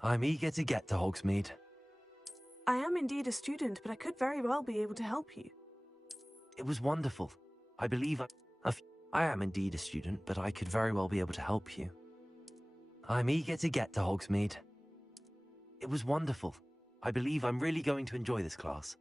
I'm eager to get to Hogsmeade. I am indeed a student, but I could very well be able to help you. It was wonderful. I believe I am indeed a student, but I could very well be able to help you. I'm eager to get to Hogsmeade. It was wonderful. I believe I'm really going to enjoy this class.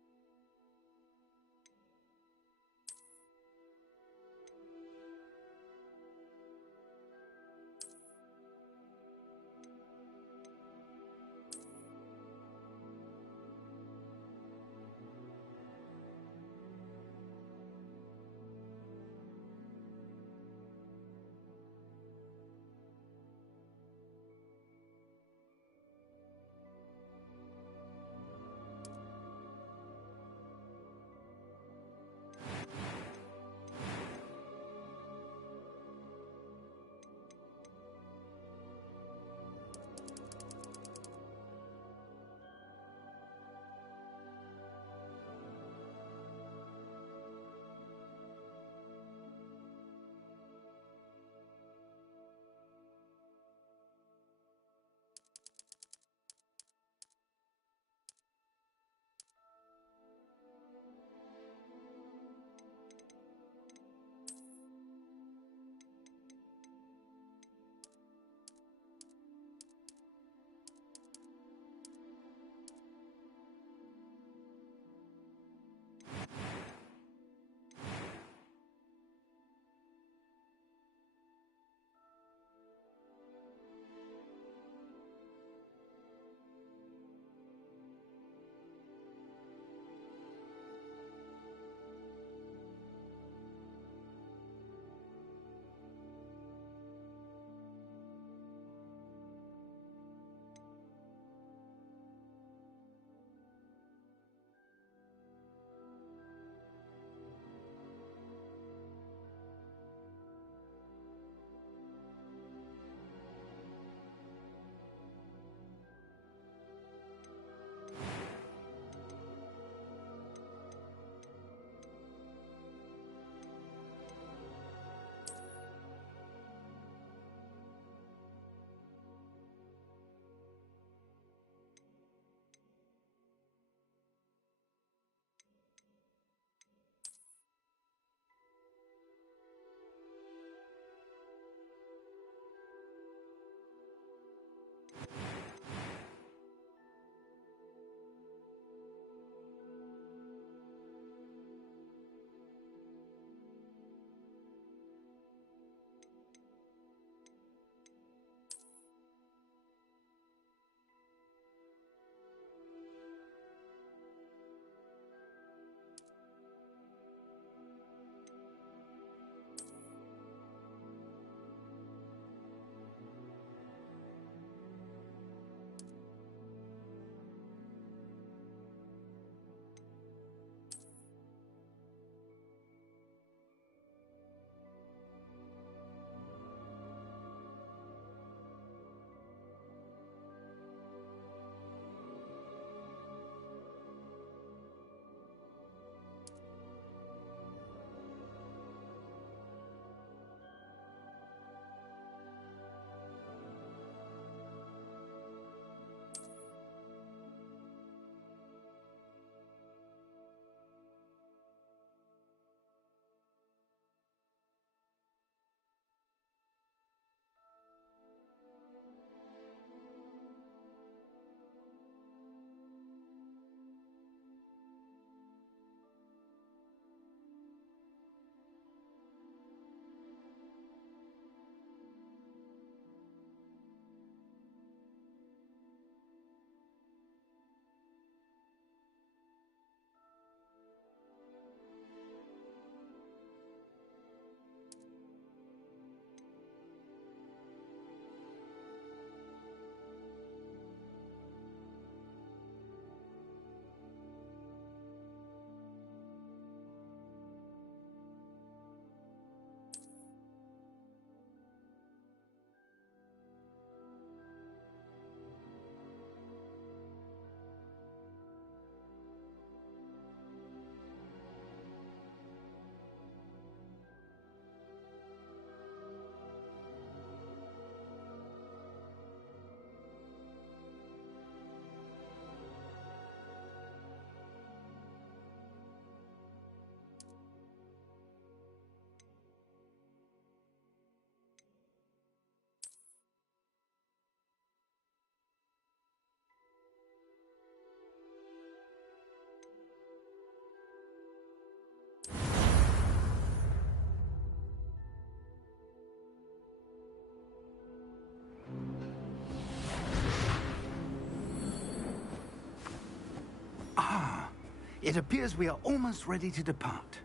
It appears we are almost ready to depart.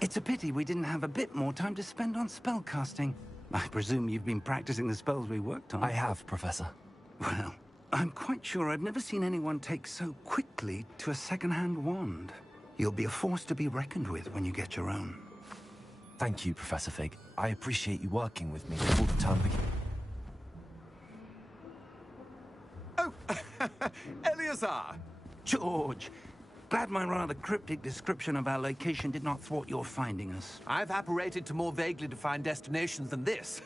It's a pity we didn't have a bit more time to spend on spellcasting. I presume you've been practicing the spells we worked on. I have, Professor. Well, I'm quite sure I've never seen anyone take so quickly to a second-hand wand. You'll be a force to be reckoned with when you get your own. Thank you, Professor Fig. I appreciate you working with me before the term begins. Oh, Eleazar! George, glad my rather cryptic description of our location did not thwart your finding us. I've apparated to more vaguely defined destinations than this.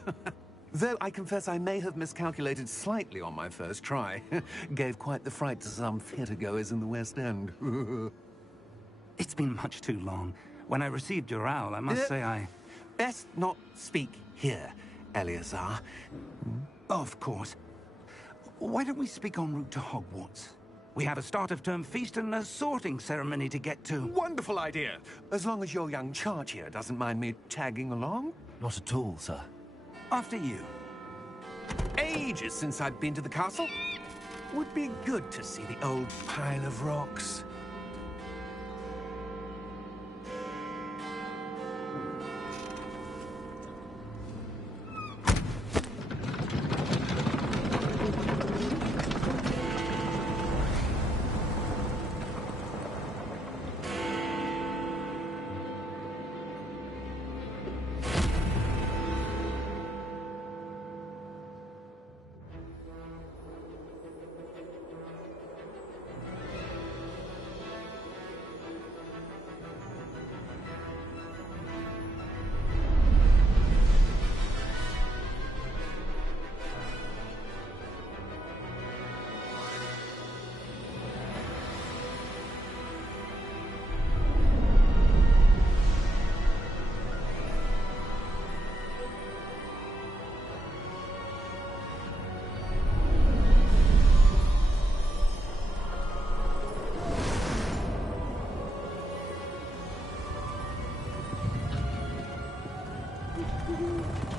Though I confess I may have miscalculated slightly on my first try. Gave quite the fright to some theatre-goers in the West End. It's been much too long. When I received your owl, I must say I... Best not speak here, Eleazar. Of course. Why don't we speak en route to Hogwarts? We have a start-of-term feast and a sorting ceremony to get to. Wonderful idea! As long as your young charge here doesn't mind me tagging along. Not at all, sir. After you. Ages since I've been to the castle. Would be good to see the old pile of rocks.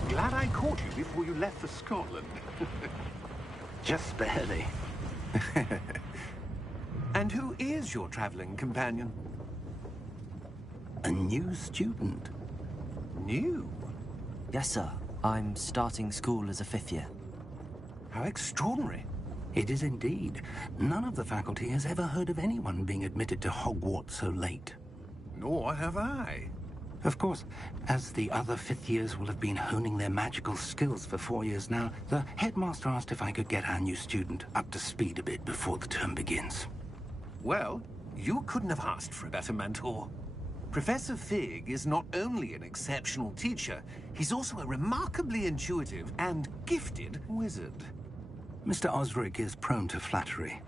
Glad I caught you before you left for Scotland. Just barely. And who is your traveling companion? A new student. New? Yes, sir. I'm starting school as a 5th year. How extraordinary. It is indeed. None of the faculty has ever heard of anyone being admitted to Hogwarts so late. Nor have I. Of course, as the other 5th years will have been honing their magical skills for 4 years now, the headmaster asked if I could get our new student up to speed a bit before the term begins. Well, you couldn't have asked for a better mentor. Professor Fig is not only an exceptional teacher, he's also a remarkably intuitive and gifted wizard. Mr. Osric is prone to flattery.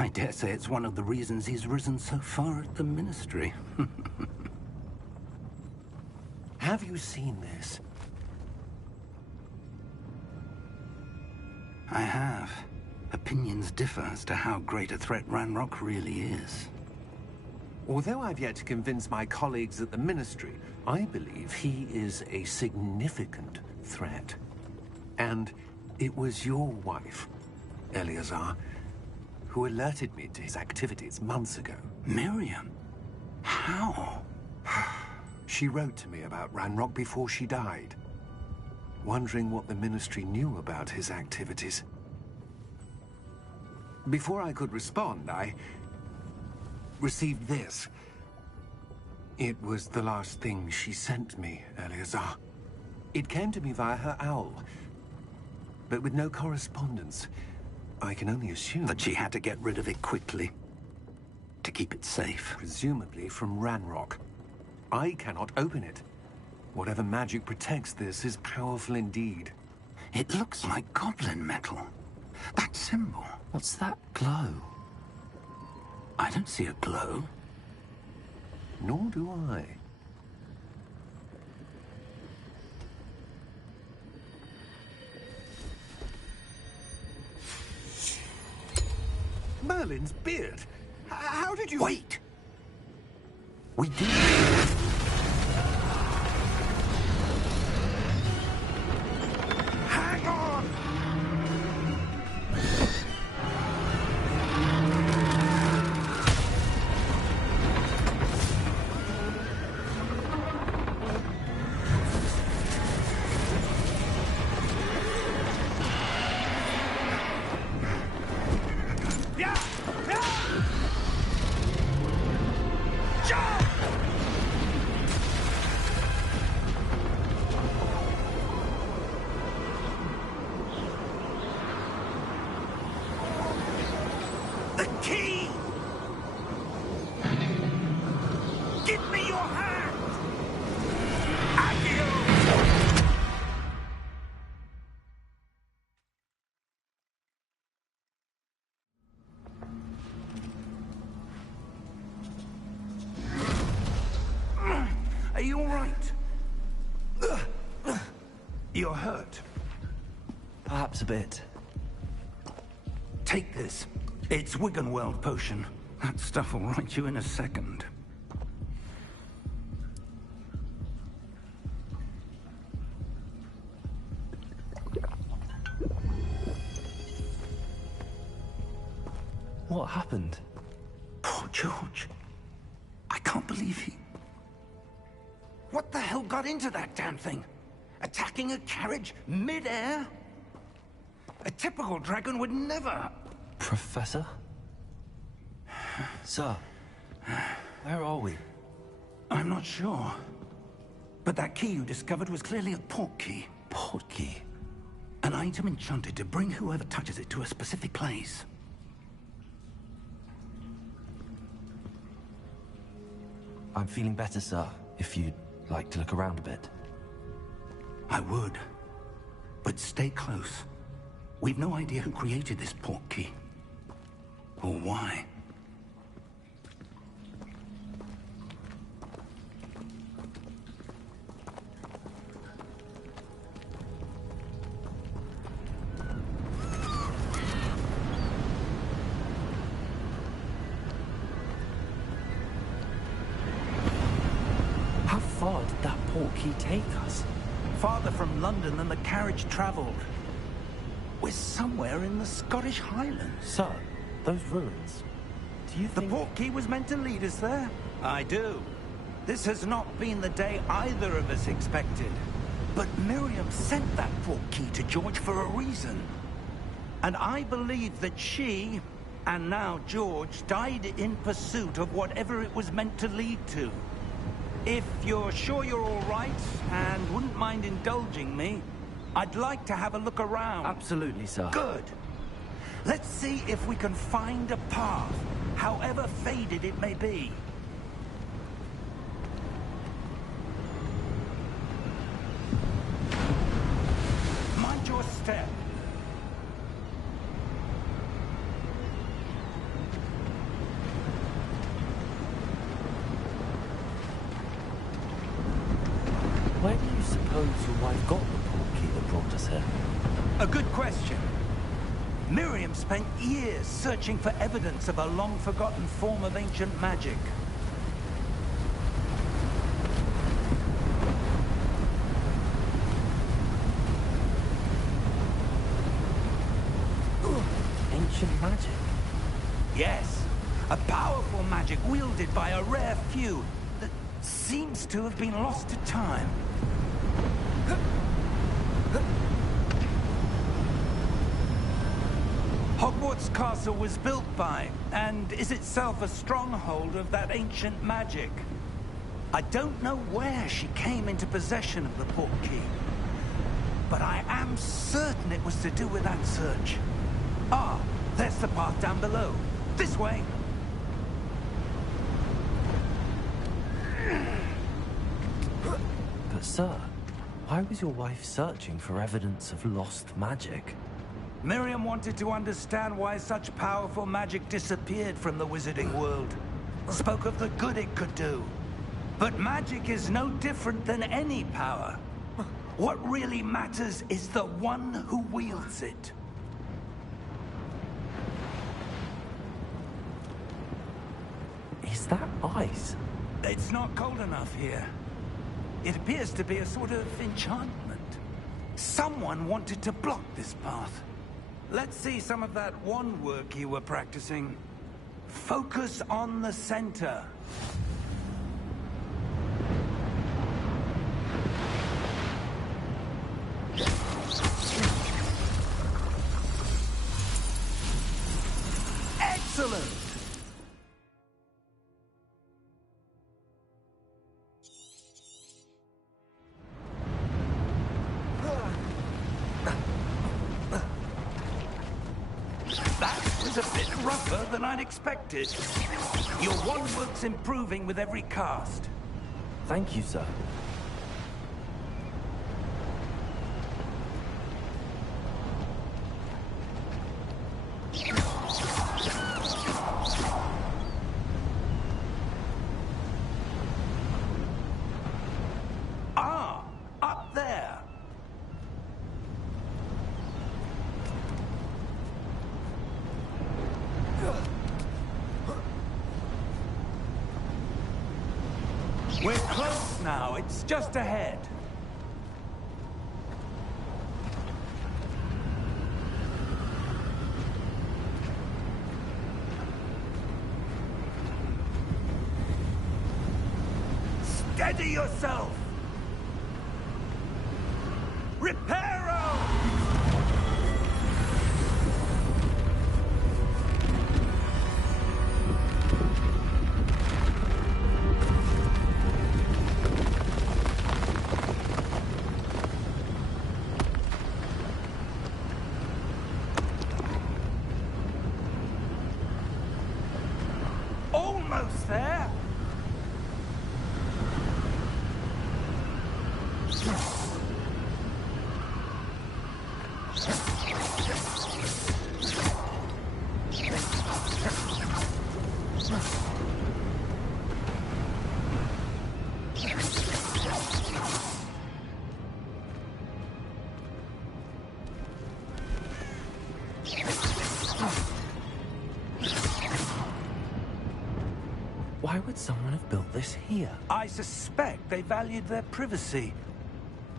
I dare say it's one of the reasons he's risen so far at the Ministry. Have you seen this? I have. Opinions differ as to how great a threat Ranrock really is. Although I've yet to convince my colleagues at the Ministry, I believe he is a significant threat. And it was your wife, Eleazar, who alerted me to his activities months ago. Miriam? How? She wrote to me about Ranrock before she died, wondering what the Ministry knew about his activities. Before I could respond, I received this. It was the last thing she sent me, Eleazar. It came to me via her owl, but with no correspondence. I can only assume That she had to get rid of it quickly. To keep it safe. presumably from Ranrock. I cannot open it. Whatever magic protects this is powerful indeed. It looks like goblin metal. That symbol. What's that glow? I don't see a glow. Nor do I. Merlin's beard. How did you... Wait! We did. Hang on! right. You're hurt. Perhaps a bit. Take this. It's Wiggenweld potion. That stuff will right you in a second. What happened? Poor George. I can't believe he... What the hell got into that damn thing? Attacking a carriage mid-air? A typical dragon would never... Professor? Sir, where are we? I'm not sure. But that key you discovered was clearly a port key. Port key? An item enchanted to bring whoever touches it to a specific place. I'm feeling better, sir, if you'd like to look around a bit. I would. But stay close. We've no idea who created this port key. Or why. How far did that port key take us? Farther from London than the carriage traveled. We're somewhere in the Scottish Highlands. Sir, those ruins. Do you The think... port key was meant to lead us there? I do. This has not been the day either of us expected. But Miriam sent that port key to George for a reason. And I believe that she, and now George, died in pursuit of whatever it was meant to lead to. If you're sure you're all right, and wouldn't mind indulging me, I'd like to have a look around. Absolutely, sir. Good. Let's see if we can find a path, however faded it may be. Mind your step. Where do you suppose your wife got the port key that brought us here? A good question. Miriam spent years searching for evidence of a long-forgotten form of ancient magic. Ancient magic? Yes, a powerful magic wielded by a rare few that seems to have been lost to time. Hogwarts Castle was built by, and is itself a stronghold of that ancient magic. I don't know where she came into possession of the port key, but I am certain it was to do with that search. Ah, there's the path down below. This way. But sir, why was your wife searching for evidence of lost magic? Miriam wanted to understand why such powerful magic disappeared from the wizarding world. Spoke of the good it could do. But magic is no different than any power. What really matters is the one who wields it. Is that ice? It's not cold enough here. It appears to be a sort of enchantment. Someone wanted to block this path. Let's see some of that wand work you were practicing. Focus on the center. Excellent! That was a bit rougher than I'd expected. Your wand work's improving with every cast. Thank you, sir. We're close now. It's just ahead. Steady yourself! Reparo! Almost there! Why would someone have built this here? I suspect they valued their privacy.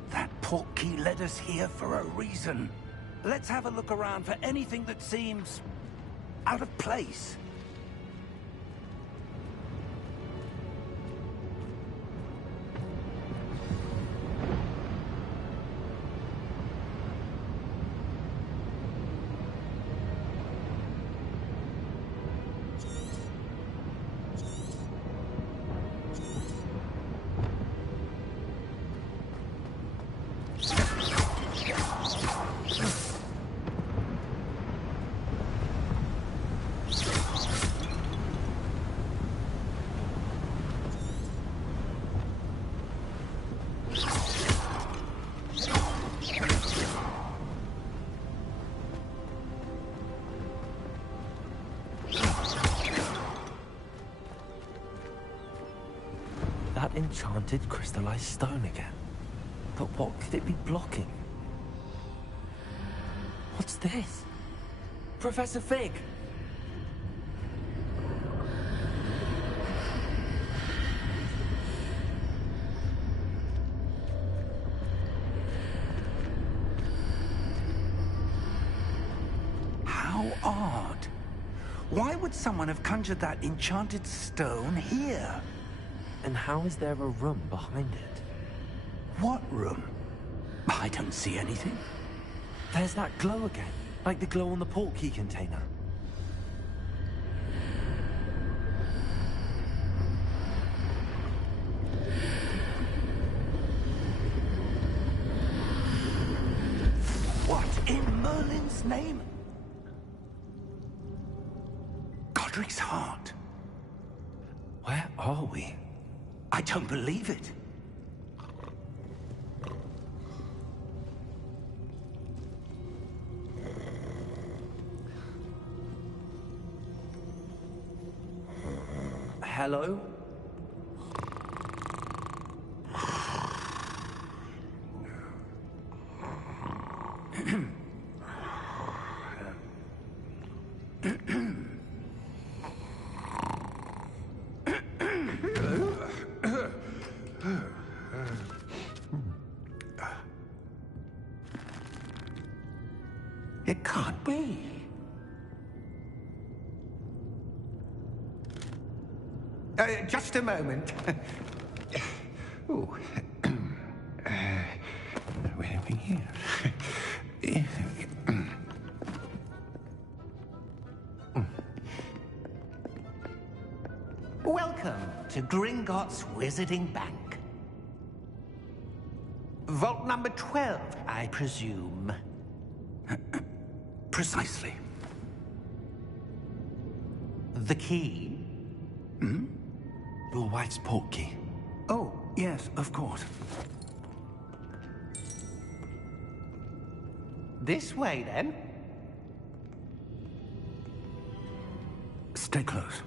That portkey led us here for a reason. Let's have a look around for anything that seems out of place. That enchanted crystallized stone again. But what could it be blocking? What's this? Professor Fig! How odd. Why would someone have conjured that enchanted stone here? And how is there a room behind it? What room? I don't see anything. There's that glow again, like the glow on the portkey container. What in Merlin's name? Godric's heart. Where are we? I don't believe it. Hello? It can't be. Just a moment. Oh. Where are we here? Welcome to Gringotts Wizarding Bank. Vault number 12, I presume. Precisely. The key? Your wife's portkey. Oh, yes, of course. This way, then. Stay close.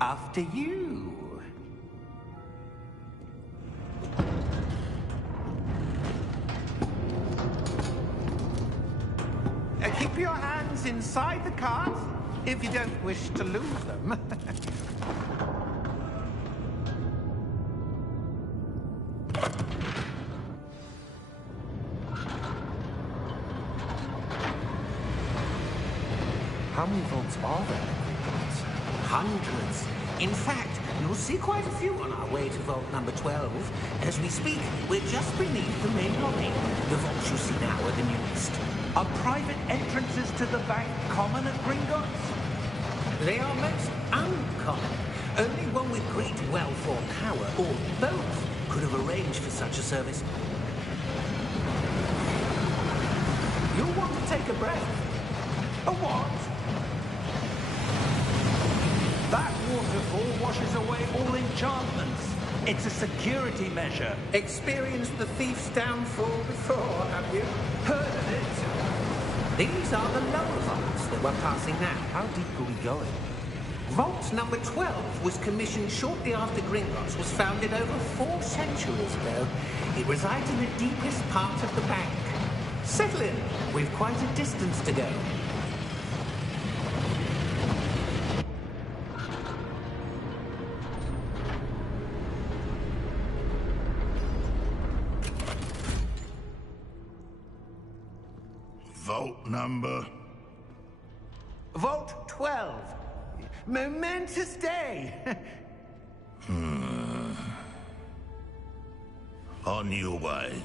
After you. cards, if you don't wish to lose them. How many vaults are there? Hundreds. In fact, you'll see quite a few on our way to vault number 12. As we speak, we're just beneath the main lobby. The vaults you see now are the newest. Are private entrances to the bank common at Gringotts? They are most uncommon. Only one with great wealth or power, or both, could have arranged for such a service. You'll want to take a breath. A what? That waterfall washes away all enchantments. It's a security measure. Experienced the thief's downfall before, have you? Heard of it? These are the lower vaults that we're passing now. How deep are we going? Vault number 12 was commissioned shortly after Gringotts was founded over 4 centuries ago. It resides in the deepest part of the bank. Settle in. We've quite a distance to go. Vault number? Vault 12. Momentous day. On your way.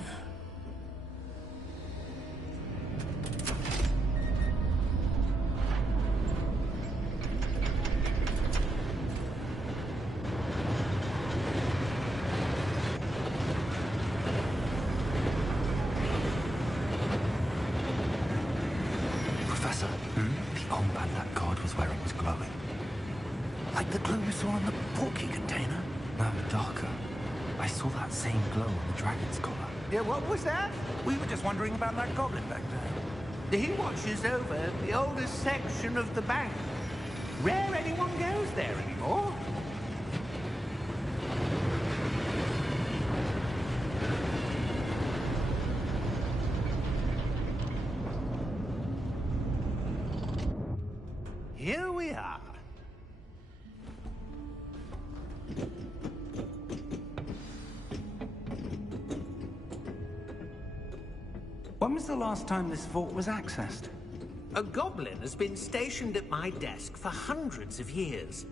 Professor, the armband that guard was wearing was glowing. Like the glue we saw in the porky container. No, darker. I saw that same glow on the dragon's collar. Yeah, what was that? We were just wondering about that goblin back there. He watches over the oldest section of the bank. Rare anyone goes there anymore. Here we are. When was the last time this vault was accessed? A goblin has been stationed at my desk for hundreds of years.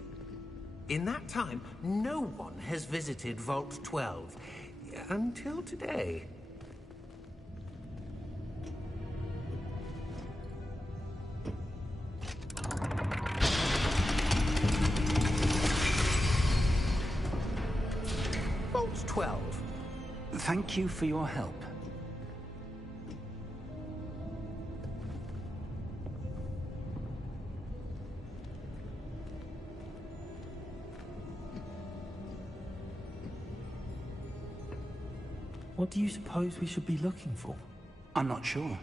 In that time, no one has visited Vault 12. Until today. Vault 12. Thank you for your help. What do you suppose we should be looking for? I'm not sure.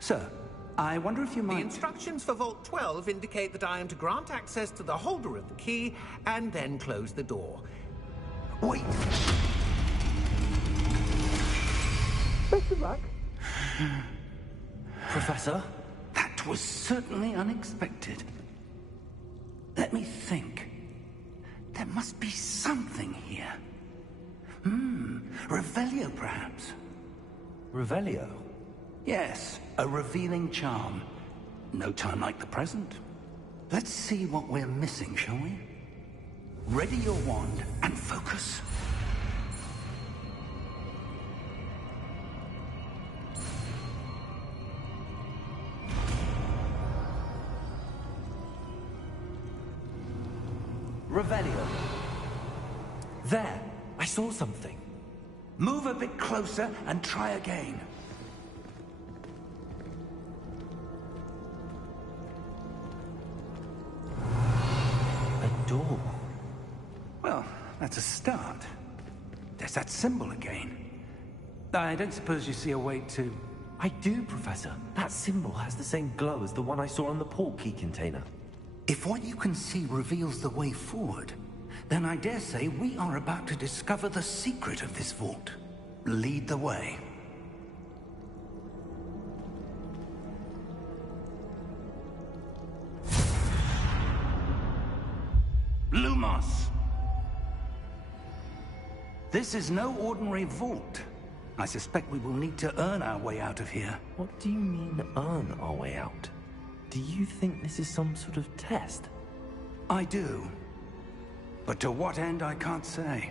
Sir, I wonder if you The might... instructions for Vault 12 indicate that I am to grant access to the holder of the key and then close the door. Wait! Best of luck. Professor? That was certainly unexpected. Let me think. There must be something here. Revelio, perhaps? Revelio? Yes, a revealing charm. No time like the present. Let's see what we're missing, shall we? Ready your wand and focus. Revelio. There! I saw something. Move a bit closer and try again. A door. Well, that's a start. There's that symbol again. I don't suppose you see a way to... I do, Professor. That symbol has the same glow as the one I saw on the port key container. If what you can see reveals the way forward, then I dare say we are about to discover the secret of this vault. Lead the way. Lumos. This is no ordinary vault. I suspect we will need to earn our way out of here. What do you mean, earn our way out? Do you think this is some sort of test? I do. But to what end, I can't say.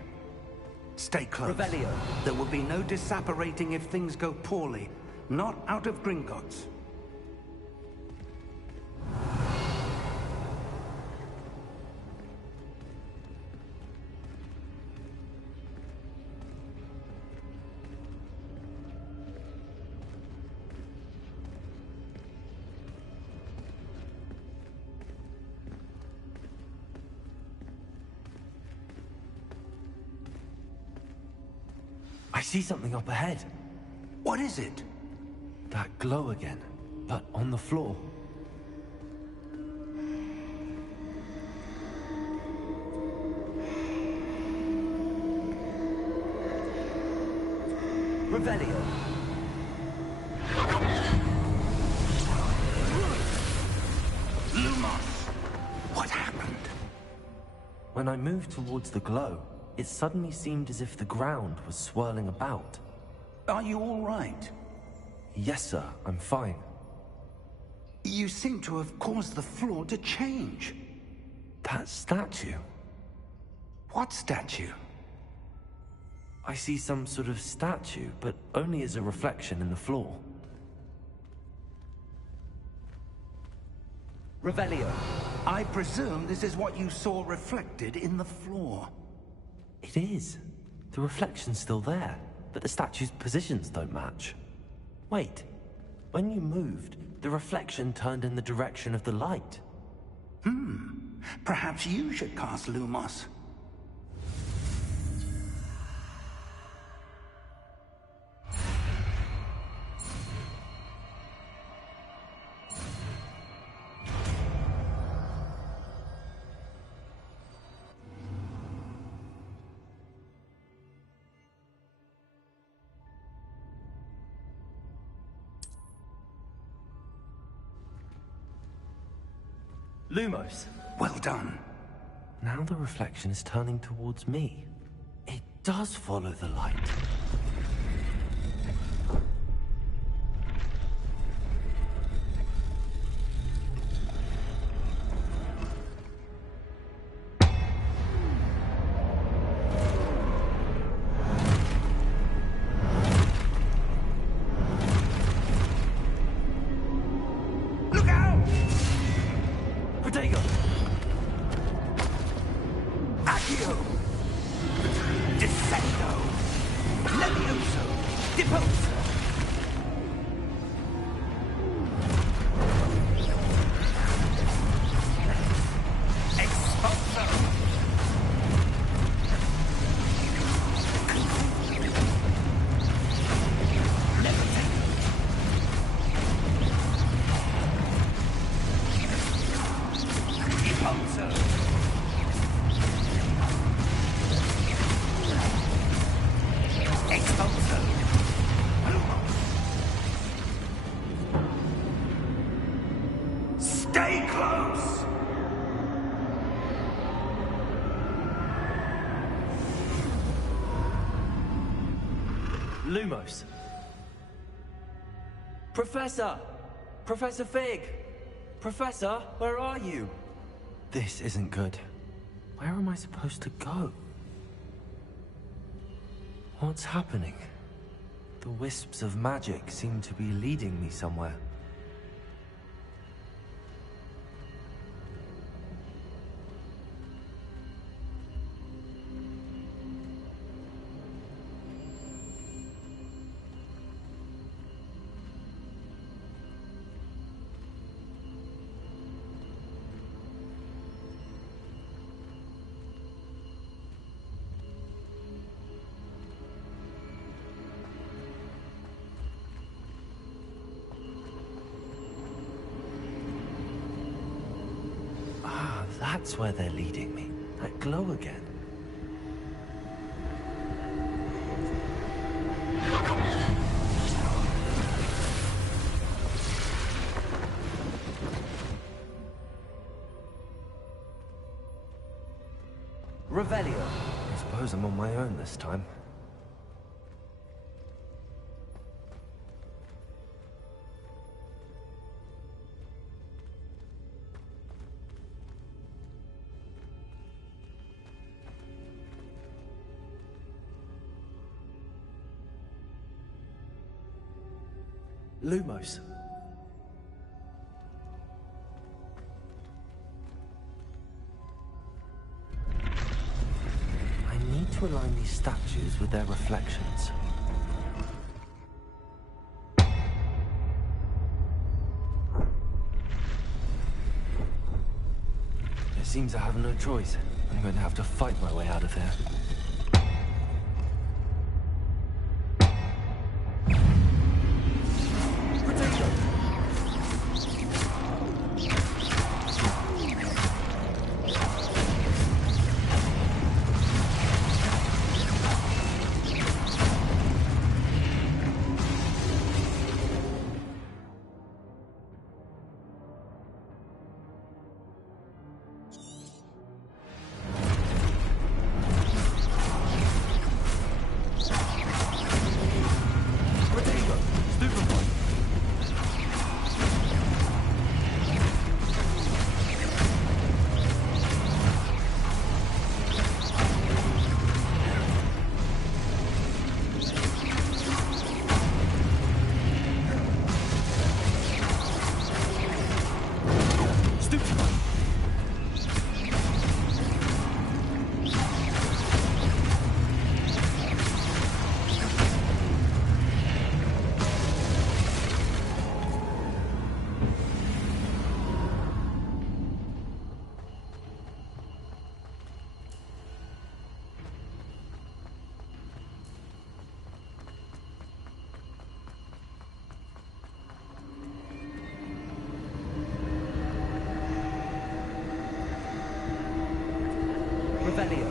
Stay close. Revelio. There will be no disapparating if things go poorly. Not out of Gringotts. I see something up ahead. What is it? That glow again, but on the floor. Revelio. Lumos! What happened? When I moved towards the glow, it suddenly seemed as if the ground was swirling about. Are you all right? Yes, sir, I'm fine. You seem to have caused the floor to change. That statue. What statue? I see some sort of statue, but only as a reflection in the floor. Revelio. I presume this is what you saw reflected in the floor. It is. The reflection's still there, but the statue's positions don't match. Wait. When you moved, the reflection turned in the direction of the light. Perhaps you should cast Lumos. Lumos. Well done. Now the reflection is turning towards me. It does follow the light. Stay close! Lumos. Professor! Professor Fig! Professor, where are you? This isn't good. Where am I supposed to go? What's happening? The wisps of magic seem to be leading me somewhere. That's where they're leading me. That glow again. Revelio. I suppose I'm on my own this time. Lumos. I need to align these statues with their reflections. It seems I have no choice. I'm going to have to fight my way out of here. Revelio.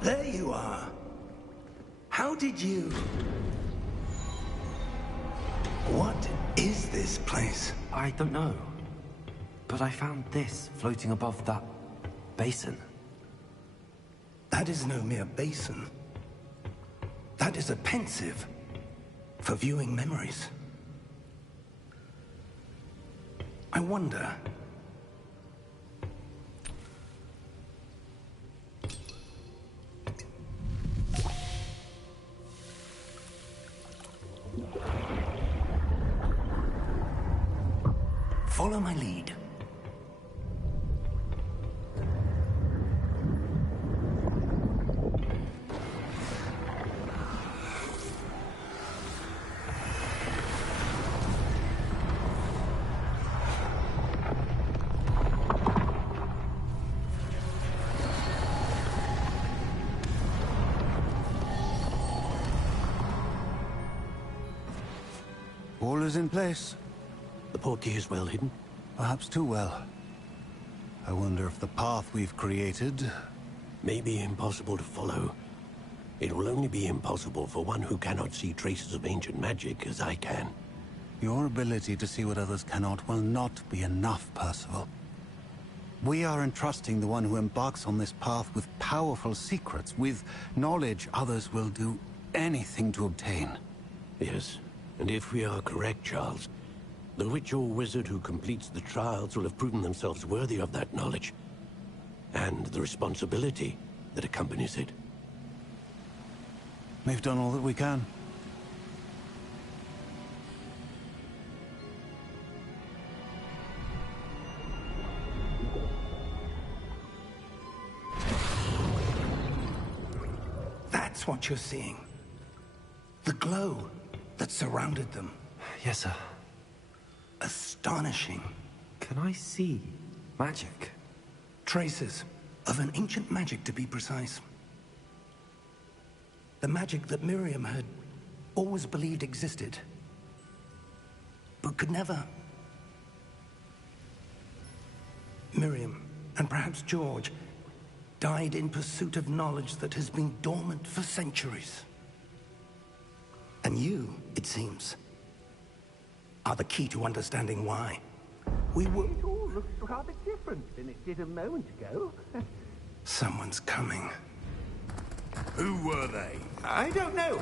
There you are. How did you... What is this place? I don't know. But I found this floating above that basin. That is no mere basin. That is a pensive for viewing memories. I wonder... Follow my lead. All is in place. The portkey is well hidden. Perhaps too well. I wonder if the path we've created... May be impossible to follow. It will only be impossible for one who cannot see traces of ancient magic as I can. Your ability to see what others cannot will not be enough, Percival. We are entrusting the one who embarks on this path with powerful secrets, with knowledge others will do anything to obtain. Yes, and if we are correct, Charles, the witch or wizard who completes the trials will have proven themselves worthy of that knowledge, and the responsibility that accompanies it. We've done all that we can. That's what you're seeing. The glow that surrounded them. Yes, sir. Astonishing. Can I see magic? Traces of an ancient magic, to be precise. The magic that Miriam had always believed existed, but could never. Miriam, and perhaps George, died in pursuit of knowledge that has been dormant for centuries. And you, it seems, are the key to understanding why. It all looks rather different than it did a moment ago. Someone's coming. Who were they? I don't know.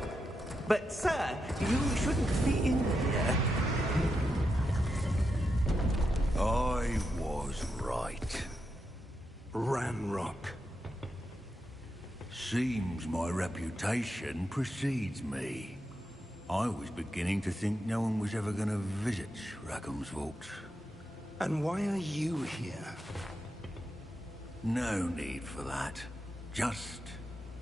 But, sir, you shouldn't be in here. I was right. Ranrock. Seems my reputation precedes me. I was beginning to think no one was ever going to visit Rackham's vault. And why are you here? No need for that. Just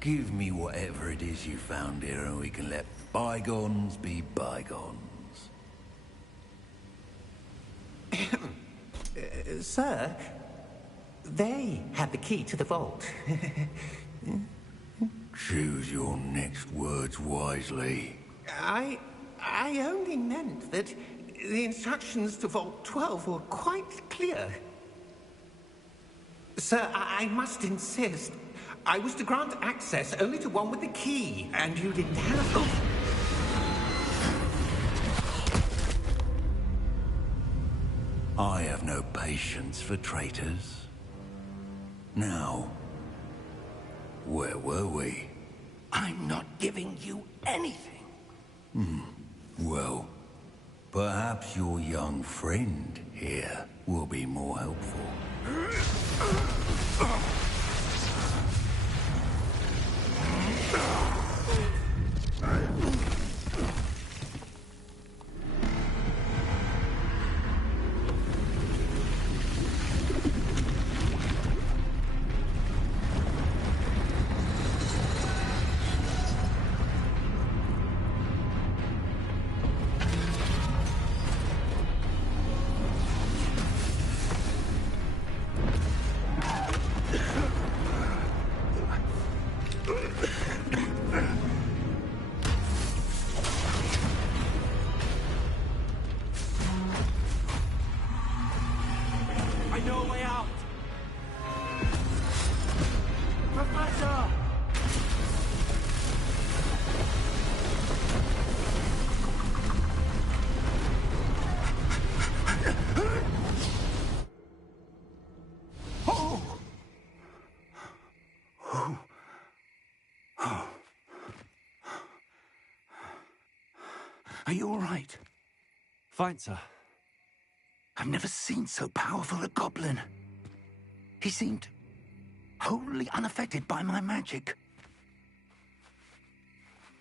give me whatever it is you found here and we can let bygones be bygones. Sir, they had the key to the vault. Choose your next words wisely. I only meant that the instructions to Vault 12 were quite clear. Sir, I must insist. I was to grant access only to one with the key, and you didn't have... I have no patience for traitors. Now, where were we? I'm not giving you anything. Well, perhaps your young friend here will be more helpful. Are you all right? Fine, sir. I've never seen so powerful a goblin. He seemed wholly unaffected by my magic.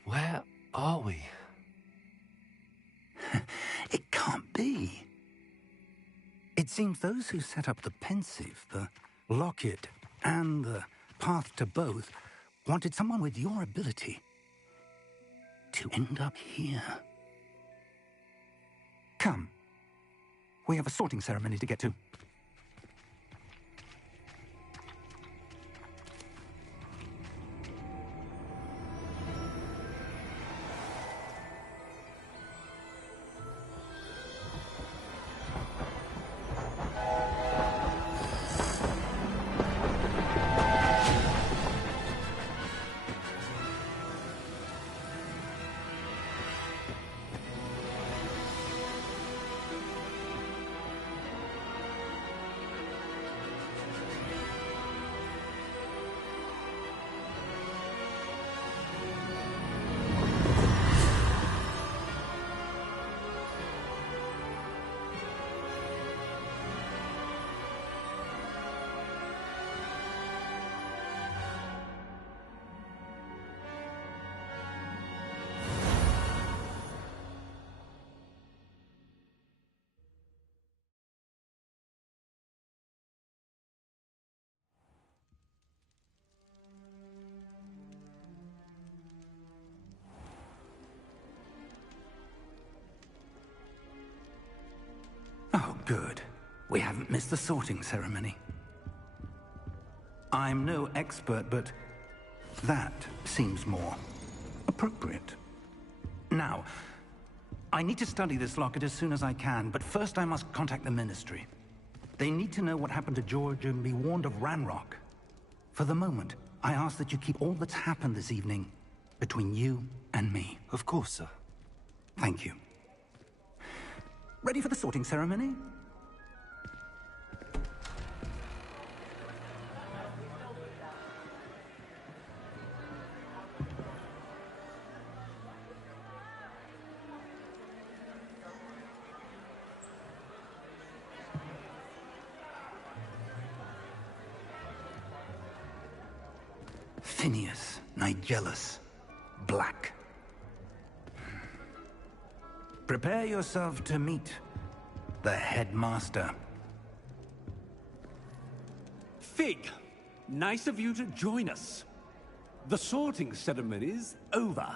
Where are we? It can't be. It seems those who set up the pensive, the locket, and the path to both wanted someone with your ability to end up here. Come. We have a sorting ceremony to get to. Good. We haven't missed the sorting ceremony. I'm no expert, but that seems more appropriate. Now, I need to study this locket as soon as I can, but first I must contact the Ministry. They need to know what happened to George and be warned of Ranrock. For the moment, I ask that you keep all that's happened this evening between you and me. Of course, sir. Thank you. Ready for the sorting ceremony? Phineas, Nigellus, Black. Prepare yourself to meet the headmaster. Fig, nice of you to join us. The sorting ceremony's over.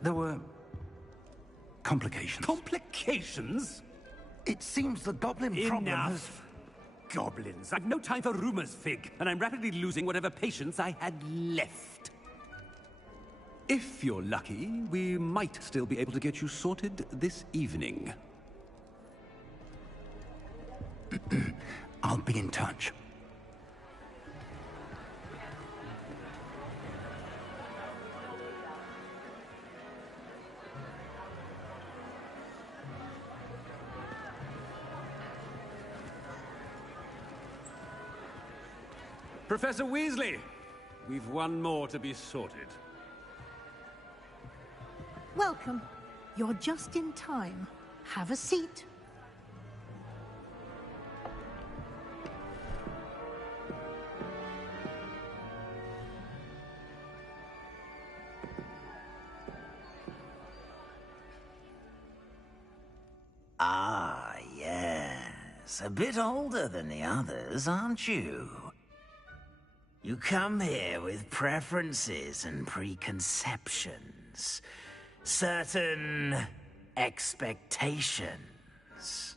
There were complications. Complications? It seems the goblin problem has... Enough! Goblins. I've no time for rumors, Fig, and I'm rapidly losing whatever patience I had left. If you're lucky, we might still be able to get you sorted this evening. I'll be in touch. Professor Weasley, we've one more to be sorted. Welcome. You're just in time. Have a seat. Ah, yes. A bit older than the others, aren't you? You come here with preferences and preconceptions. Certain expectations.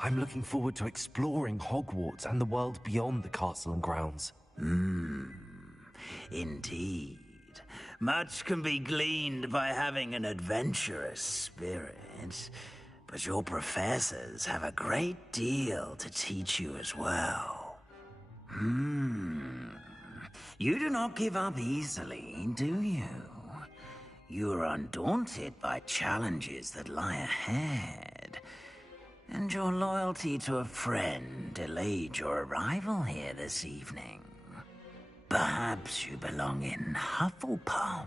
I'm looking forward to exploring Hogwarts and the world beyond the castle and grounds. Indeed. Much can be gleaned by having an adventurous spirit, but your professors have a great deal to teach you as well. You do not give up easily, do you? You are undaunted by challenges that lie ahead, and your loyalty to a friend delayed your arrival here this evening. Perhaps you belong in Hufflepuff.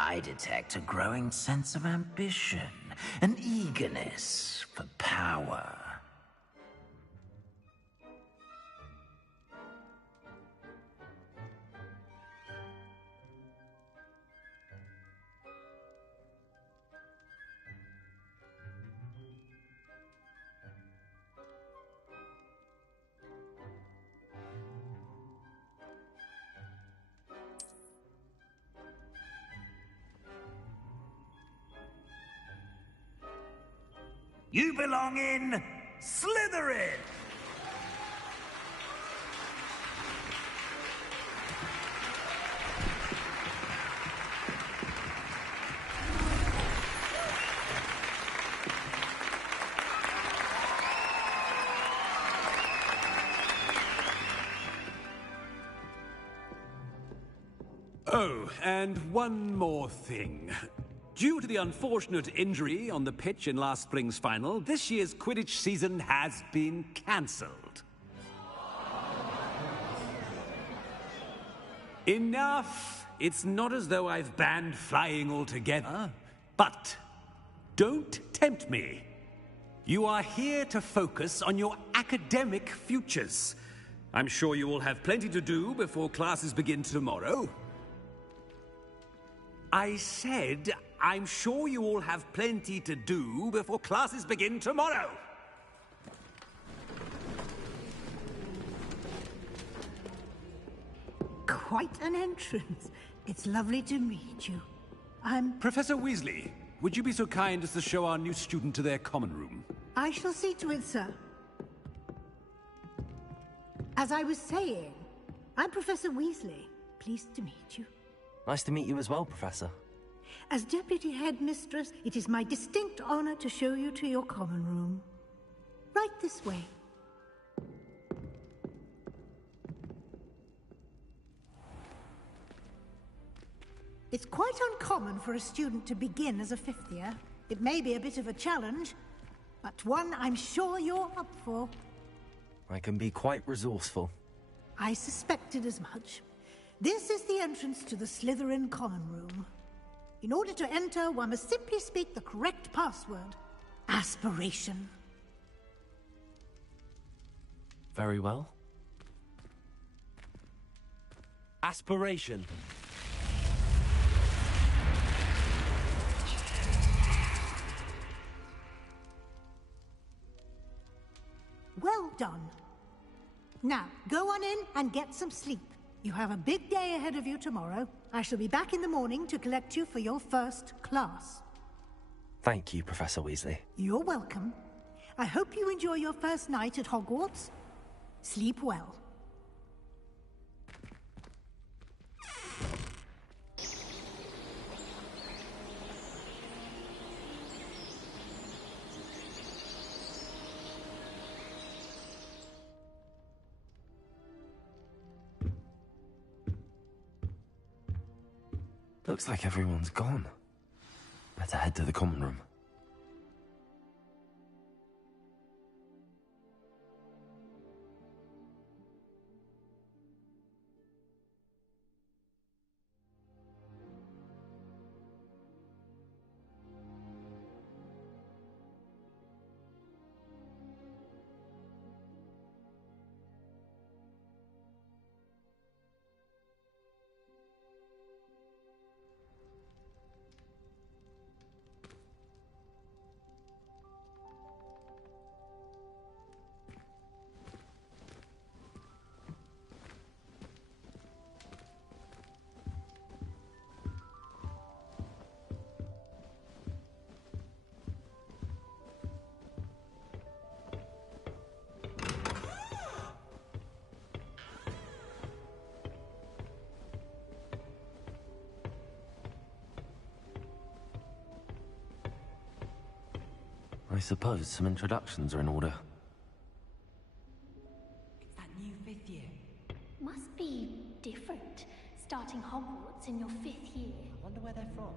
I detect a growing sense of ambition, an eagerness for power. You belong in Slytherin! Oh, and one more thing. Due to the unfortunate injury on the pitch in last spring's final, this year's Quidditch season has been cancelled. Enough! It's not as though I've banned flying altogether. But don't tempt me. You are here to focus on your academic futures. I'm sure you all have plenty to do before classes begin tomorrow. I said, I'm sure you all have plenty to do before classes begin tomorrow. Quite an entrance. It's lovely to meet you. I'm... Professor Weasley, would you be so kind as to show our new student to their common room? I shall see to it, sir. As I was saying, I'm Professor Weasley. Pleased to meet you. Nice to meet you as well, Professor. As Deputy Headmistress, it is my distinct honor to show you to your common room. Right this way. It's quite uncommon for a student to begin as a fifth year. It may be a bit of a challenge, but one I'm sure you're up for. I can be quite resourceful. I suspected as much. This is the entrance to the Slytherin common room. In order to enter, one must simply speak the correct password. Aspiration. Very well. Aspiration. Well done. Now, go on in and get some sleep. You have a big day ahead of you tomorrow. I shall be back in the morning to collect you for your first class. Thank you, Professor Weasley. You're welcome. I hope you enjoy your first night at Hogwarts. Sleep well. Looks like everyone's gone. Better head to the common room. I suppose some introductions are in order. It's that new fifth year. Must be different. Starting Hogwarts in your fifth year. I wonder where they're from.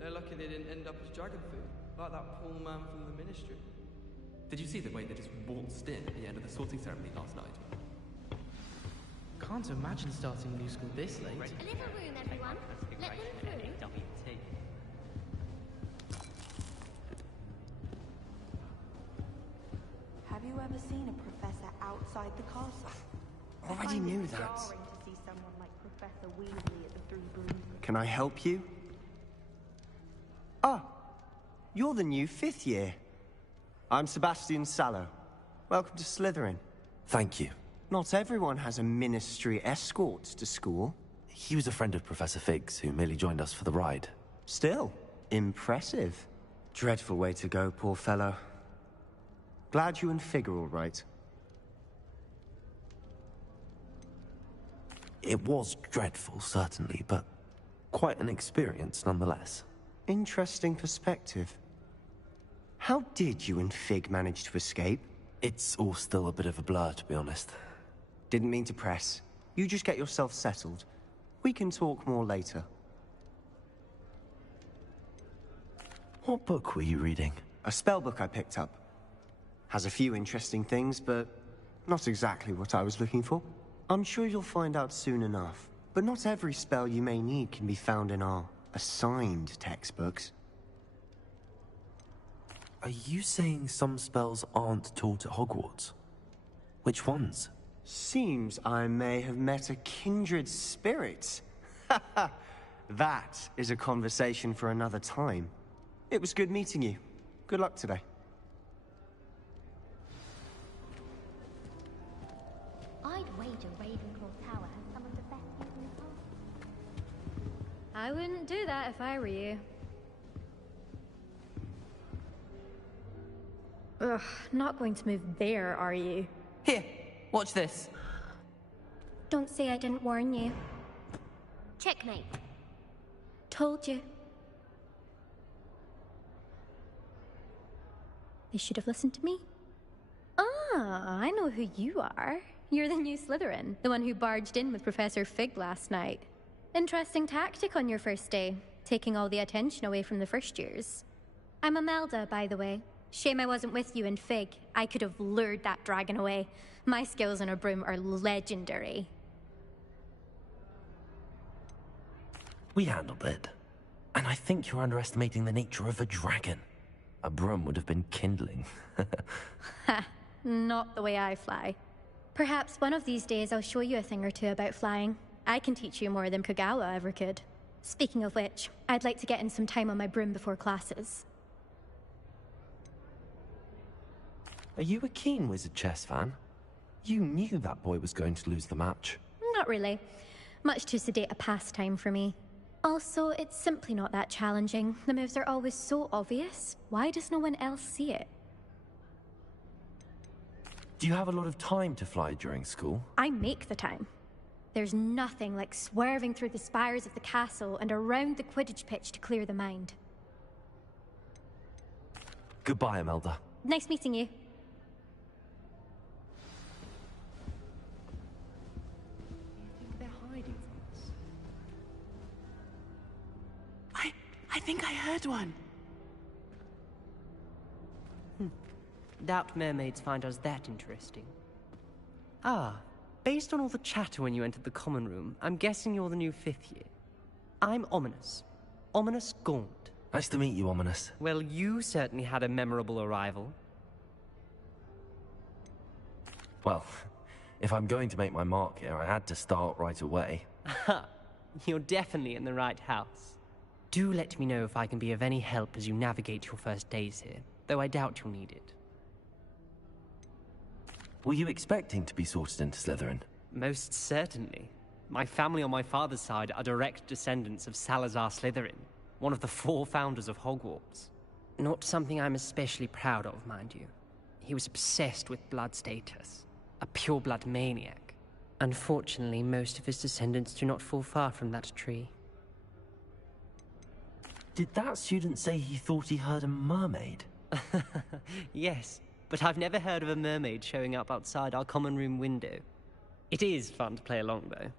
They're lucky they didn't end up as dragon food, like that poor man from the Ministry. Did you see the way they just waltzed in at the end of the sorting ceremony last night? Can't imagine starting new school this late. A little room, everyone. Let them through. Have you ever seen a professor outside the castle? Already knew that. Jarring to see someone like Professor Weasley at the Three Broomsticks. Can I help you? Ah, you're the new fifth year. I'm Sebastian Sallow. Welcome to Slytherin. Thank you. Not everyone has a ministry escort to school. He was a friend of Professor Fig's who merely joined us for the ride. Still, impressive. Dreadful way to go, poor fellow. Glad you and Fig are all right. It was dreadful, certainly, but quite an experience nonetheless. Interesting perspective. How did you and Fig manage to escape? It's all still a bit of a blur, to be honest. Didn't mean to press. You just get yourself settled. We can talk more later. What book were you reading? A spellbook I picked up. Has a few interesting things, but not exactly what I was looking for. I'm sure you'll find out soon enough. But not every spell you may need can be found in our assigned textbooks. Are you saying some spells aren't taught at Hogwarts? Which ones? Seems I may have met a kindred spirit. That is a conversation for another time. It was good meeting you. Good luck today. I'd wager Ravenclaw Tower has some of the best views in the park. I wouldn't do that if I were you. Ugh, not going to move there, are you? Here, watch this. Don't say I didn't warn you. Checkmate. Told you. They should have listened to me. Ah, I know who you are. You're the new Slytherin, the one who barged in with Professor Fig last night. Interesting tactic on your first day, taking all the attention away from the first years. I'm Imelda, by the way. Shame I wasn't with you in Fig. I could have lured that dragon away. My skills on a broom are legendary. We handled it. And I think you're underestimating the nature of a dragon. A broom would have been kindling. Ha, not the way I fly. Perhaps one of these days I'll show you a thing or two about flying. I can teach you more than Kogawa ever could. Speaking of which, I'd like to get in some time on my broom before classes. Are you a keen Wizard chess fan? You knew that boy was going to lose the match. Not really. Much too sedate a pastime for me. Also, it's simply not that challenging. The moves are always so obvious. Why does no one else see it? Do you have a lot of time to fly during school? I make the time. There's nothing like swerving through the spires of the castle and around the Quidditch pitch to clear the mind. Goodbye, Imelda. Nice meeting you. They're hiding from us. I think I heard one. Doubt mermaids find us that interesting. Ah, based on all the chatter when you entered the common room, I'm guessing you're the new 5th year. I'm Ominous. Ominous Gaunt. Nice to meet you, Ominous. Well, you certainly had a memorable arrival. Well, if I'm going to make my mark here, I had to start right away. Ha! You're definitely in the right house. Do let me know if I can be of any help as you navigate your first days here, though I doubt you'll need it. Were you expecting to be sorted into Slytherin? Most certainly. My family on my father's side are direct descendants of Salazar Slytherin, one of the 4 founders of Hogwarts. Not something I'm especially proud of, mind you. He was obsessed with blood status, a pure-blood maniac. Unfortunately, most of his descendants do not fall far from that tree. Did that student say he thought he heard a mermaid? Yes, but I've never heard of a mermaid showing up outside our common room window. It is fun to play along, though.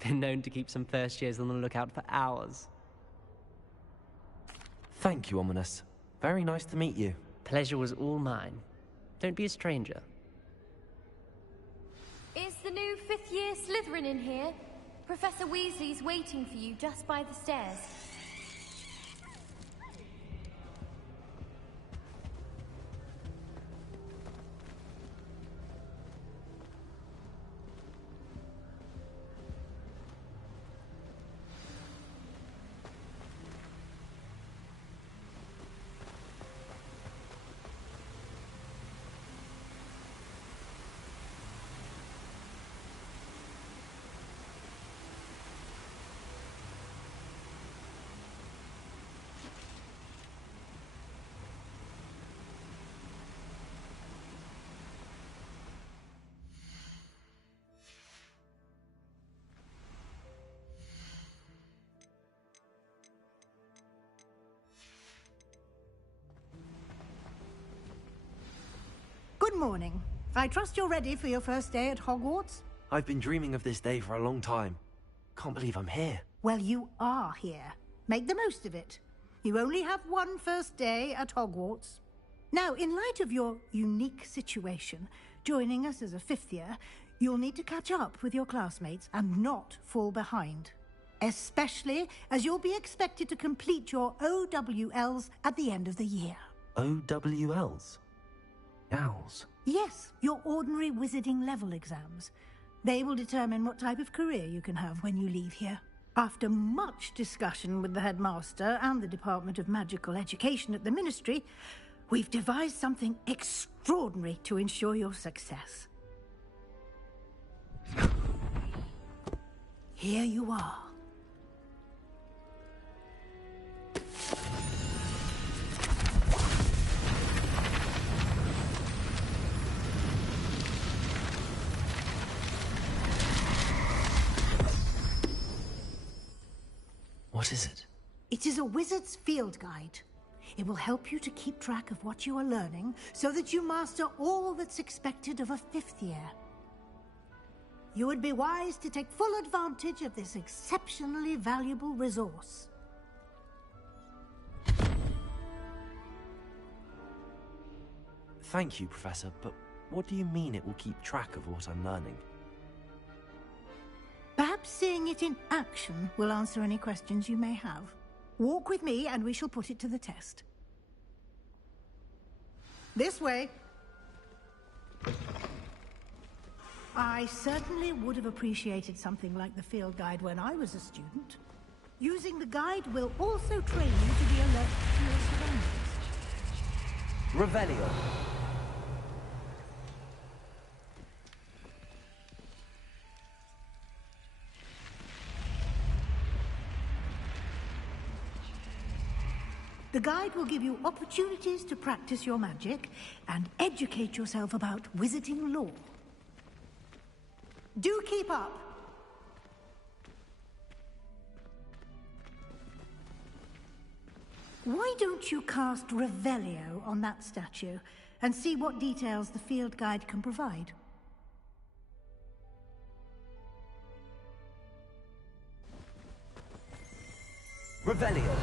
Been known to keep some first years on the lookout for hours. Thank you, Ominous. Very nice to meet you. Pleasure was all mine. Don't be a stranger. Is the new 5th year Slytherin in here? Professor Weasley's waiting for you just by the stairs. Good morning. I trust you're ready for your first day at Hogwarts? I've been dreaming of this day for a long time. Can't believe I'm here. Well, you are here. Make the most of it. You only have one first day at Hogwarts. Now, in light of your unique situation, joining us as a fifth year, you'll need to catch up with your classmates and not fall behind. Especially as you'll be expected to complete your OWLs at the end of the year. OWLs? Owls? Yes, your ordinary wizarding level exams. They will determine what type of career you can have when you leave here. After much discussion with the headmaster and the Department of Magical Education at the Ministry, we've devised something extraordinary to ensure your success. Here you are. What is it? It is a wizard's field guide. It will help you to keep track of what you are learning so that you master all that's expected of a fifth year. You would be wise to take full advantage of this exceptionally valuable resource. Thank you, Professor, but what do you mean it will keep track of what I'm learning? Perhaps seeing it in action will answer any questions you may have. Walk with me and we shall put it to the test. This way. I certainly would have appreciated something like the field guide when I was a student. Using the guide will also train you to be alert to your surroundings. Revelio. The guide will give you opportunities to practice your magic and educate yourself about wizarding lore. Do keep up! Why don't you cast Revelio on that statue and see what details the field guide can provide? Revelio.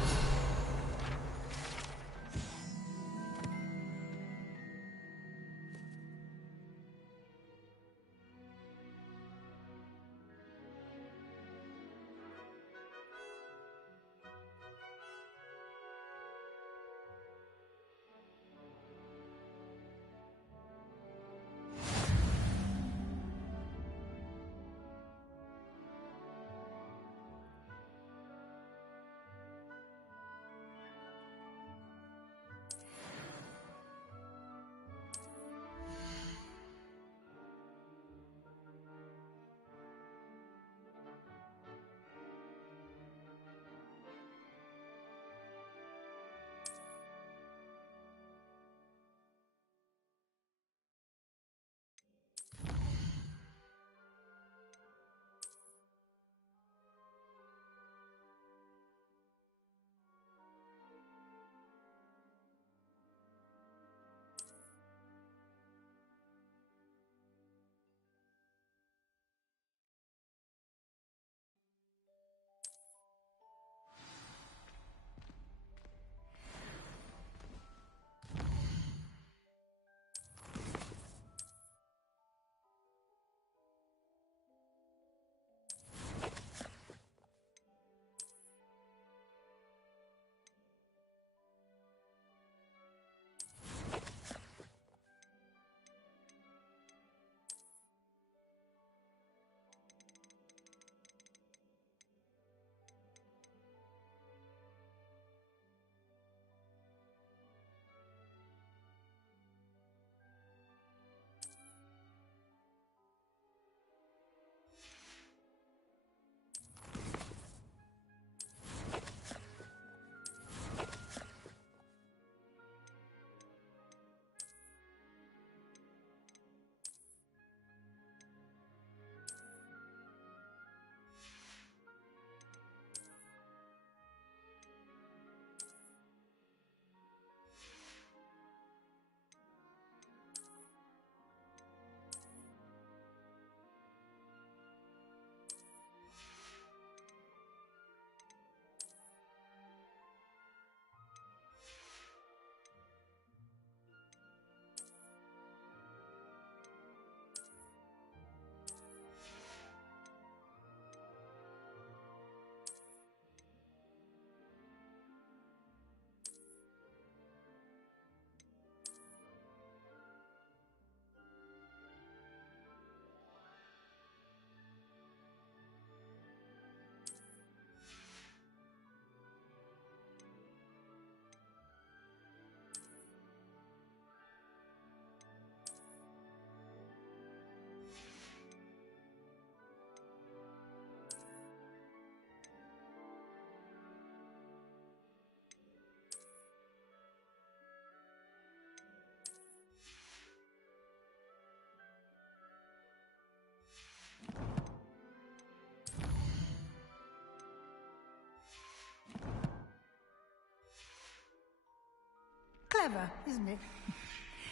Clever, isn't it?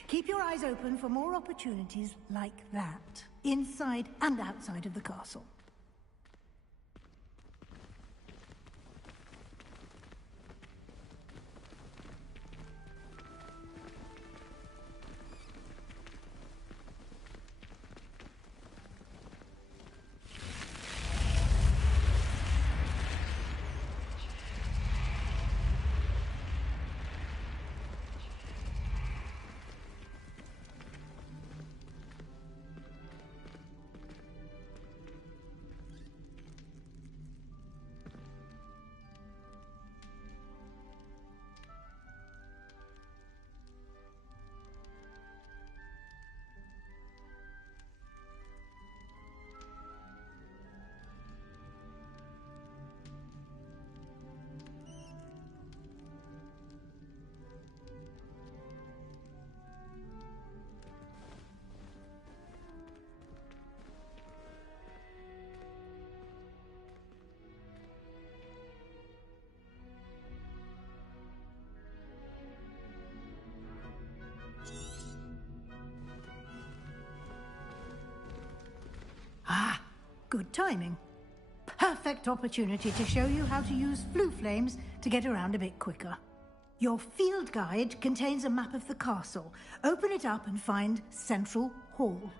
Keep your eyes open for more opportunities like that, inside and outside of the castle. Ah, good timing. Perfect opportunity to show you how to use flue flames to get around a bit quicker. Your field guide contains a map of the castle. Open it up and find Central Hall.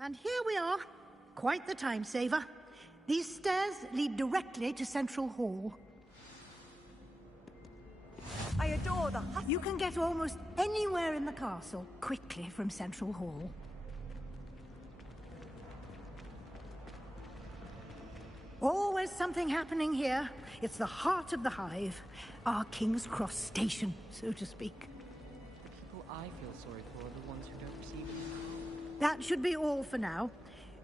And here we are. Quite the time saver. These stairs lead directly to Central Hall. I adore the hustle. You can get almost anywhere in the castle quickly from Central Hall. Always something happening here. It's the heart of the hive. Our King's Cross station, so to speak. The people I feel sorry for are the ones who don't receive it. That should be all for now.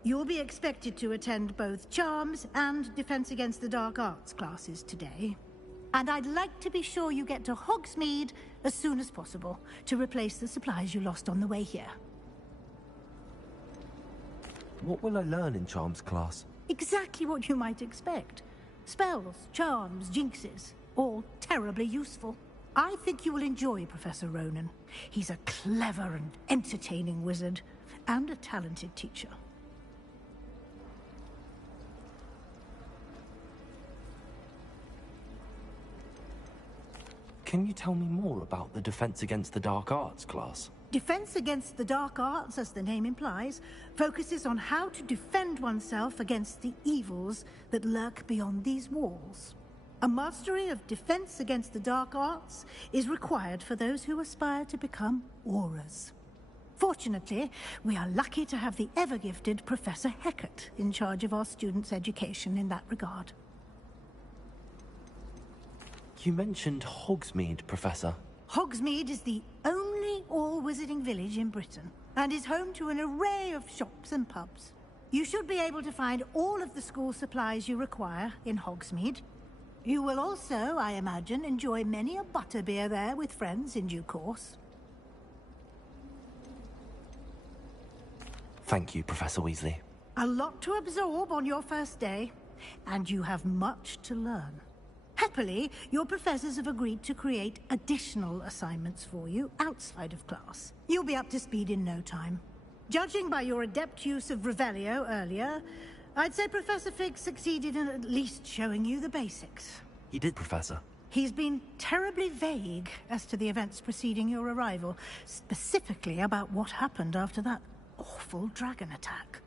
You'll be expected to attend both Charms and Defense Against the Dark Arts classes today. And I'd like to be sure you get to Hogsmeade as soon as possible to replace the supplies you lost on the way here. What will I learn in Charms class? Exactly what you might expect. Spells, charms, jinxes, all terribly useful. I think you will enjoy Professor Ronan. He's a clever and entertaining wizard, and a talented teacher. Can you tell me more about the Defense Against the Dark Arts class? Defense Against the Dark Arts, as the name implies, focuses on how to defend oneself against the evils that lurk beyond these walls. A mastery of Defense Against the Dark Arts is required for those who aspire to become Aurors. Fortunately, we are lucky to have the ever-gifted Professor Hecat in charge of our students' education in that regard. You mentioned Hogsmeade, Professor. Hogsmeade is the only all-wizarding village in Britain, and is home to an array of shops and pubs. You should be able to find all of the school supplies you require in Hogsmeade. You will also, I imagine, enjoy many a butterbeer there with friends in due course. Thank you, Professor Weasley. A lot to absorb on your first day, and you have much to learn. Happily, your professors have agreed to create additional assignments for you outside of class. You'll be up to speed in no time. Judging by your adept use of Revelio earlier, I'd say Professor Fig succeeded in at least showing you the basics. He did, Professor. He's been terribly vague as to the events preceding your arrival, specifically about what happened after that awful dragon attack.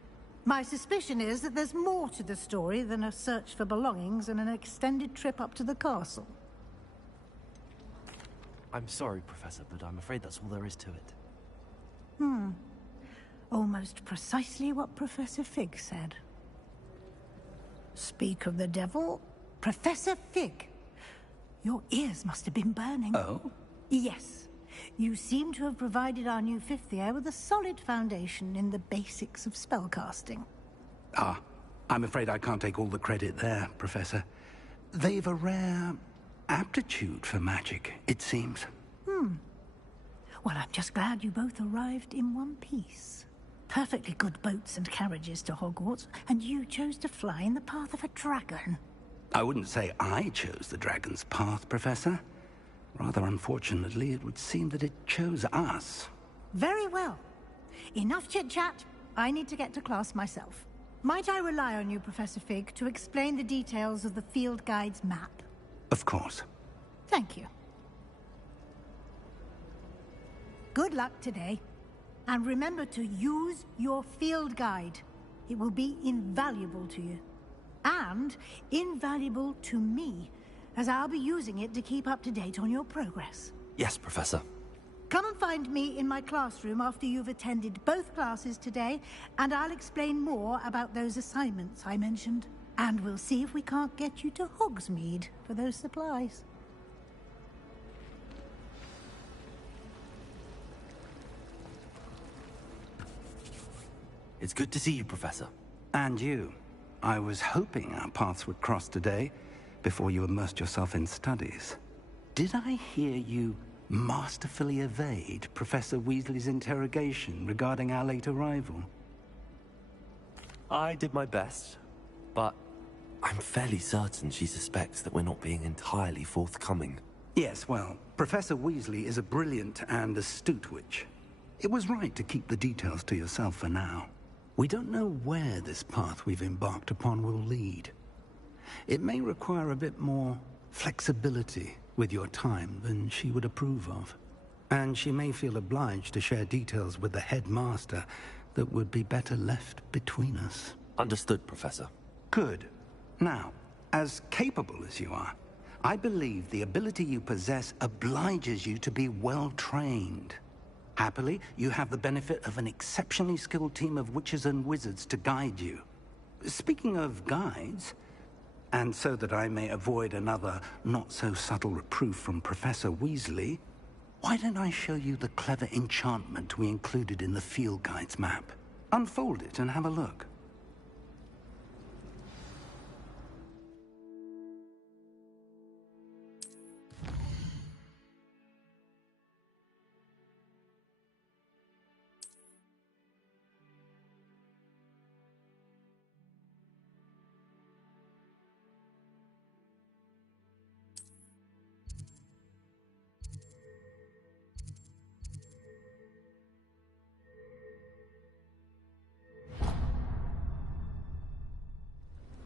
My suspicion is that there's more to the story than a search for belongings and an extended trip up to the castle. I'm sorry, Professor, but I'm afraid that's all there is to it. Almost precisely what Professor Fig said. Speak of the devil, Professor Fig. Your ears must have been burning. Oh? Yes. You seem to have provided our new fifth year with a solid foundation in the basics of spellcasting. Ah, I'm afraid I can't take all the credit there, Professor. They've a rare aptitude for magic, it seems. Well, I'm just glad you both arrived in one piece. Perfectly good boats and carriages to Hogwarts, and you chose to fly in the path of a dragon. I wouldn't say I chose the dragon's path, Professor. Rather unfortunately, it would seem that it chose us. Very well. Enough chit-chat. I need to get to class myself. Might I rely on you, Professor Fig, to explain the details of the field guide's map? Of course. Thank you. Good luck today. And remember to use your field guide. It will be invaluable to you. And invaluable to me, as I'll be using it to keep up to date on your progress. Yes, Professor. Come and find me in my classroom after you've attended both classes today, and I'll explain more about those assignments I mentioned. And we'll see if we can't get you to Hogsmeade for those supplies. It's good to see you, Professor. And you. I was hoping our paths would cross today, before you immersed yourself in studies. Did I hear you masterfully evade Professor Weasley's interrogation regarding our late arrival? I did my best, but I'm fairly certain she suspects that we're not being entirely forthcoming. Yes, well, Professor Weasley is a brilliant and astute witch. It was right to keep the details to yourself for now. We don't know where this path we've embarked upon will lead. It may require a bit more flexibility with your time than she would approve of. And she may feel obliged to share details with the headmaster that would be better left between us. Understood, Professor. Good. Now, as capable as you are, I believe the ability you possess obliges you to be well trained. Happily, you have the benefit of an exceptionally skilled team of witches and wizards to guide you. Speaking of guides, and so that I may avoid another not-so-subtle reproof from Professor Weasley, why don't I show you the clever enchantment we included in the field guide's map? Unfold it and have a look.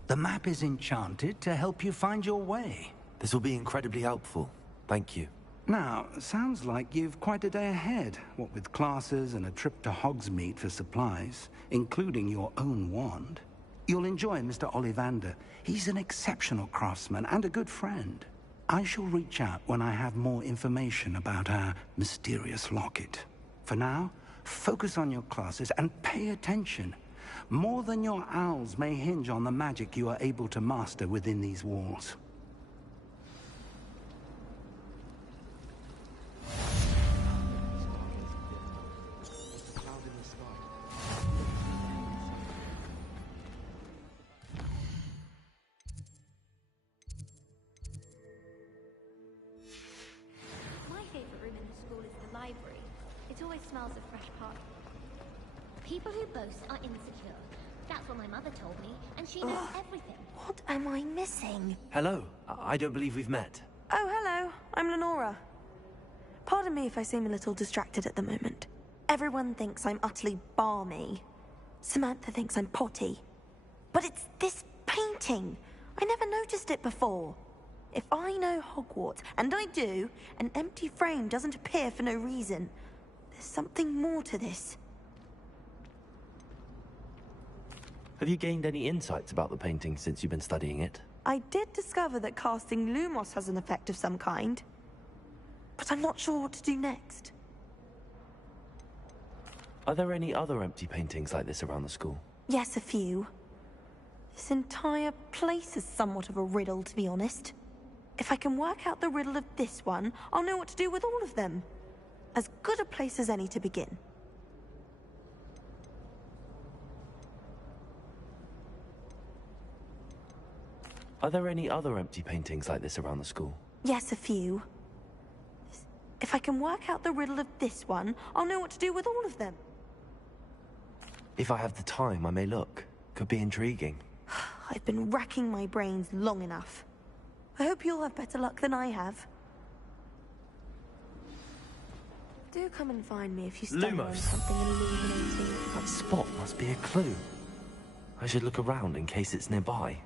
The map is enchanted to help you find your way. This will be incredibly helpful. Thank you. Now, sounds like you've quite a day ahead, what with classes and a trip to Hogsmeade for supplies, including your own wand. You'll enjoy Mr. Ollivander. He's an exceptional craftsman and a good friend. I shall reach out when I have more information about our mysterious locket. For now, focus on your classes and pay attention. More than your owls may hinge on the magic you are able to master within these walls. My favorite room in the school is the library. It always smells of fresh parchment. People who boast are insecure. That's what my mother told me, and she knows everything. What am I missing? Hello. I don't believe we've met. Oh, hello. I'm Lenora. Pardon me if I seem a little distracted at the moment. Everyone thinks I'm utterly balmy. Samantha thinks I'm potty. But it's this painting. I never noticed it before. If I know Hogwarts, and I do, an empty frame doesn't appear for no reason. There's something more to this. Have you gained any insights about the painting since you've been studying it? I did discover that casting Lumos has an effect of some kind. But I'm not sure what to do next. Are there any other empty paintings like this around the school? Yes, a few. This entire place is somewhat of a riddle, to be honest. If I can work out the riddle of this one, I'll know what to do with all of them. As good a place as any to begin. Are there any other empty paintings like this around the school? Yes, a few. If I can work out the riddle of this one, I'll know what to do with all of them. If I have the time, I may look. Could be intriguing. I've been racking my brains long enough. I hope you'll have better luck than I have. Do come and find me if you stumble on Lumos. something illuminating. That spot must be a clue. I should look around in case it's nearby.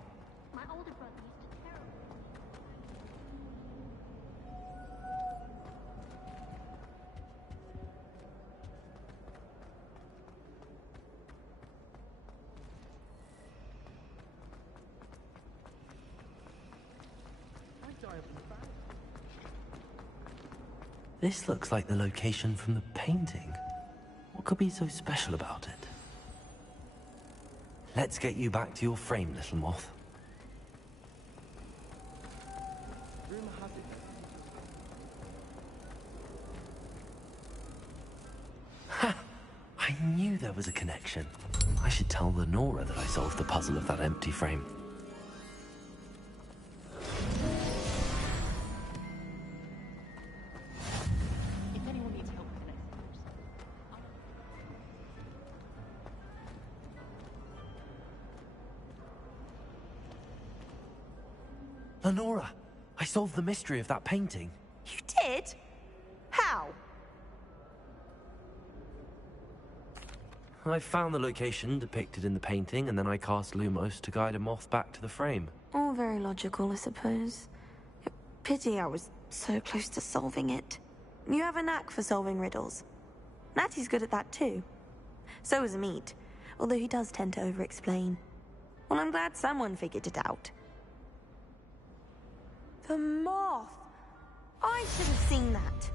This looks like the location from the painting. What could be so special about it? Let's get you back to your frame, little moth. Ha! I knew there was a connection. I should tell Lenora that I solved the puzzle of that empty frame. Lenora, I solved the mystery of that painting. You did? How? I found the location depicted in the painting, and then I cast Lumos to guide a moth back to the frame. All very logical, I suppose. Pity I was so close to solving it. You have a knack for solving riddles. Natty's good at that too. So is Amit, although he does tend to over-explain. Well, I'm glad someone figured it out. The moth! I should have seen that.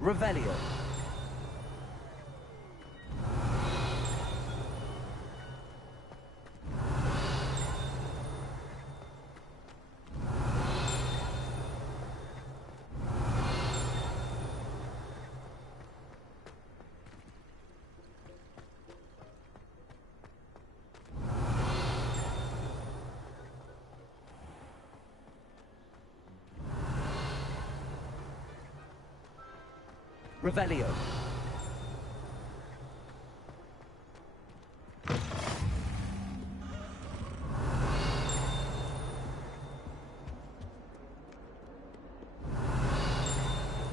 Revelio. Revelio.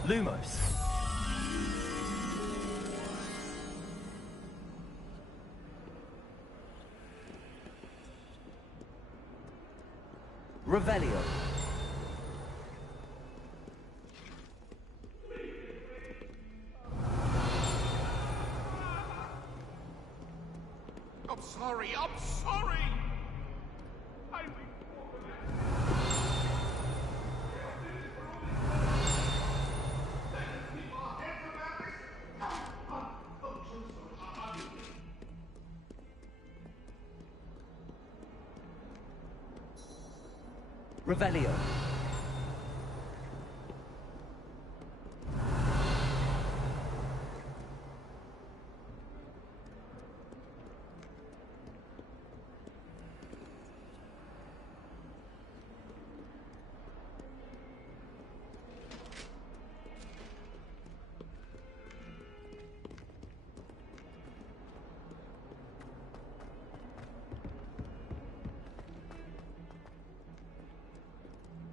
Lumos. Revelio. I'm sorry, I'm sorry! Revelio.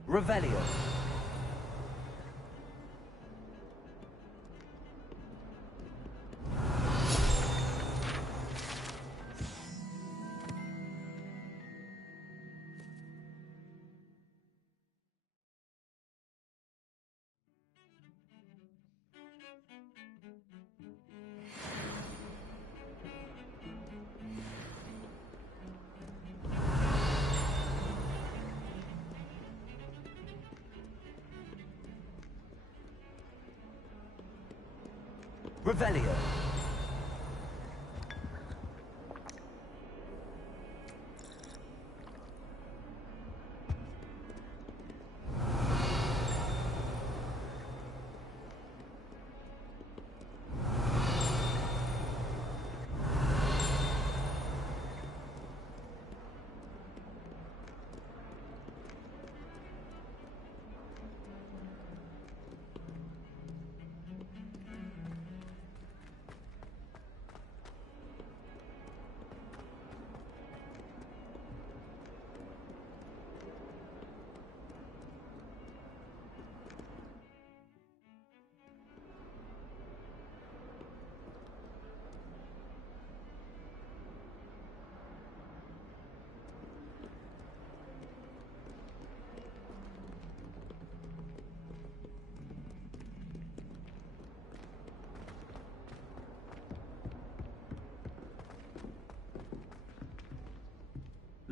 Revelio. Revelio.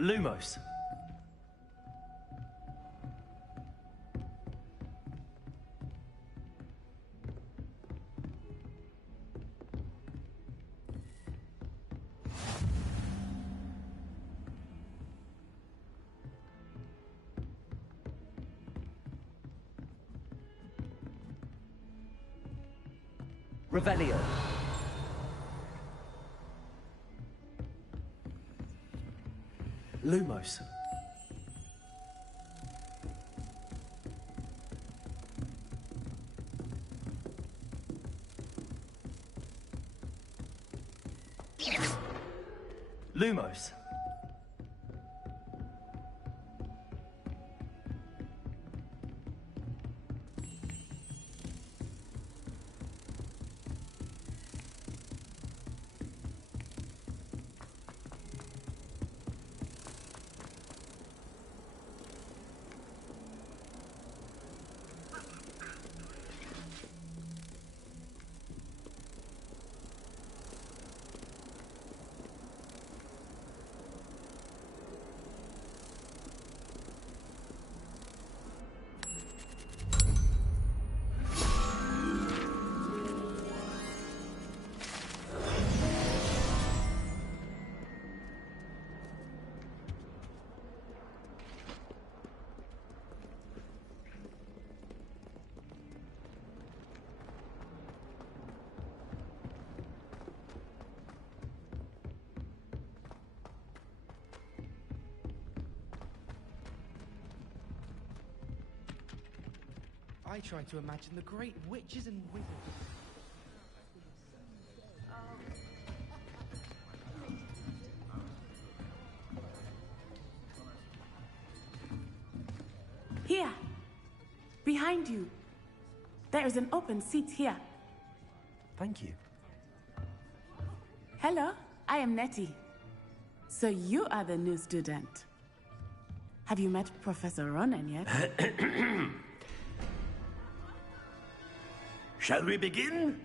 Lumos. Revelio. Lumos. Lumos. I try to imagine the great witches and wizards. Here! Behind you. There is an open seat here. Thank you. Hello, I am Nettie. So you are the new student. Have you met Professor Ronan yet? Shall we begin?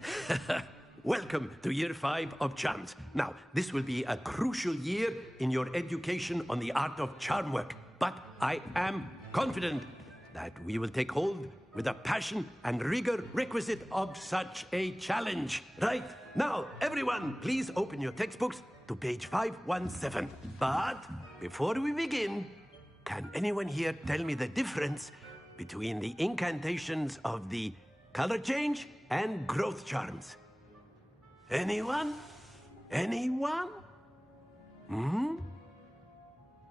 Welcome to Year 5 of Charms. Now, this will be a crucial year in your education on the art of charm work. But I am confident that we will take hold with the passion and rigor requisite of such a challenge. Right, now, everyone, please open your textbooks to page 517. But before we begin, can anyone here tell me the difference between the incantations of the color change and growth charms? Anyone? Anyone? Hmm?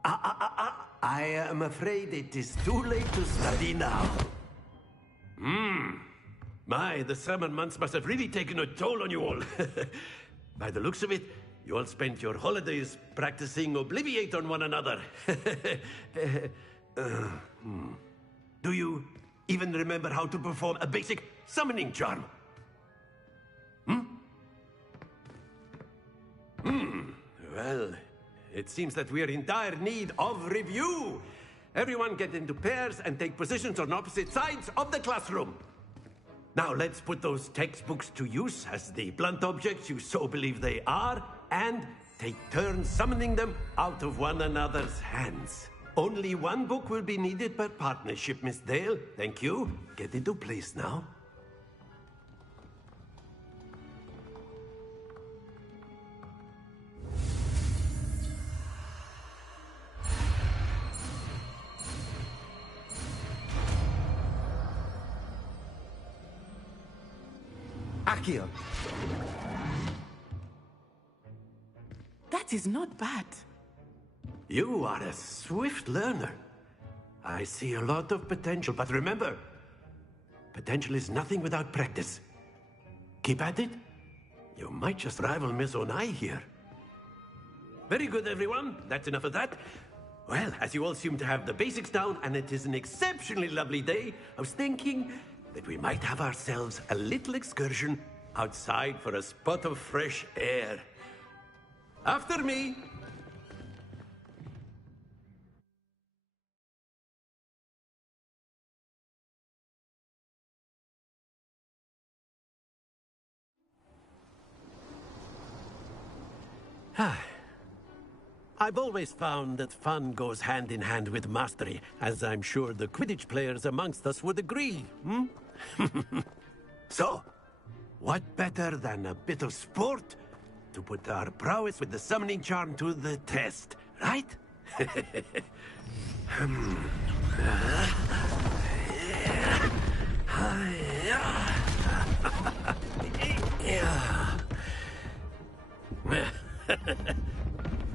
I am afraid it is too late to study now. My, the summer months must have really taken a toll on you all. By the looks of it, you all spent your holidays practicing Obliviate on one another. Do you even remember how to perform a basic summoning charm? Well, it seems that we are in dire need of review. Everyone get into pairs and take positions on opposite sides of the classroom. Now let's put those textbooks to use as the blunt objects you so believe they are, and take turns summoning them out of one another's hands. Only one book will be needed per partnership, Miss Dale. Thank you. Get into place now. Accio. That is not bad. You are a swift learner. I see a lot of potential, but remember, potential is nothing without practice. Keep at it. You might just rival Miss Onai here. Very good, everyone. That's enough of that. Well, as you all seem to have the basics down, and it is an exceptionally lovely day, I was thinking that we might have ourselves a little excursion outside for a spot of fresh air. After me. I've always found that fun goes hand in hand with mastery, as I'm sure the Quidditch players amongst us would agree, So, what better than a bit of sport to put our prowess with the summoning charm to the test, right?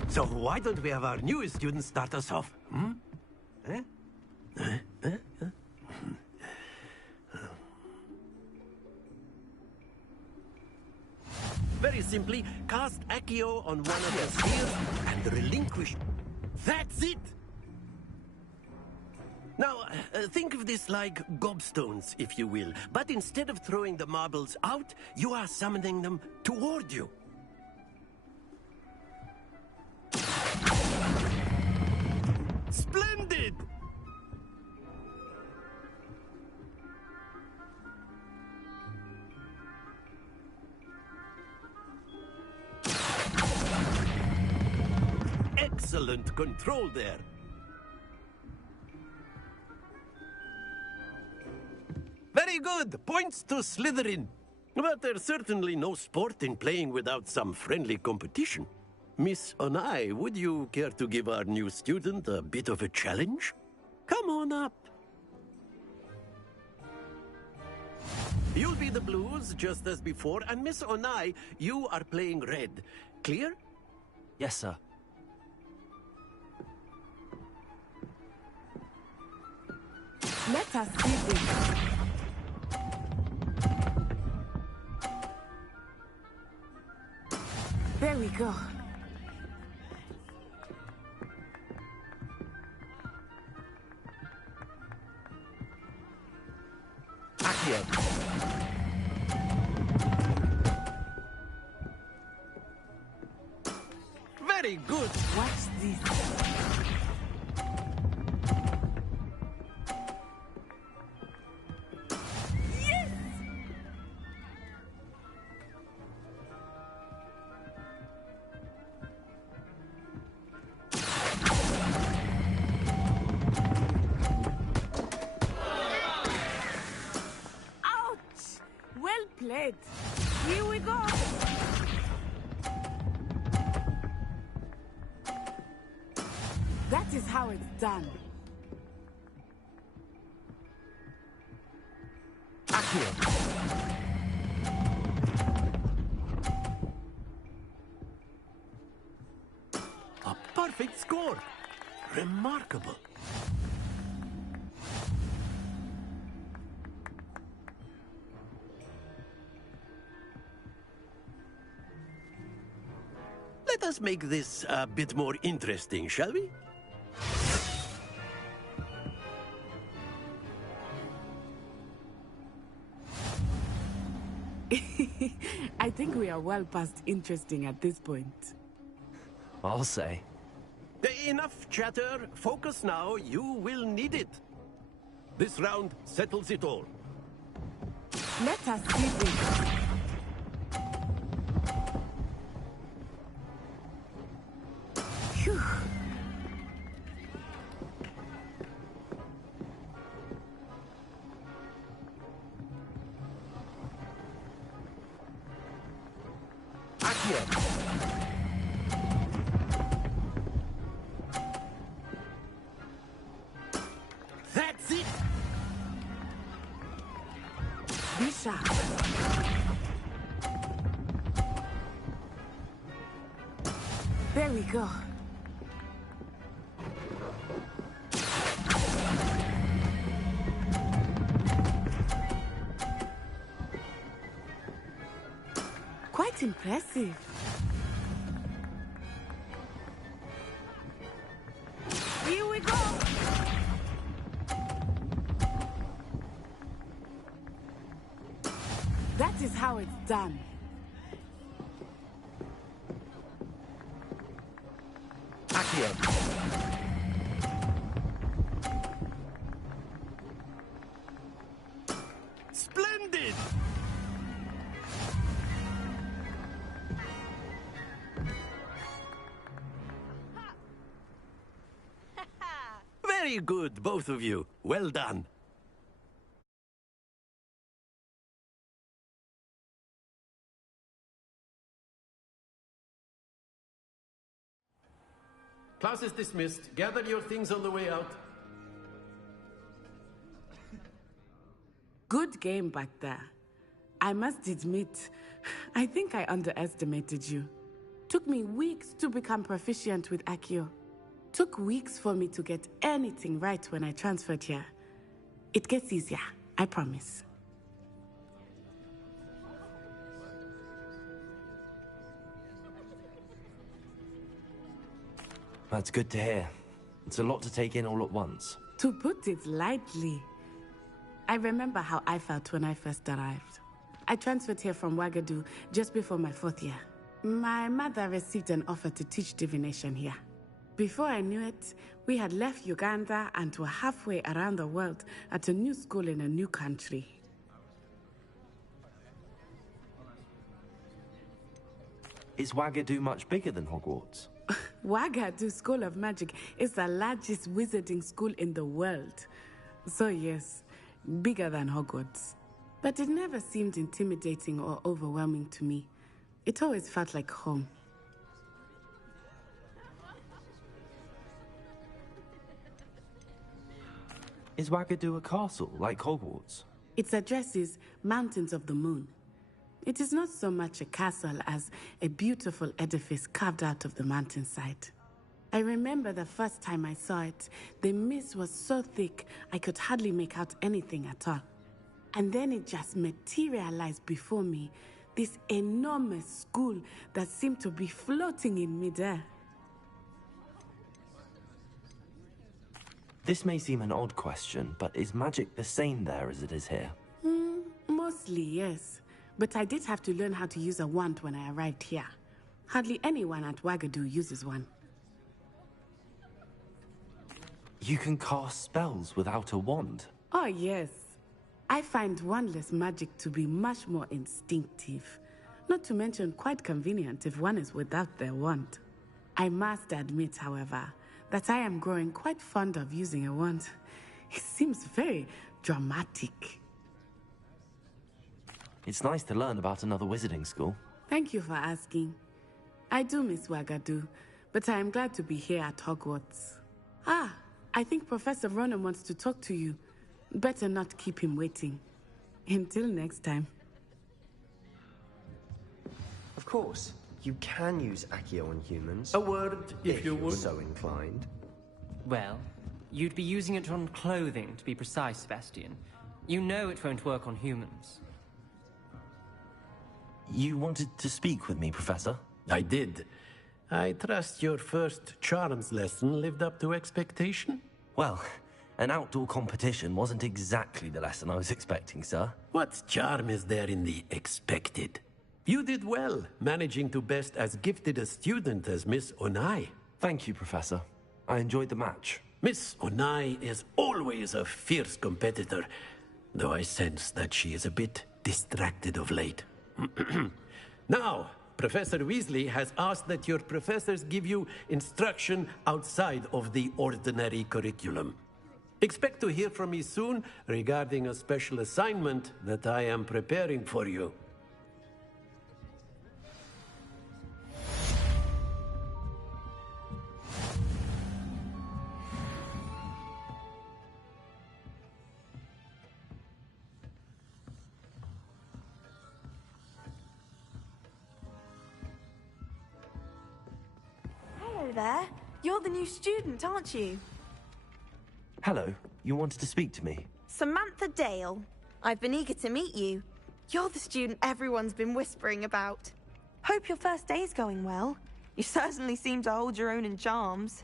So why don't we have our newest student start us off? Very simply, cast Accio on one of the spheres and relinquish. That's it! Now, think of this like gobstones, if you will. But instead of throwing the marbles out, you are summoning them toward you. Splendid! Excellent control there. Very good. Points to Slytherin. But there's certainly no sport in playing without some friendly competition. Miss Onai, would you care to give our new student a bit of a challenge? Come on up. You'll be the blues, just as before, and Miss Onai, you are playing red. Clear? Yes, sir. Let us see this. There we go. Accio. Very good. Watch this. Played. Here we go. That is how it's done. A perfect score. Remarkable. Let us make this a bit more interesting, shall we? I think we are well past interesting at this point. I'll say. Enough chatter. Focus now. You will need it. This round settles it all. Let us see this. Phew. That's it. Be sharp. There we go. Quite impressive. Here we go. That is how it's done. Splendid! Very good, both of you. Well done. Class is dismissed. Gather your things on the way out. Good game back there. I must admit, I think I underestimated you. Took me weeks to become proficient with Accio. Took weeks for me to get anything right when I transferred here. It gets easier, I promise. That's good to hear. It's a lot to take in all at once. To put it lightly, I remember how I felt when I first arrived. I transferred here from Wagadu just before my 4th year. My mother received an offer to teach divination here. Before I knew it, we had left Uganda and were halfway around the world at a new school in a new country. Is Wagadu much bigger than Hogwarts? Wagadu School of Magic is the largest wizarding school in the world. So yes, bigger than Hogwarts. But it never seemed intimidating or overwhelming to me. It always felt like home. Is Wagadu a castle, like Hogwarts? Its address is Mountains of the Moon. It is not so much a castle as a beautiful edifice carved out of the mountainside. I remember the first time I saw it, the mist was so thick I could hardly make out anything at all. And then it just materialized before me, this enormous school that seemed to be floating in midair. This may seem an odd question, but is magic the same there as it is here? Mostly, yes. But I did have to learn how to use a wand when I arrived here. Hardly anyone at Wagadu uses one. You can cast spells without a wand? Oh, yes. I find wandless magic to be much more instinctive. Not to mention quite convenient if one is without their wand. I must admit, however, that I am growing quite fond of using a wand. It seems very dramatic. It's nice to learn about another wizarding school. Thank you for asking. I do miss Wagadu, but I am glad to be here at Hogwarts. I think Professor Ronan wants to talk to you. Better not keep him waiting. Until next time. Of course, you can use Accio on humans. A word, if you you're would. so inclined. Well, you'd be using it on clothing, to be precise, Sebastian. You know it won't work on humans. You wanted to speak with me, Professor? I did. I trust your first charms lesson lived up to expectation? Well, an outdoor competition wasn't exactly the lesson I was expecting, sir. What charm is there in the expected? You did well, managing to best as gifted a student as Miss Onai. Thank you, Professor. I enjoyed the match. Miss Onai is always a fierce competitor, though I sense that she is a bit distracted of late. Now, Professor Weasley has asked that your professors give you instruction outside of the ordinary curriculum. Expect to hear from me soon regarding a special assignment that I am preparing for you. Hello there. You're the new student, aren't you? Hello, you wanted to speak to me? Samantha Dale. I've been eager to meet you. You're the student everyone's been whispering about. Hope your first day's going well. You certainly seem to hold your own in charms.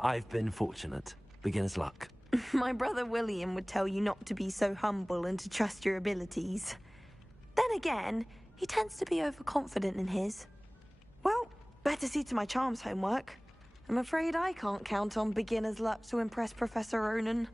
I've been fortunate. Beginner's luck. My brother William would tell you not to be so humble and to trust your abilities. Then again, he tends to be overconfident in his. Well, better see to my charms homework. I'm afraid I can't count on beginner's luck to impress Professor Ronan.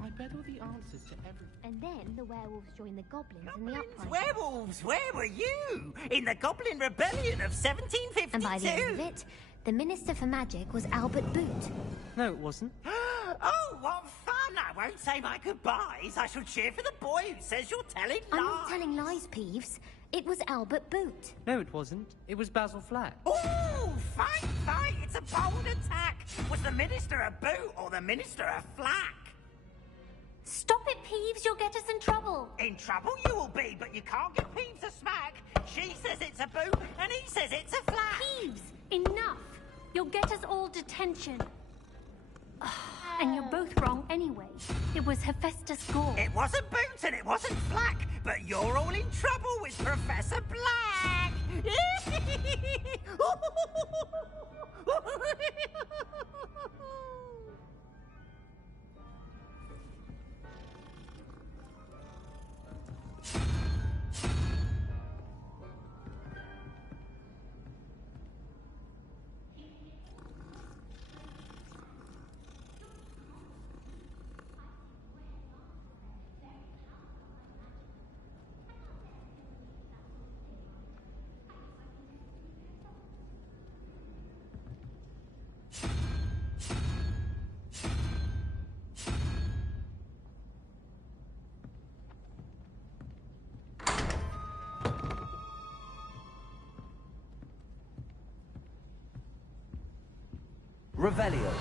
I bet all the answers to every... And then the werewolves joined the goblins in the uprising. Werewolves, where were you? In the Goblin Rebellion of 1752? And by the end of it, the Minister for Magic was Albert Boot. No, it wasn't. Oh, what fun! I won't say my goodbyes. I shall cheer for the boy who says you're telling lies. I'm not telling lies, Peeves. It was Albert Boot. No, it wasn't. It was Basil Flack. Ooh, fight, fight! It's a bold attack. Was the Minister a boot or the Minister a flack? Stop it, Peeves. You'll get us in trouble. In trouble you will be, but you can't give Peeves a smack. She says it's a boot, and he says it's a flack. Peeves, enough. You'll get us all detention. And you're both wrong anyway. It was Hephaestus Gore. It wasn't Boot and it wasn't Flack, but you're all in trouble with Professor Black! Revelio.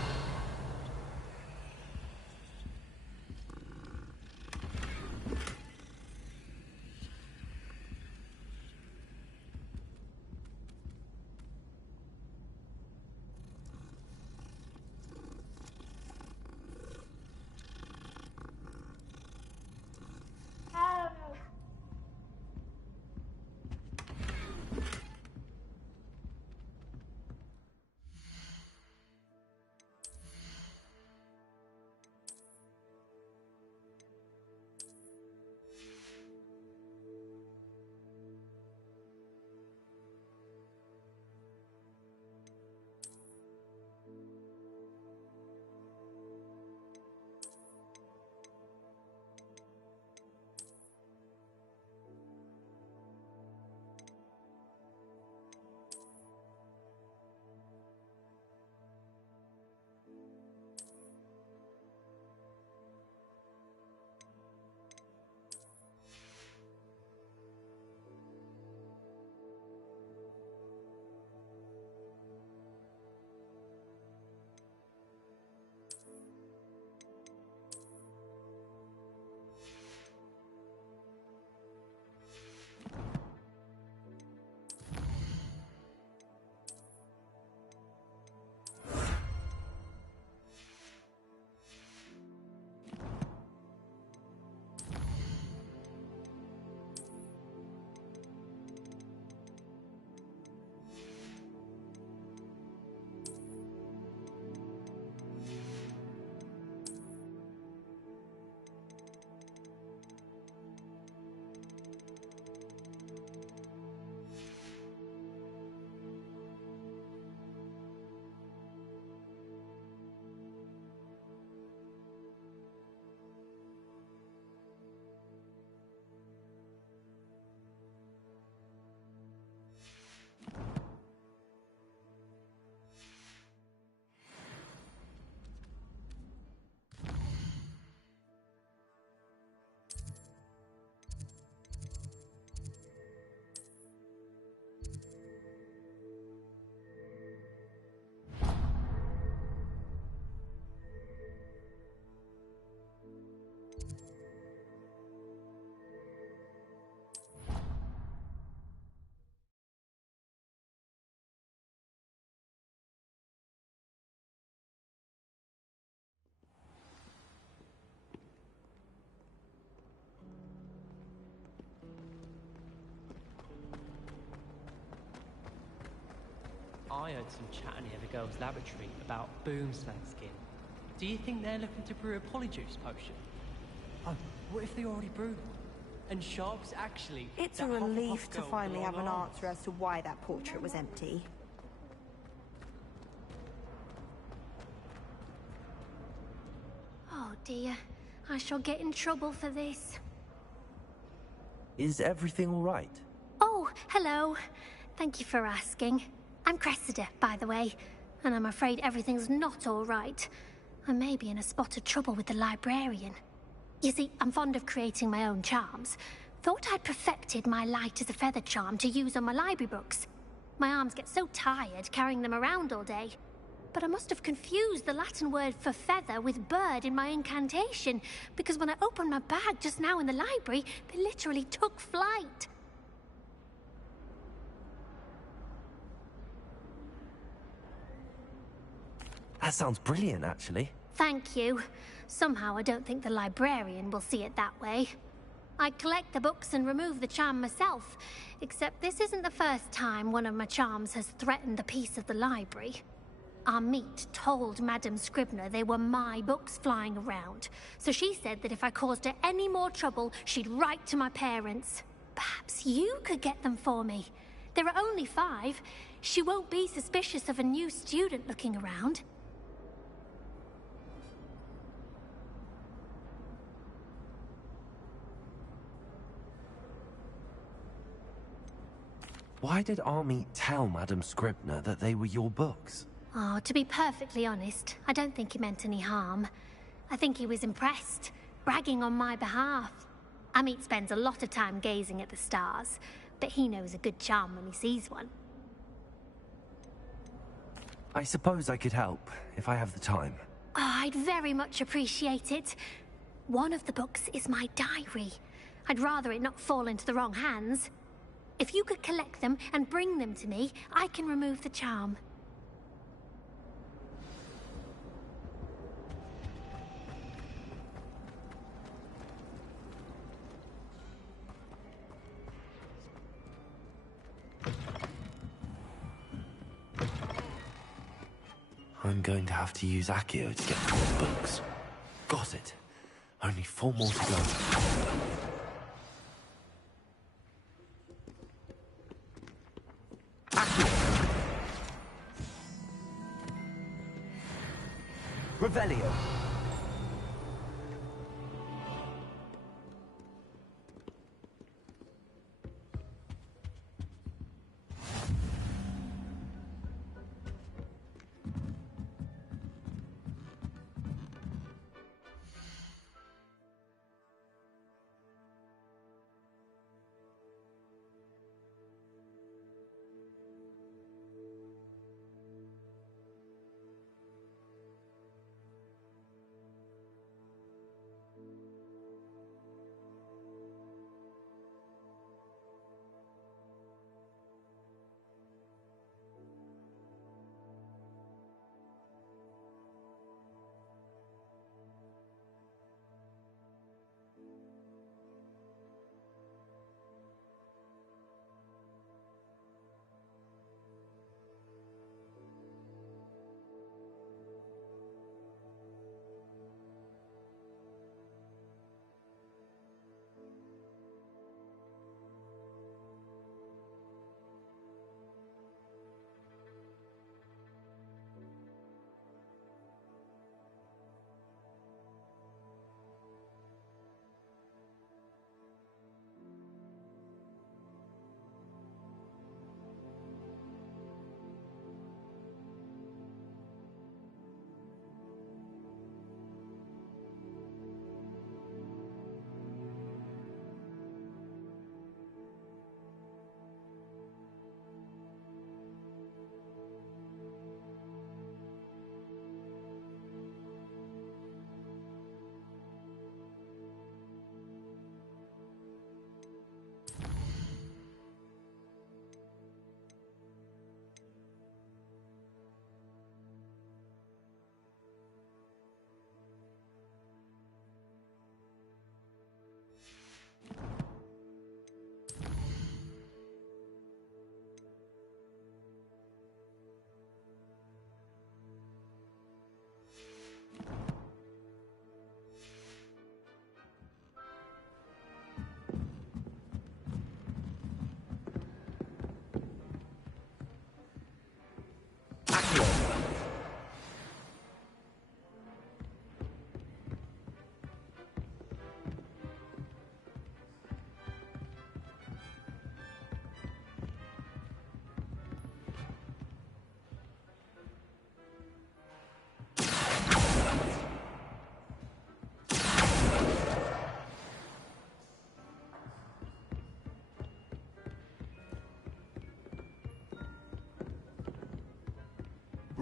I heard some chat near the girls' laboratory about boomslang skin. Do you think they're looking to brew a polyjuice potion? Oh, what if they already brewed one? And Sharp's actually... It's that a relief Hufflepuff to girl finally with have an long answer as to why that portrait was empty. Oh dear, I shall get in trouble for this. Is everything all right? Oh, hello. Thank you for asking. I'm Cressida, by the way, and I'm afraid everything's not all right. I may be in a spot of trouble with the librarian. You see, I'm fond of creating my own charms. Thought I'd perfected my light as a feather charm to use on my library books. My arms get so tired carrying them around all day. But I must have confused the Latin word for feather with bird in my incantation, because when I opened my bag just now in the library, they literally took flight. That sounds brilliant, actually. Thank you. Somehow I don't think the librarian will see it that way. I collect the books and remove the charm myself, except this isn't the first time one of my charms has threatened the peace of the library. Our meet told Madame Scribner they were my books flying around, so she said that if I caused her any more trouble, she'd write to my parents. Perhaps you could get them for me. There are only 5. She won't be suspicious of a new student looking around. Why did Army tell Madame Scribner that they were your books? Oh, to be perfectly honest, I don't think he meant any harm. I think he was impressed, bragging on my behalf. Amit spends a lot of time gazing at the stars, but he knows a good charm when he sees one. I suppose I could help, if I have the time. Oh, I'd very much appreciate it. One of the books is my diary. I'd rather it not fall into the wrong hands. If you could collect them and bring them to me, I can remove the charm. I'm going to have to use Accio to get to the books. Got it. Only 4 more to go. Revelio.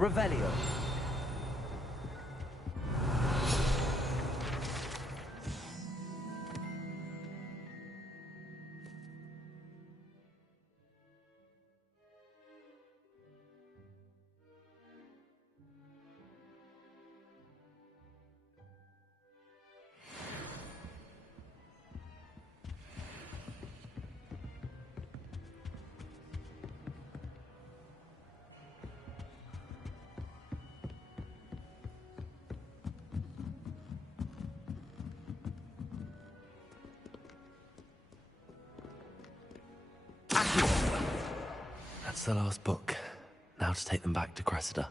Revelio. That's the last book. Now to take them back to Cressida.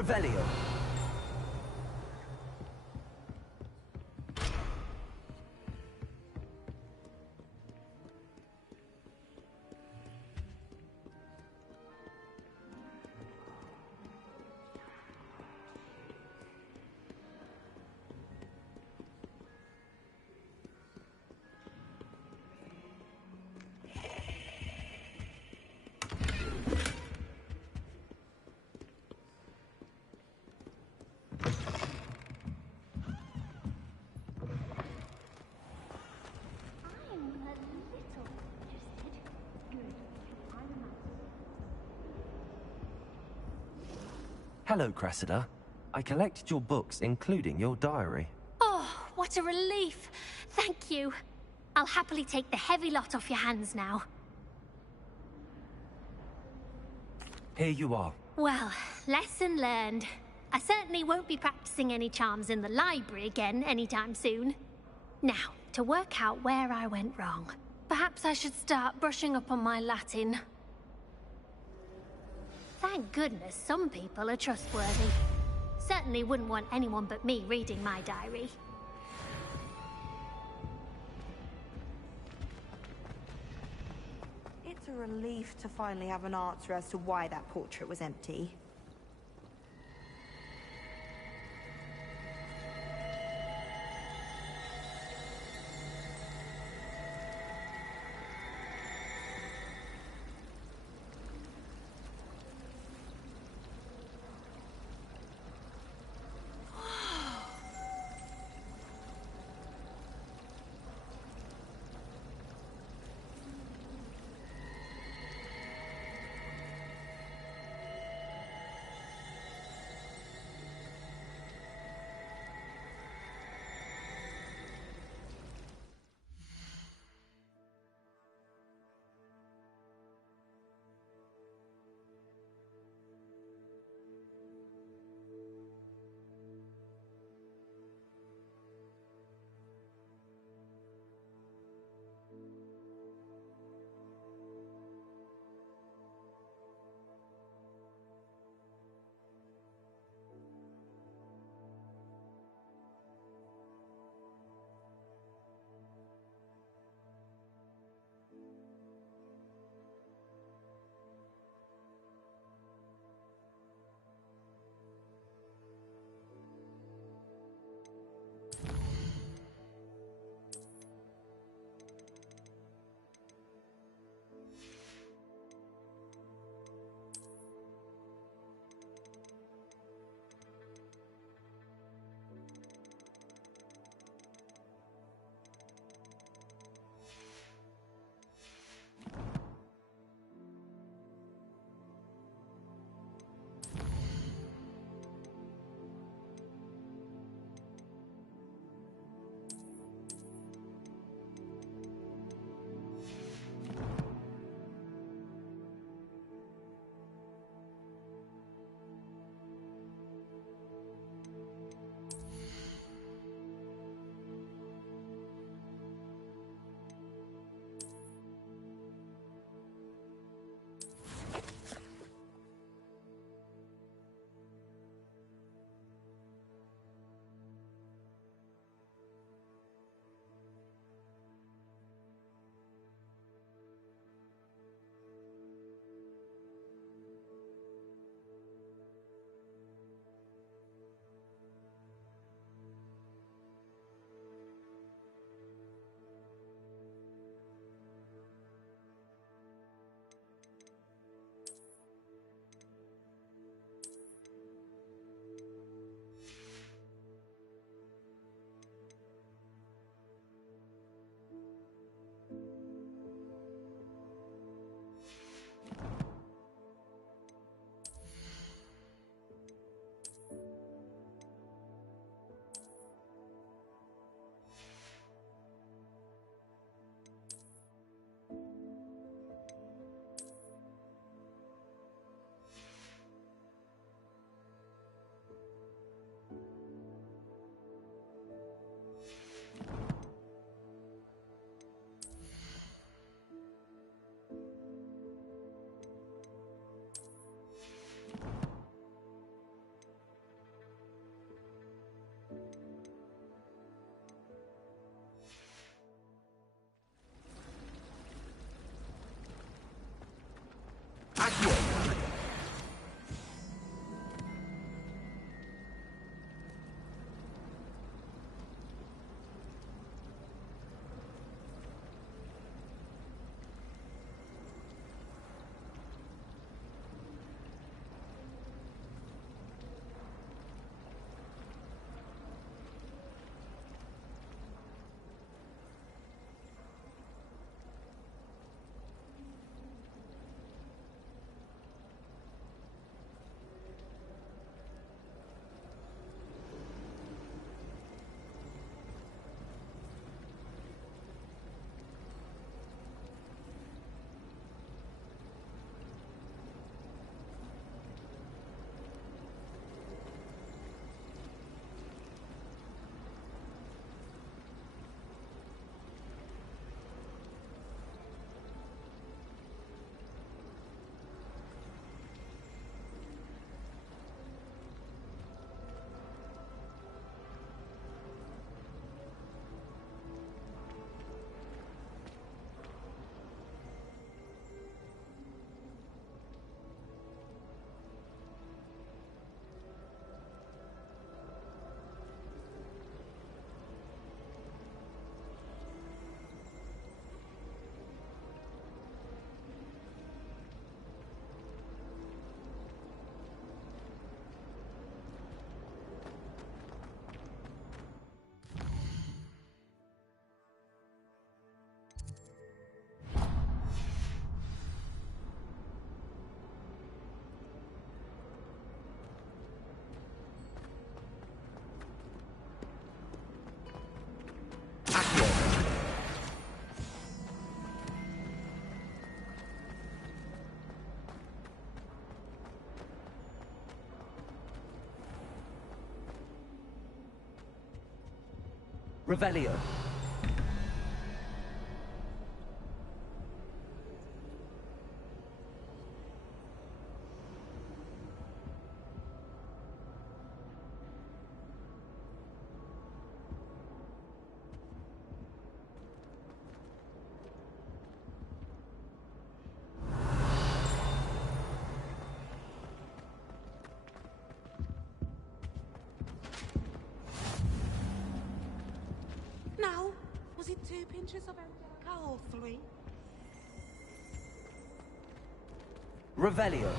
Revelio. Hello, Cressida. I collected your books, including your diary. Oh, what a relief. Thank you. I'll happily take the heavy lot off your hands now. Here you are. Well, lesson learned. I certainly won't be practicing any charms in the library again anytime soon. Now, to work out where I went wrong. Perhaps I should start brushing up on my Latin. Thank goodness some people are trustworthy. Certainly wouldn't want anyone but me reading my diary. It's a relief to finally have an answer as to why that portrait was empty. Revelio. Now, was it 2 pinches of Angelica or 3? Revelio.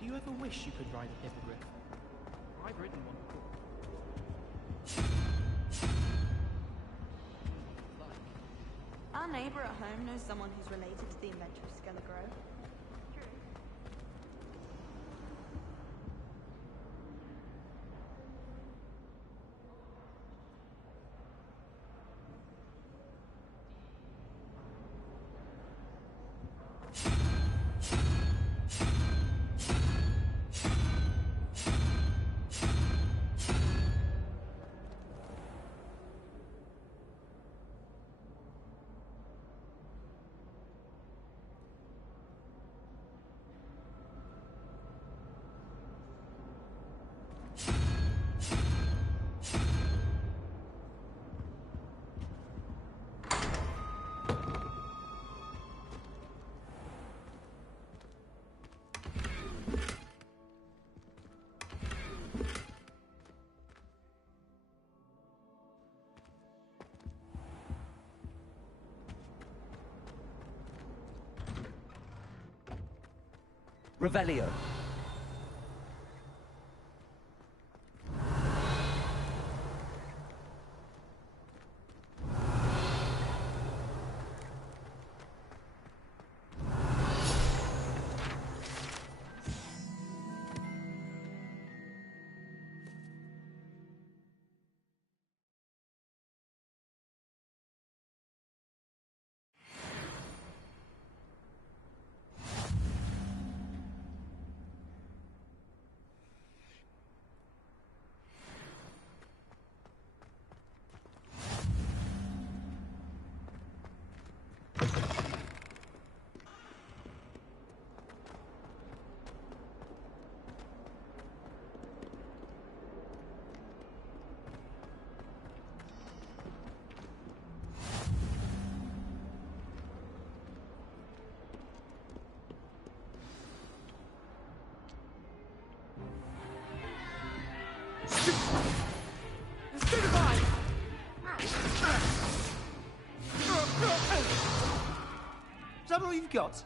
Do you ever wish you could ride a hippogriff? I've ridden one before. Our neighbor at home knows someone who's related to the inventor of Skelegro. Revelio. Is that all you've got?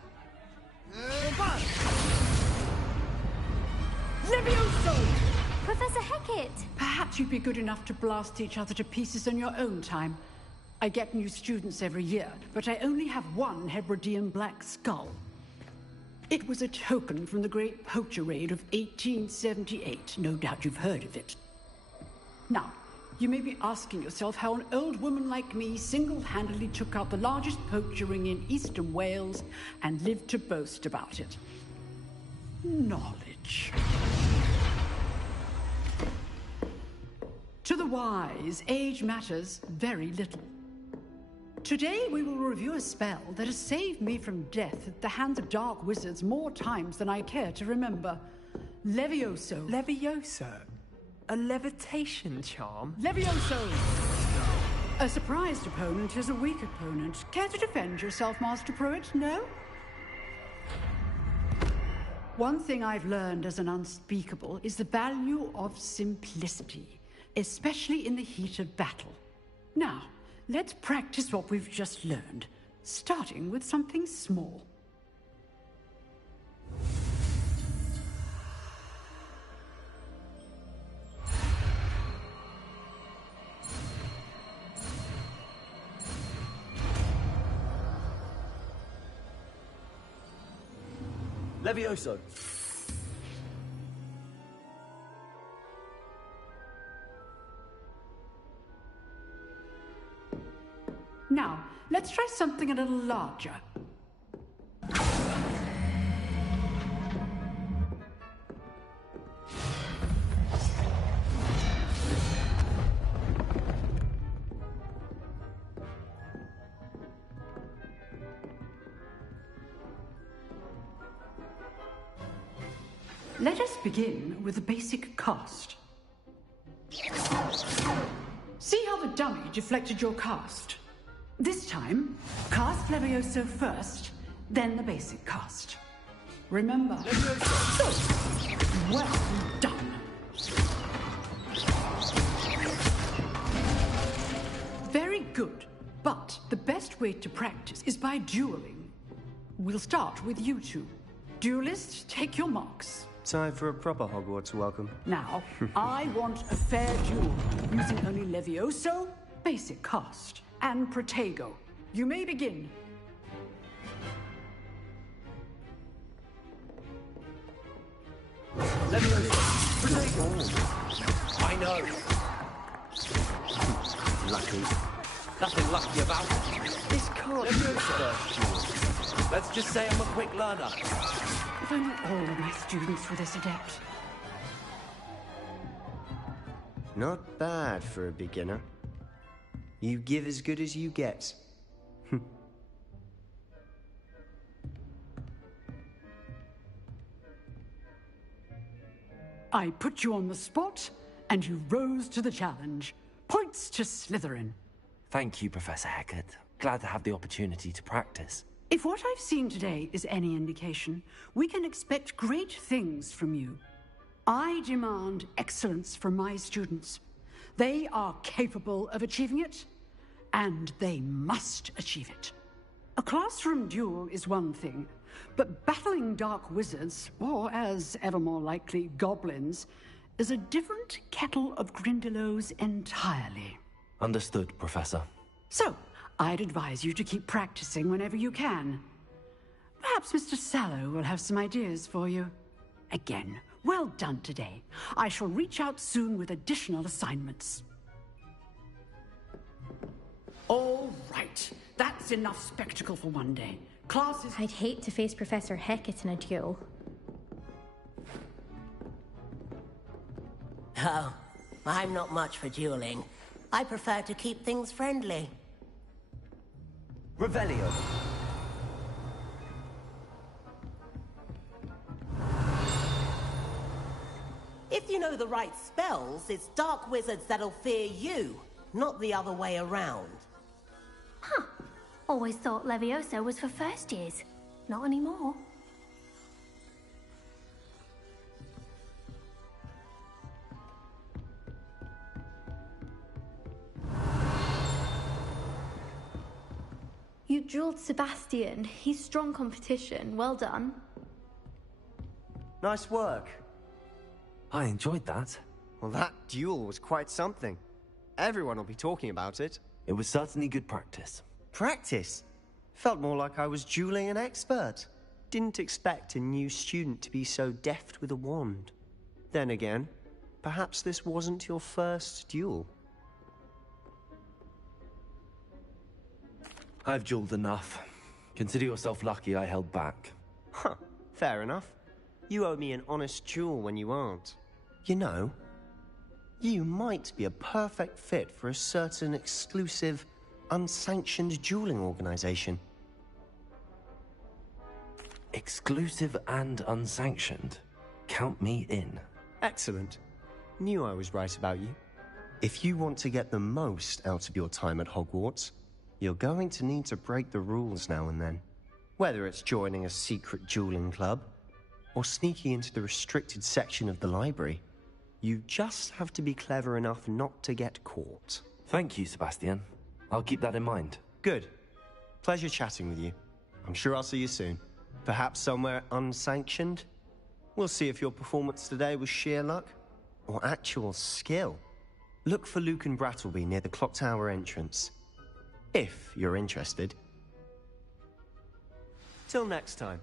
Levioso! Professor Hecat! Perhaps you'd be good enough to blast each other to pieces in your own time. I get new students every year, but I only have one Hebridean black skull. It was a token from the Great Poacher Raid of 1878. No doubt you've heard of it. Now, you may be asking yourself how an old woman like me single-handedly took out the largest poacher ring in eastern Wales and lived to boast about it. Knowledge. To the wise, age matters very little. Today we will review a spell that has saved me from death at the hands of dark wizards more times than I care to remember. Levioso. Levioso? A levitation charm? Levioso! A surprised opponent is a weak opponent. Care to defend yourself, Master Pruitt? No? One thing I've learned as an unspeakable is the value of simplicity, especially in the heat of battle. Now, let's practice what we've just learned, starting with something small. Levioso. Now, let's try something a little larger. Let us begin with the basic cast. See how the dummy deflected your cast? This time, cast Levioso first, then the basic cast. Remember. Levioso. Well done. Very good, but the best way to practice is by dueling. We'll start with you two. Duelists, take your marks. Time for a proper Hogwarts welcome. Now, I want a fair duel, using only Levioso, basic cast, and Protego. You may begin. Levioso. Protego. I know. Lucky. Nothing lucky about it. This can't be the first duel. Let's just say I'm a quick learner. If only all of my students were this adept. Not bad for a beginner. You give as good as you get. I put you on the spot, and you rose to the challenge. Points to Slytherin. Thank you, Professor Hecat. Glad to have the opportunity to practice. If what I've seen today is any indication, we can expect great things from you. I demand excellence from my students. They are capable of achieving it, and they must achieve it. A classroom duel is one thing, but battling dark wizards, or as ever more likely, goblins, is a different kettle of Grindylows entirely. Understood, Professor. So, I'd advise you to keep practicing whenever you can. Perhaps Mr. Sallow will have some ideas for you. Again, well done today. I shall reach out soon with additional assignments. All right. That's enough spectacle for one day. Classes... I'd hate to face Professor Hecat in a duel. Oh, I'm not much for dueling. I prefer to keep things friendly. Revelio. If you know the right spells, it's dark wizards that'll fear you, not the other way around. Huh. Always thought Levioso was for first years. Not anymore. You drilled Sebastian. He's strong competition. Well done. Nice work. I enjoyed that. Well, that duel was quite something. Everyone will be talking about it. It was certainly good practice. Practice? Felt more like I was dueling an expert. Didn't expect a new student to be so deft with a wand. Then again, perhaps this wasn't your first duel. I've dueled enough. Consider yourself lucky I held back. Huh, fair enough. You owe me an honest duel when you aren't. You know, you might be a perfect fit for a certain exclusive, unsanctioned dueling organization. Exclusive and unsanctioned. Count me in. Excellent. Knew I was right about you. If you want to get the most out of your time at Hogwarts, you're going to need to break the rules now and then. Whether it's joining a secret dueling club, or sneaking into the restricted section of the library, you just have to be clever enough not to get caught. Thank you, Sebastian. I'll keep that in mind. Good. Pleasure chatting with you. I'm sure I'll see you soon. Perhaps somewhere unsanctioned? We'll see if your performance today was sheer luck, or actual skill. Look for Luke and Brattleby near the clock tower entrance. If you're interested. Till next time.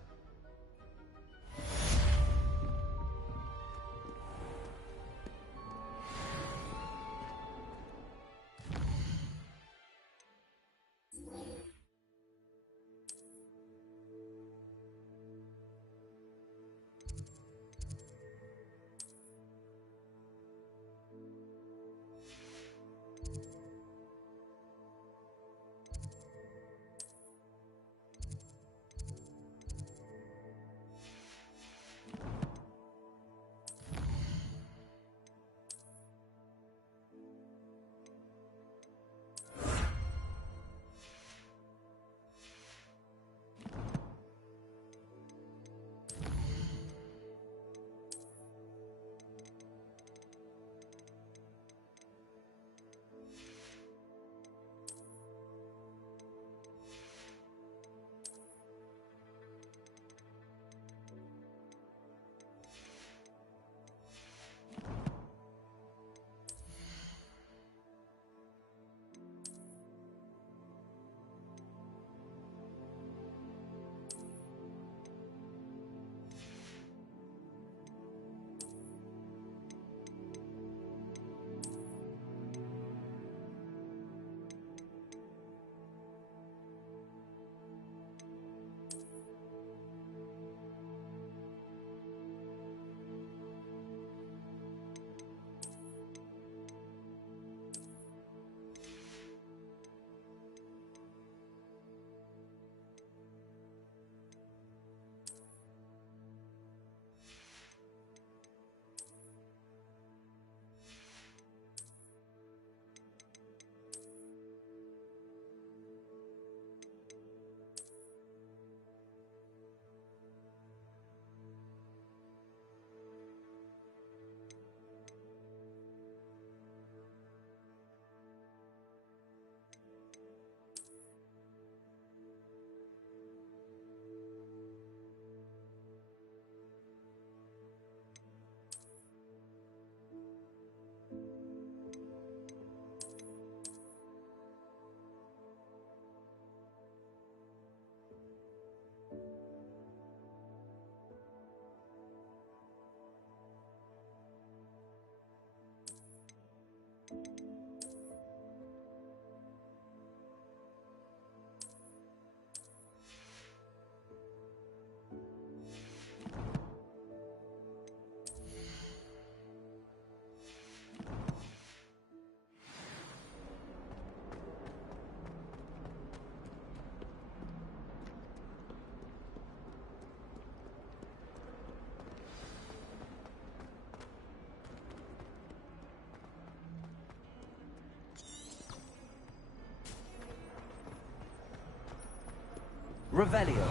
Revelio.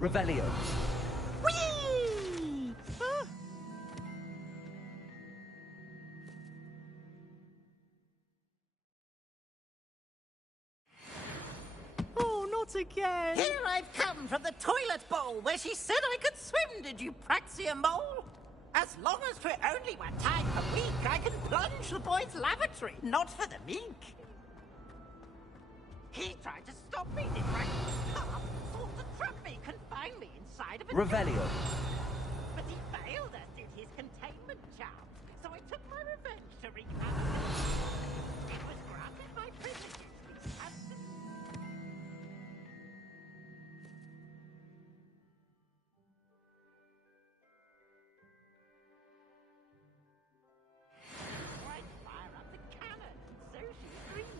Revelio. Whee! Ah. Oh, not again! Here I've come from the toilet bowl where she said I could swim, did you praxia mole? As long as for only 1 time a week, I can plunge the boy's lavatory, not for the meek. He tried to stop me, did right? Thought to trap me, confine me inside of a Revelio. But he failed us, did his containment charms, so I took my revenge to wreak havoc. It was granted my privileges, these handsome... I'd fire up the cannon, so she agreed.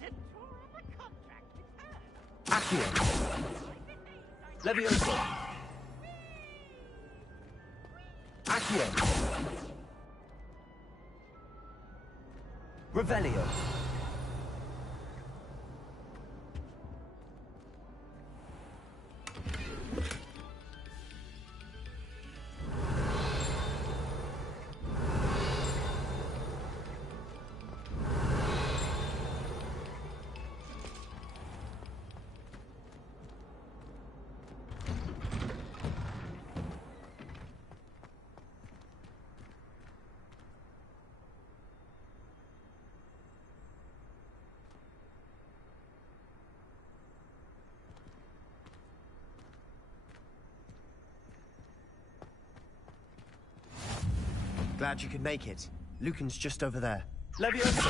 To draw up a contract with her. Accio. Levioso. Accio. Revelio. Glad you could make it. Lucan's just over there. Levioso.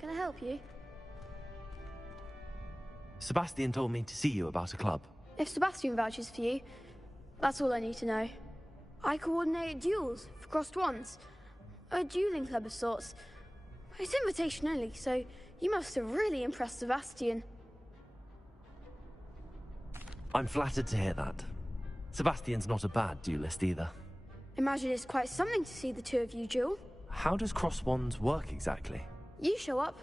Can I help you? Sebastian told me to see you about a club. If Sebastian vouches for you, that's all I need to know. I coordinate duels for crossed wands. A dueling club of sorts. It's invitation only, so you must have really impressed Sebastian. I'm flattered to hear that. Sebastian's not a bad duelist either. Imagine it's quite something to see the two of you duel. How does cross wands work exactly? You show up,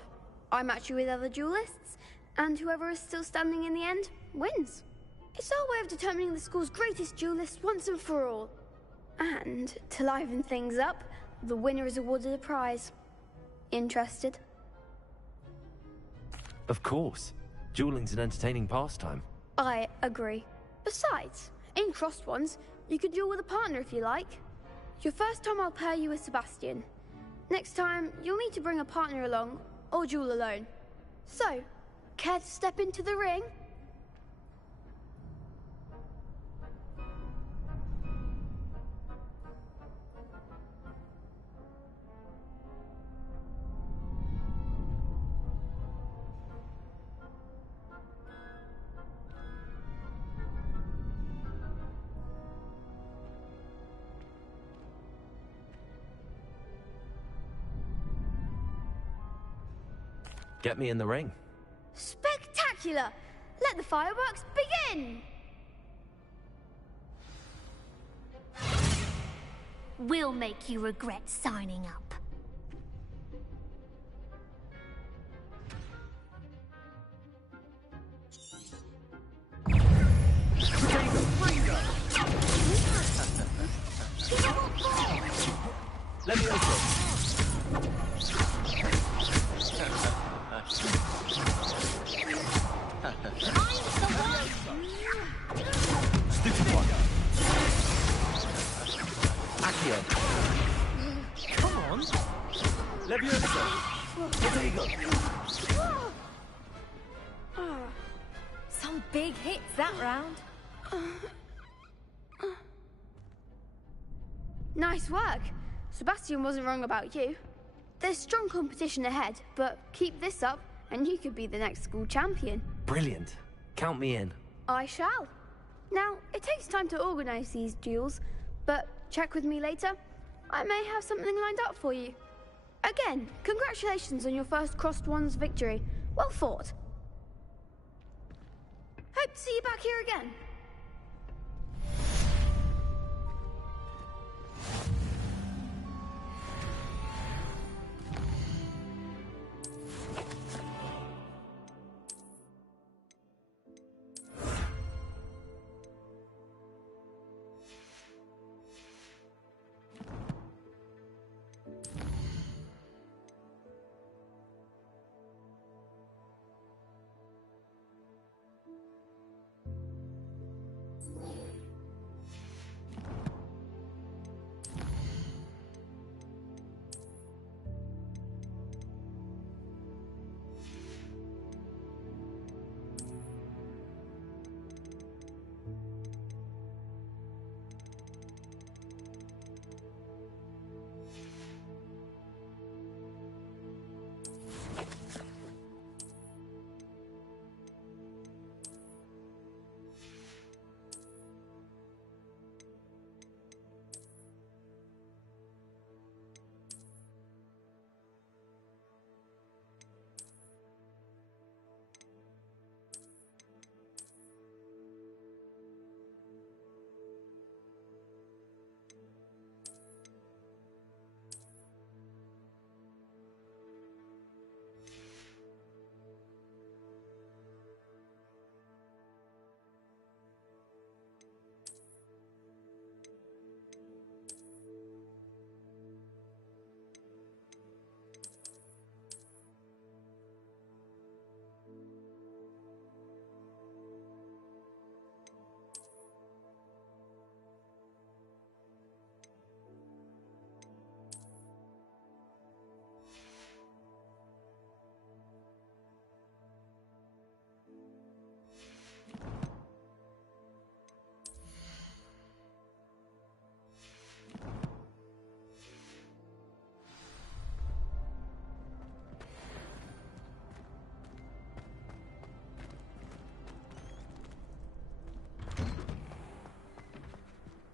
I match you with other duelists, and whoever is still standing in the end wins. It's our way of determining the school's greatest duelist once and for all. And to liven things up, the winner is awarded a prize. Interested? Of course. Dueling's an entertaining pastime. I agree. Besides, in crossed ones, you could duel with a partner if you like. Your first time I'll pair you with Sebastian. Next time, you'll need to bring a partner along, or duel alone. So, care to step into the ring? Get me in the ring. Spectacular! Let the fireworks begin! We'll make you regret signing up. Let me open. Stupid one. Accio. Come on. Levioso. There you go. Some big hits that round. Nice work. Sebastian wasn't wrong about you. There's strong competition ahead, but keep this up and you could be the next school champion. Brilliant. Count me in. I shall. Now, it takes time to organize these duels, but check with me later. I may have something lined up for you. Again, congratulations on your first Crossed Ones victory. Well fought. Hope to see you back here again.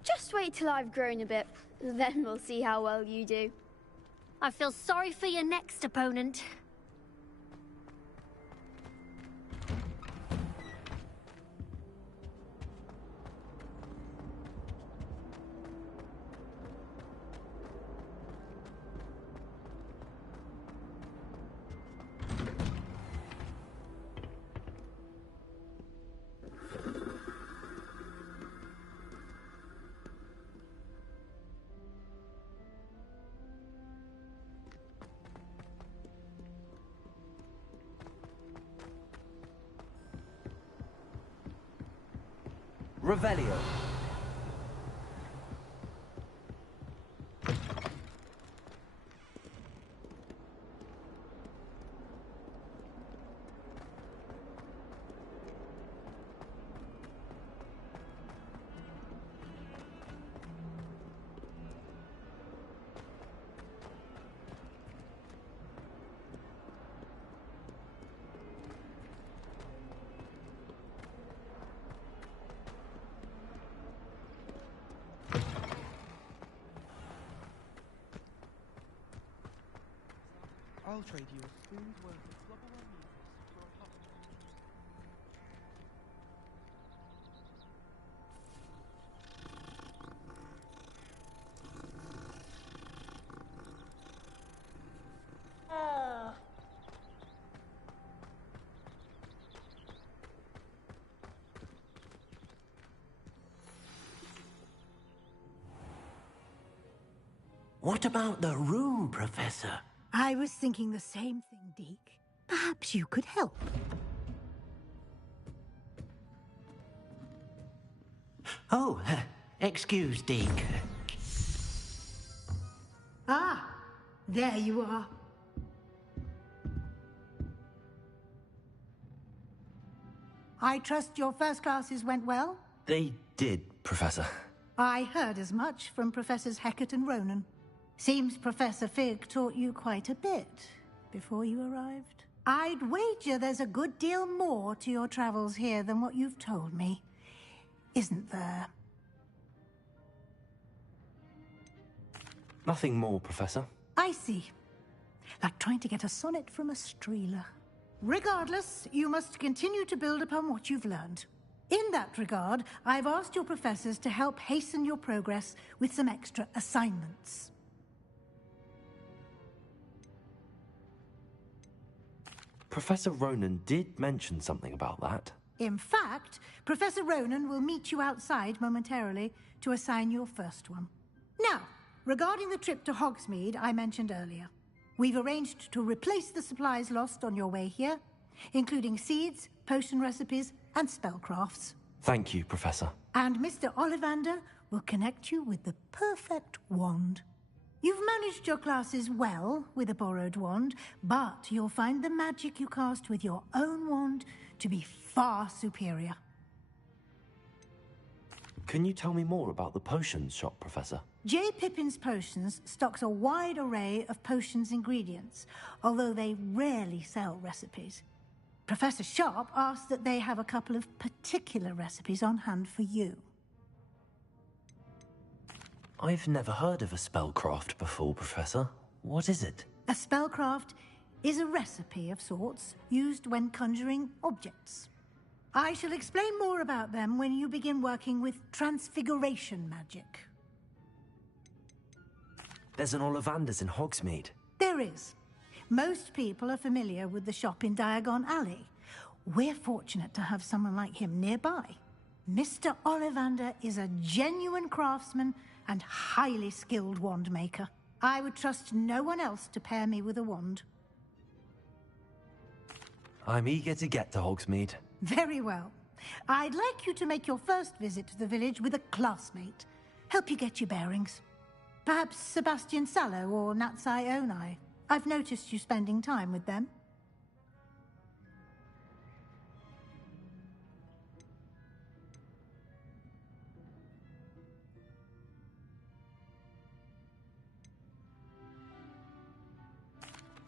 Just wait till I've grown a bit, then we'll see how well you do. I feel sorry for your next opponent. Revelio. I'll trade you a food worth its double on meals for a pot. What about the room, Professor? I was thinking the same thing, Deke. Perhaps you could help. Oh, excuse, Deke. Ah, there you are. I trust your first classes went well? They did, Professor. I heard as much from Professors Hecat and Ronan. Seems Professor Fig taught you quite a bit before you arrived. I'd wager there's a good deal more to your travels here than what you've told me. Isn't there? Nothing more, Professor. I see. Like trying to get a sonnet from a streeler. Regardless, you must continue to build upon what you've learned. In that regard, I've asked your professors to help hasten your progress with some extra assignments. Professor Ronan did mention something about that. In fact, Professor Ronan will meet you outside momentarily to assign your first one. Now, regarding the trip to Hogsmeade I mentioned earlier, we've arranged to replace the supplies lost on your way here, including seeds, potion recipes, and spellcrafts. Thank you, Professor. And Mr. Ollivander will connect you with the perfect wand. You've managed your classes well with a borrowed wand, but you'll find the magic you cast with your own wand to be far superior. Can you tell me more about the potions shop, Professor? J. Pippin's Potions stocks a wide array of potions ingredients, although they rarely sell recipes. Professor Sharp asked that they have a couple of particular recipes on hand for you. I've never heard of a spellcraft before, Professor. What is it? A spellcraft is a recipe of sorts used when conjuring objects. I shall explain more about them when you begin working with transfiguration magic. There's an Ollivander's in Hogsmeade. There is. Most people are familiar with the shop in Diagon Alley. We're fortunate to have someone like him nearby. Mr. Ollivander is a genuine craftsman and highly skilled wand maker. I would trust no one else to pair me with a wand. I'm eager to get to Hogsmeade. Very well. I'd like you to make your first visit to the village with a classmate. Help you get your bearings. Perhaps Sebastian Sallow or Natsai Onai. I've noticed you spending time with them.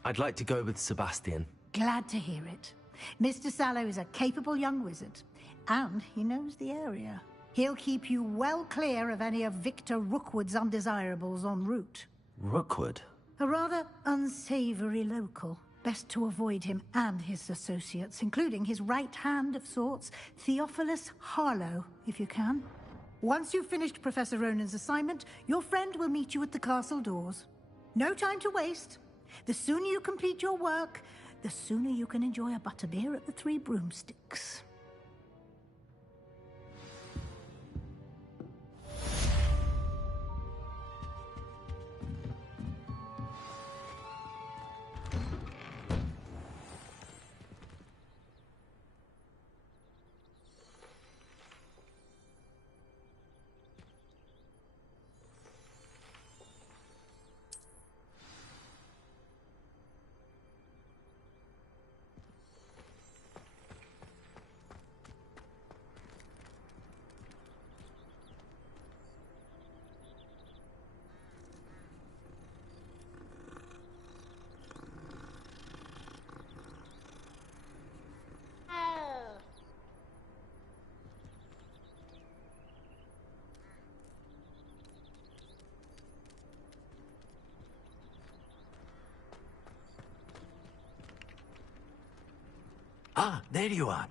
I'd like to go with Sebastian. Glad to hear it. Mr. Sallow is a capable young wizard, and he knows the area. He'll keep you well clear of any of Victor Rookwood's undesirables en route. Rookwood? A rather unsavory local. Best to avoid him and his associates, including his right hand of sorts, Theophilus Harlow, if you can. Once you've finished Professor Ronan's assignment, your friend will meet you at the castle doors. No time to waste. The sooner you complete your work, the sooner you can enjoy a butterbeer at the Three Broomsticks. Ah, there you are.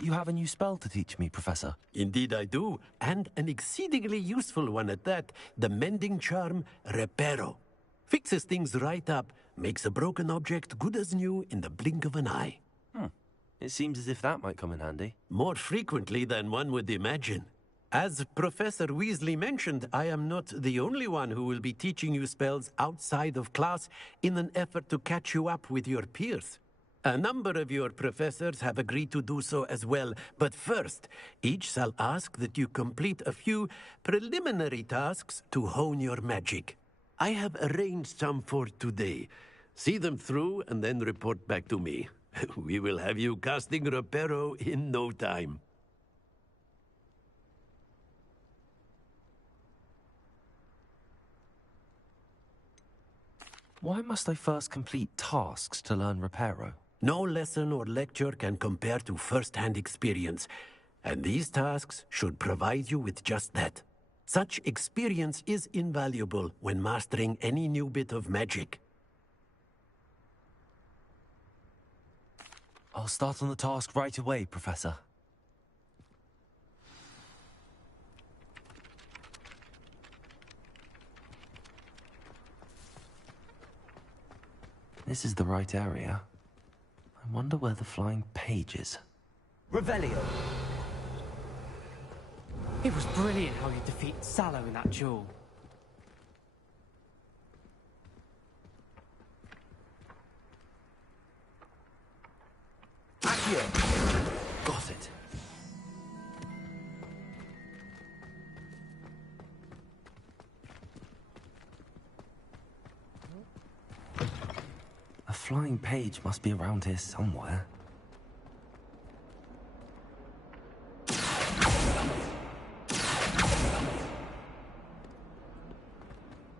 You have a new spell to teach me, Professor. Indeed I do, and an exceedingly useful one at that. The mending charm, Reparo. Fixes things right up, makes a broken object good as new in the blink of an eye. It seems as if that might come in handy. More frequently than one would imagine. As Professor Weasley mentioned, I am not the only one who will be teaching you spells outside of class in an effort to catch you up with your peers. A number of your professors have agreed to do so as well, but first, each shall ask that you complete a few preliminary tasks to hone your magic. I have arranged some for today. See them through and then report back to me. We will have you casting Reparo in no time. Why must I first complete tasks to learn Reparo? No lesson or lecture can compare to first-hand experience, and these tasks should provide you with just that. Such experience is invaluable when mastering any new bit of magic. I'll start on the task right away, Professor. This is the right area. I wonder where the flying page is. Revelio. It was brilliant how you defeat Sallow in that duel. Accio! Got it. A flying page must be around here somewhere.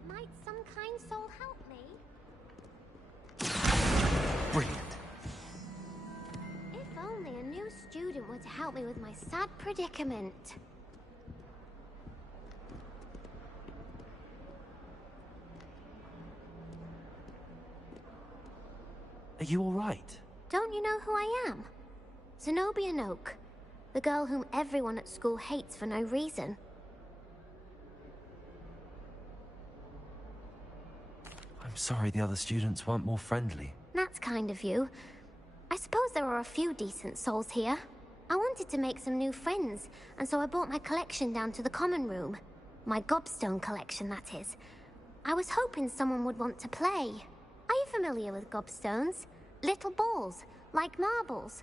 Might some kind soul help me? Brilliant. If only a new student were to help me with my sad predicament. Are you all right? Don't you know who I am? Zenobia Noak, the girl whom everyone at school hates for no reason. I'm sorry the other students weren't more friendly. That's kind of you. I suppose there are a few decent souls here. I wanted to make some new friends, and so I brought my collection down to the common room. My gobstone collection, that is. I was hoping someone would want to play. Are you familiar with gobstones? Little balls, like marbles.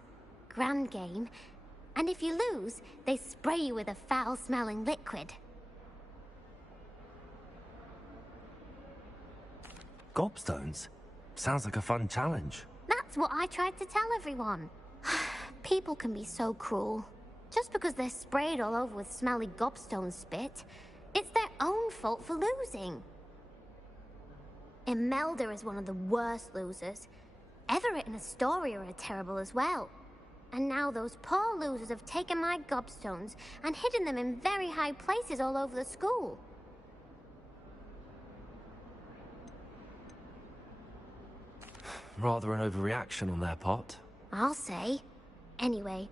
Grand game. And if you lose, they spray you with a foul-smelling liquid. Gobstones? Sounds like a fun challenge. That's what I tried to tell everyone. People can be so cruel. Just because they're sprayed all over with smelly gobstone spit, it's their own fault for losing. Imelda is one of the worst losers. Everett and Astoria are terrible as well. And now those poor losers have taken my gobstones and hidden them in very high places all over the school. Rather an overreaction on their part. I'll say. Anyway,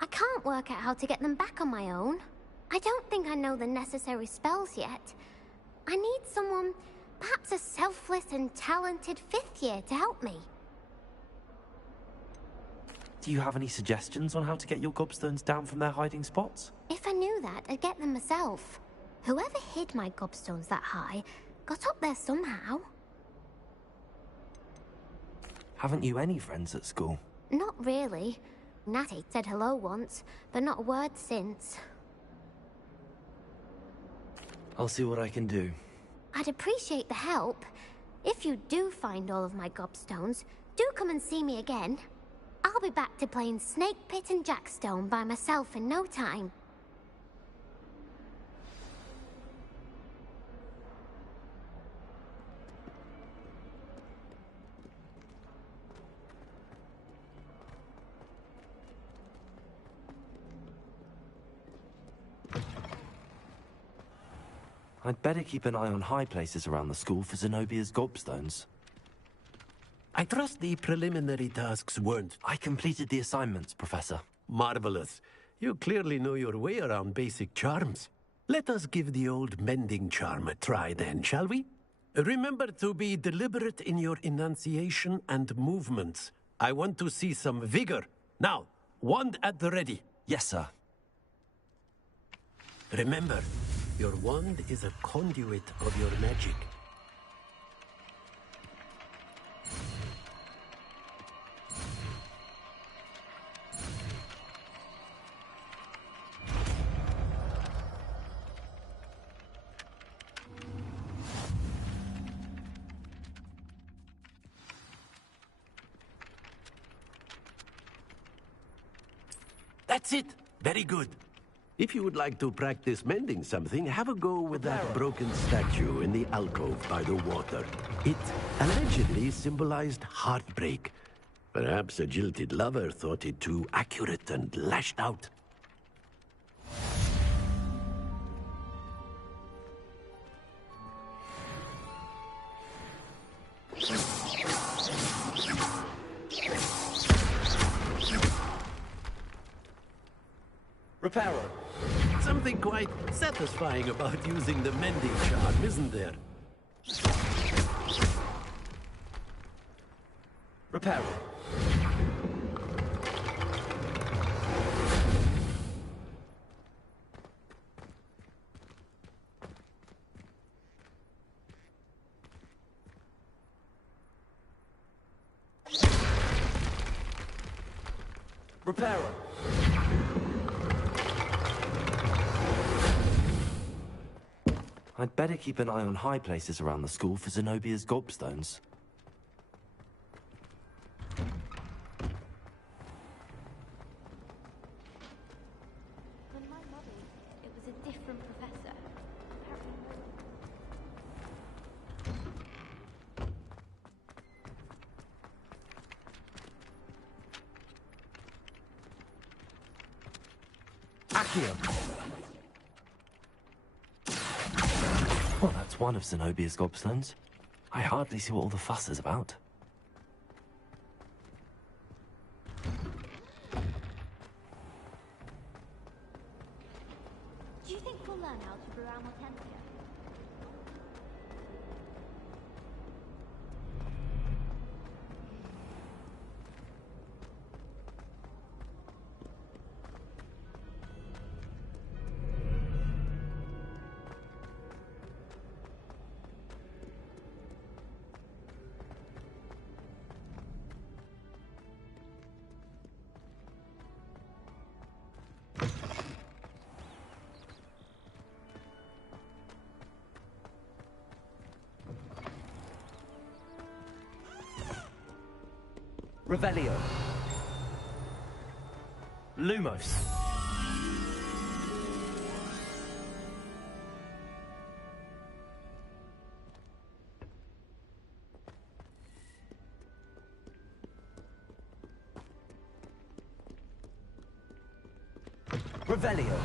I can't work out how to get them back on my own. I don't think I know the necessary spells yet. I need someone, perhaps a selfless and talented fifth year to help me. Do you have any suggestions on how to get your gobstones down from their hiding spots? If I knew that, I'd get them myself. Whoever hid my gobstones that high got up there somehow. Haven't you any friends at school? Not really. Natty said hello once, but not a word since. I'll see what I can do. I'd appreciate the help. If you do find all of my gobstones, do come and see me again. I'll be back to playing Snake Pit and Jackstone by myself in no time. I'd better keep an eye on high places around the school for Zenobia's gobstones. I trust the preliminary tasks weren't... I completed the assignments, Professor. Marvelous. You clearly know your way around basic charms. Let us give the old mending charm a try then, shall we? Remember to be deliberate in your enunciation and movements. I want to see some vigor. Now, wand at the ready. Yes, sir. Remember, your wand is a conduit of your magic. That's it. Very good. If you would like to practice mending something, have a go with that broken statue in the alcove by the water. It allegedly symbolized heartbreak. Perhaps a jilted lover thought it too accurate and lashed out. Repairer. Something quite satisfying about using the mending charm, isn't there? Repairer. Repairer. I'd better keep an eye on high places around the school for Zenobia's gobstones. When my mother, it was a different professor. Accio! Well, that's one of Zenobia's gobstones. I hardly see what all the fuss is about. Do you think we'll learn how to brew our Mortentia? Revelio. Lumos. Revelio.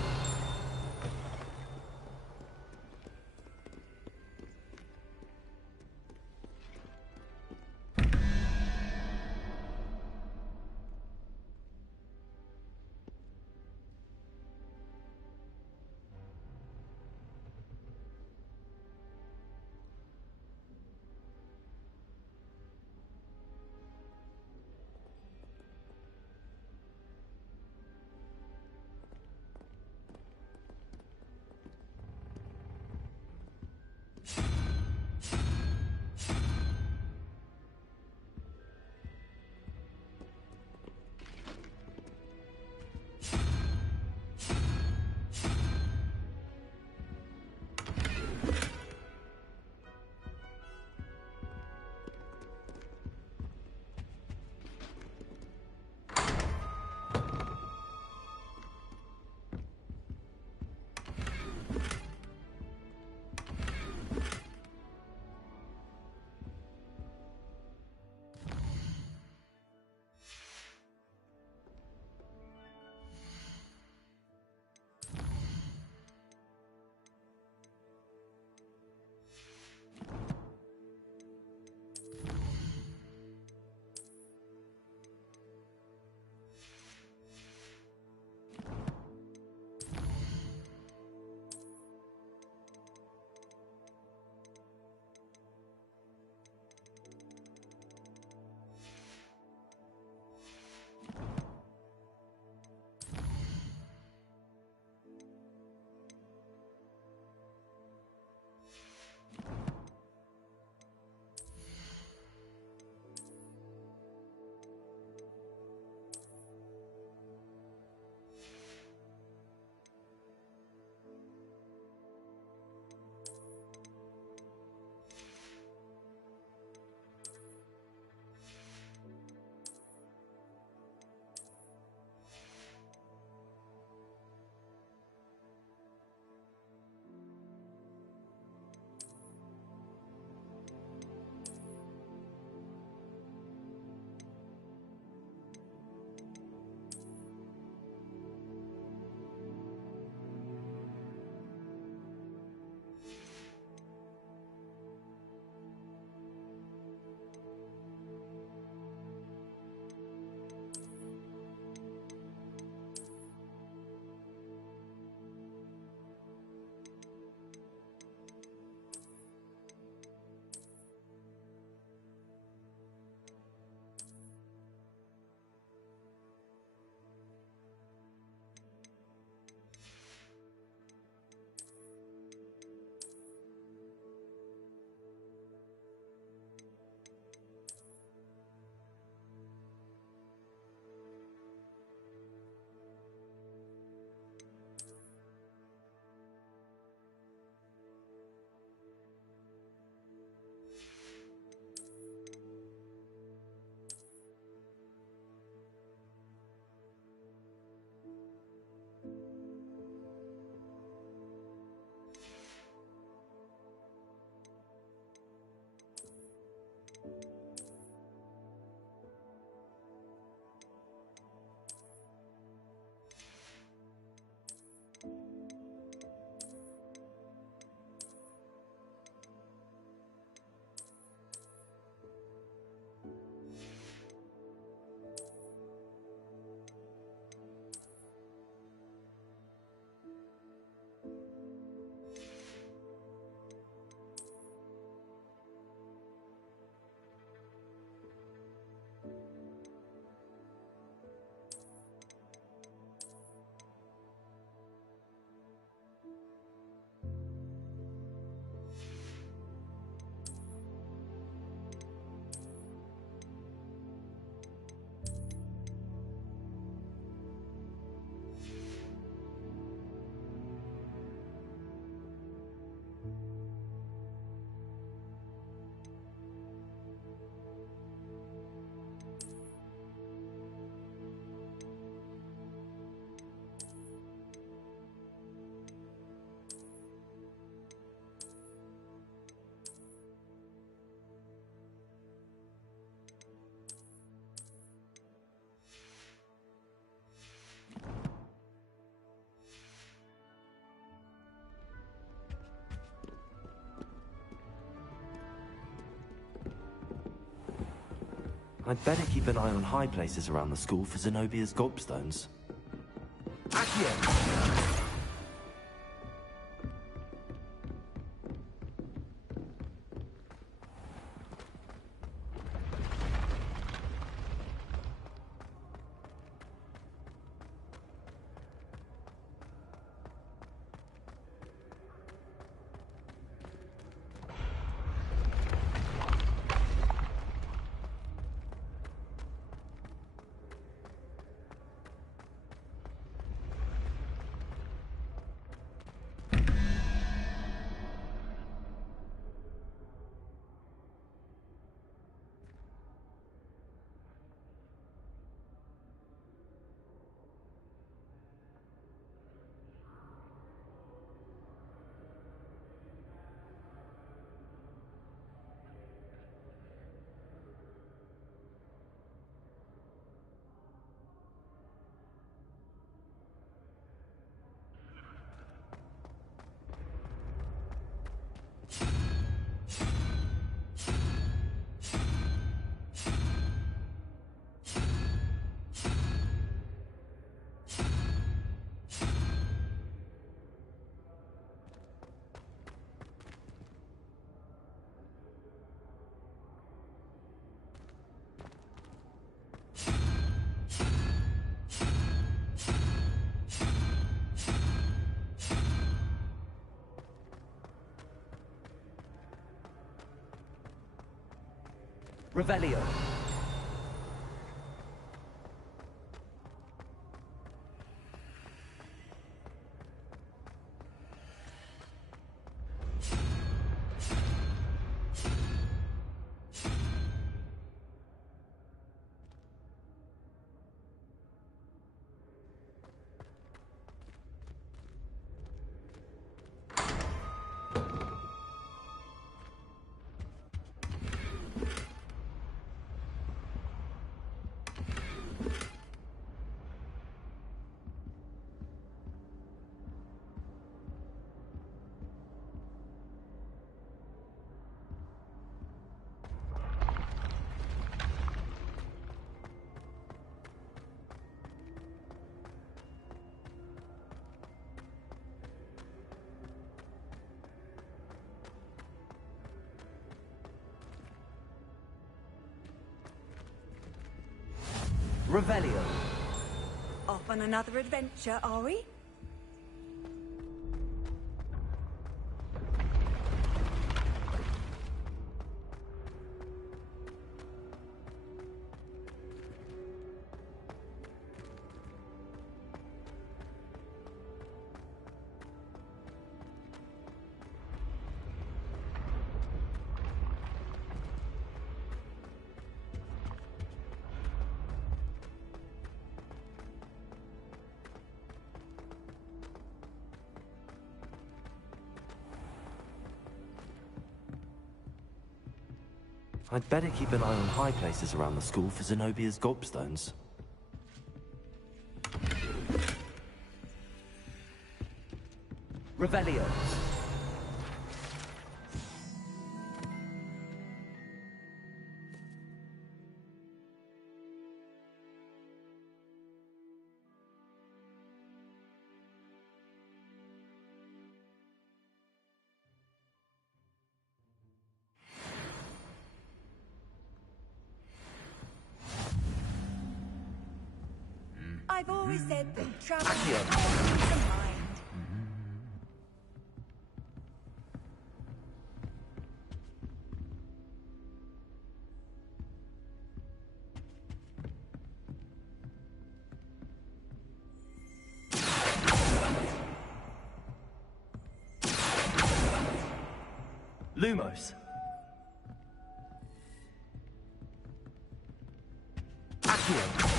I'd better keep an eye on high places around the school for Zenobia's gobstones. Accio! Revelio. Revelio. Off on another adventure, are we? I'd better keep an eye on high places around the school for Zenobia's gobstones. Revelio. I've always said that travel Accio. is the mind. Lumos. Accio.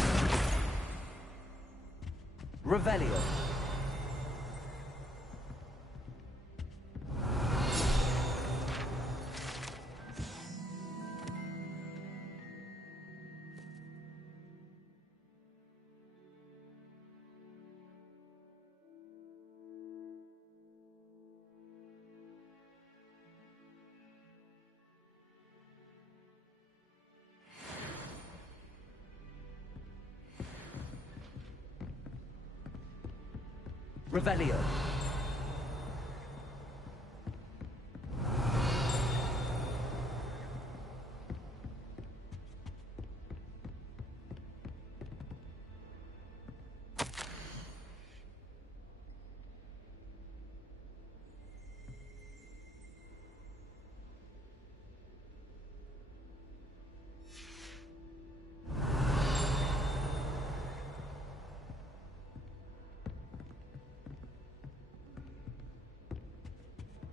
Revelio. Revelio.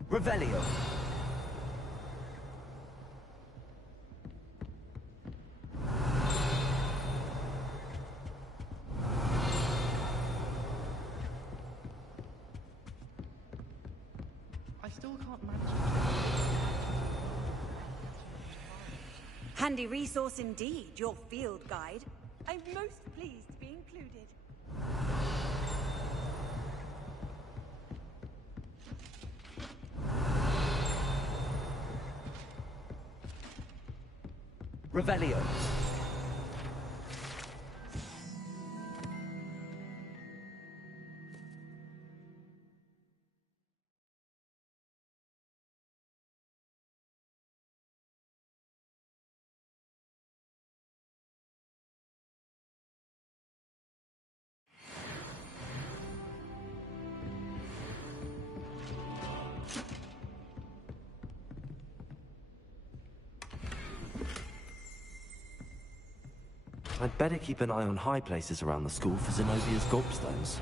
Revelio. I still can't manage. Handy resource indeed, your field guide. I'm most pleased to be included. Revelio. I'd better keep an eye on high places around the school for Zenobia's gobstones.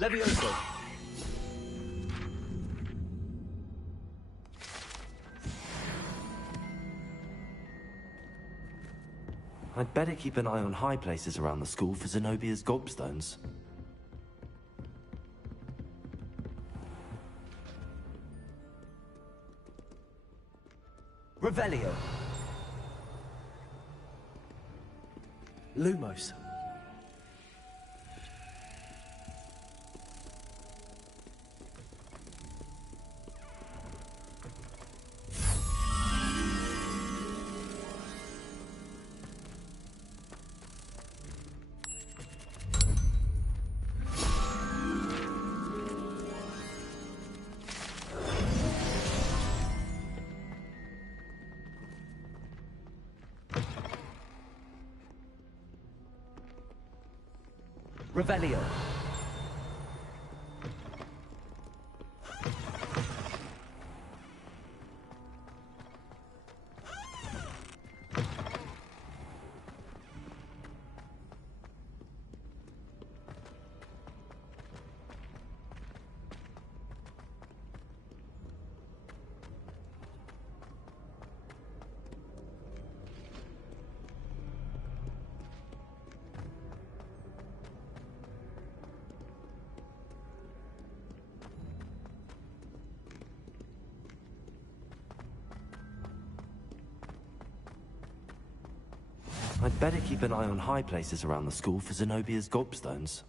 Levioso. I'd better keep an eye on high places around the school for Zenobia's gobstones. Revelio. Lumos. Revelio. I'd better keep an eye on high places around the school for Zenobia's gobstones.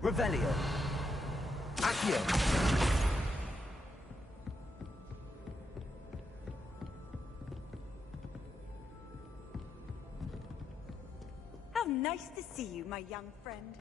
Revelio. Accio. How nice to see you, my young friend.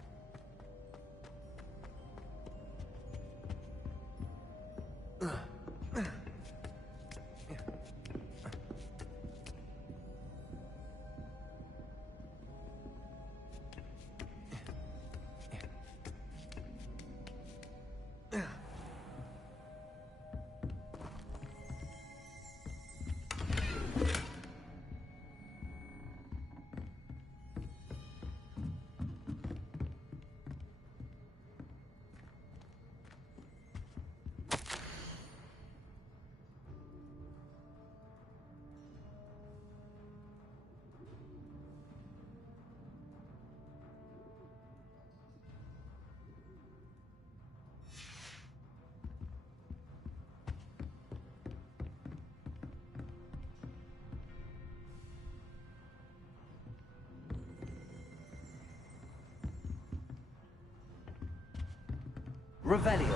Revelio.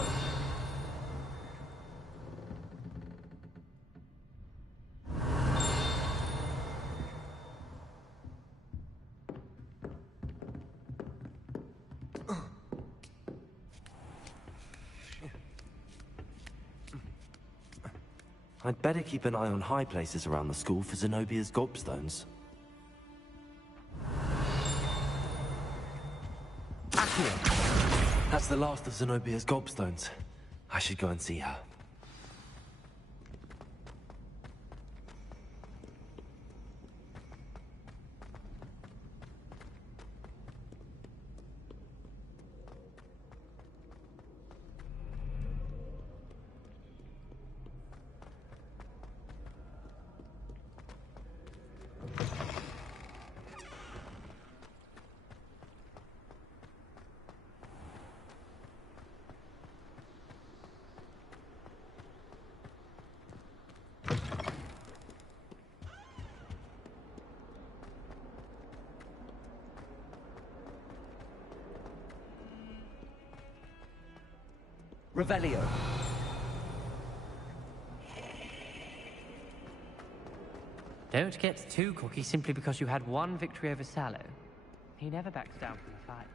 I'd better keep an eye on high places around the school for Zenobia's gobstones. That's the last of Zenobia's gobstones. I should go and see her. Revelio. Don't get too cocky simply because you had one victory over Sallow. He never backs down from a fight.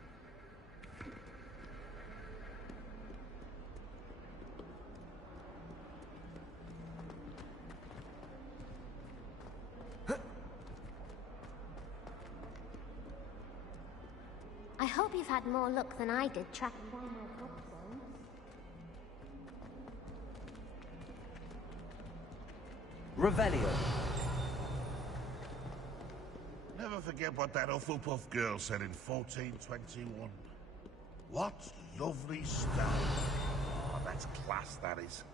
I hope you've had more luck than I did tracking down my goblin. Revelio. Never forget what that Hufflepuff girl said in 1421. What lovely style. Oh, that's class, that is.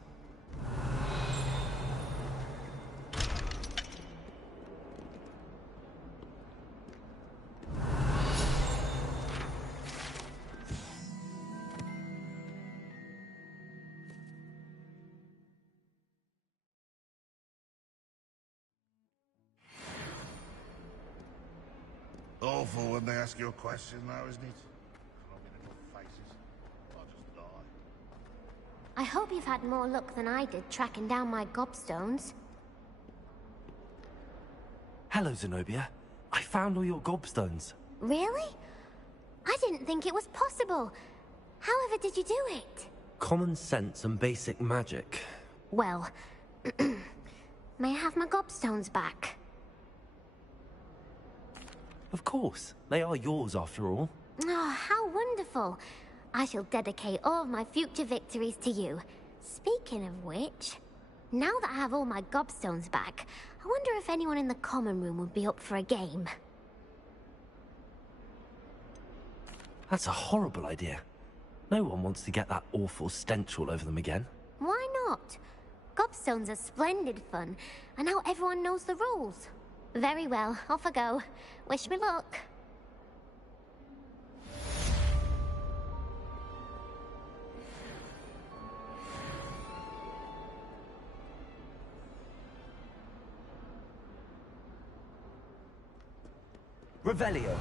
Awful when they ask you a question now, isn't it? Crummy little faces. I'll just die. I hope you've had more luck than I did tracking down my gobstones. Hello, Zenobia. I found all your gobstones. Really? I didn't think it was possible. However did you do it? Common sense and basic magic. Well, may I have my gobstones back? Of course. They are yours, after all. Oh, how wonderful. I shall dedicate all of my future victories to you. Speaking of which, now that I have all my gobstones back, I wonder if anyone in the common room would be up for a game. That's a horrible idea. No one wants to get that awful stench all over them again. Why not? Gobstones are splendid fun, and now everyone knows the rules. Very well, off I go. Wish me luck. Revelio.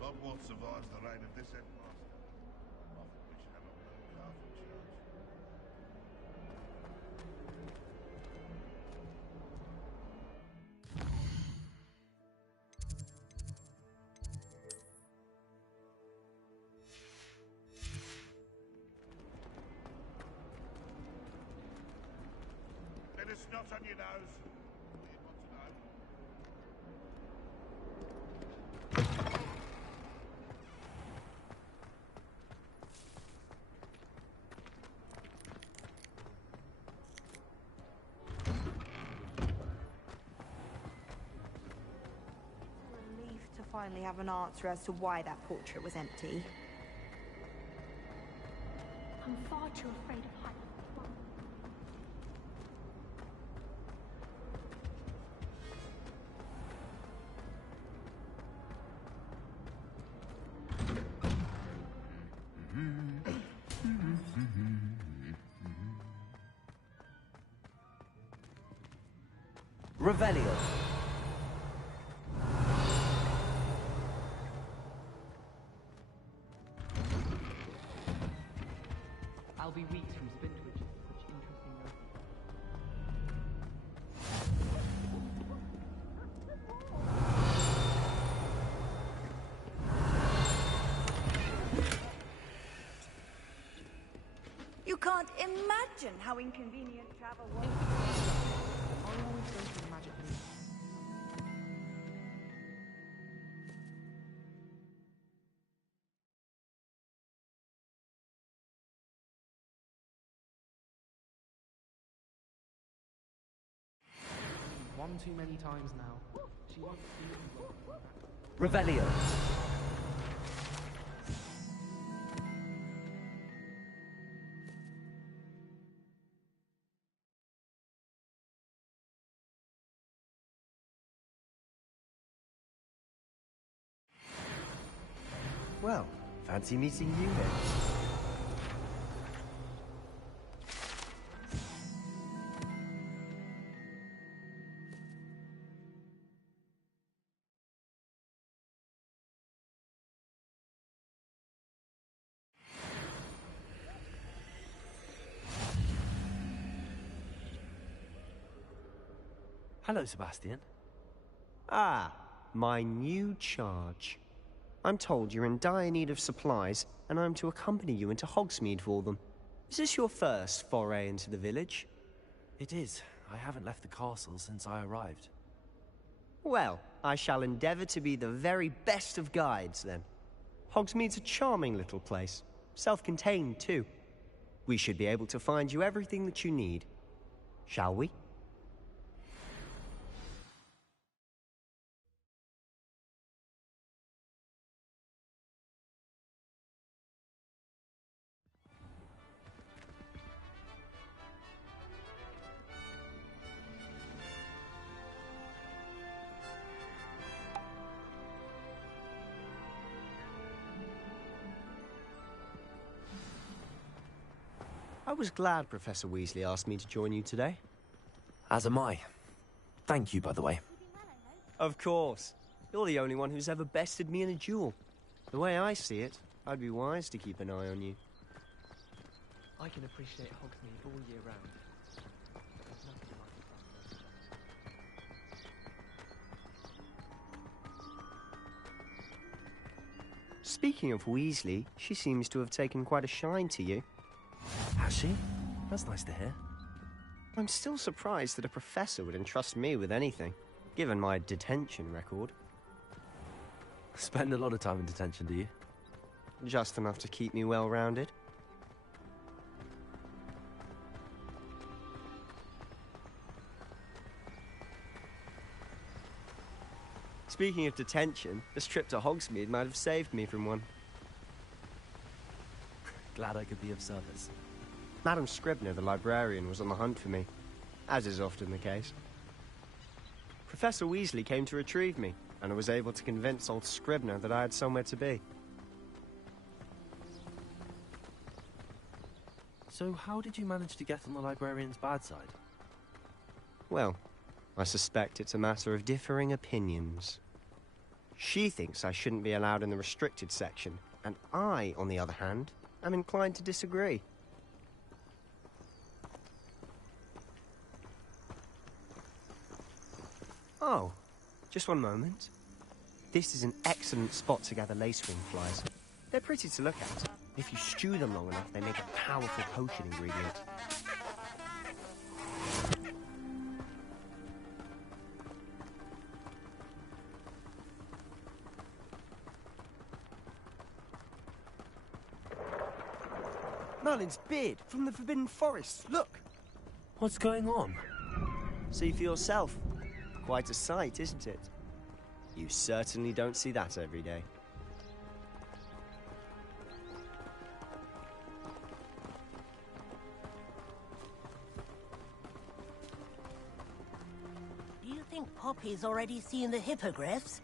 Hogwarts survives the reign of this headmaster. Often we shall not know careful charge. Bit of snot on your nose. You want to know? Finally have an answer as to why that portrait was empty. I'm far too afraid of heights. Revelio. I'll be weak through can't imagine how inconvenient travel was. I always go to the magic meeting. One too many times now. She won't see it. Revelio. Well, fancy meeting you then. Hello, Sebastian. Ah, my new charge. I'm told you're in dire need of supplies, and I'm to accompany you into Hogsmeade for them. Is this your first foray into the village? It is. I haven't left the castle since I arrived. Well, I shall endeavour to be the very best of guides, then. Hogsmeade's a charming little place. Self-contained, too. We should be able to find you everything that you need. Shall we? I was glad Professor Weasley asked me to join you today. As am I. Thank you, by the way. Of course. You're the only one who's ever bested me in a duel. The way I see it, I'd be wise to keep an eye on you. I can appreciate Hogsmeade all year round. There's nothing like it. Speaking of Weasley, she seems to have taken quite a shine to you. Has she? That's nice to hear. I'm still surprised that a professor would entrust me with anything, given my detention record. Spend a lot of time in detention, do you? Just enough to keep me well-rounded. Speaking of detention, this trip to Hogsmeade might have saved me from one. Glad I could be of service. Madam Scribner, the librarian, was on the hunt for me, as is often the case. Professor Weasley came to retrieve me, and I was able to convince old Scribner that I had somewhere to be. So how did you manage to get on the librarian's bad side? Well, I suspect it's a matter of differing opinions. She thinks I shouldn't be allowed in the restricted section, and I, on the other hand, am inclined to disagree. Oh, just one moment. This is an excellent spot to gather lacewing flies. They're pretty to look at. If you stew them long enough, they make a powerful potion ingredient. Merlin's beard from the Forbidden Forest. Look! What's going on? See for yourself. Quite a sight, isn't it? You certainly don't see that every day. Do you think Poppy's already seen the hippogriffs?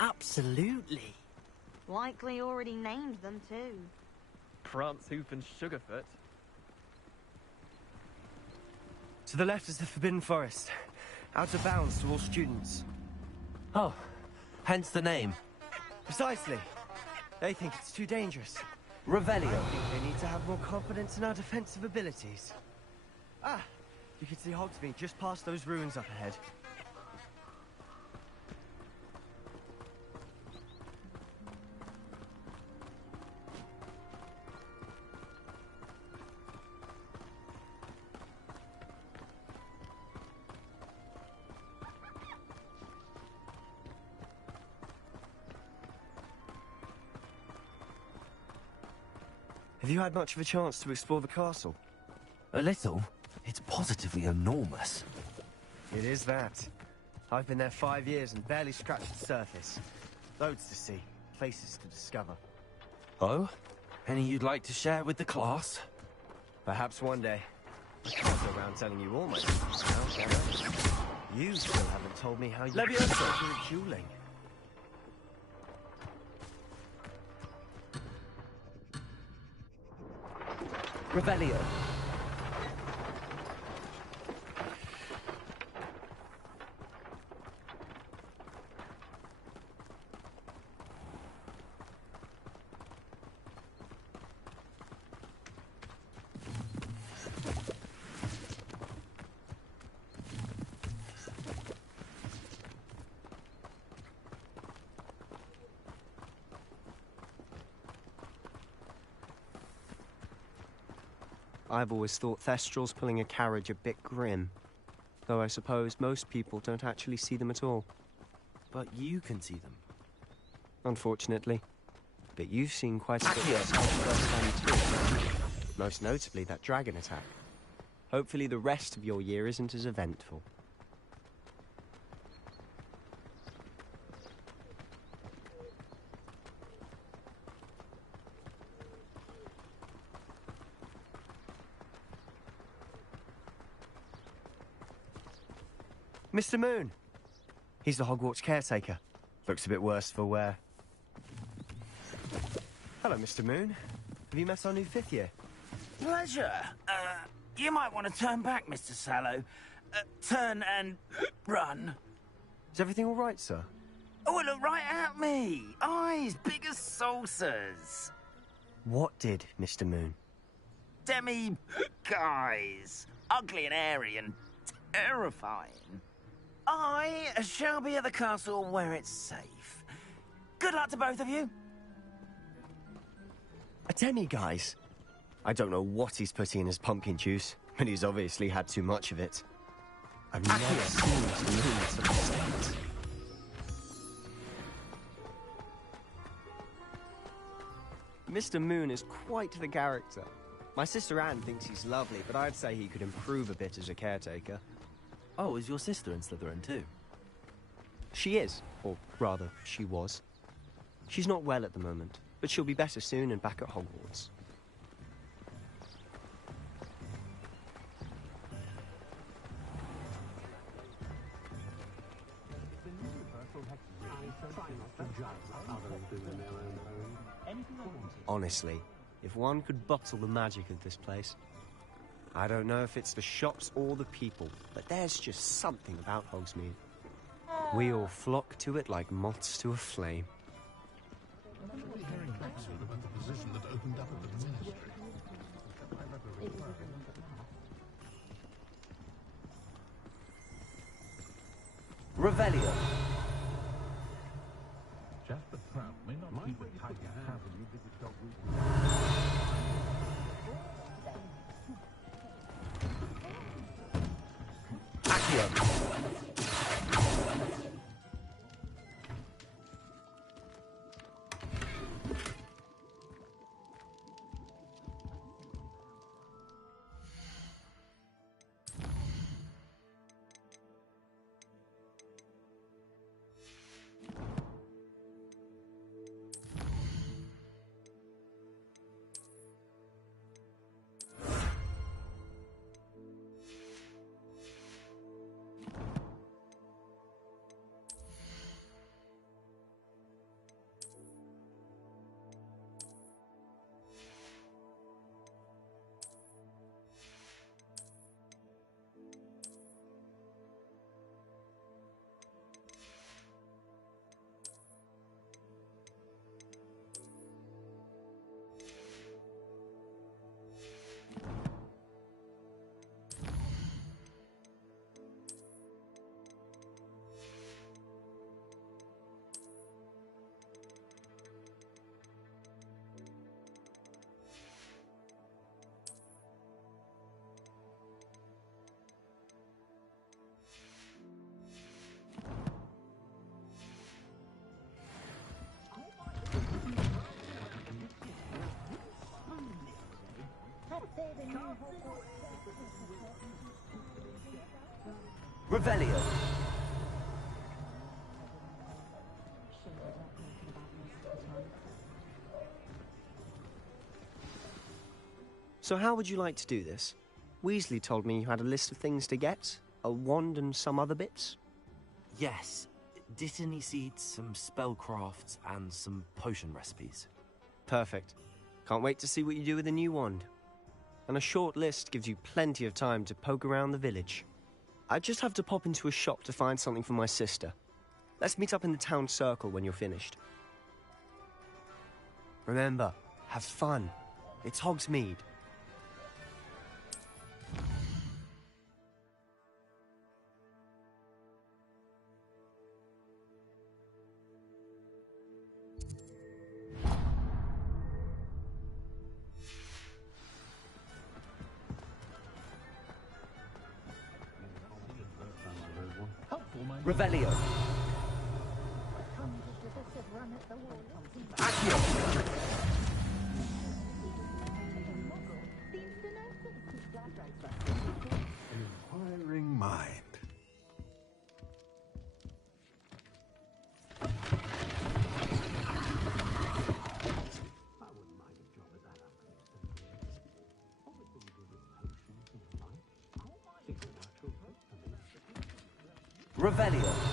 Absolutely. Likely already named them too. Prance, Hoof and Sugarfoot. To the left is the Forbidden Forest. Out of bounds to all students. Oh, hence the name. Precisely. They think it's too dangerous. Revelio. I think they need to have more confidence in our defensive abilities. Ah, you can see Hogsmeade just past those ruins up ahead. Have you had much of a chance to explore the castle? A little. It's positively enormous. It is that. I've been there 5 years and barely scratched the surface. Loads to see, places to discover. Oh? Any you'd like to share with the class? Perhaps one day. I can't go around telling you all my secrets now, can I? You still haven't told me how you Leviosa! your dueling. Revelio. I've always thought Thestrals pulling a carriage a bit grim. Though I suppose most people don't actually see them at all. But you can see them. Unfortunately. But you've seen quite a bit firsthand too. Most notably that dragon attack. Hopefully the rest of your year isn't as eventful. Mr. Moon! He's the Hogwarts caretaker. Looks a bit worse for wear. Hello, Mr. Moon. Have you met our new 5th year? Pleasure. You might want to turn back, Mr. Sallow. Turn and run. Is everything all right, sir? Oh, look right at me. Eyes big as saucers. What did, Mr. Moon? Guys. Ugly and hairy and terrifying. I shall be at the castle where it's safe. Good luck to both of you. A demi-guise? I don't know what he's putting in his pumpkin juice, but he's obviously had too much of it. I've never seen Mr. Moon in such a state. Mr. Moon is quite the character. My sister Anne thinks he's lovely, but I'd say he could improve a bit as a caretaker. Oh, is your sister in Slytherin too? She is, or rather, she was. She's not well at the moment, but she'll be better soon and back at Hogwarts. Honestly, if one could bottle the magic of this place. I don't know if it's the shops or the people, but there's just something about Hogsmeade. We all flock to it like moths to a flame. Revelio. Jasper Trout may not keep a tight hand when you visit dog Revelio. So how would you like to do this? Weasley told me you had a list of things to get, a wand and some other bits. Yes. Dittany seeds, some spellcrafts, and some potion recipes. Perfect. Can't wait to see what you do with the new wand. And a short list gives you plenty of time to poke around the village. I just have to pop into a shop to find something for my sister. Let's meet up in the town circle when you're finished. Remember, have fun. It's Hogsmeade. Revelio. Inquiring mind. Revelio.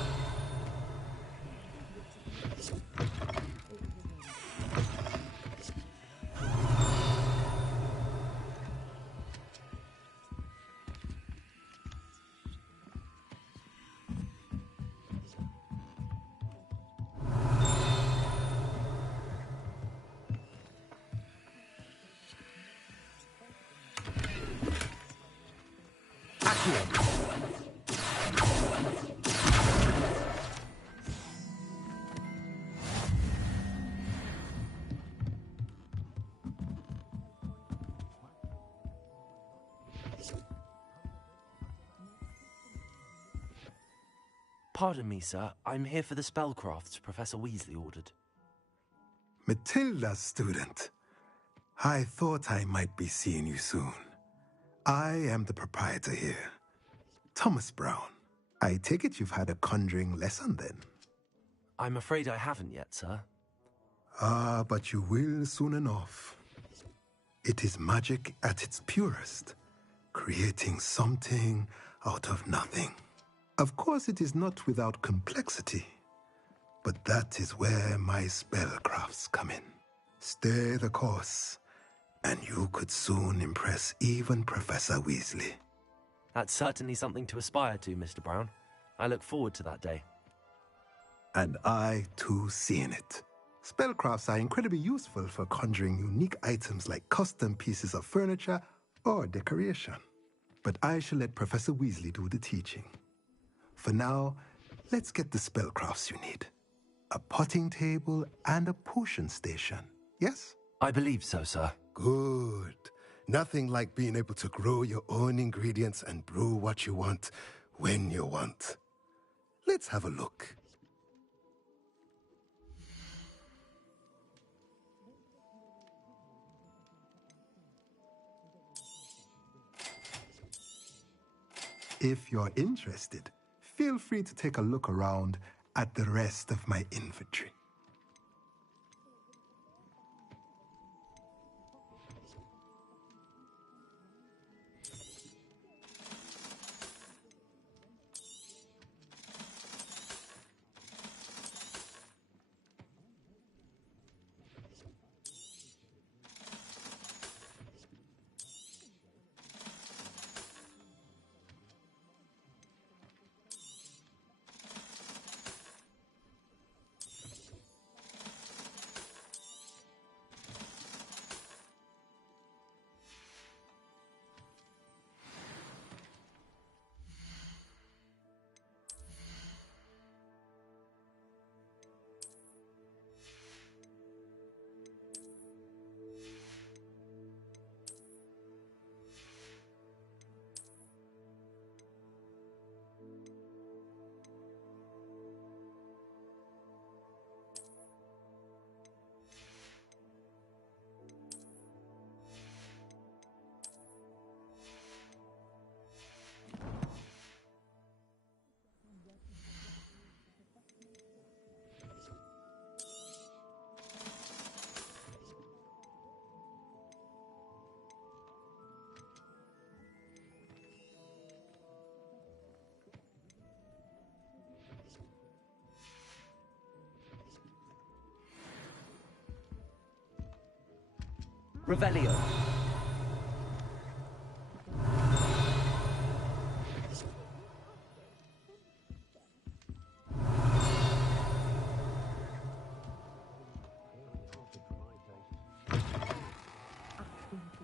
Pardon me, sir. I'm here for the spellcrafts Professor Weasley ordered. Matilda, student. I thought I might be seeing you soon. I am the proprietor here, Thomas Brown. I take it you've had a conjuring lesson then? I'm afraid I haven't yet, sir. Ah, but you will soon enough. It is magic at its purest, creating something out of nothing. Of course, it is not without complexity, but that is where my spellcrafts come in. Stay the course, and you could soon impress even Professor Weasley. That's certainly something to aspire to, Mr. Brown. I look forward to that day. And I, too, see in it. Spellcrafts are incredibly useful for conjuring unique items like custom pieces of furniture or decoration. But I shall let Professor Weasley do the teaching. For now, let's get the spellcrafts you need. A potting table and a potion station, yes? I believe so, sir. Good. Nothing like being able to grow your own ingredients and brew what you want when you want. Let's have a look. If you're interested, feel free to take a look around at the rest of my inventory. Revelio.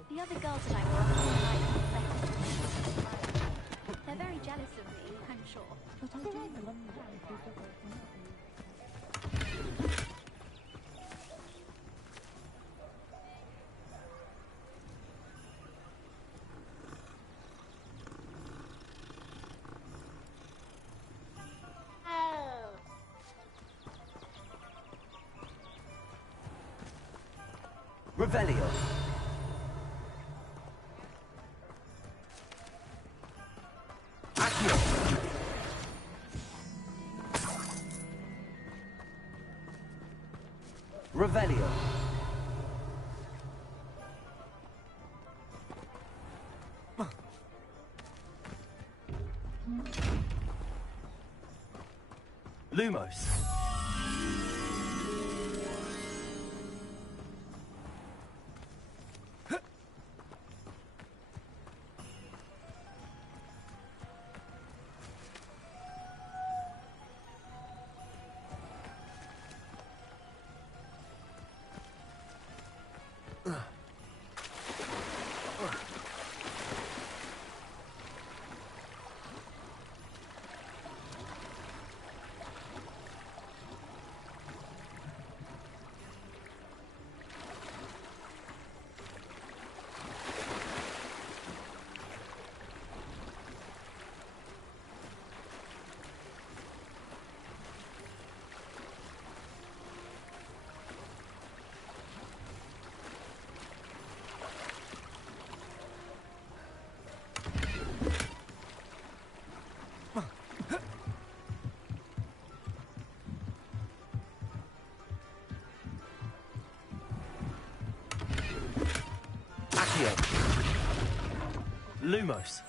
The other girls and I were up all night confessing. They're very jealous of me, I'm sure. Revelio. Accio. Revelio. Lumos. Accio. Lumos.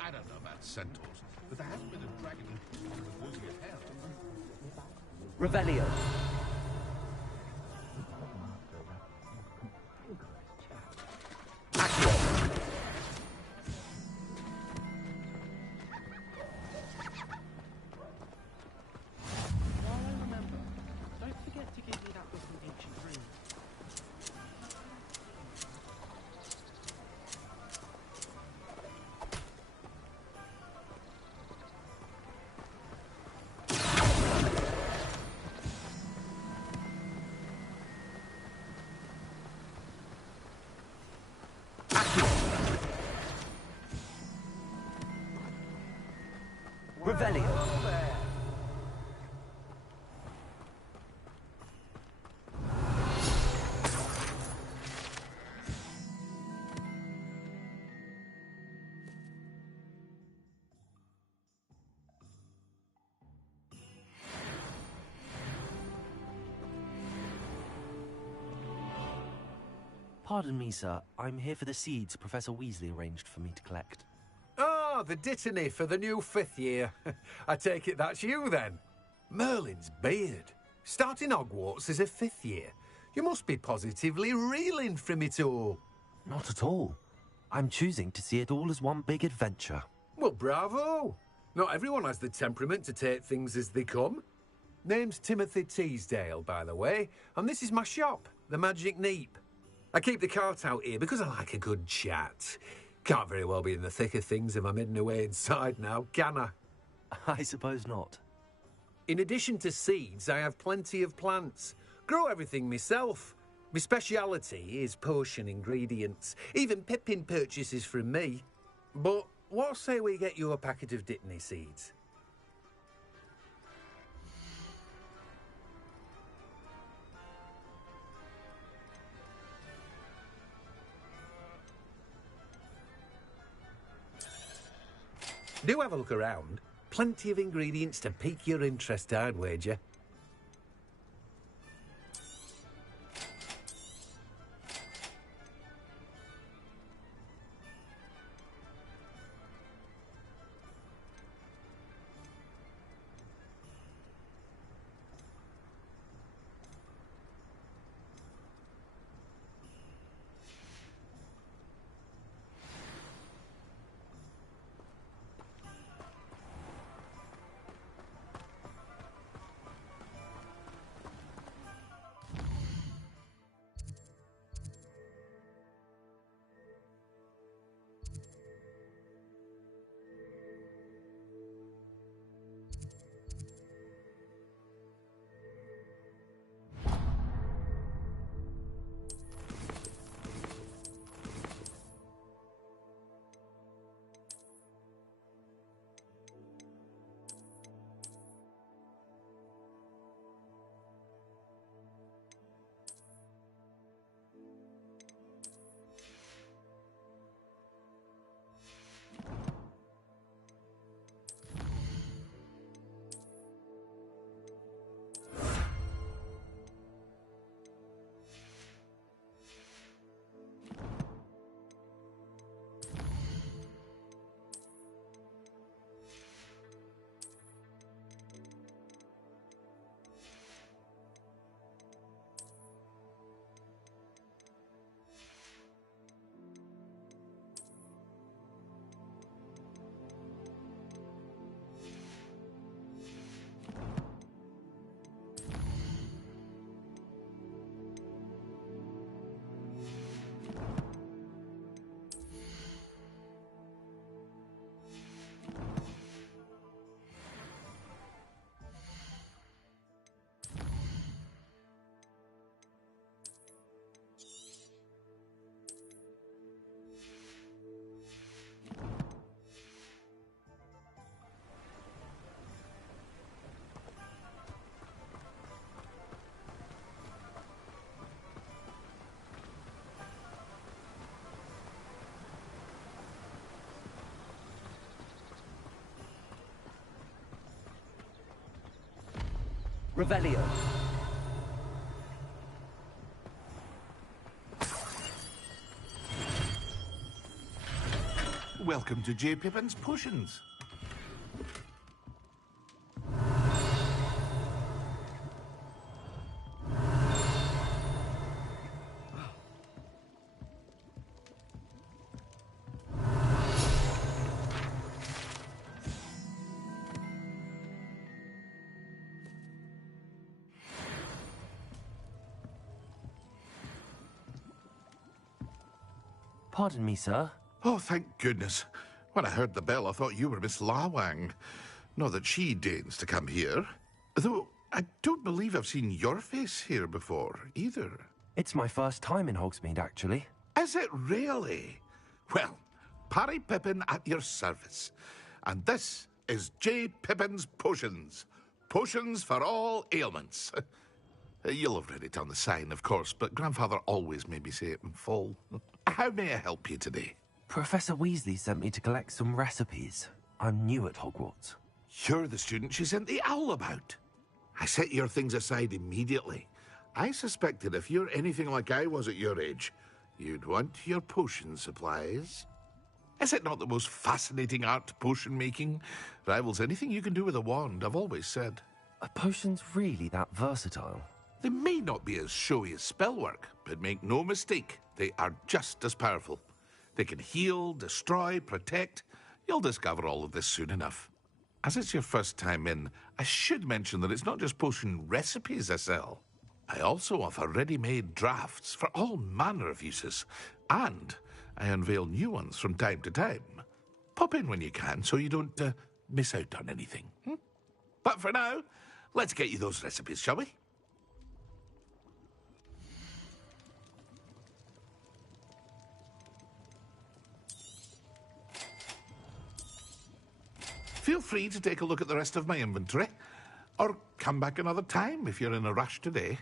I don't know about centaurs, but there hasn't been a dragon in the booty of hell. Revelio. Accio. While I remember, don't forget to give me that book in ancient runes. Revelio. Pardon me, sir. I'm here for the seeds Professor Weasley arranged for me to collect. Ah, the dittany for the new 5th year. I take it that's you, then. Merlin's beard. Starting Hogwarts as a 5th year. You must be positively reeling from it all. Not at all. I'm choosing to see it all as one big adventure. Well, bravo. Not everyone has the temperament to take things as they come. Name's Timothy Teasdale, by the way, and this is my shop, the Magic Neep. I keep the cart out here because I like a good chat. Can't very well be in the thick of things if I'm hidden away inside now, can I? I suppose not. In addition to seeds, I have plenty of plants. Grow everything myself. My speciality is potion ingredients. Even Pippin purchases from me. But what say we get you a packet of Dittany seeds? Do have a look around. Plenty of ingredients to pique your interest, I'd wager. Revelio. Welcome to J. Pippin's Potions. Pardon me, sir. Oh, thank goodness. When I heard the bell, I thought you were Miss Lawang. Not that she deigns to come here. Though, I don't believe I've seen your face here before, either. It's my first time in Hogsmeade, actually. Is it really? Well, Parry Pippin at your service. And this is J. Pippin's Potions. Potions for all ailments. You'll have read it on the sign, of course, but Grandfather always made me say it in full. How may I help you today? Professor Weasley sent me to collect some recipes. I'm new at Hogwarts. You're the student she sent the owl about. I set your things aside immediately. I suspected if you're anything like I was at your age, you'd want your potion supplies. Is it not the most fascinating art, potion making? Rivals anything you can do with a wand, I've always said. Are potions really that versatile? They may not be as showy as spellwork, but make no mistake, they are just as powerful. They can heal, destroy, protect. You'll discover all of this soon enough. As it's your first time in, I should mention that it's not just potion recipes I sell. I also offer ready-made drafts for all manner of uses, and I unveil new ones from time to time. Pop in when you can so you don't miss out on anything. But for now, let's get you those recipes, shall we? Feel free to take a look at the rest of my inventory, or come back another time if you're in a rush today.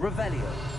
Revelio.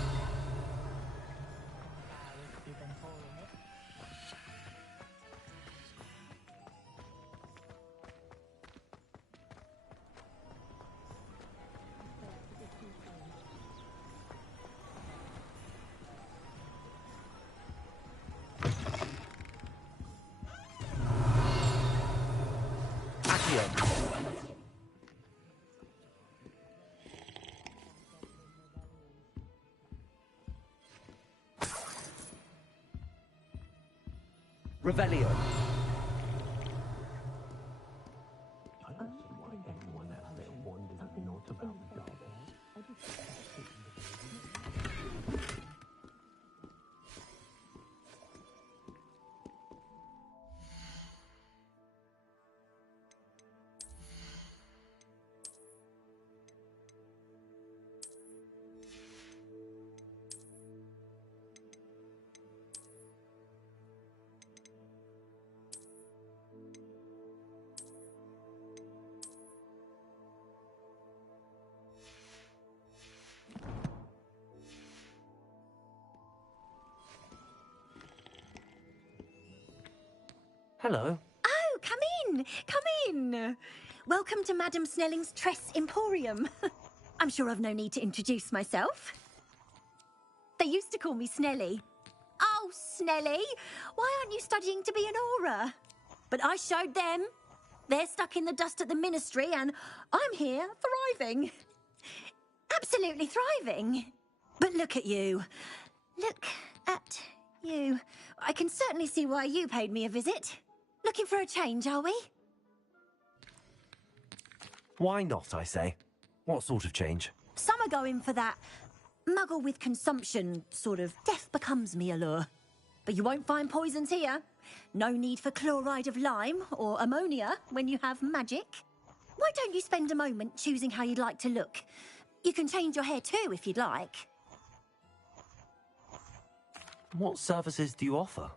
Revelio. Hello. Oh, come in! Come in! Welcome to Madame Snelling's Tress Emporium. I'm sure I've no need to introduce myself. They used to call me Snelly. Oh, Snelly, why aren't you studying to be an aura? But I showed them. They're stuck in the dust at the ministry, and I'm here thriving. Absolutely thriving. But look at you. Look at you. I can certainly see why you paid me a visit. Looking for a change, are we? Why not, I say? What sort of change? Some are going for that muggle with consumption, sort of death becomes me allure. But you won't find poisons here. No need for chloride of lime or ammonia when you have magic. Why don't you spend a moment choosing how you'd like to look? You can change your hair too if you'd like. What services do you offer?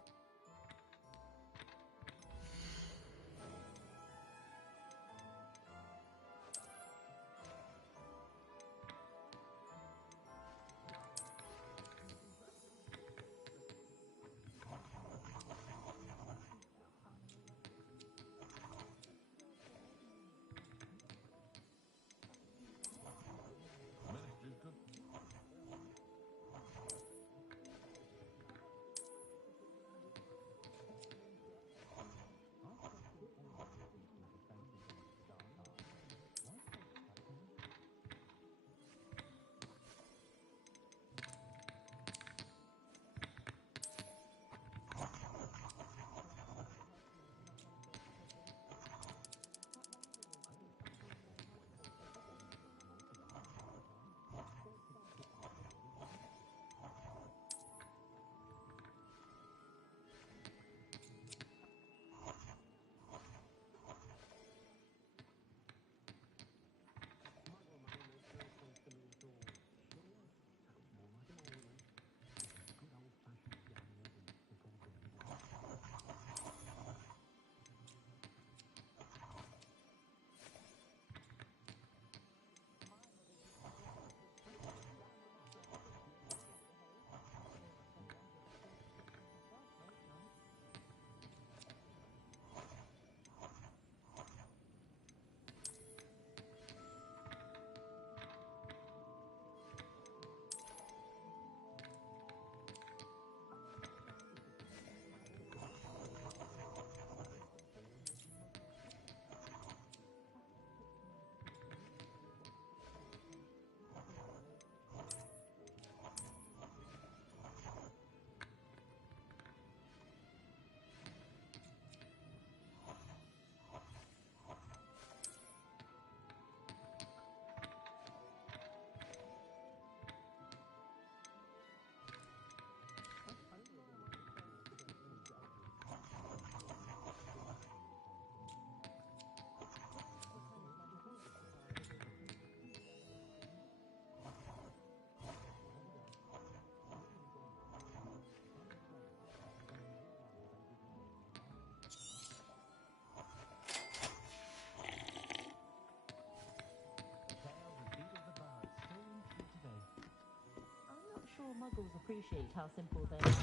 locals appreciate how simple they are.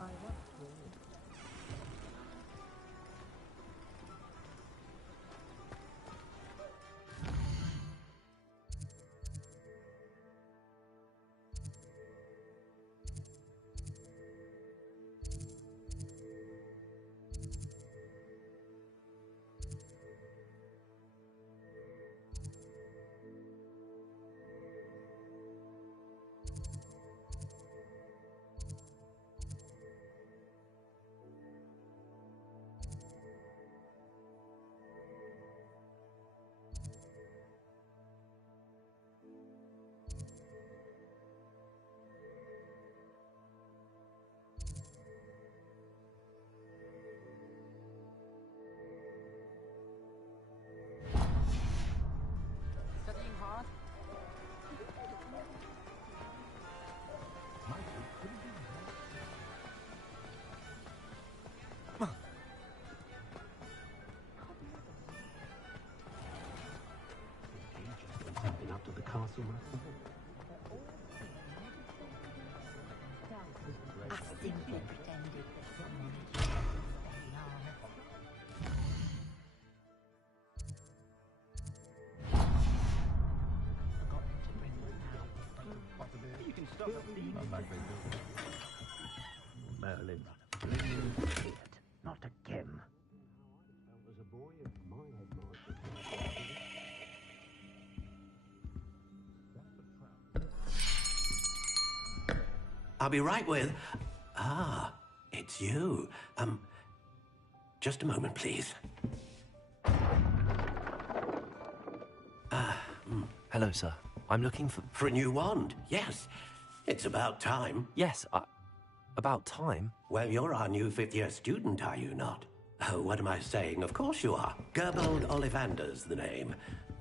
I once will. Studying hard? Something up to the castle. I simply pretended that someone had used steady armor. Forgotten to bring them out. You can stop Merlin. Idiot. Not again. As a boy, if my headmaster. I'll be right with... Ah, it's you. Just a moment, please. Hello, sir. I'm looking for... For a new wand, yes. It's about time. Yes, about time? Well, you're our new fifth-year student, are you not? Oh, what am I saying? Of course you are. Gerbold Ollivander's the name.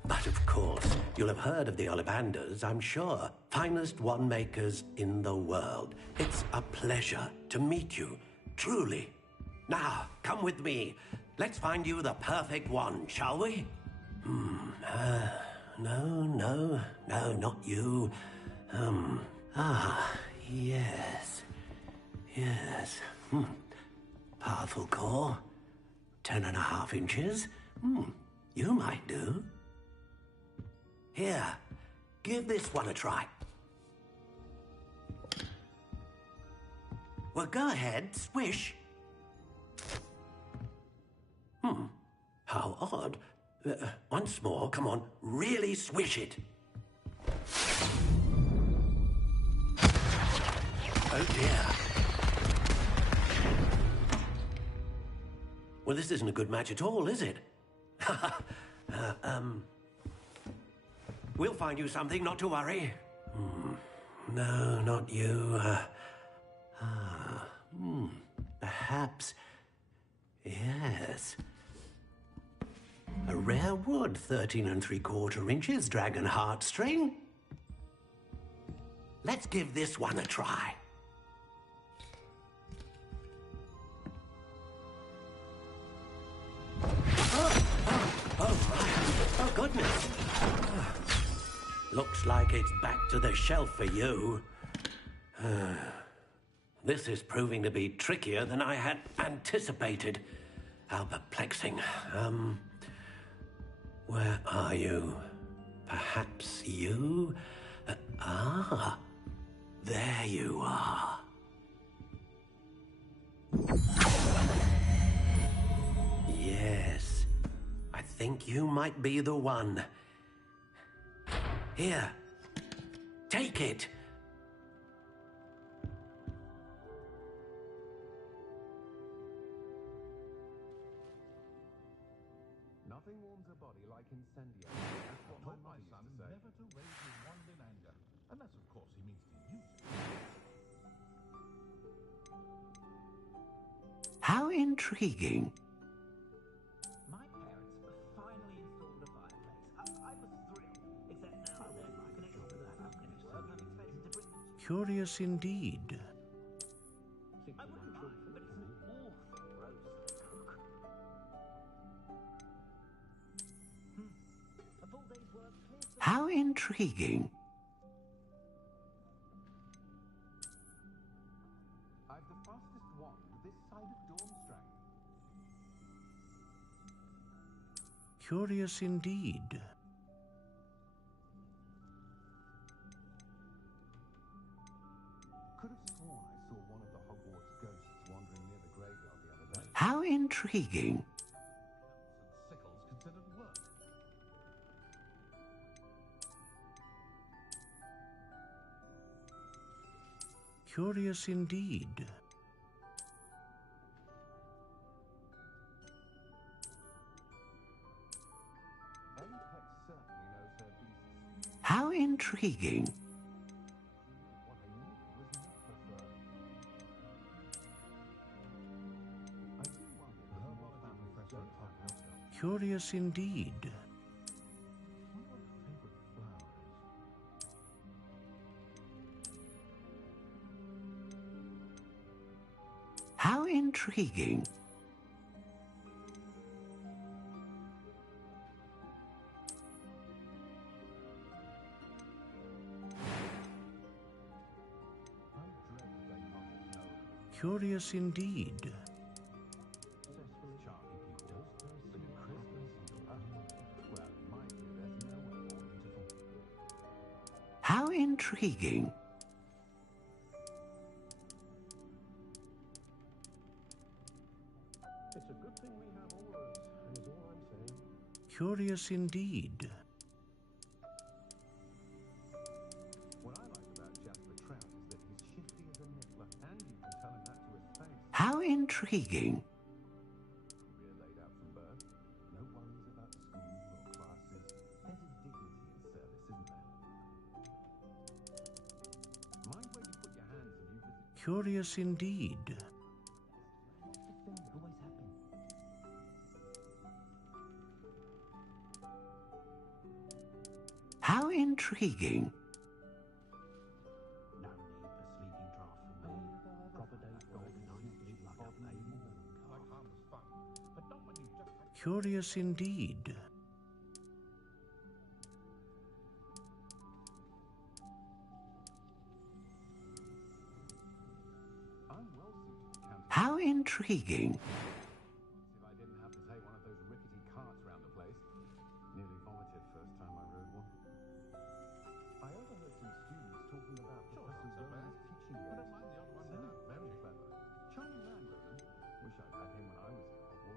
But of course, you'll have heard of the Ollivanders, I'm sure. Finest wand makers in the world. It's a pleasure to meet you, truly. Now, come with me. Let's find you the perfect wand, shall we? No, not you. Yes. Powerful core. 10.5 inches. You might do. Here, give this one a try. Well, go ahead, swish. How odd. Once more, come on, really swish it. Oh dear. Well, this isn't a good match at all, is it? We'll find you something, not to worry. No, not you. Perhaps. Yes. A rare wood, 13 3/4 inches, dragon heartstring. Let's give this one a try. Oh, goodness. Looks like it's back to the shelf for you. This is proving to be trickier than I had anticipated. How perplexing. Where are you? Perhaps you? There you are. Yes, I think you might be the one. Here, take it. Nothing warms a body like incendio. That's what my son said. Never to raise his wand in anger, unless of course he means to use it. How intriguing. My parents finally installed a fireplace. I was thrilled, except now there's my connection to that unfinished work. I'm expected to bring them. Curious indeed. I wouldn't mind, but it's an awful roast to cook. A full day's work, please. How intriguing. Curious indeed. Could have sworn I saw one of the Hogwarts ghosts wandering near the graveyard the other day. How intriguing. Sickles considered work. Curious indeed. How intriguing. Curious indeed. How intriguing. Curious indeed. How intriguing. It's a good thing we have auras, is all I'm saying. Curious indeed. What I like about Jasper Trout is that he's shifty as a niffler, and you can tell him that to his face. How intriguing. Career laid out from birth. No worries about school or classes. There's a dignity in service, isn't there? Mind where you put your hands and you visit. Curious indeed. How intriguing. No need for sleeping draft for me. Proper day's golden night, sleep like a baby. Like harmless fun, but not when you just... Curious indeed. I'm well suited to counter. How intriguing. If I didn't have to take one of those rickety carts round the place. Nearly vomited first time I rode one. I overheard some students talking about Professor Burnham's teaching yet. I don't mind the odd one. Very clever. Charming man, Roland. Wish I'd had him when I was at Hogwarts.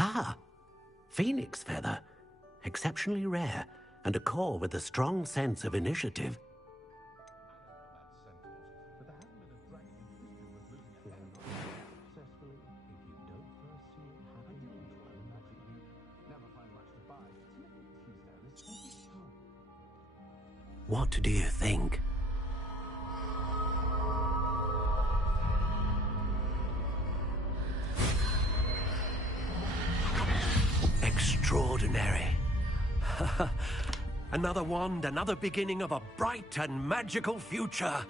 Ah, phoenix feather. Exceptionally rare, and a core with a strong sense of initiative. But there hasn't been a dragon in history worth losing a head on. Successfully, if you don't first see it happen, you will magically never find much to buy. Teasdale is so charming. What do you think? Extraordinary. Another wand, another beginning of a bright and magical future.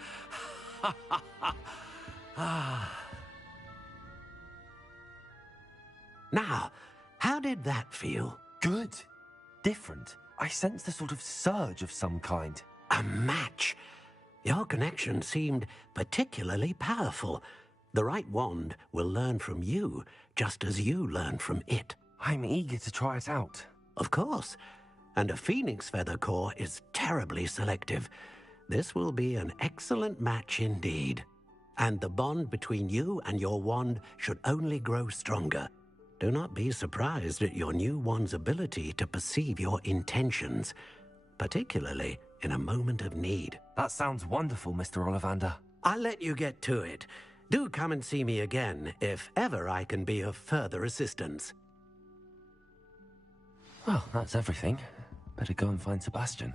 Now, how did that feel? Good. Different. I sensed a sort of surge of some kind. A match. Your connection seemed particularly powerful. The right wand will learn from you, just as you learn from it. I'm eager to try it out. Of course. And a phoenix feather core is terribly selective. This will be an excellent match indeed. And the bond between you and your wand should only grow stronger. Do not be surprised at your new wand's ability to perceive your intentions, particularly in a moment of need. That sounds wonderful, Mr. Ollivander. I'll let you get to it. Do come and see me again if ever I can be of further assistance. Well, that's everything. Better go and find Sebastian.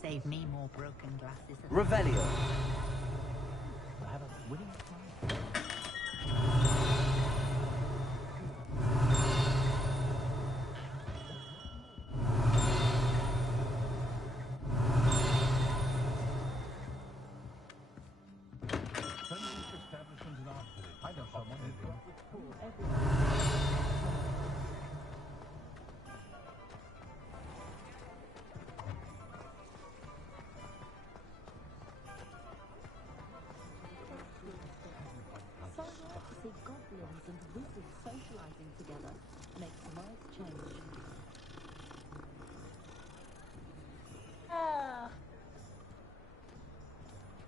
save me more broken glasses. Revelio. I have a winning plan. I know someone who's got the tools. So rare to see goblins and wizards socializing together. Makes the world change.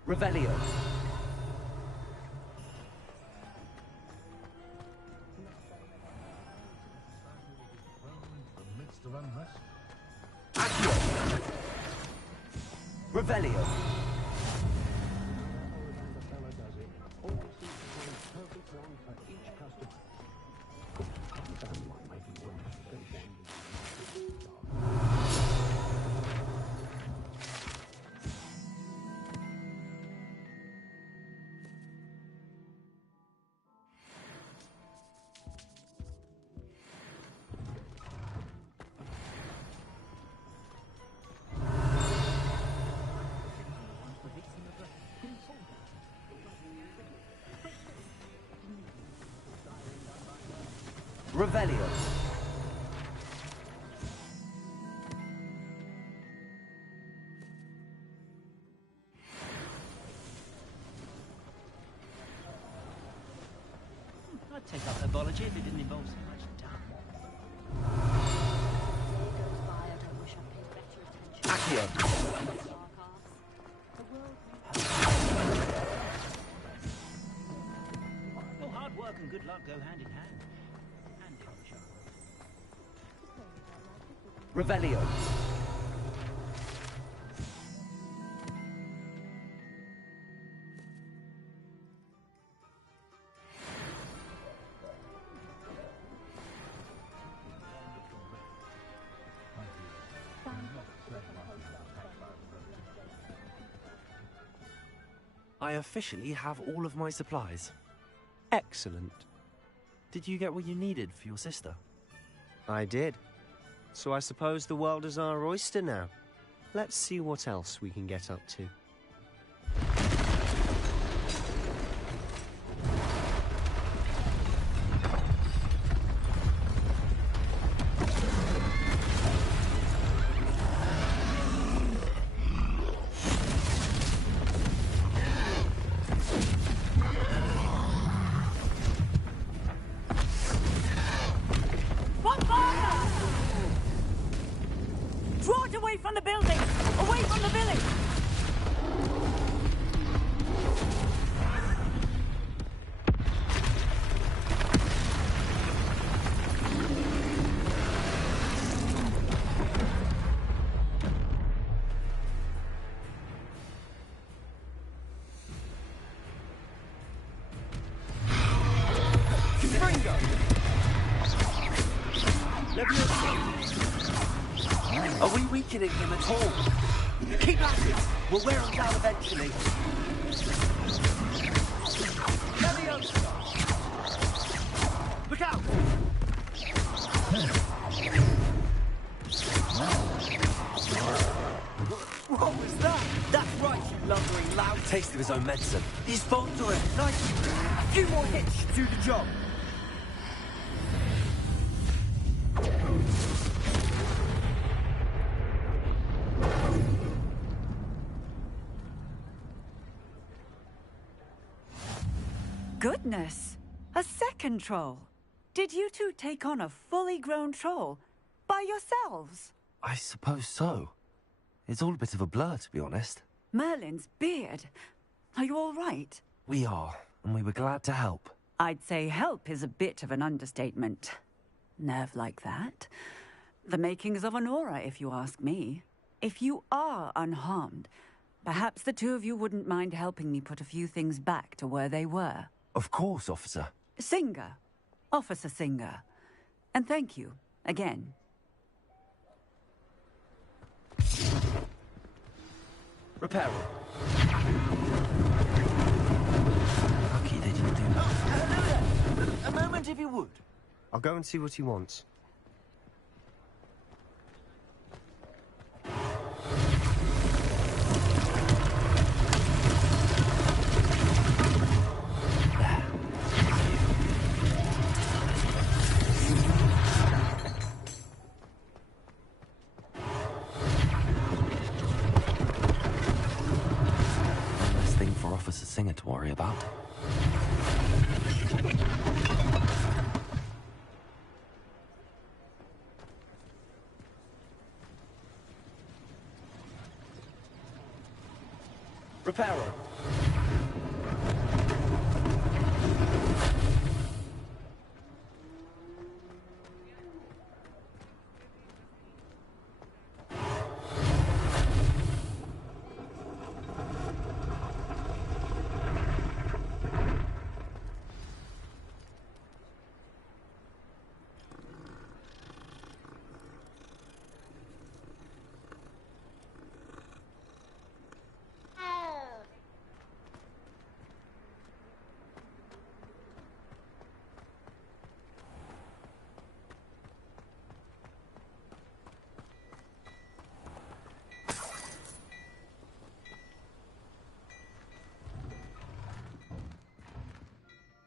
Revelio. The midst of unrest. Accio. Revelio. Revelio. I'd take up herbology if it didn't involve so much damn. Accio. Well, hard work and good luck go hand in hand. And in each other. Revelio. I officially have all of my supplies. Excellent. Did you get what you needed for your sister? I did. So I suppose the world is our oyster now. Let's see what else we can get up to. Draw it away from the building! Away from the village! Are we weakening him at all? Keep at it! We'll wear him down eventually. Leviosa! Look out! What was that? That's right, you lumbering loud. Taste of his own medicine. He's faltering. Nice. A few more hits should do the job. Goodness! A second troll! Did you two take on a fully grown troll? By yourselves? I suppose so. It's all a bit of a blur, to be honest. Merlin's beard. Are you all right? We are, and we were glad to help. I'd say help is a bit of an understatement. Nerve like that. The makings of an aura, if you ask me. If you are unharmed, perhaps the two of you wouldn't mind helping me put a few things back to where they were. Of course, officer. Singer. Officer Singer. And thank you, again. Reparo. Lucky they didn't do that. Hello there. A moment if you would. I'll go and see what he wants. Less thing for Officer Singer to worry about. Reparo.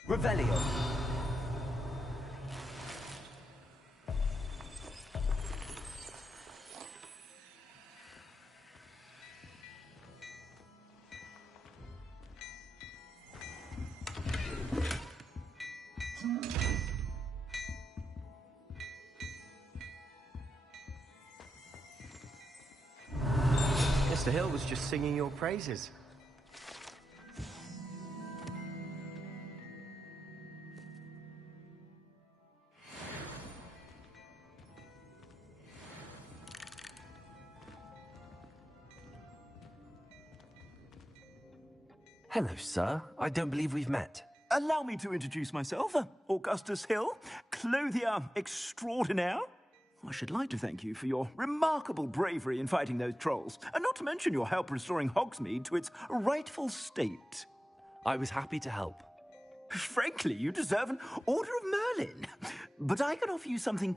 Revelio. Mr. Hill was just singing your praises. Hello, sir. I don't believe we've met. Allow me to introduce myself, Augustus Hill, clothier extraordinaire. I should like to thank you for your remarkable bravery in fighting those trolls, and not to mention your help restoring Hogsmeade to its rightful state. I was happy to help. Frankly, you deserve an Order of Merlin. But I can offer you something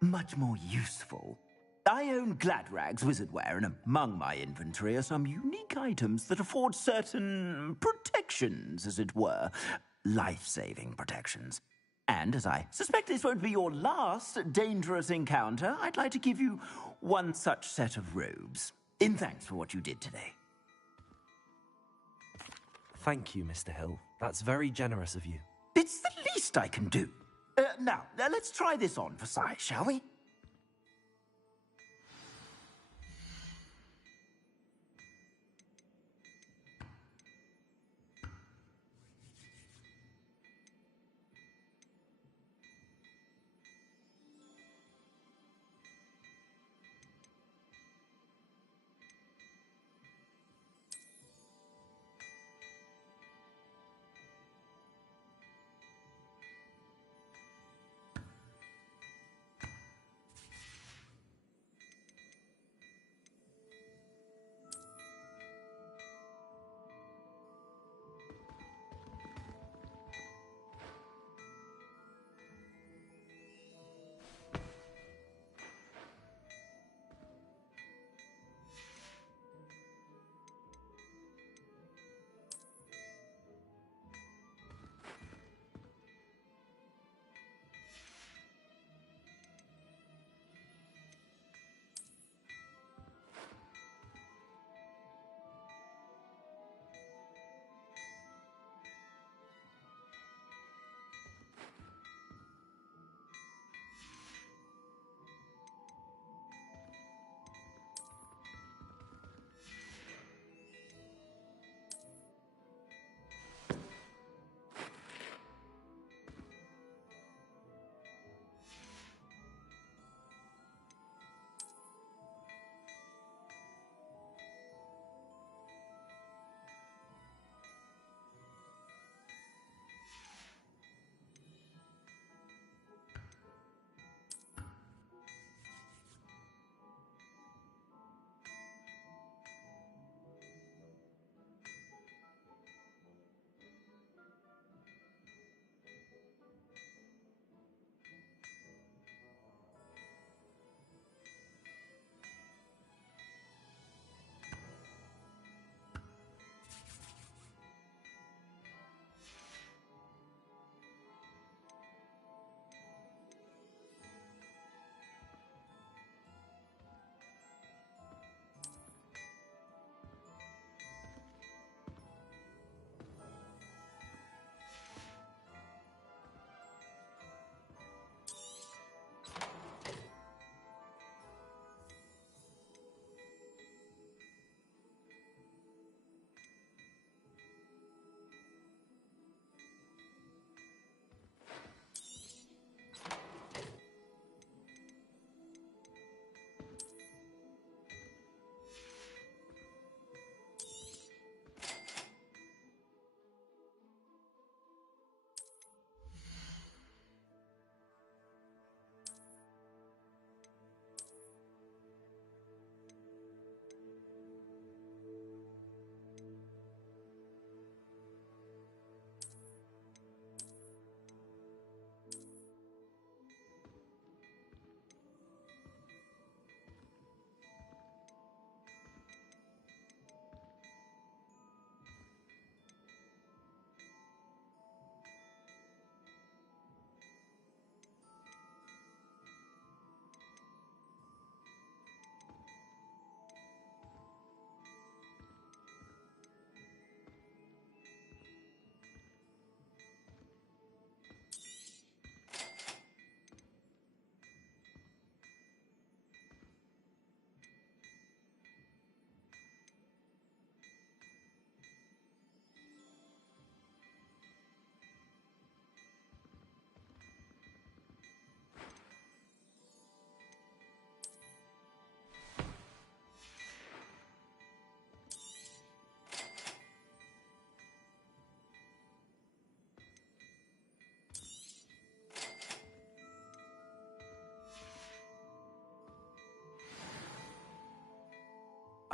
much more useful. I own Gladrag's wizardware, and among my inventory are some unique items that afford certain protections, as it were. Life-saving protections. And as I suspect this won't be your last dangerous encounter, I'd like to give you one such set of robes, in thanks for what you did today. Thank you, Mr. Hill. That's very generous of you. It's the least I can do. Now, let's try this on for size, shall we?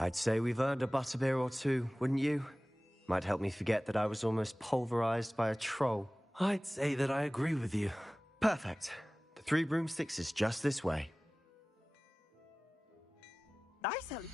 I'd say we've earned a butterbeer or two, wouldn't you? Might help me forget that I was almost pulverized by a troll. I'd say that I agree with you. Perfect. The 3 broomsticks is just this way. Nice, Ellie.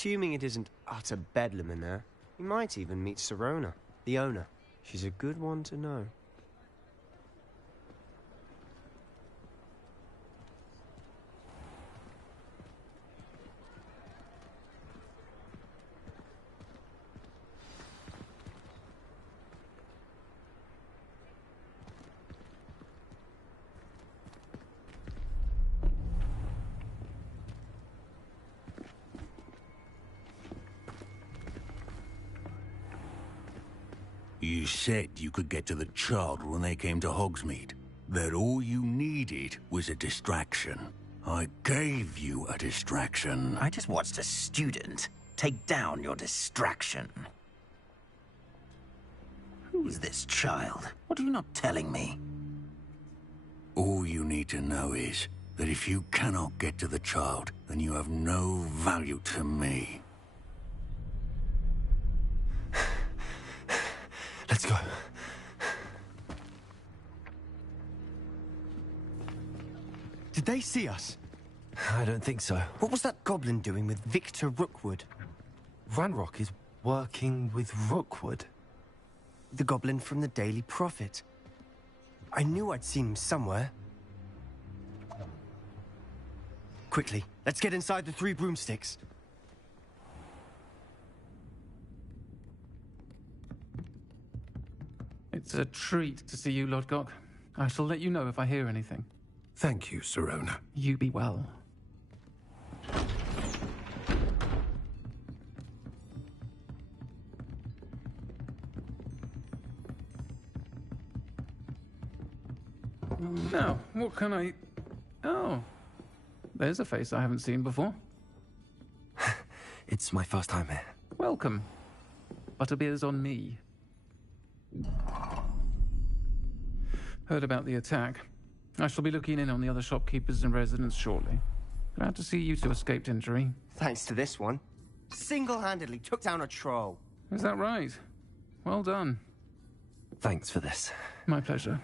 Assuming it isn't utter bedlam in there, you might even meet Sirona, the owner. She's a good one to know. You said you could get to the child when they came to Hogsmeade. That all you needed was a distraction. I gave you a distraction. I just watched a student take down your distraction. Who is this child? What are you not telling me? All you need to know is that if you cannot get to the child, then you have no value to me. Let's go. Did they see us? I don't think so. What was that goblin doing with Victor Rookwood? Ranrock is working with Rookwood. The goblin from the Daily Prophet. I knew I'd seen him somewhere. Quickly, let's get inside the 3 broomsticks. It's a treat to see you, Lodgok. I shall let you know if I hear anything. Thank you, Sirona. You be well. Now, what can I... Oh, there's a face I haven't seen before. It's my first time here. Welcome. Butterbeer's on me. Heard about the attack. I shall be looking in on the other shopkeepers and residents shortly. Glad to see you two escaped injury. Thanks to this one. Single-handedly took down a troll. Is that right? Well done. Thanks for this. My pleasure.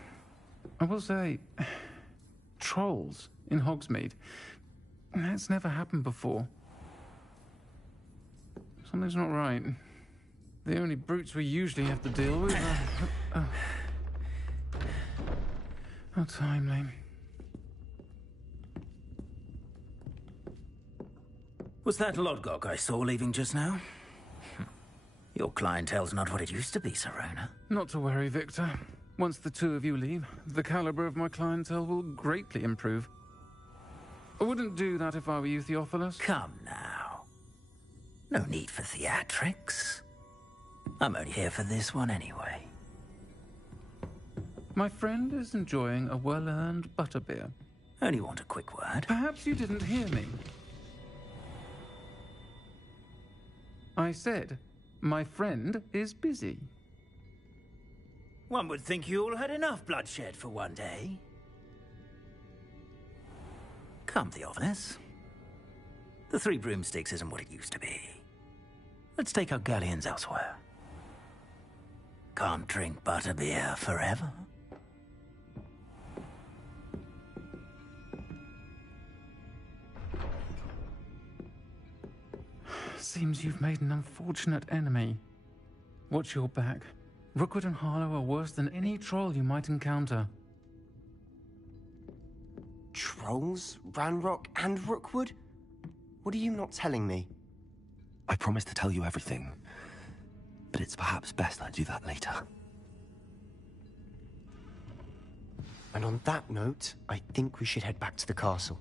I will say, trolls in Hogsmeade. That's never happened before. Something's not right. The only brutes we usually have to deal with are... How timely. Was that Lodgok I saw leaving just now? Your clientele's not what it used to be, Sirona. Not to worry, Victor. Once the 2 of you leave, the caliber of my clientele will greatly improve. I wouldn't do that if I were you, Theophilus. Come now. No need for theatrics. I'm only here for this one anyway. My friend is enjoying a well-earned butterbeer. Only want a quick word. Perhaps you didn't hear me. I said, my friend is busy. One would think you all had enough bloodshed for one day. Come, Theophilus. The 3 broomsticks isn't what it used to be. Let's take our galleons elsewhere. Can't drink butterbeer forever. Seems you've made an unfortunate enemy. Watch your back. Rookwood and Harlow are worse than any troll you might encounter. Trolls? Ranrock and Rookwood? What are you not telling me? I promised to tell you everything, but it's perhaps best I do that later. And on that note, I think we should head back to the castle.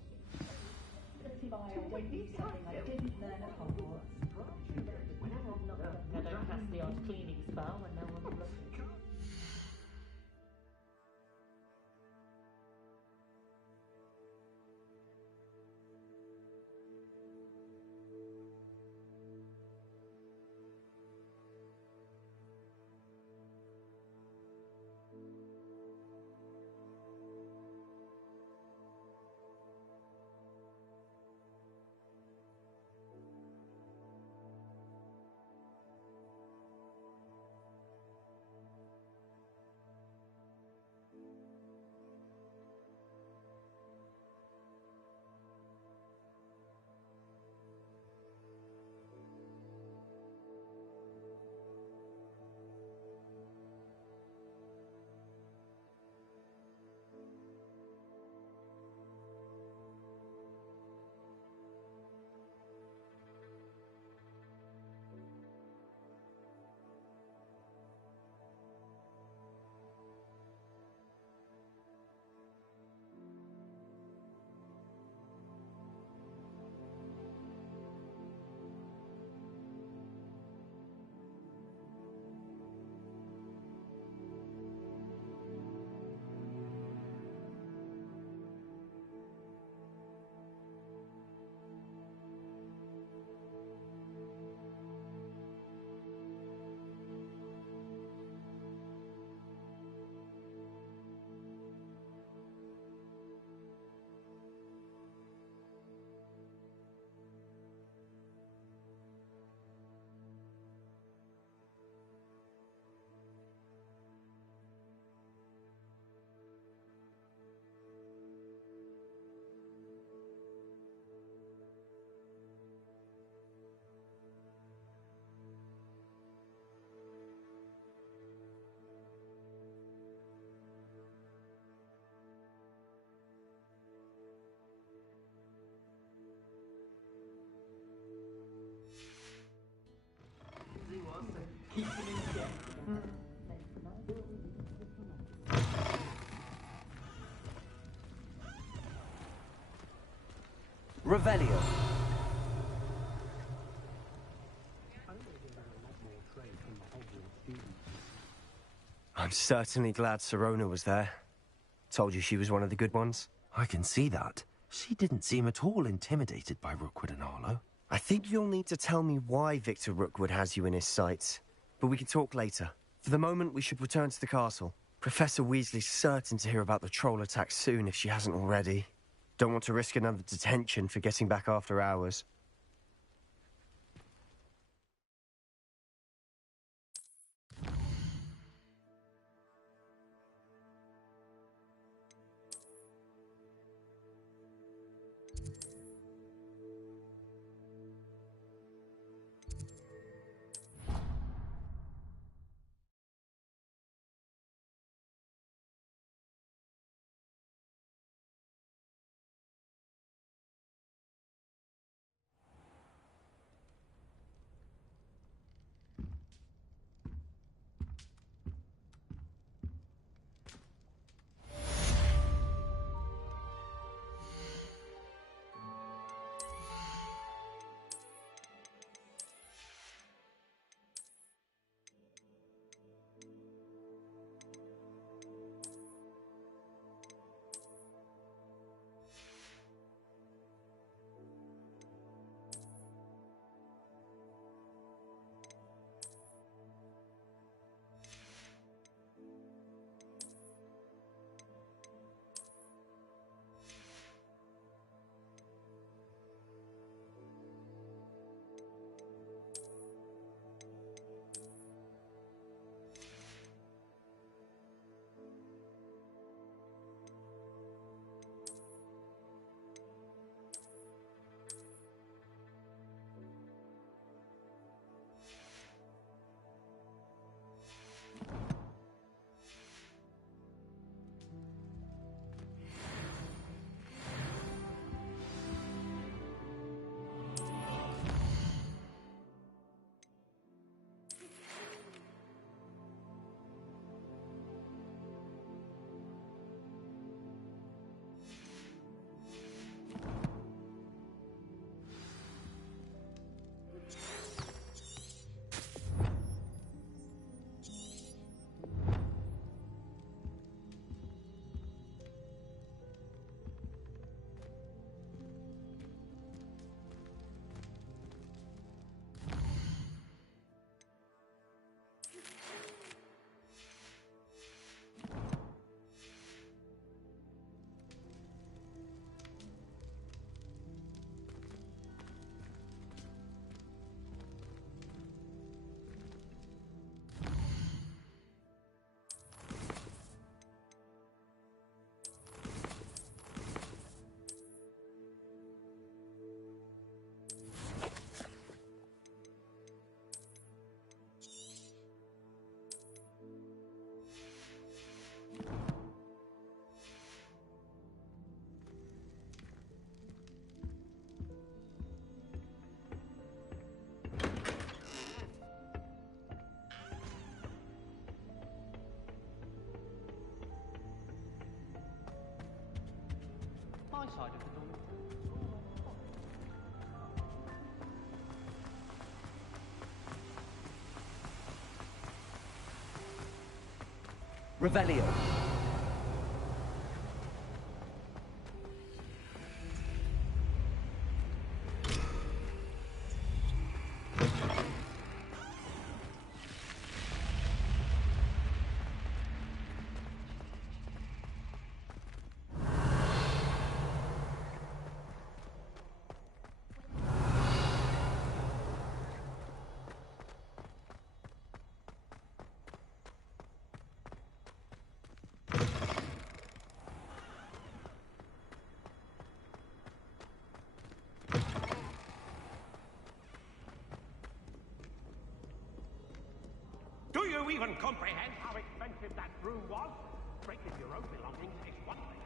Revelio. I'm certainly glad Sirona was there. Told you she was one of the good ones. I can see that. She didn't seem at all intimidated by Rookwood and Arlo. I think you'll need to tell me why Victor Rookwood has you in his sights. But we can talk later. For the moment, we should return to the castle. Professor Weasley's certain to hear about the troll attack soon if she hasn't already. Don't want to risk another detention for getting back after hours. My side of the door. Revelio. Do you even comprehend how expensive that broom was? Breaking your own belongings is one thing.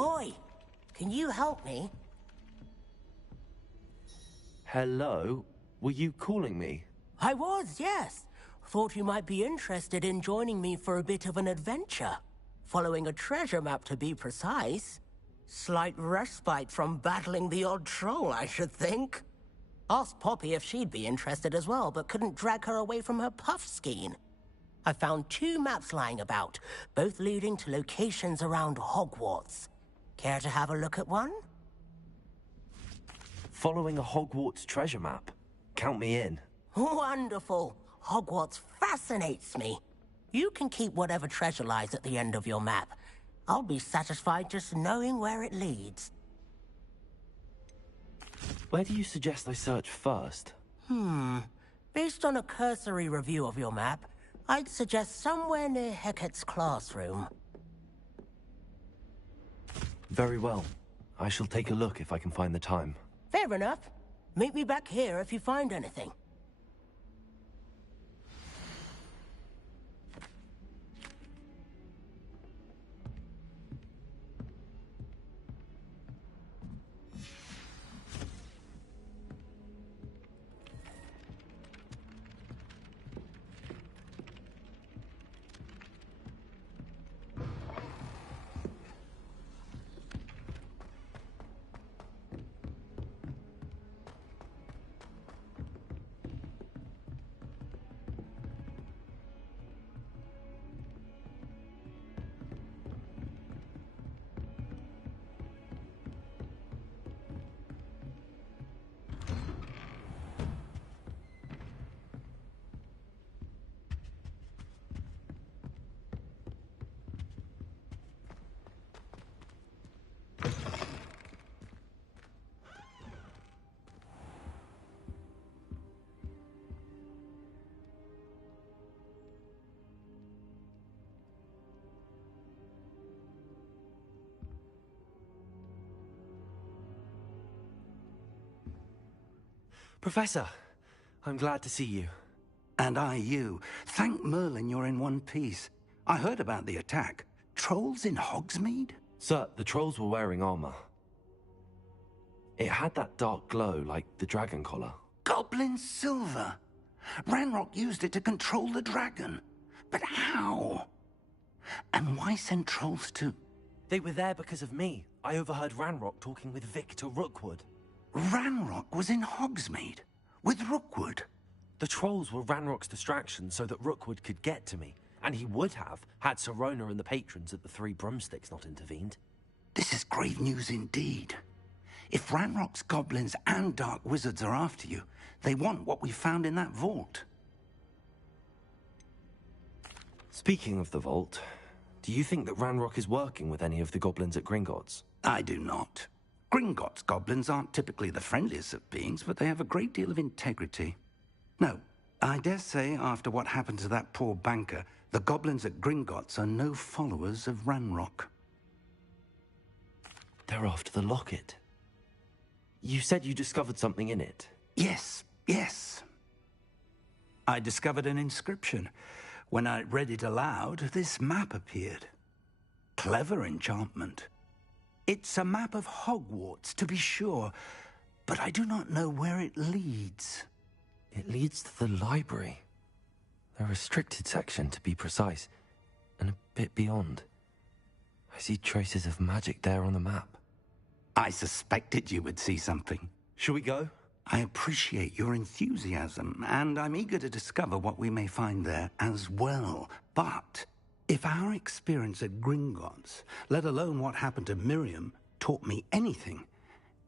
Oi, can you help me? Hello? Were you calling me? I was, yes. Thought you might be interested in joining me for a bit of an adventure. Following a treasure map, to be precise. Slight respite from battling the odd troll, I should think. Asked Poppy if she'd be interested as well, but couldn't drag her away from her puff skein. I found 2 maps lying about, both leading to locations around Hogwarts. Care to have a look at one? Following a Hogwarts treasure map? Count me in. Wonderful. Hogwarts fascinates me. You can keep whatever treasure lies at the end of your map. I'll be satisfied just knowing where it leads. Where do you suggest I search first? Based on a cursory review of your map, I'd suggest somewhere near Hecat's classroom. Very well. I shall take a look if I can find the time. Fair enough. Meet me back here if you find anything. Professor, I'm glad to see you. And I you. Thank Merlin you're in one piece. I heard about the attack. Trolls in Hogsmeade? Sir, the trolls were wearing armor. It had that dark glow like the dragon collar. Goblin silver! Ranrock used it to control the dragon. But how? And why send trolls to... They were there because of me. I overheard Ranrock talking with Victor Rookwood. Ranrock was in Hogsmeade? With Rookwood? The trolls were Ranrock's distraction so that Rookwood could get to me. And he would have, had Sirona and the patrons at the Three Broomsticks not intervened. This is grave news indeed. If Ranrock's goblins and dark wizards are after you, they want what we found in that vault. Speaking of the vault, do you think that Ranrock is working with any of the goblins at Gringotts? I do not. Gringotts goblins aren't typically the friendliest of beings, but they have a great deal of integrity. No, I dare say after what happened to that poor banker, the goblins at Gringotts are no followers of Ranrock. They're after the locket. You said you discovered something in it. Yes. I discovered an inscription. When I read it aloud, this map appeared. Clever enchantment. It's a map of Hogwarts, to be sure, but I do not know where it leads. It leads to the library. The restricted section, to be precise, and a bit beyond. I see traces of magic there on the map. I suspected you would see something. Shall we go? I appreciate your enthusiasm, and I'm eager to discover what we may find there as well. But if our experience at Gringotts, let alone what happened to Miriam, taught me anything,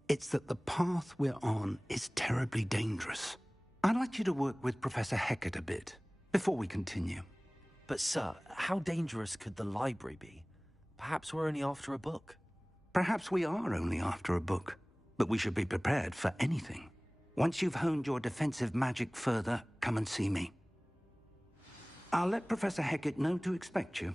it's that the path we're on is terribly dangerous. I'd like you to work with Professor Hecat a bit, before we continue. But sir, how dangerous could the library be? Perhaps we're only after a book. Perhaps we are only after a book, but we should be prepared for anything. Once you've honed your defensive magic further, come and see me. I'll let Professor Hecat know to expect you.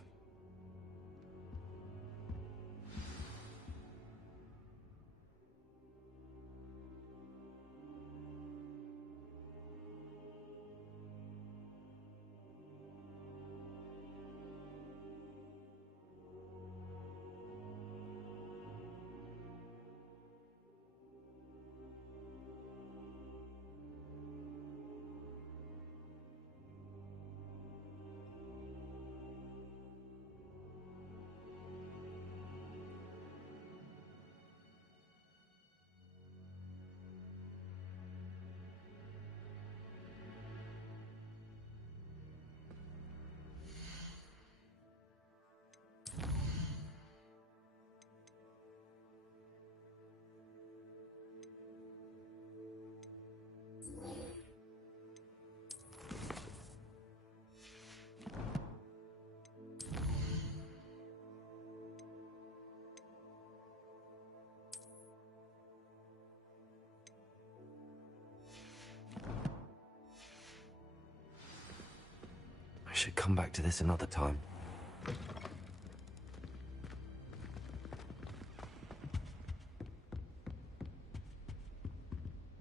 should come back to this another time.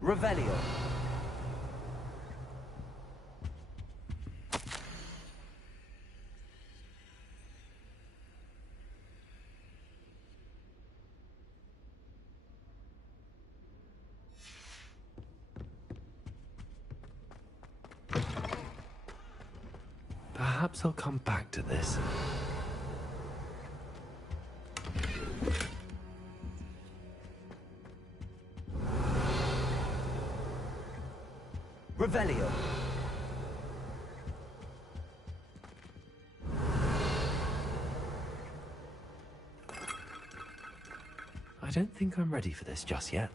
Revelio. Perhaps I'll come back to this. Revelio. I don't think I'm ready for this just yet.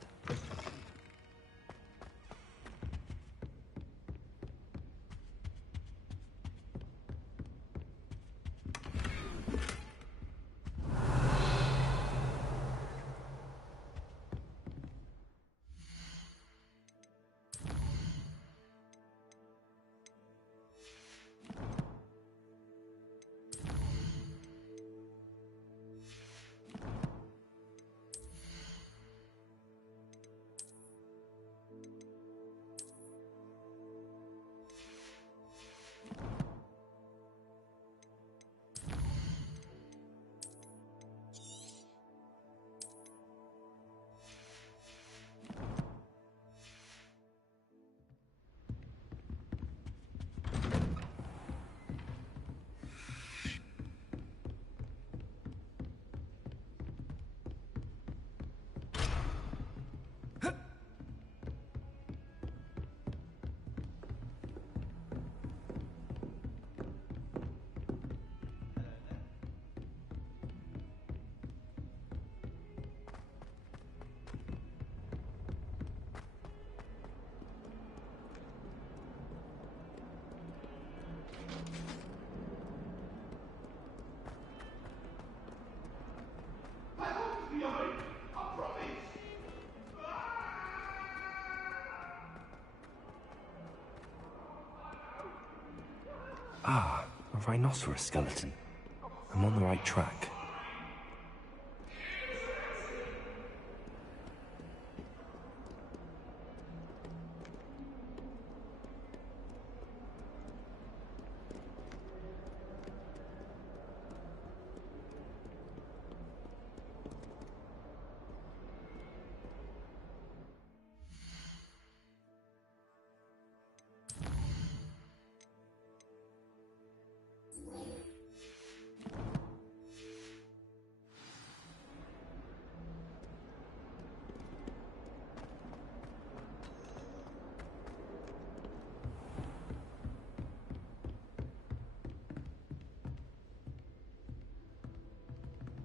Ah, a rhinoceros skeleton. I'm on the right track.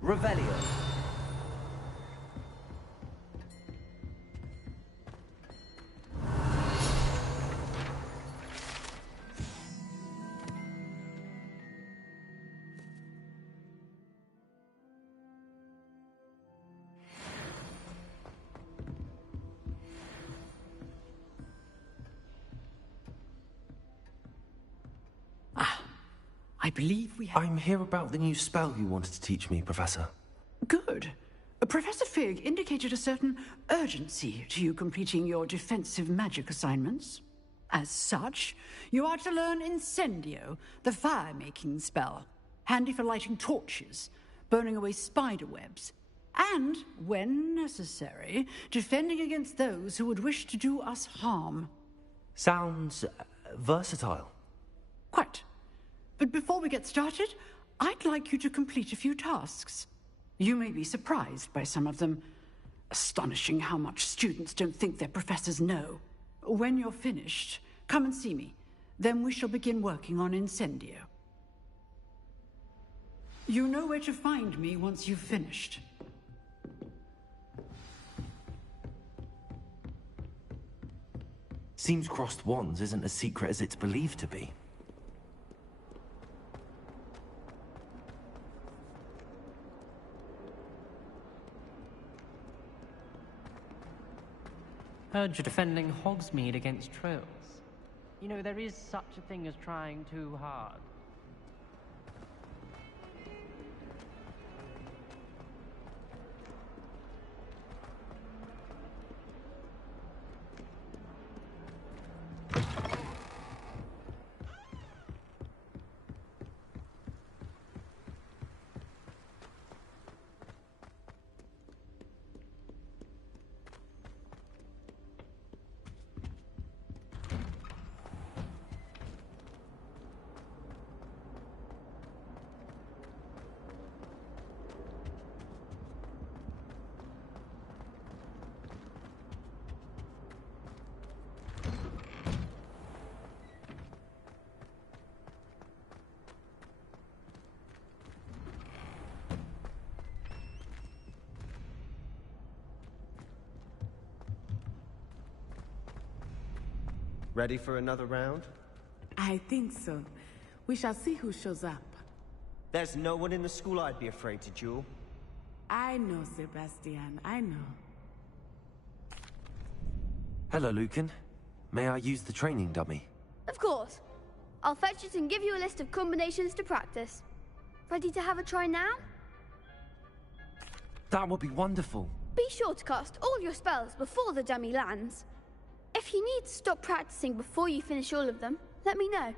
Revelio. I believe we have... I'm here about the new spell you wanted to teach me, Professor. Good. Professor Fig indicated a certain urgency to you completing your defensive magic assignments. As such, you are to learn Incendio, the fire-making spell, handy for lighting torches, burning away spider webs, and, when necessary, defending against those who would wish to do us harm. Sounds versatile. Quite. But before we get started, I'd like you to complete a few tasks. You may be surprised by some of them. Astonishing how much students don't think their professors know. When you're finished, come and see me. Then we shall begin working on Incendio. You know where to find me once you've finished. Seems crossed wands isn't as secret as it's believed to be. Heard you're defending Hogsmeade against trolls. You know, there is such a thing as trying too hard. Ready for another round? I think so. We shall see who shows up. There's no one in the school I'd be afraid to duel. I know, Sebastian, I know. Hello, Lucan. May I use the training dummy? Of course. I'll fetch it and give you a list of combinations to practice. Ready to have a try now? That would be wonderful. Be sure to cast all your spells before the dummy lands. If you need to stop practicing before you finish all of them, let me know.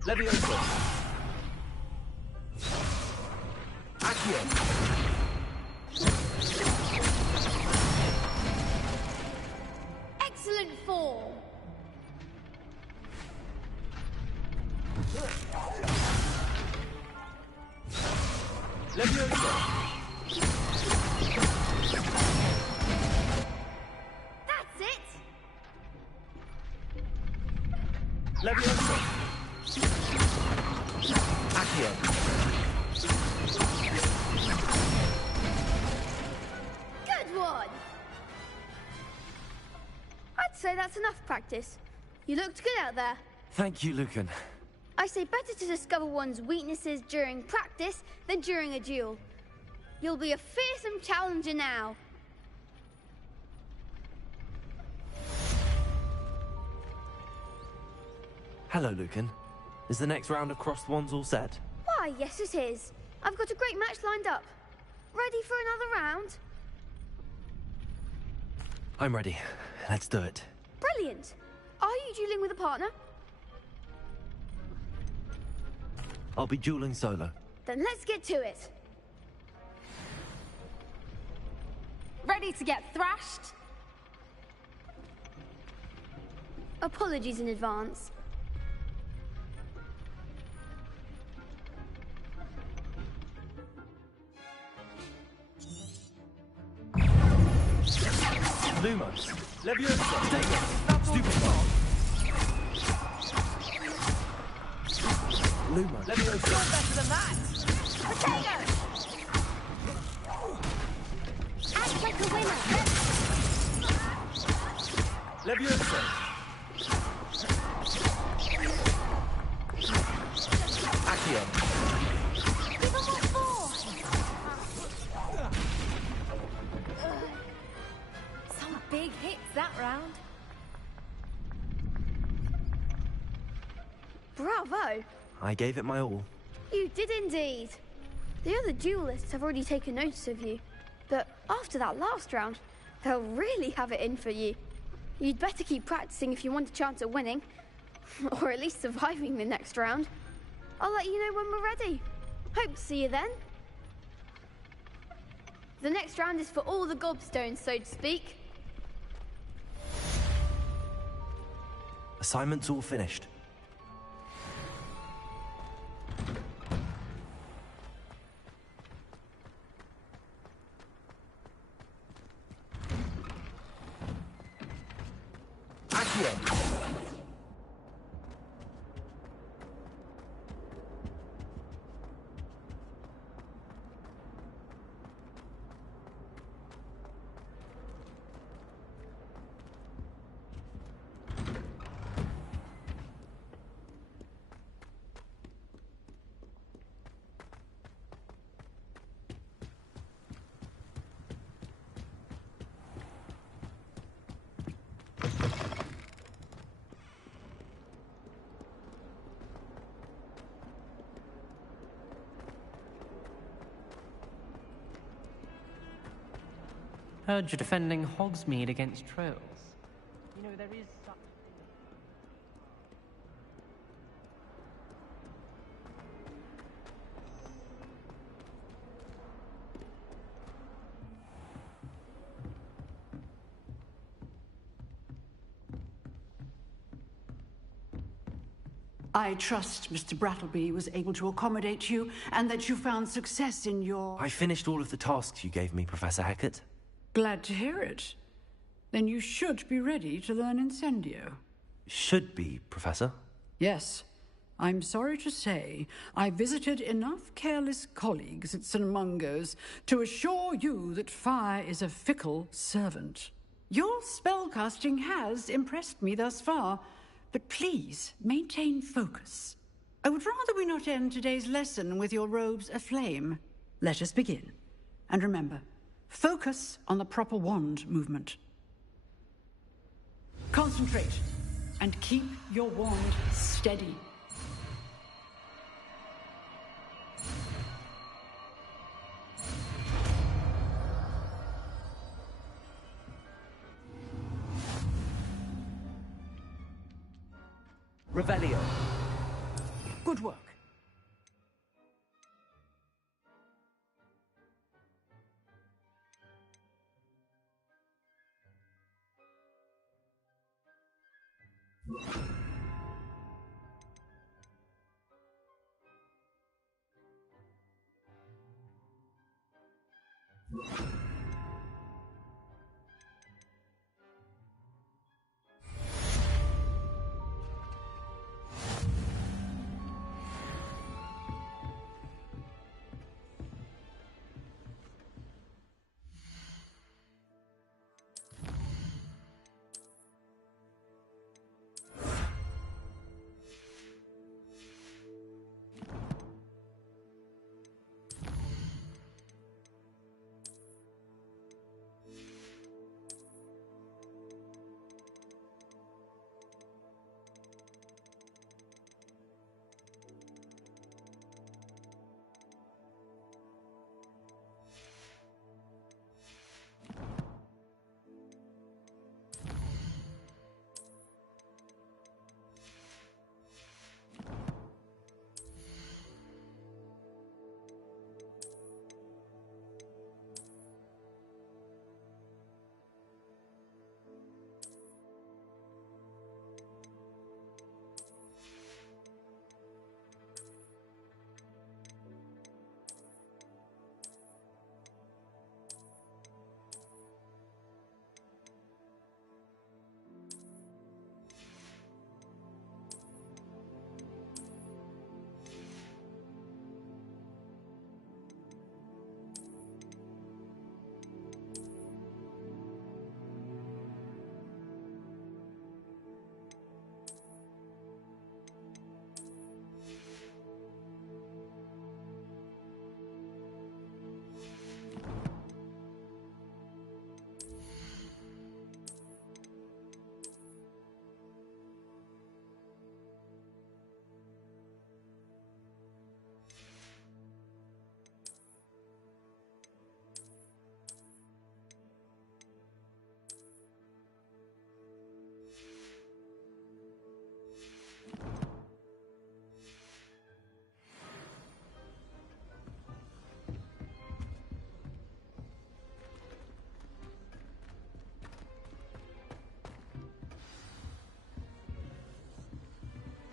Leviosa. Accio. Excellent form. Leviosa. That's it. Leviosa. Accio. Good one. I'd say that's enough practice. You looked good out there. Thank you, Lucan. I say better to discover one's weaknesses during practice than during a duel. You'll be a fearsome challenger now. Hello, Lucan. Is the next round of Cross the Wands all set? Why, yes it is. I've got a great match lined up. Ready for another round? I'm ready. Let's do it. Brilliant. Are you dueling with a partner? I'll be dueling solo. Then let's get to it. Ready to get thrashed? Apologies in advance. Lumos. Leviosa. Take it. Stupid bomb. Lumos. Leviosa. You're better than that. Potato. Act like a winner. Leviosa. Accio. Give them what for. Some big hits that round. Bravo. I gave it my all. You did indeed. The other duelists have already taken notice of you. But after that last round, they'll really have it in for you. You'd better keep practicing if you want a chance at winning. Or at least surviving the next round. I'll let you know when we're ready. Hope to see you then. The next round is for all the gobstones, so to speak. Assignment's all finished. Accio. Heard you're defending Hogsmeade against trolls. You know, there is such... I trust Mr. Brattleby was able to accommodate you and that you found success in your... I finished all of the tasks you gave me, Professor Hecat. Glad to hear it. Then you should be ready to learn Incendio. Should be, Professor. Yes. I'm sorry to say, I visited enough careless colleagues at St. Mungo's to assure you that fire is a fickle servant. Your spellcasting has impressed me thus far, but please maintain focus. I would rather we not end today's lesson with your robes aflame. Let us begin. And remember, focus on the proper wand movement. Concentrate, and keep your wand steady. Revelio. Good work.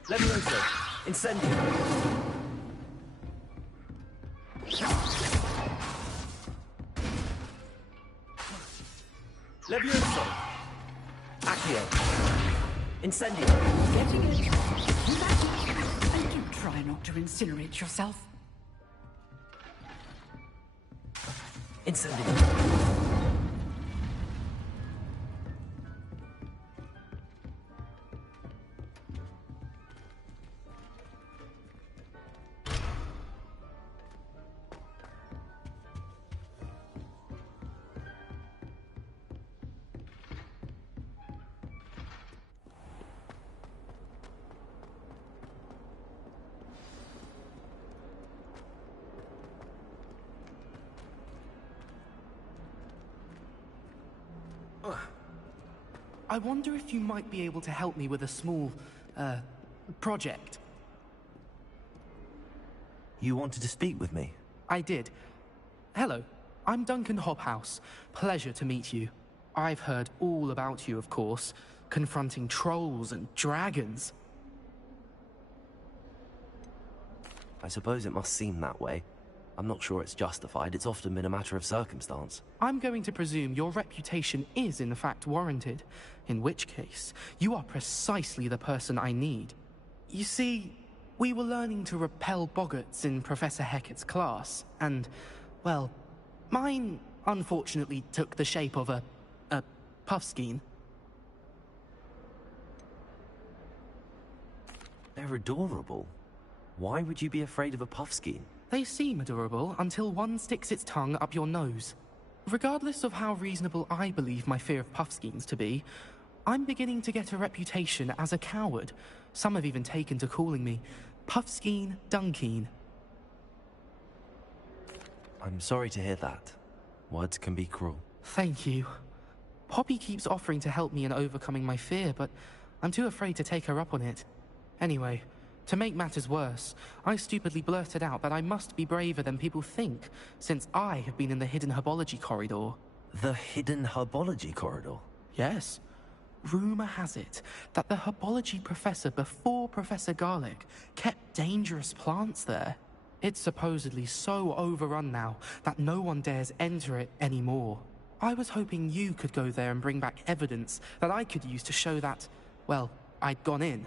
Levioso. Incendio. Levioso. Accio. Incendio. Getting it. And do try not to incinerate yourself. Incendio. I wonder if you might be able to help me with a small, project. You wanted to speak with me? I did. Hello, I'm Duncan Hobhouse. Pleasure to meet you. I've heard all about you, of course, confronting trolls and dragons. I suppose it must seem that way. I'm not sure it's justified. It's often been a matter of circumstance. I'm going to presume your reputation is in fact warranted, in which case, you are precisely the person I need. You see, We were learning to repel boggarts in Professor Hecat's class, and, well, mine unfortunately took the shape of a puffskein. They're adorable. Why would you be afraid of a puffskein? They seem adorable until one sticks its tongue up your nose. Regardless of how reasonable I believe my fear of puffskeins to be, I'm beginning to get a reputation as a coward. Some have even taken to calling me Puffskein Dunkeen. I'm sorry to hear that. Words can be cruel. Thank you. Poppy keeps offering to help me in overcoming my fear, but I'm too afraid to take her up on it. Anyway, to make matters worse, I stupidly blurted out that I must be braver than people think, since I have been in the hidden herbology corridor. The hidden herbology corridor? Yes. Rumour has it that the herbology professor before Professor Garlic kept dangerous plants there. It's supposedly so overrun now that no one dares enter it anymore. I was hoping you could go there and bring back evidence that I could use to show that, well, I'd gone in.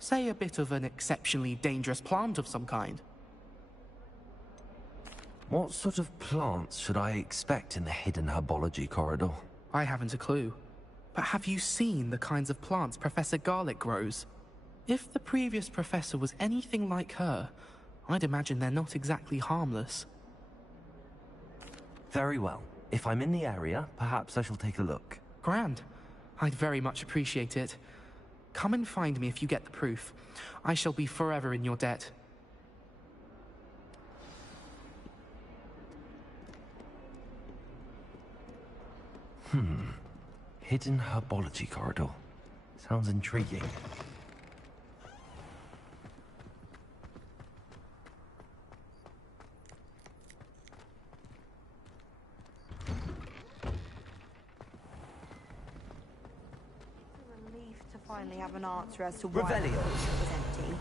Say a bit of an exceptionally dangerous plant of some kind. What sort of plants should I expect in the hidden herbology corridor? I haven't a clue. But have you seen the kinds of plants Professor Garlic grows? If the previous professor was anything like her, I'd imagine they're not exactly harmless. Very well. If I'm in the area, perhaps I shall take a look. Grand. I'd very much appreciate it. Come and find me if you get the proof. I shall be forever in your debt. Hidden herbology corridor. Sounds intriguing. Relief to finally have an answer as to why Revelio. it was empty.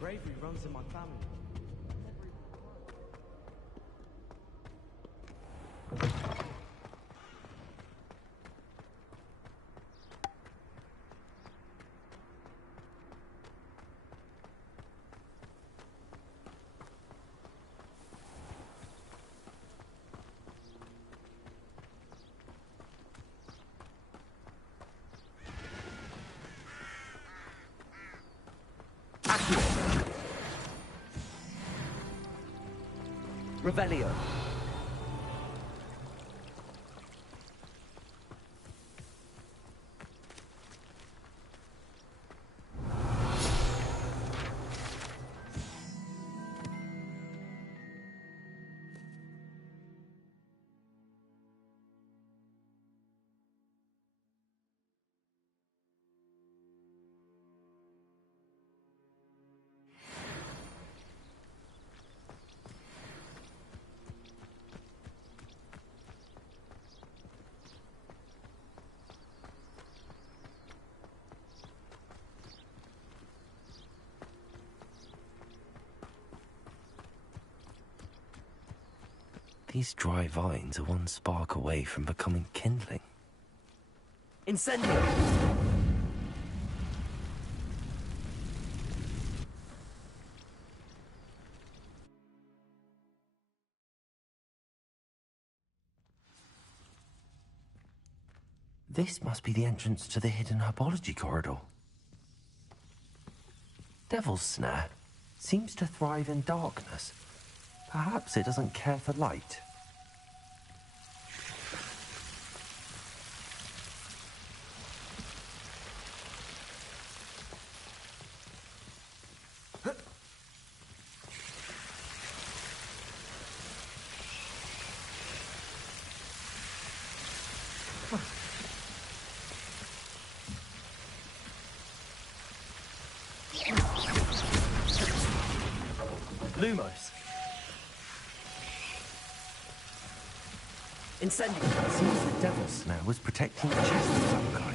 Bravery runs in my family. Revelio. These dry vines are one spark away from becoming kindling. Incendio! This must be the entrance to the hidden herbology corridor. Devil's Snare seems to thrive in darkness. Perhaps it doesn't care for light. Lumos. Incendio. It seems the devil's snare was protecting the chest of some kind.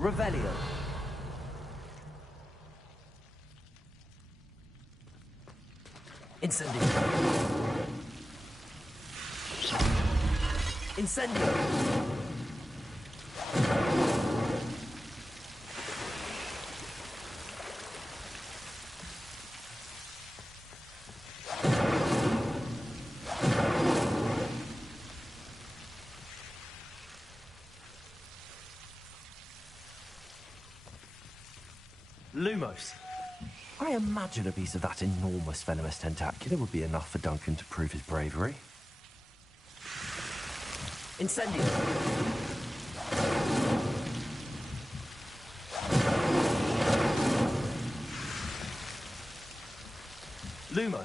Revelio. Incendio. Incendio. Lumos. I imagine a piece of that enormous venomous tentacular would be enough for Duncan to prove his bravery. Incendio. Lumos.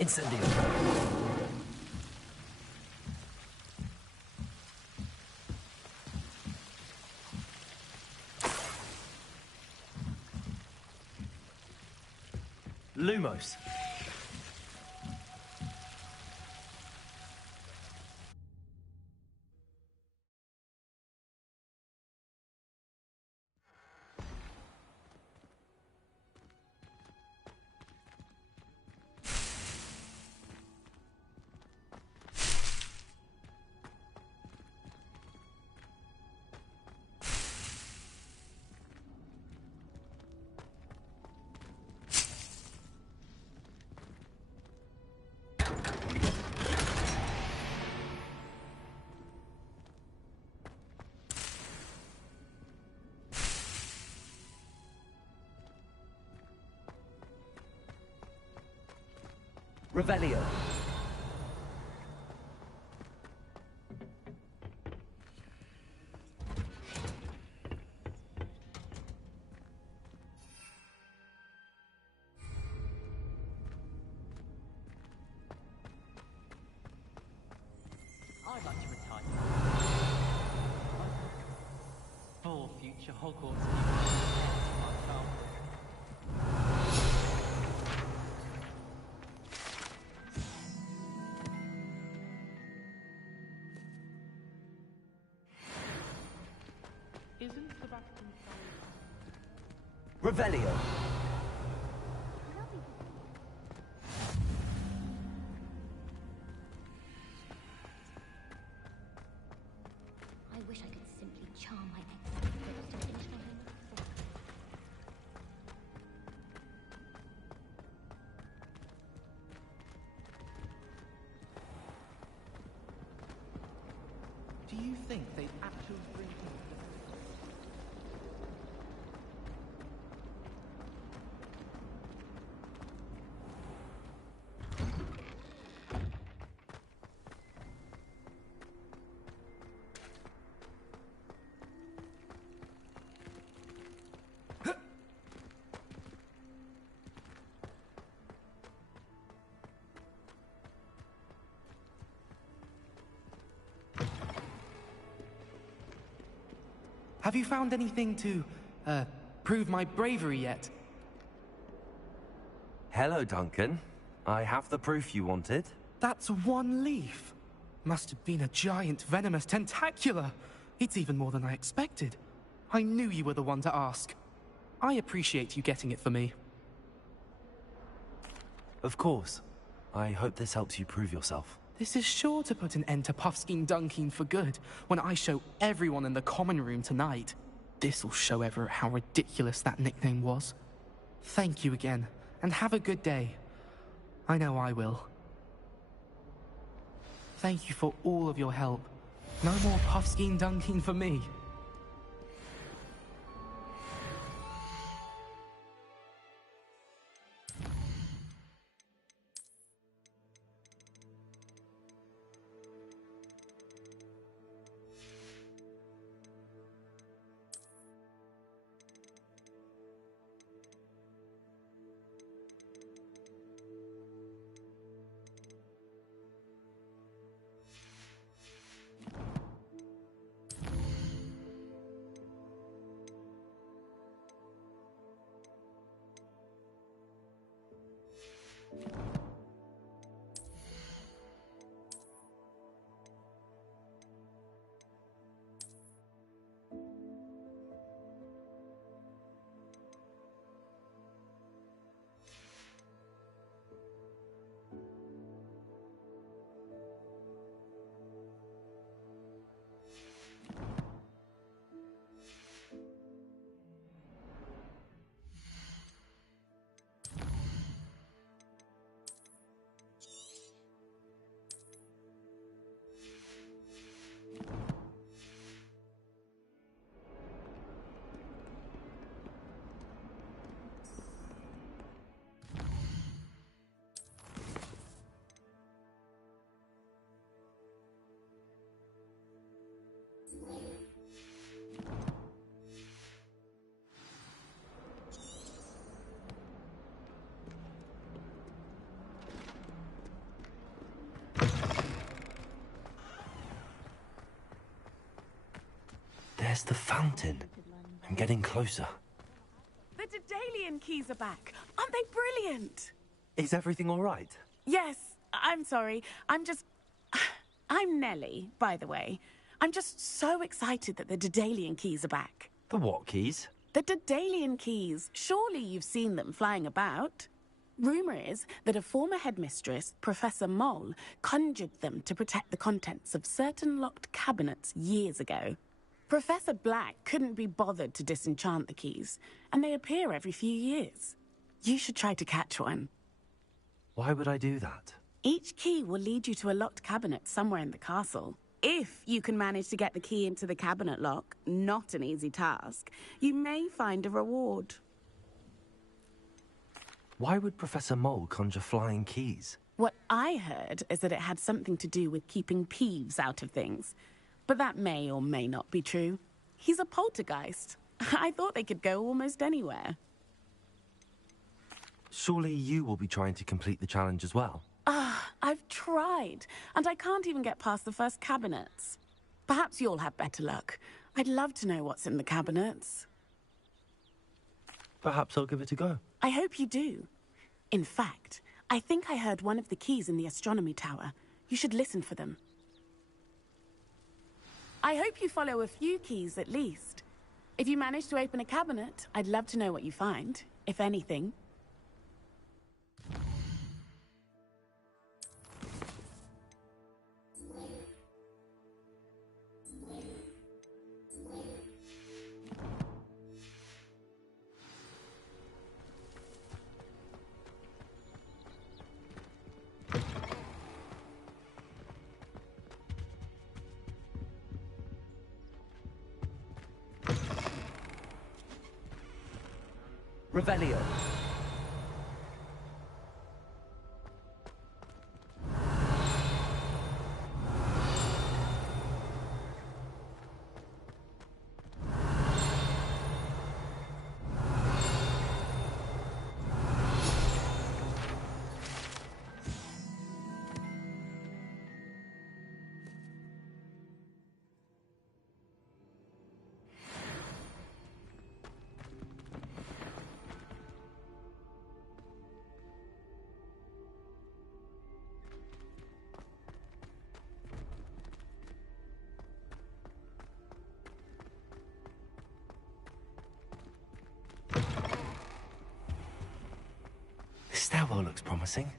Incendio. Lumos. Revelio. I'd like to retire. For future Hogwarts Isn't the Vatican Revelio. I wish I could simply charm my ex ghost into enjoying Do you think they'd actually bring him? Have you found anything to, prove my bravery yet? Hello, Duncan. I have the proof you wanted. That's one leaf. Must have been a giant venomous tentacula. It's even more than I expected. I knew you were the one to ask. I appreciate you getting it for me. Of course. I hope this helps you prove yourself. This is sure to put an end to Puffskein Dunkeen for good when I show everyone in the common room tonight. This'll show Everett how ridiculous that nickname was. Thank you again, and have a good day. I know I will. Thank you for all of your help. No more Puffskein Dunkeen for me. There's the fountain. I'm getting closer. The Daedalian keys are back. Aren't they brilliant? Is everything all right? Yes, I'm sorry. I'm Nellie, by the way. I'm just so excited that the Daedalian keys are back. The what keys? The Daedalian keys. Surely you've seen them flying about. Rumour is that a former headmistress, Professor Mole, conjured them to protect the contents of certain locked cabinets years ago. Professor Black couldn't be bothered to disenchant the keys, and they appear every few years. You should try to catch one. Why would I do that? Each key will lead you to a locked cabinet somewhere in the castle. If you can manage to get the key into the cabinet lock, not an easy task, you may find a reward. Why would Professor Mole conjure flying keys? What I heard is that it had something to do with keeping Peeves out of things. But that may or may not be true. He's a poltergeist. I thought they could go almost anywhere. Surely you will be trying to complete the challenge as well? I've tried, and I can't even get past the first cabinets. Perhaps you'll have better luck. I'd love to know what's in the cabinets. Perhaps I'll give it a go. I hope you do. In fact, I think I heard one of the keys in the astronomy tower. You should listen for them. I hope you follow a few keys at least. If you manage to open a cabinet, I'd love to know what you find, if anything. Revelio. This stairwell looks promising.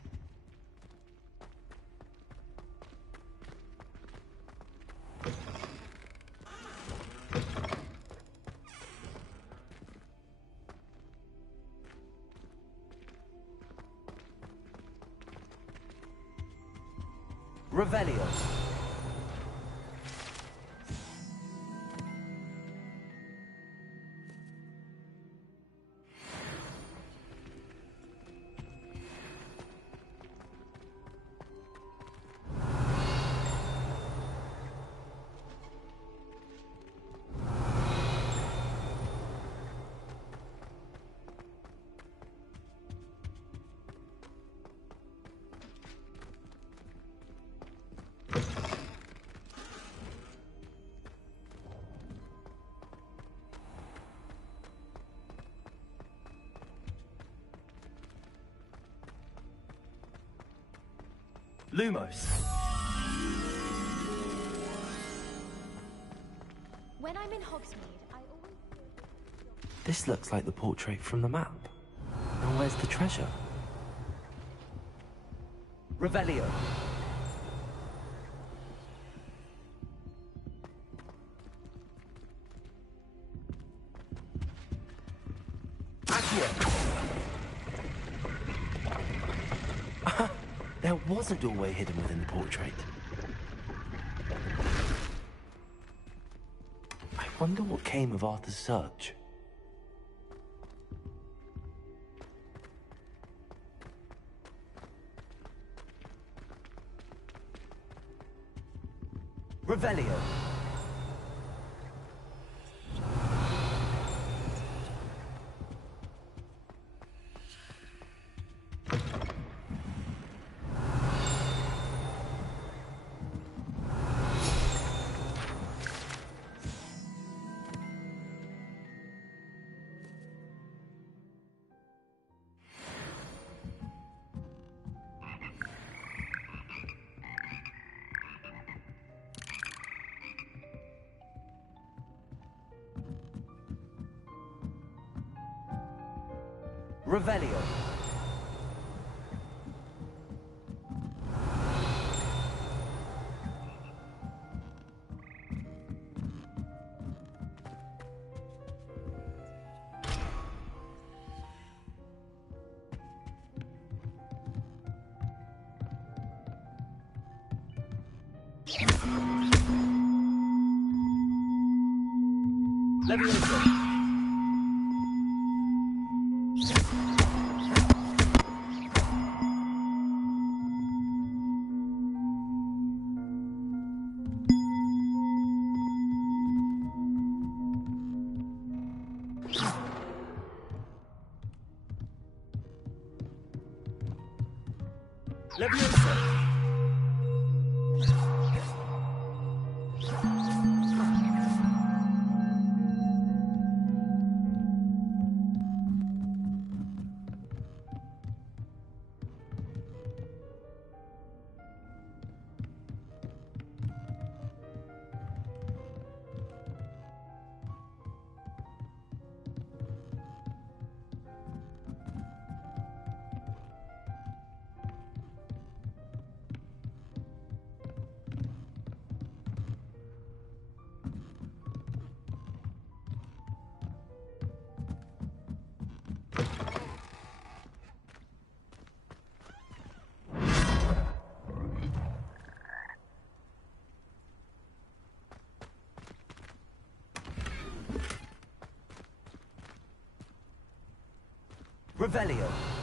Revelio. Lumos. When I'm in Hogsmeade, I always... This looks like the portrait from the map. And where's the treasure? Revelio. There was a doorway hidden within the portrait. I wonder what came of Arthur's search. Revelio. Revelio. Levioso. Levioso. Revelio.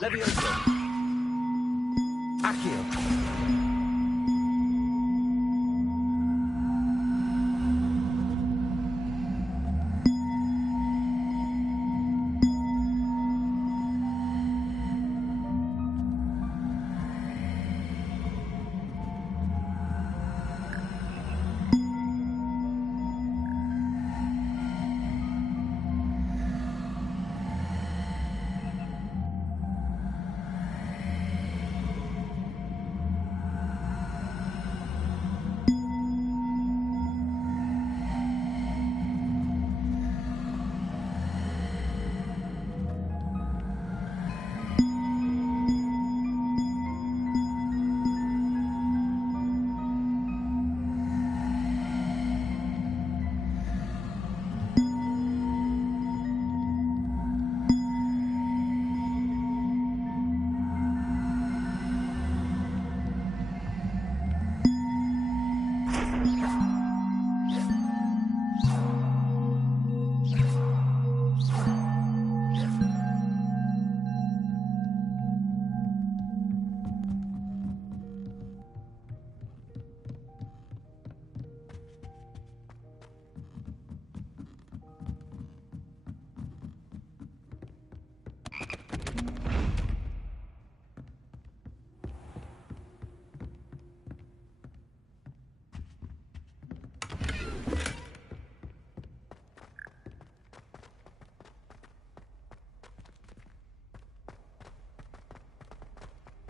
Levioso. Accio.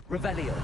Revelio.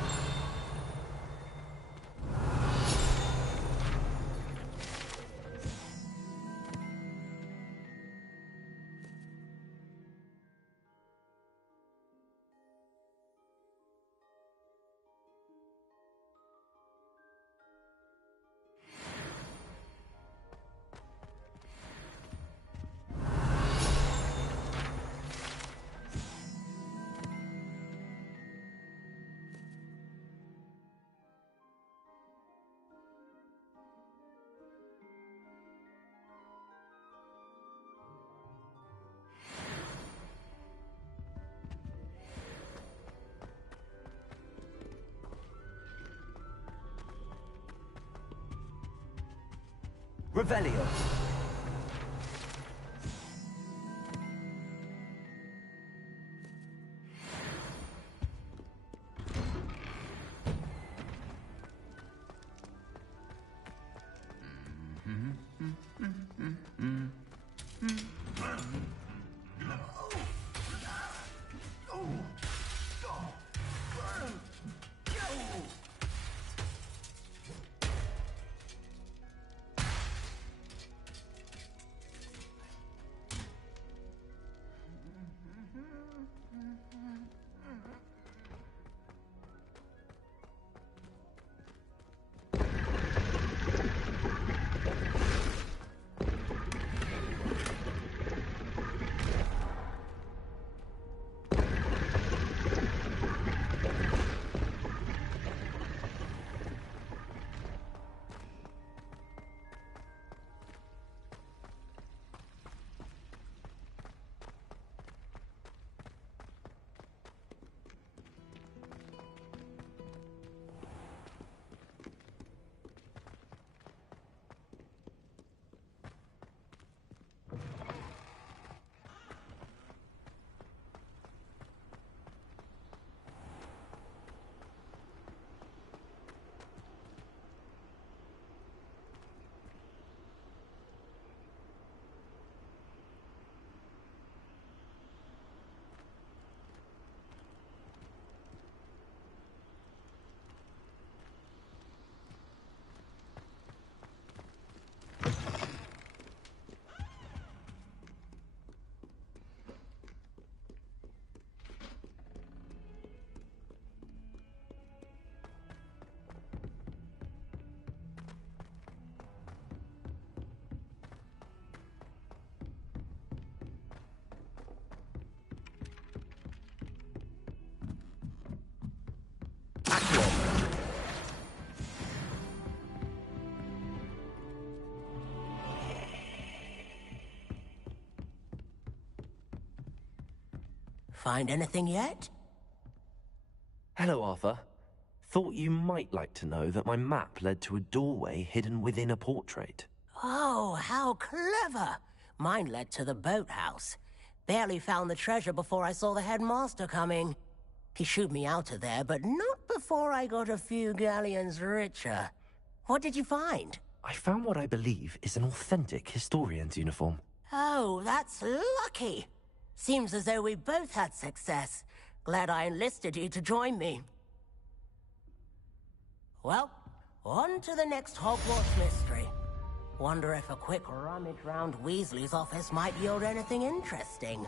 Revelio. Find anything yet? Hello, Arthur. Thought you might like to know that my map led to a doorway hidden within a portrait. Oh, how clever! Mine led to the boathouse. Barely found the treasure before I saw the headmaster coming. He shooed me out of there, but not before I got a few galleons richer. What did you find? I found what I believe is an authentic historian's uniform. Oh, that's lucky. Seems as though we both had success. Glad I enlisted you to join me. Well, on to the next Hogwarts mystery. Wonder if a quick rummage round Weasley's office might yield anything interesting.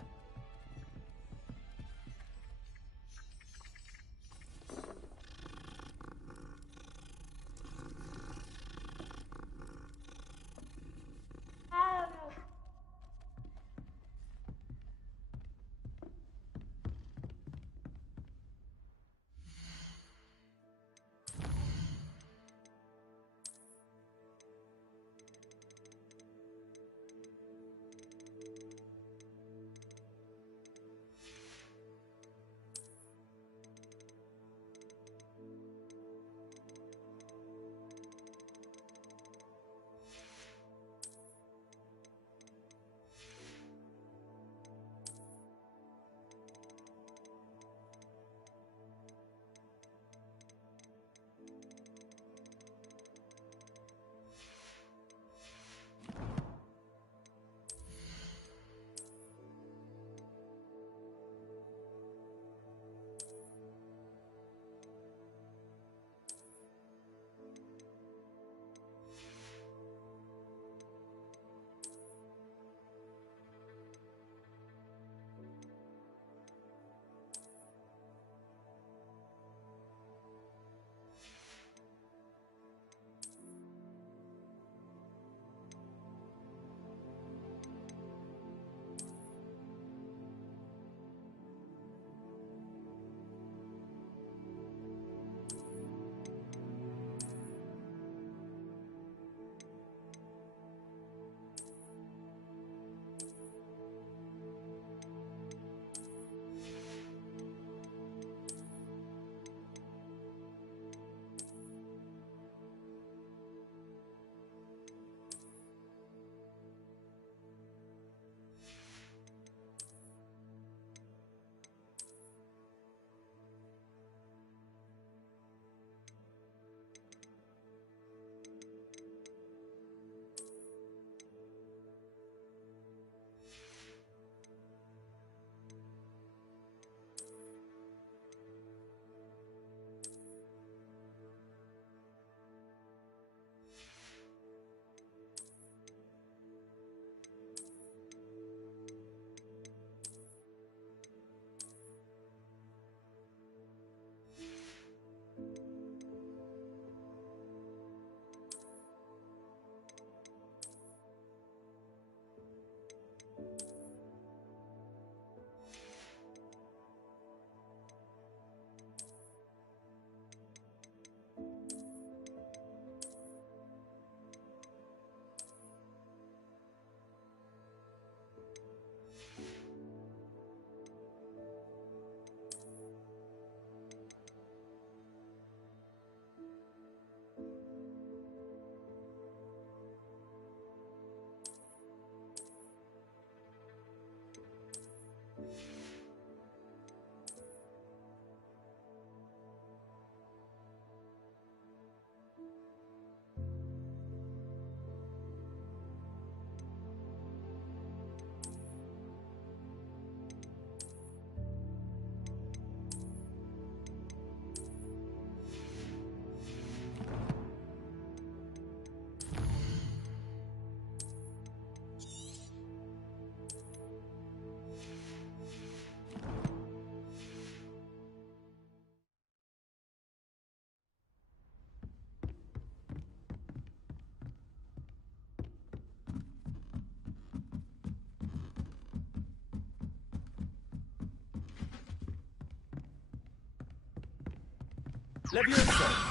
Levioso!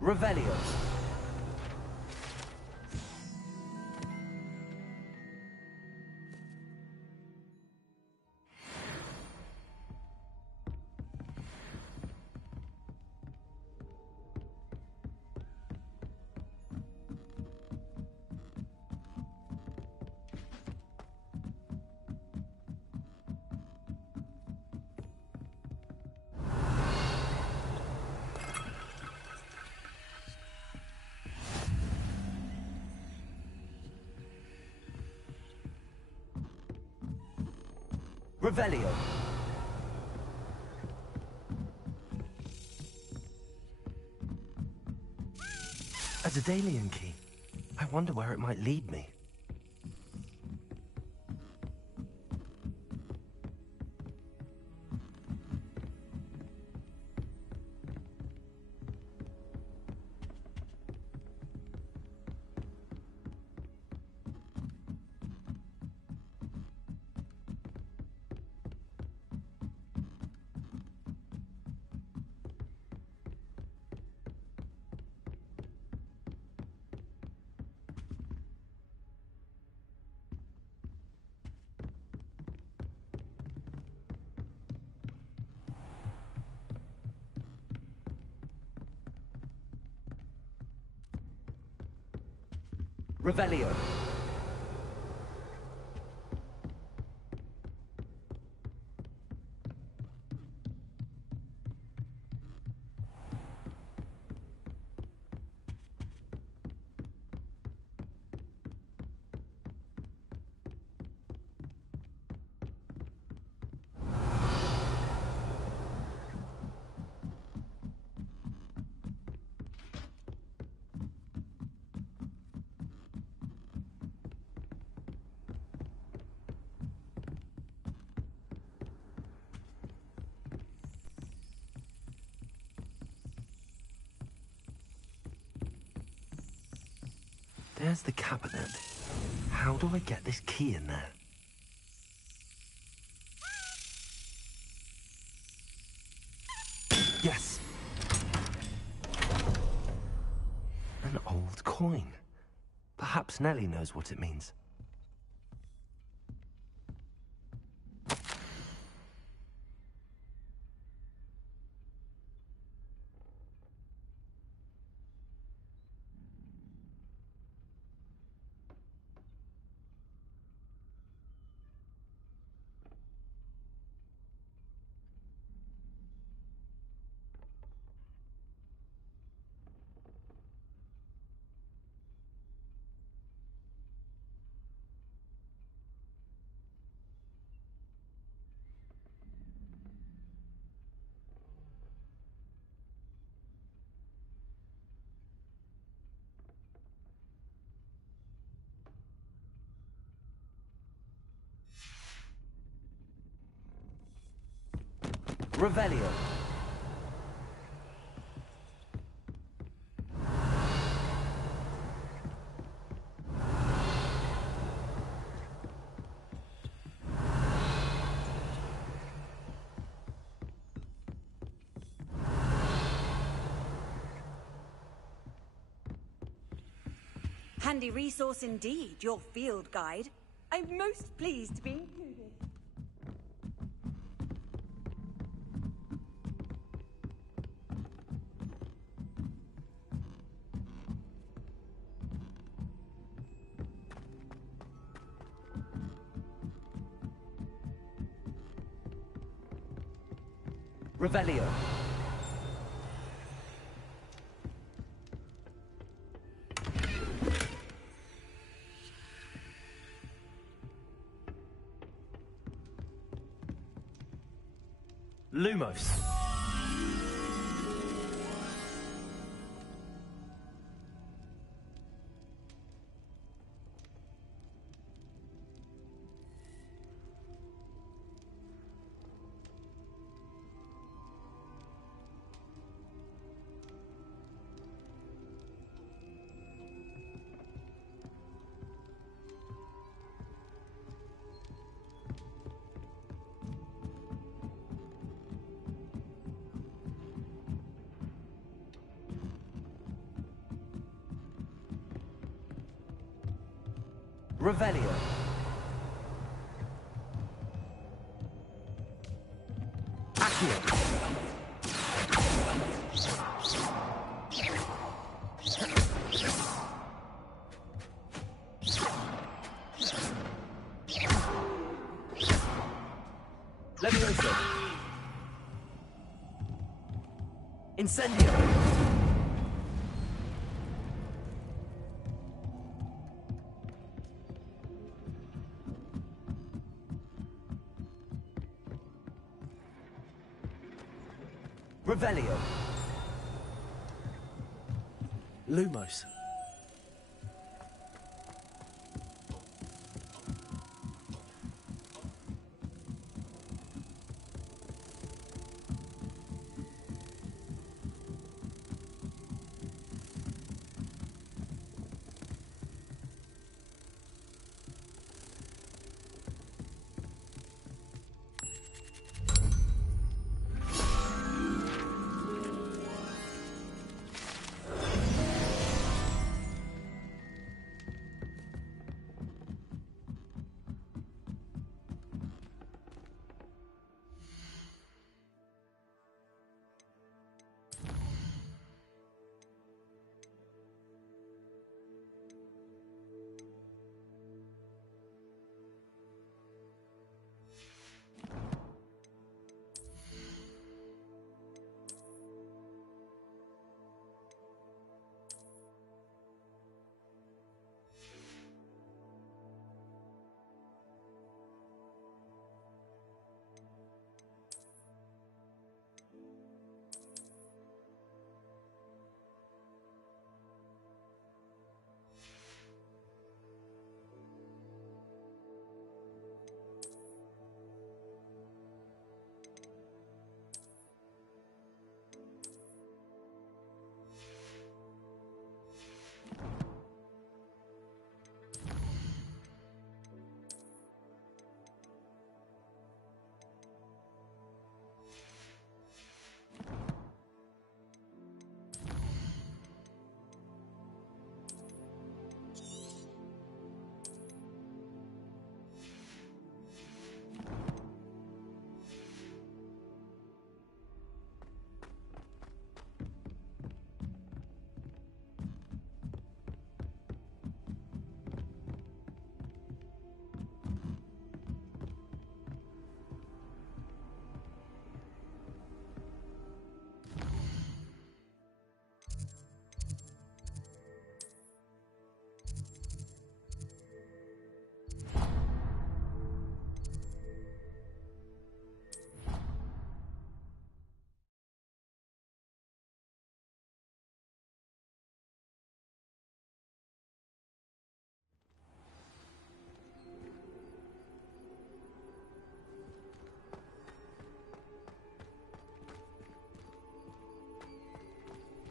Revelio. Revelio. A Daedalian key. I wonder where it might lead me. Revelio. There's the cabinet. How do I get this key in there? Yes! An old coin. Perhaps Nellie knows what it means. Revelio. Handy resource indeed, your field guide. I'm most pleased to be included. Revelio. Lumos. Revelio. Accio. Levioso. Incendio. Revelio. Lumos.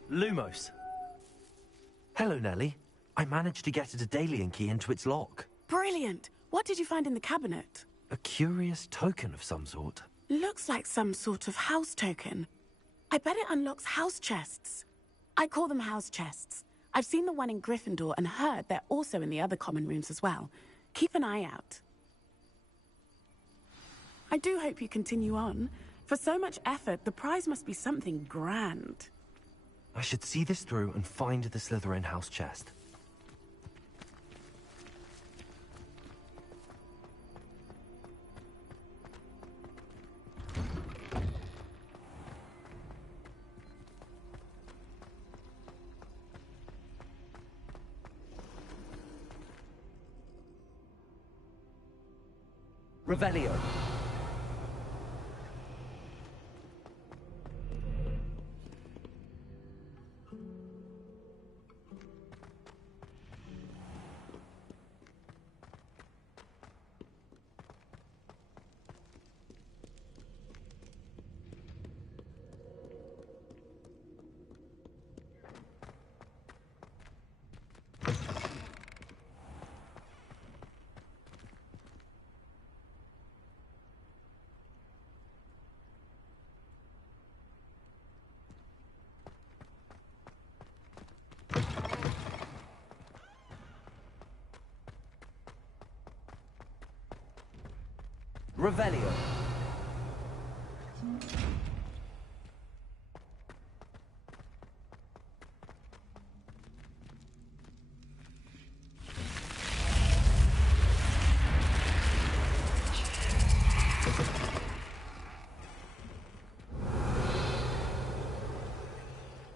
Lumos. Hello, Nellie. I managed to get a Daedalian key into its lock. Brilliant! What did you find in the cabinet? A curious token of some sort. Looks like some sort of house token. I bet it unlocks house chests. I call them house chests. I've seen the one in Gryffindor and heard they're also in the other common rooms as well. Keep an eye out. I do hope you continue on. For so much effort, the prize must be something grand. I should see this through and find the Slytherin house chest. Revelio. Revelio.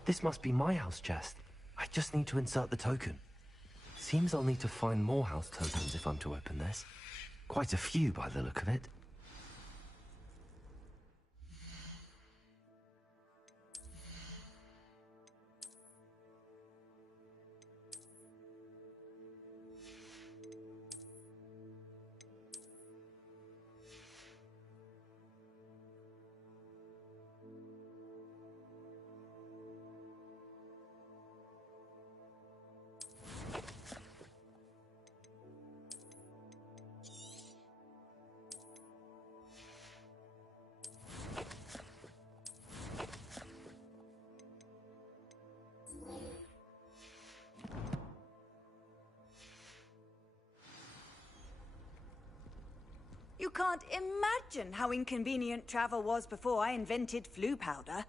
This must be my house chest. I just need to insert the token. Seems I'll need to find more house tokens if I'm to open this. Quite a few by the look of it. You can't imagine how inconvenient travel was before I invented flu powder.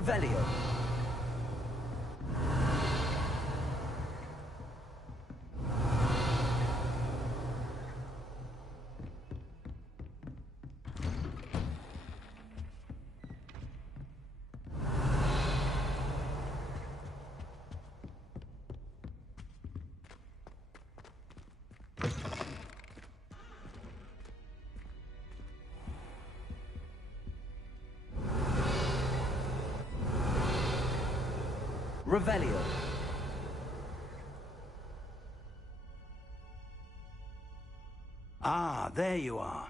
Revelio. Revelio. Ah, there you are.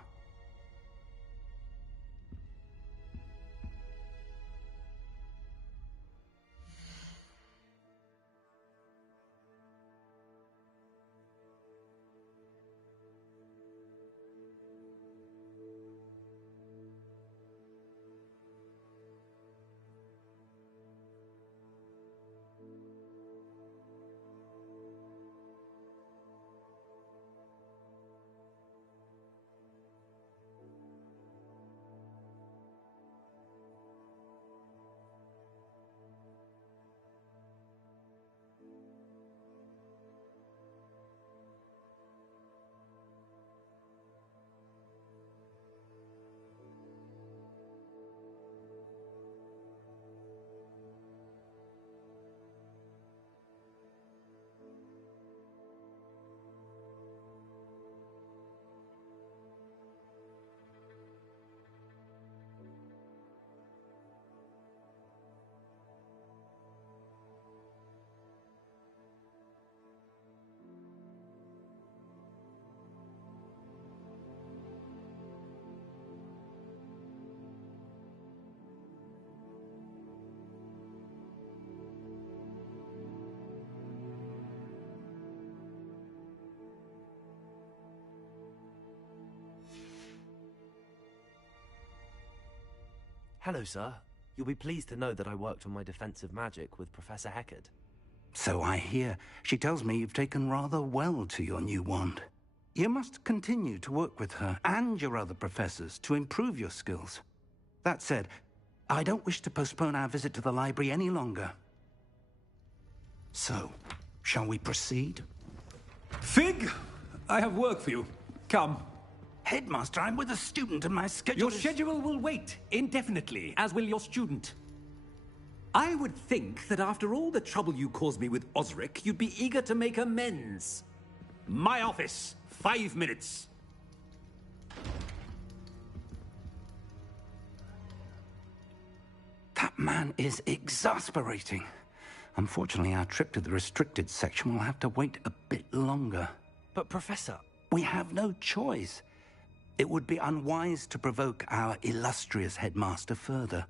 Hello, sir. You'll be pleased to know that I worked on my defensive magic with Professor Heckard. So I hear. She tells me you've taken rather well to your new wand. You must continue to work with her and your other professors to improve your skills. That said, I don't wish to postpone our visit to the library any longer. So, shall we proceed? Fig! I have work for you. Come. Headmaster, I'm with a student and my schedule Your schedule will wait indefinitely, as will your student. I would think that after all the trouble you caused me with Osric, you'd be eager to make amends. My office, 5 minutes. That man is exasperating. Unfortunately, our trip to the restricted section will have to wait a bit longer. But, Professor... We have no choice. It would be unwise to provoke our illustrious headmaster further.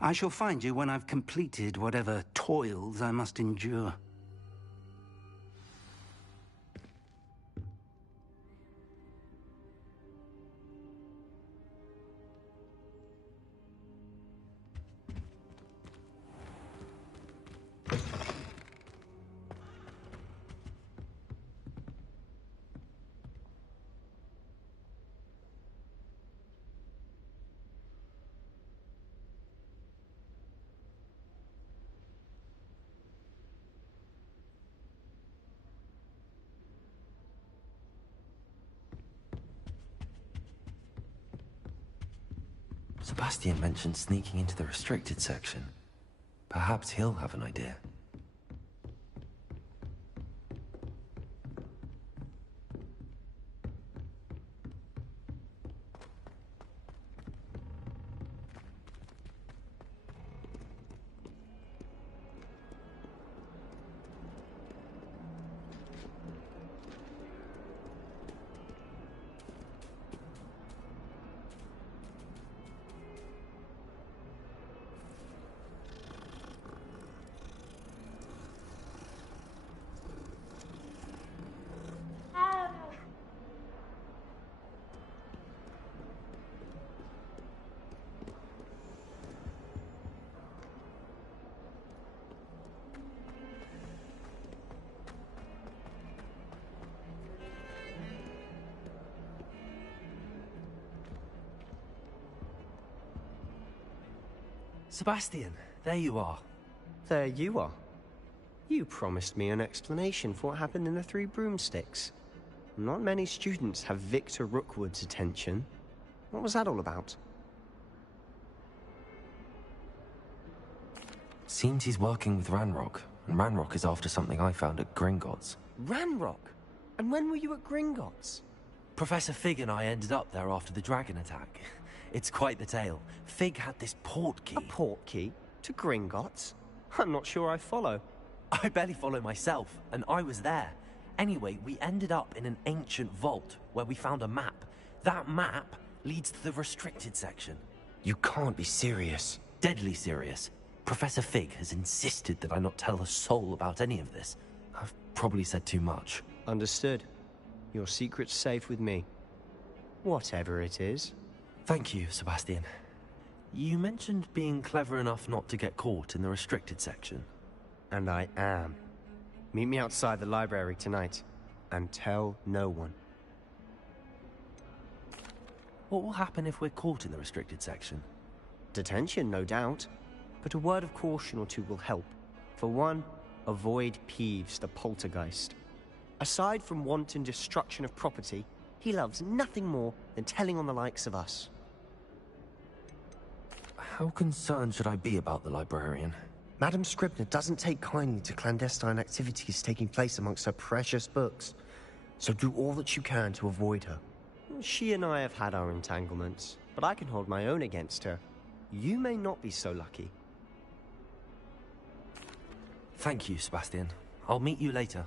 I shall find you when I've completed whatever toils I must endure. Sebastian mentioned sneaking into the restricted section. Perhaps he'll have an idea. Sebastian, there you are. There you are. You promised me an explanation for what happened in the Three Broomsticks. Not many students have Victor Rookwood's attention. What was that all about? Seems he's working with Ranrock, and Ranrock is after something I found at Gringotts. Ranrock? And when were you at Gringotts? Professor Fig and I ended up there after the dragon attack. It's quite the tale. Fig had this port key. A port key? To Gringotts? I'm not sure I follow. I barely follow myself, and I was there. Anyway, we ended up in an ancient vault where we found a map. That map leads to the restricted section. You can't be serious. Deadly serious. Professor Fig has insisted that I not tell a soul about any of this. I've probably said too much. Understood. Your secret's safe with me. Whatever it is. Thank you, Sebastian. You mentioned being clever enough not to get caught in the restricted section. And I am. Meet me outside the library tonight, and tell no one. What will happen if we're caught in the restricted section? Detention, no doubt. But a word of caution or two will help. For one, avoid Peeves, the poltergeist. Aside from wanton destruction of property, he loves nothing more than telling on the likes of us. How concerned should I be about the librarian? Madame Scribner doesn't take kindly to clandestine activities taking place amongst her precious books, so do all that you can to avoid her. She and I have had our entanglements, but I can hold my own against her. You may not be so lucky. Thank you, Sebastian. I'll meet you later.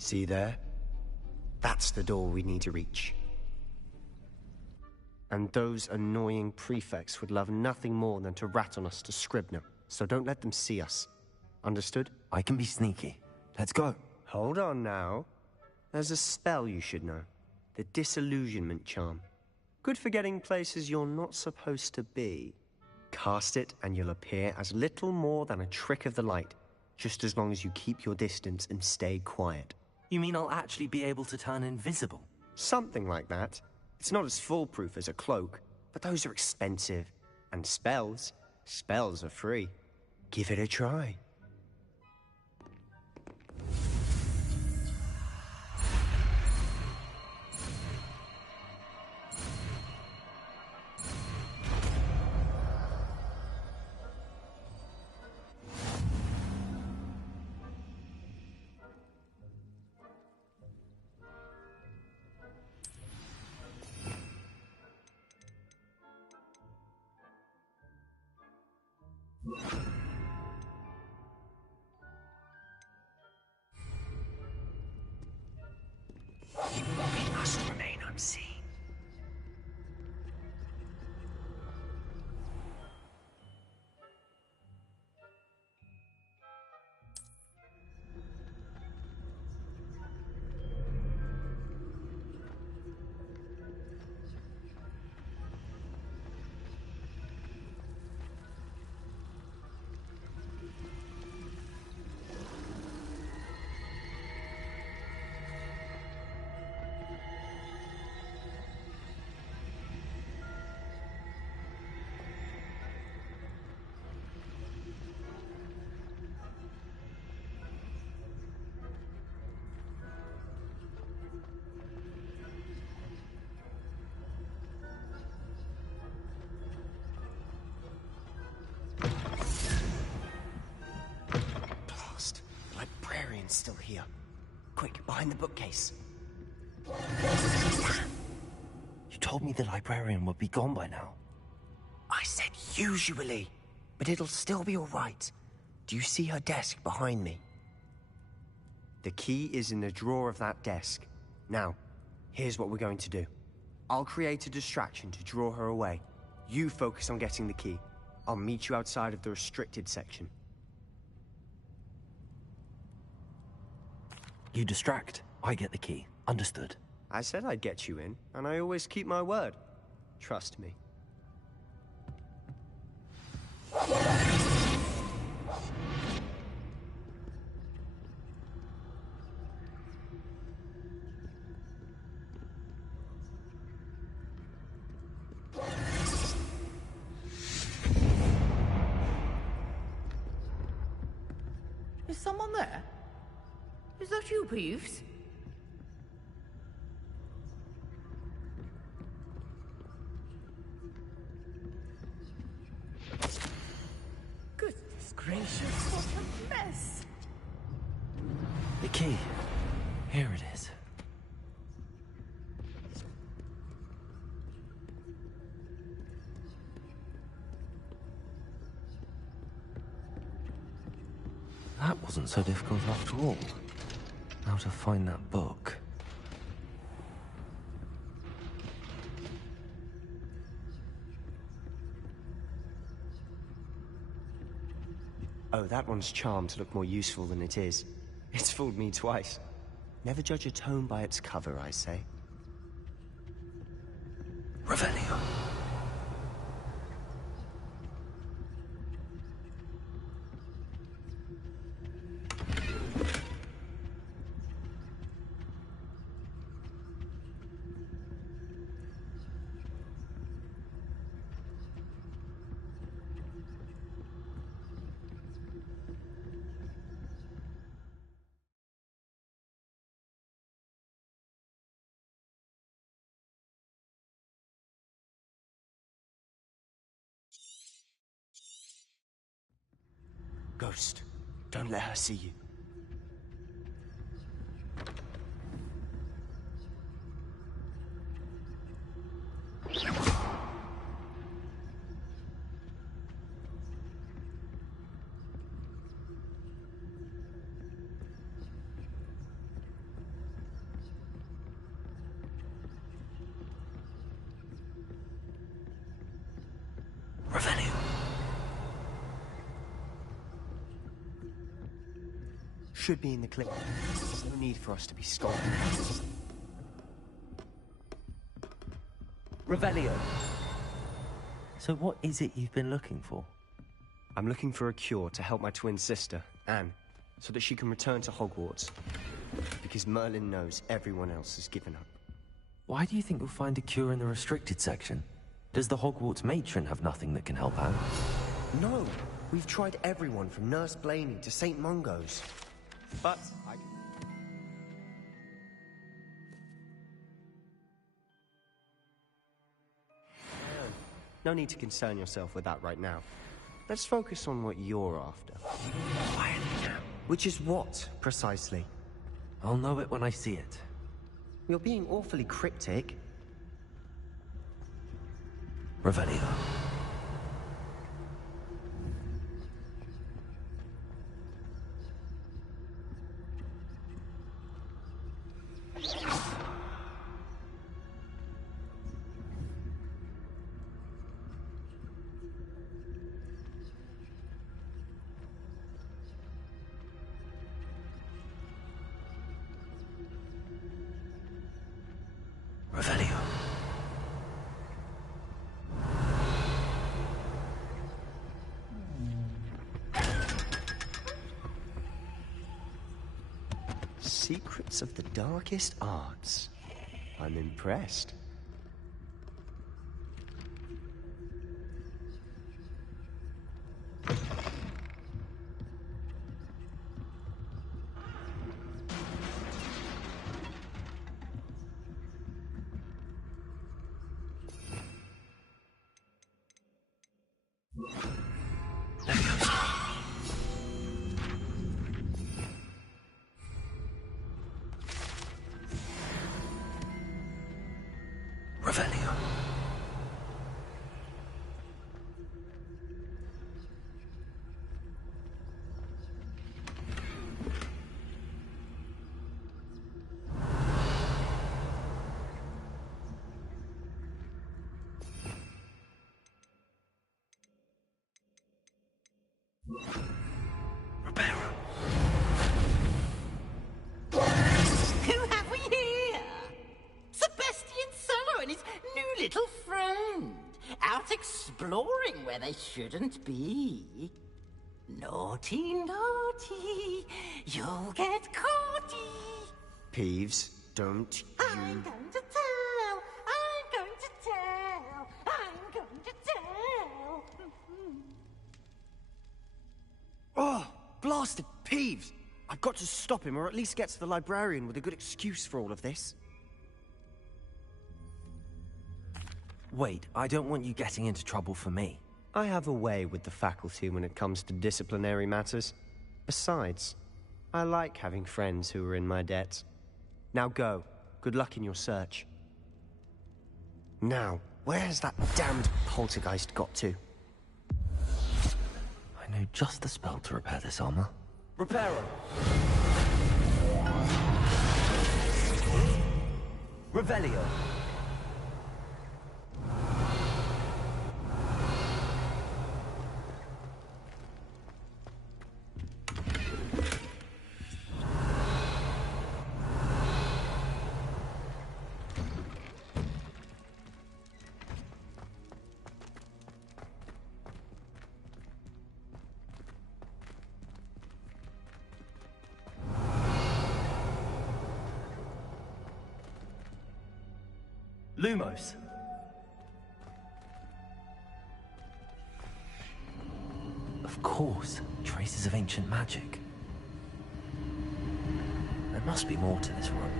See there? That's the door we need to reach. And those annoying prefects would love nothing more than to rat on us to Scribner, so don't let them see us. Understood? I can be sneaky. Let's go. Hold on now. There's a spell you should know. The Disillusionment Charm. Good for getting places you're not supposed to be. Cast it and you'll appear as little more than a trick of the light, just as long as you keep your distance and stay quiet. You mean I'll actually be able to turn invisible? Something like that. It's not as foolproof as a cloak, but those are expensive. And spells are free. Give it a try. We must remain unseen. Librarian's still here. Quick, behind the bookcase. You told me the librarian would be gone by now. I said usually, but it'll still be all right. Do you see her desk behind me? The key is in the drawer of that desk. Now, here's what we're going to do. I'll create a distraction to draw her away. You focus on getting the key. I'll meet you outside of the restricted section. You distract. I get the key. Understood. I said I'd get you in, and I always keep my word. Trust me. Is someone there? Is that you, Peeves? Goodness gracious, what a mess! The key. Here it is. That wasn't so difficult after all. How to find that book. Oh, that one's charmed to look more useful than it is. It's fooled me twice. Never judge a tome by its cover, I say. Revelio. Ghost, don't let her see you. should be in the clip. There's no need for us to be scolded. Revelio. So what is it you've been looking for? I'm looking for a cure to help my twin sister, Anne, so that she can return to Hogwarts. Because Merlin knows everyone else has given up. Why do you think you'll find a cure in the restricted section? Does the Hogwarts matron have nothing that can help out? No! We've tried everyone from Nurse Blaney to St. Mungo's. But no need to concern yourself with that right now. Let's focus on what you're after. Which is what, precisely? I'll know it when I see it. You're being awfully cryptic. Revelio. Revelio. Secrets of the darkest arts. I'm impressed. Revelio. Who have we here? Sebastian Solo and his new little friend. Out exploring where they shouldn't be. Naughty, naughty. You'll get caughty. Peeves, don't I'm going to tell. I'm going to tell. I'm going to tell. Oh, blasted Peeves! I've got to stop him, or at least get to the librarian with a good excuse for all of this. Wait, I don't want you getting into trouble for me. I have a way with the faculty when it comes to disciplinary matters. Besides, I like having friends who are in my debt. Now go. Good luck in your search. Now, where has that damned poltergeist got to? I know just the spell to repair this armor. Reparo! Revelio. Lumos. Of course, traces of ancient magic. There must be more to this room.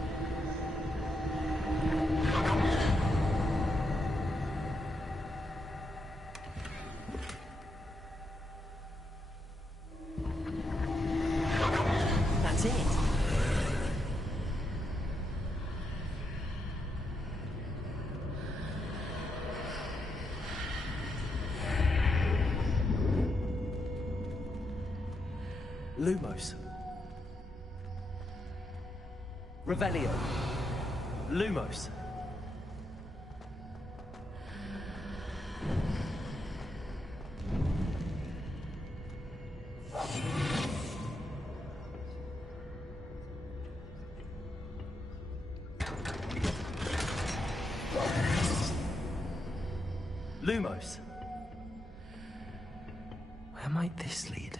That's it. Lumos. Revelio. Lumos. Lumos. Where might this lead?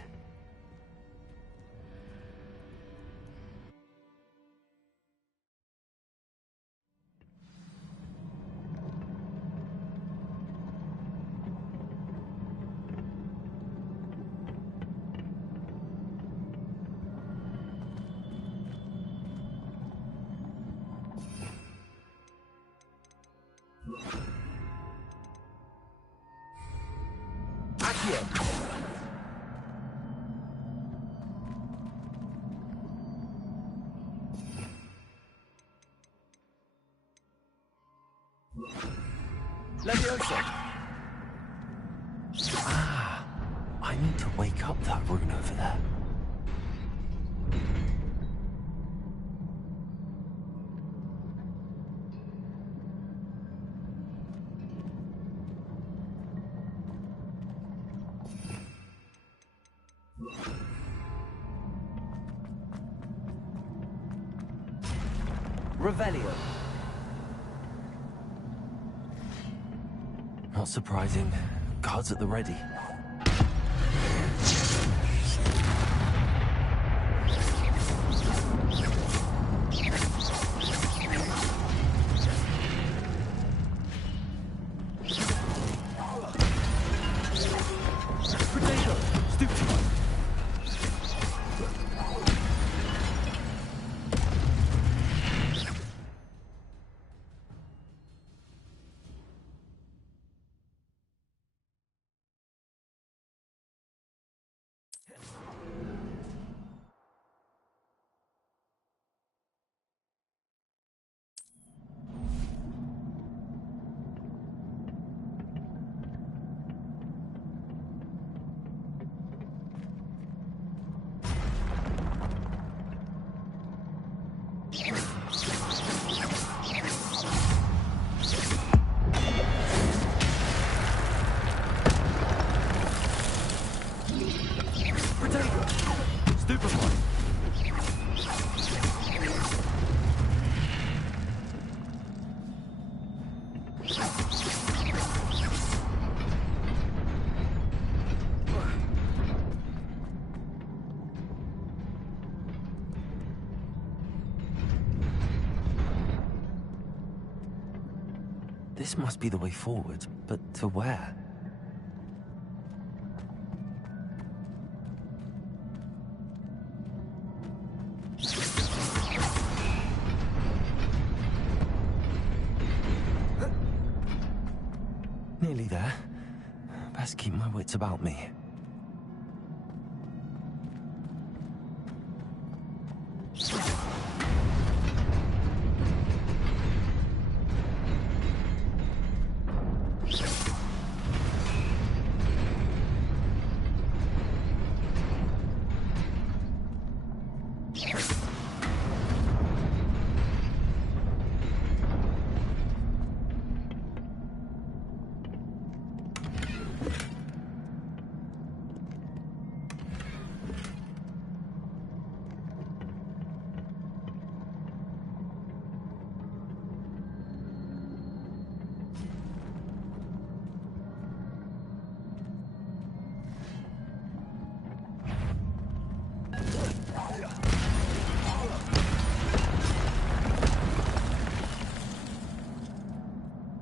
Leviosa! Ah, I need to wake up that rune over there. Revelio. Not surprising. Guards at the ready. Potato! Stupid! This must be the way forward, but to where? Nearly there. Best keep my wits about me.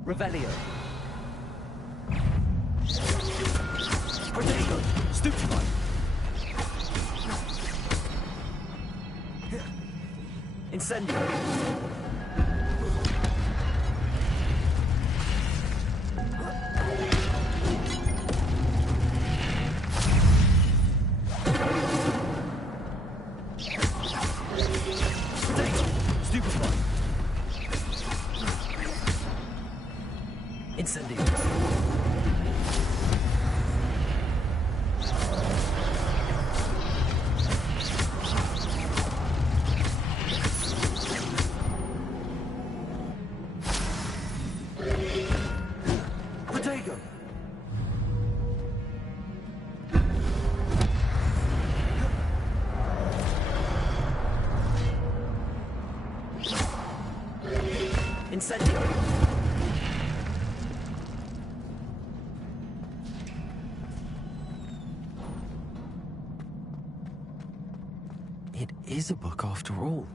Revelio. Potato! Stupefy! Incendio! is a book after all.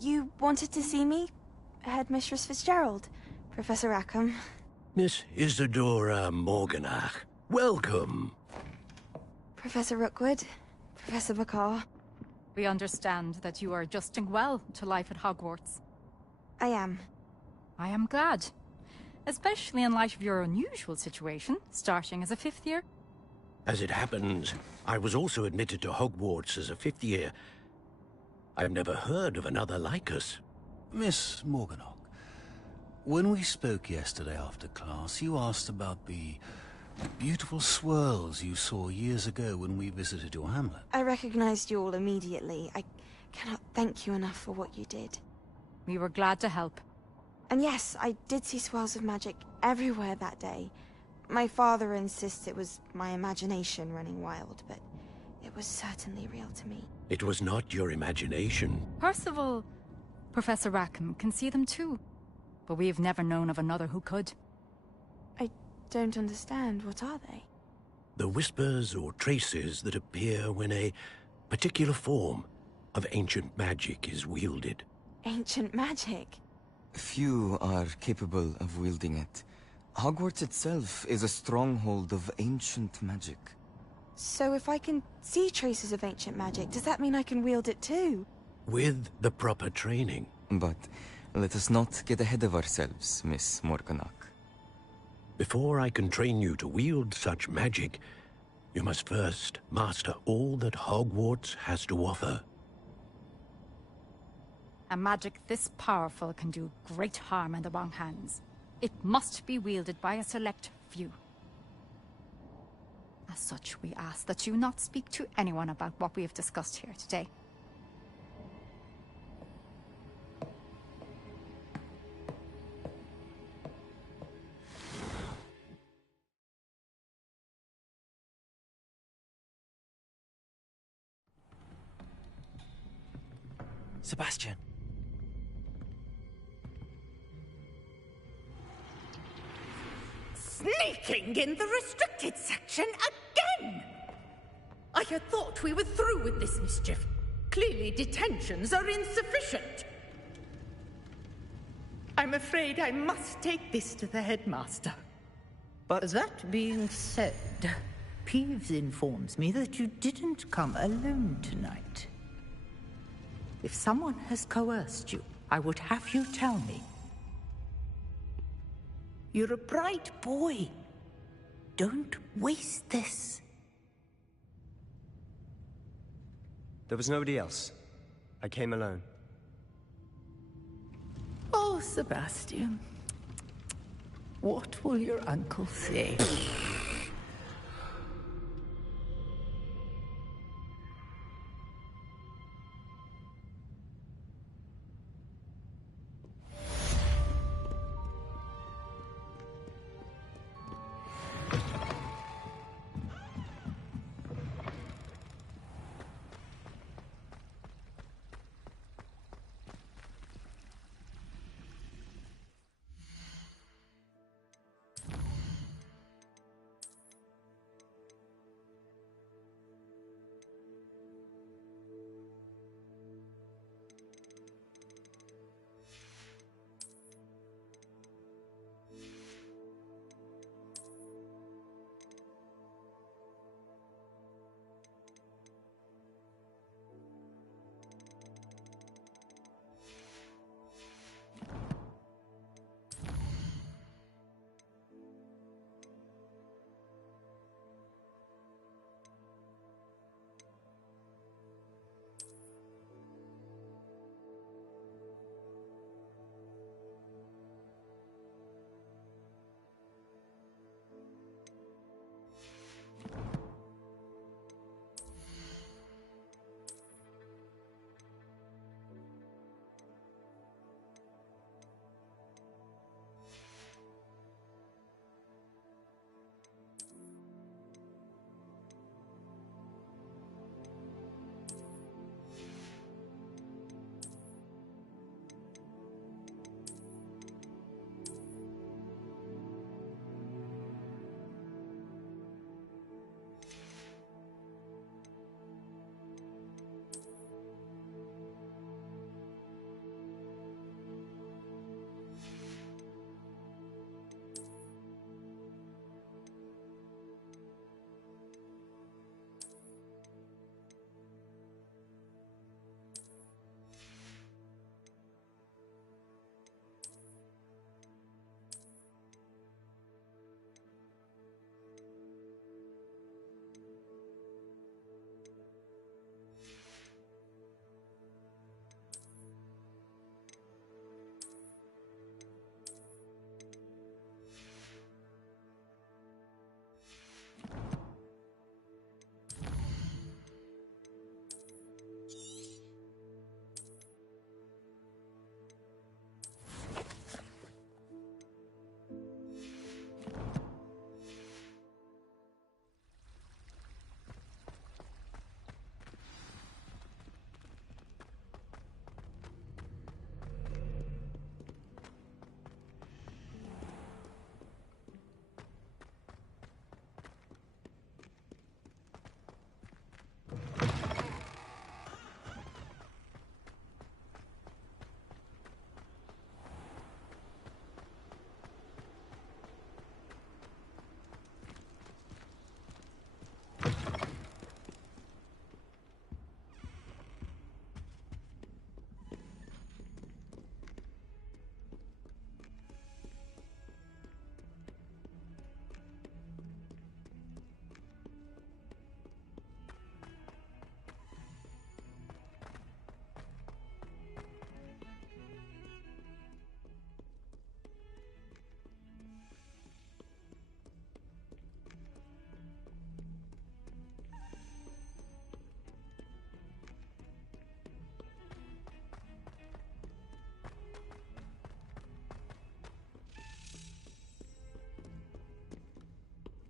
You wanted to see me? Headmistress Fitzgerald? Professor Rackham? Miss Isadora Morganach, welcome. Professor Rookwood? Professor McCaw? We understand that you are adjusting well to life at Hogwarts. I am. I am glad. Especially in light of your unusual situation, starting as a 5th year. As it happens, I was also admitted to Hogwarts as a 5th year. I've never heard of another like us. Miss Morganach, when we spoke yesterday after class, you asked about the beautiful swirls you saw years ago when we visited your hamlet. I recognized you all immediately. I cannot thank you enough for what you did. We were glad to help. And yes, I did see swirls of magic everywhere that day. My father insists it was my imagination running wild, but it was certainly real to me. It was not your imagination. Percival, Professor Rackham can see them too. But we have never known of another who could. I don't understand. What are they? The whispers or traces that appear when a particular form of ancient magic is wielded. Ancient magic? Few are capable of wielding it. Hogwarts itself is a stronghold of ancient magic. So if I can see traces of ancient magic, does that mean I can wield it too? With the proper training. But let us not get ahead of ourselves, Miss Morganach. Before I can train you to wield such magic, you must first master all that Hogwarts has to offer. A magic this powerful can do great harm in the wrong hands. It must be wielded by a select few. As such, we ask that you not speak to anyone about what we have discussed here today. Sebastian. Sneaking in the restricted section again! I had thought we were through with this mischief. Clearly detentions are insufficient. I'm afraid I must take this to the headmaster. But that being said, Peeves informs me that you didn't come alone tonight. If someone has coerced you, I would have you tell me. You're a bright boy. Don't waste this. There was nobody else. I came alone. Oh, Sebastian. What will your uncle say?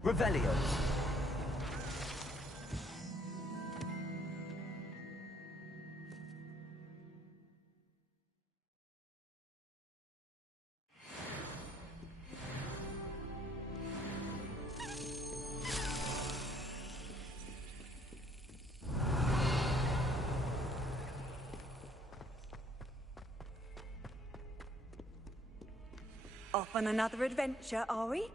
Revelio. Off on another adventure, are we?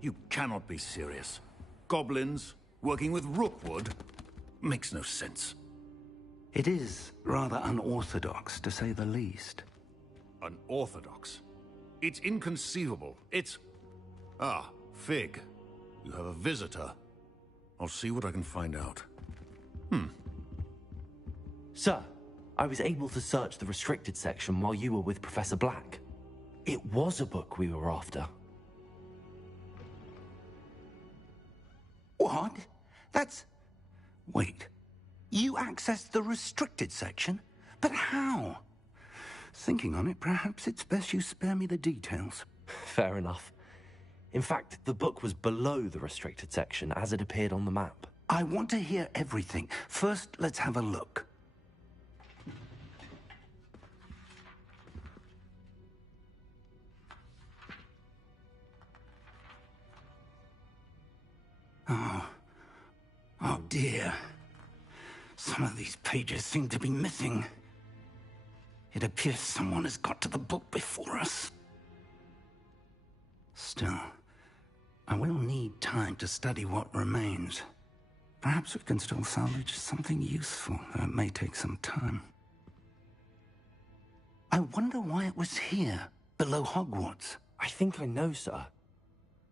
You cannot be serious. Goblins working with Rookwood makes no sense. It is rather unorthodox, to say the least. Unorthodox? It's inconceivable. It's... Ah, Fig. You have a visitor. I'll see what I can find out. Sir, I was able to search the restricted section while you were with Professor Black. It was a book we were after. What? That's... Wait. You accessed the restricted section? But how? Thinking on it, perhaps it's best you spare me the details. Fair enough. In fact, the book was below the restricted section as it appeared on the map. I want to hear everything. First, let's have a look. Oh dear. Some of these pages seem to be missing. It appears someone has got to the book before us. Still, I will need time to study what remains. Perhaps we can still salvage something useful, though it may take some time. I wonder why it was here, below Hogwarts. I think I know, sir.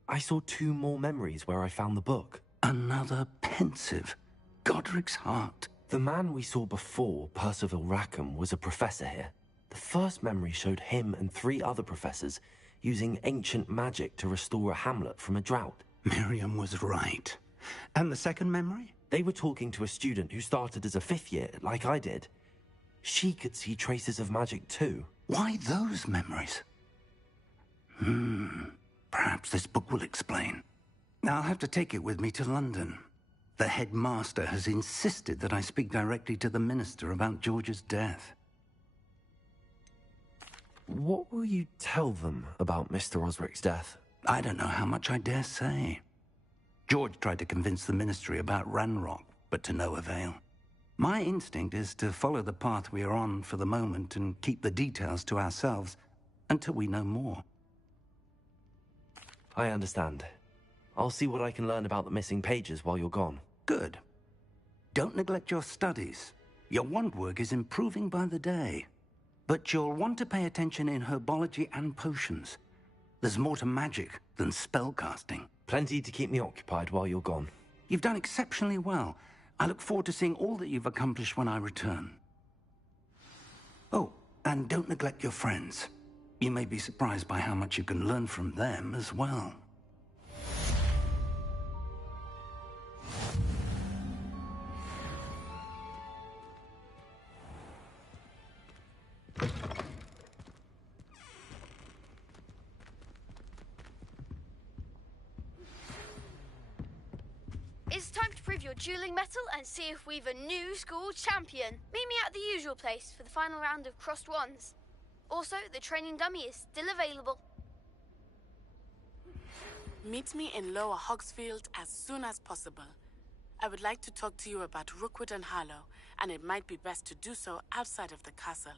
I saw 2 more memories where I found the book. Another pensive. Godric's heart. The man we saw before, Percival Rackham, was a professor here. The first memory showed him and 3 other professors using ancient magic to restore a hamlet from a drought. Miriam was right. And the second memory? They were talking to a student who started as a 5th year, like I did. She could see traces of magic too. Why those memories? Perhaps this book will explain. I'll have to take it with me to London. The headmaster has insisted that I speak directly to the minister about George's death. What will you tell them about Mr. Osric's death? I don't know how much I dare say. George tried to convince the ministry about Ranrock, but to no avail. My instinct is to follow the path we are on for the moment and keep the details to ourselves until we know more. I understand. I'll see what I can learn about the missing pages while you're gone. Good. Don't neglect your studies. Your wand work is improving by the day. But you'll want to pay attention in herbology and potions. There's more to magic than spellcasting. Plenty to keep me occupied while you're gone. You've done exceptionally well. I look forward to seeing all that you've accomplished when I return. Oh, and don't neglect your friends. You may be surprised by how much you can learn from them as well. It's time to prove your dueling mettle and see if we've a new school champion. Meet me at the usual place for the final round of crossed wands. Also, the training dummy is still available. Meet me in Lower Hogsfield as soon as possible. I would like to talk to you about Rookwood and Harlow, and it might be best to do so outside of the castle.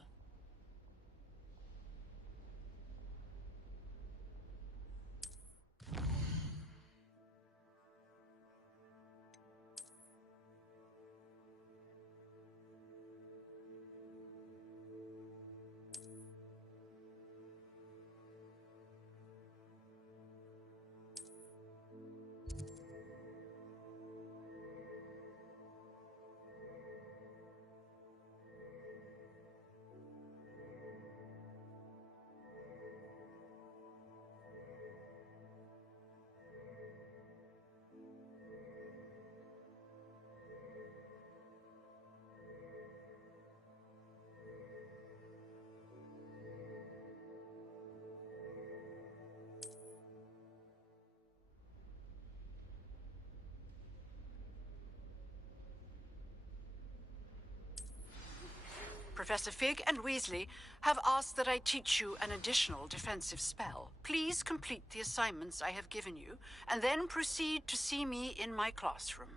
Professor Fig and Weasley have asked that I teach you an additional defensive spell. Please complete the assignments I have given you, and then proceed to see me in my classroom.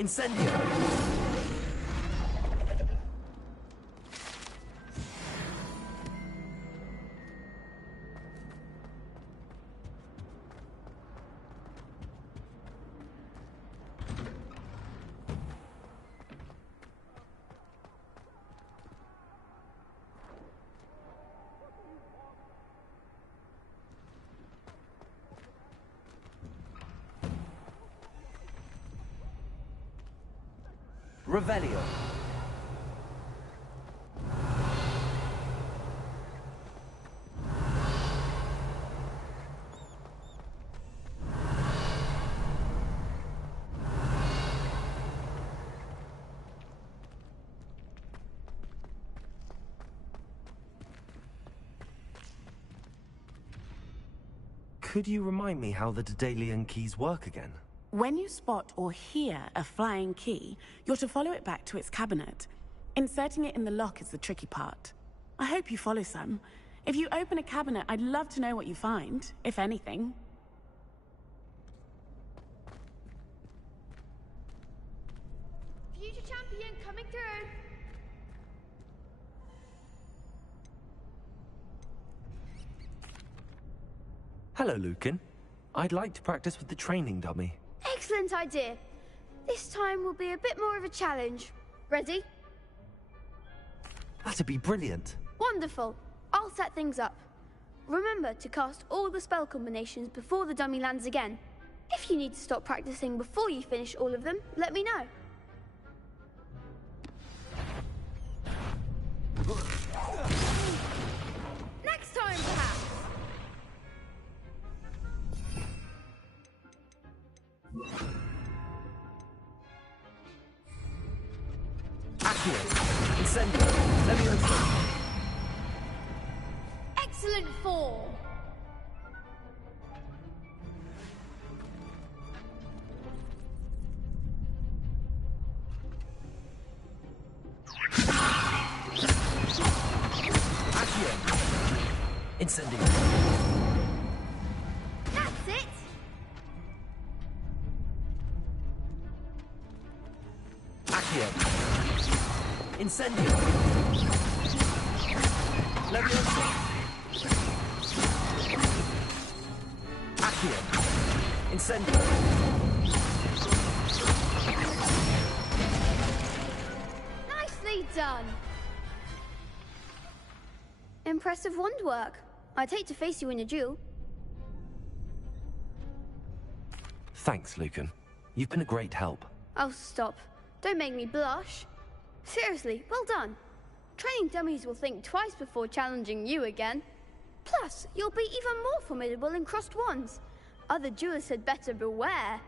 Incendio! Revelio. Could you remind me how the Daedalian keys work again? When you spot or hear a flying key, you're to follow it back to its cabinet. Inserting it in the lock is the tricky part. I hope you follow some. If you open a cabinet, I'd love to know what you find, if anything. Future champion coming through. Hello, Lucan. I'd like to practice with the training dummy. Excellent idea. This time will be a bit more of a challenge. Ready? That'd be brilliant. Wonderful. I'll set things up. Remember to cast all the spell combinations before the dummy lands again. If you need to stop practicing before you finish all of them, let me know. Next time, perhaps. Accio. Incendio. Levioso. Excellent form. Accio. Incendio. That's it. Accio. Incendio. Levioso. Accio. Incendio. Nicely done. Impressive wand work. I'd hate to face you in a duel. Thanks, Lucan. You've been a great help. Oh, stop. Don't make me blush. Seriously, well done. Training dummies will think twice before challenging you again. Plus, you'll be even more formidable in crossed wands. Other duelists had better beware.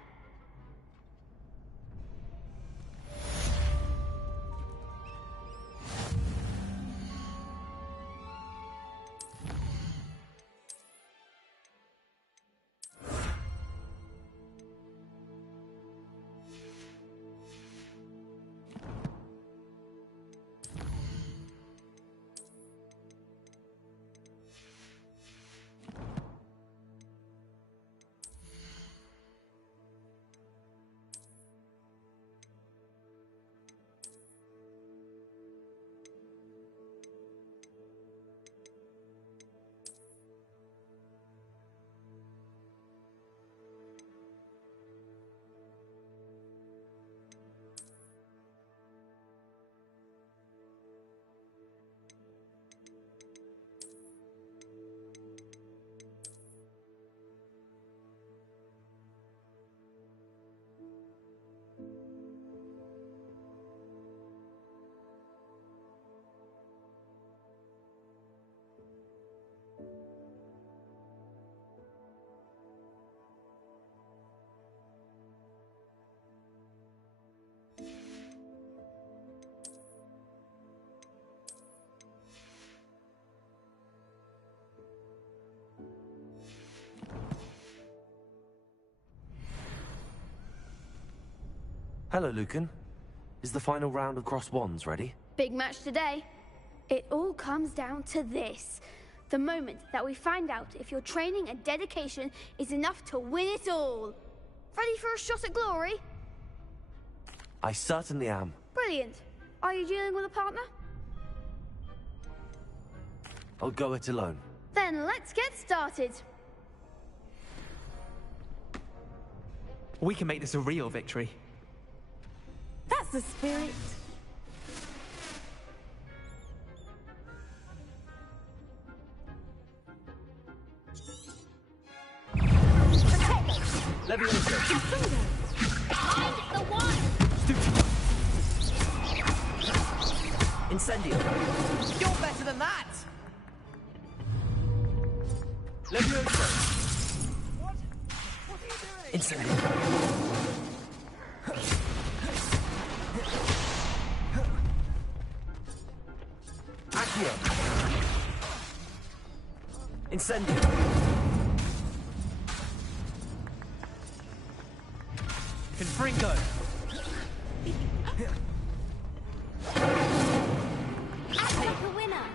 Hello, Lucan. Is the final round of crossed wands ready? Big match today. It all comes down to this. The moment that we find out if your training and dedication is enough to win it all. Ready for a shot at glory? I certainly am. Brilliant. Are you dealing with a partner? I'll go it alone. Then let's get started. We can make this a real victory. That's the spirit. Levioso. Mind the one! Stupefy. Incendio. You're better than that! Levioso. Incendio. Accio. Incendio. Confringo. Act like a winner!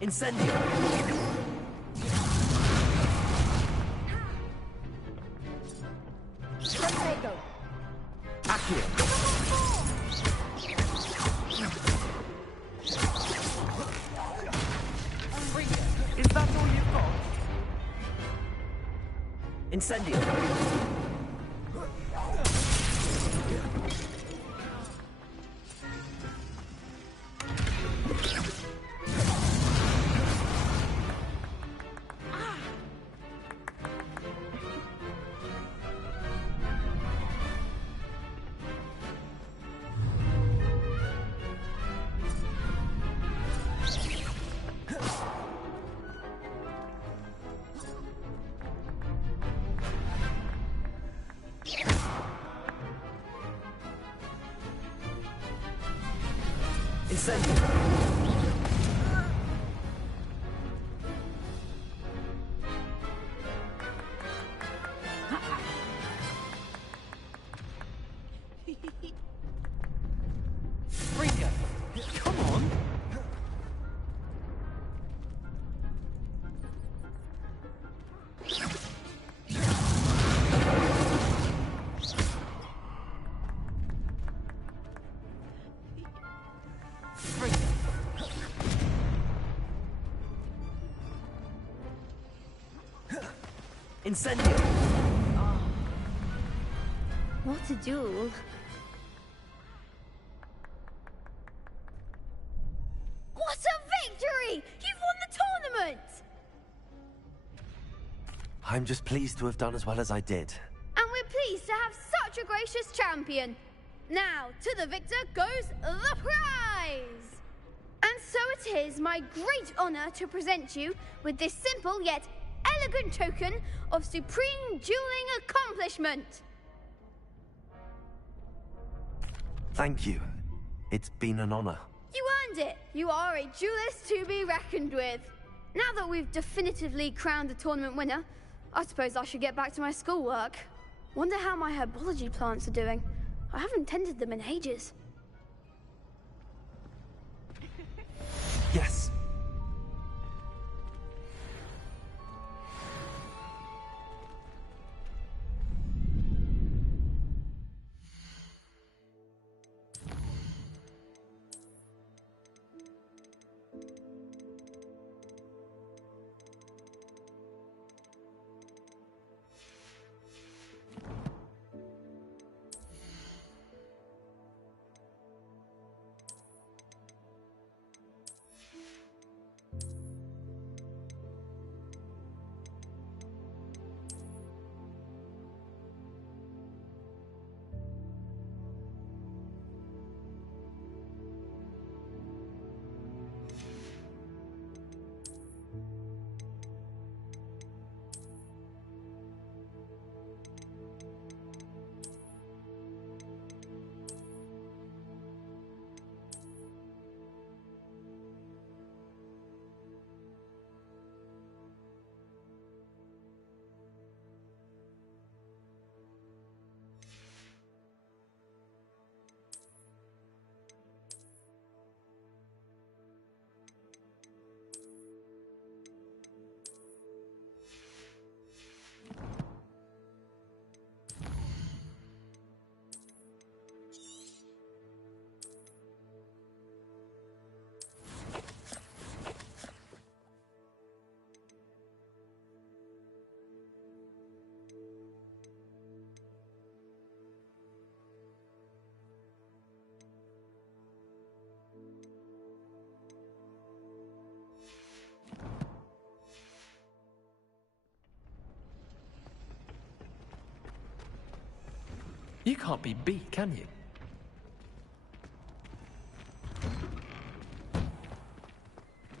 Incendio. Protego! Accio. Is that all you've got? Incendio. Ringo, come on. Incendio. What a duel. What a victory! You've won the tournament! I'm just pleased to have done as well as I did. And we're pleased to have such a gracious champion. Now, to the victor goes the prize! And so it is my great honor to present you with this simple yet elegant token of supreme dueling accomplishment. Thank you. It's been an honor. You earned it. You are a duelist to be reckoned with. Now that we've definitively crowned the tournament winner, I suppose I should get back to my schoolwork. Wonder how my herbology plants are doing. I haven't tended them in ages. Yes. You can't be beat, can you?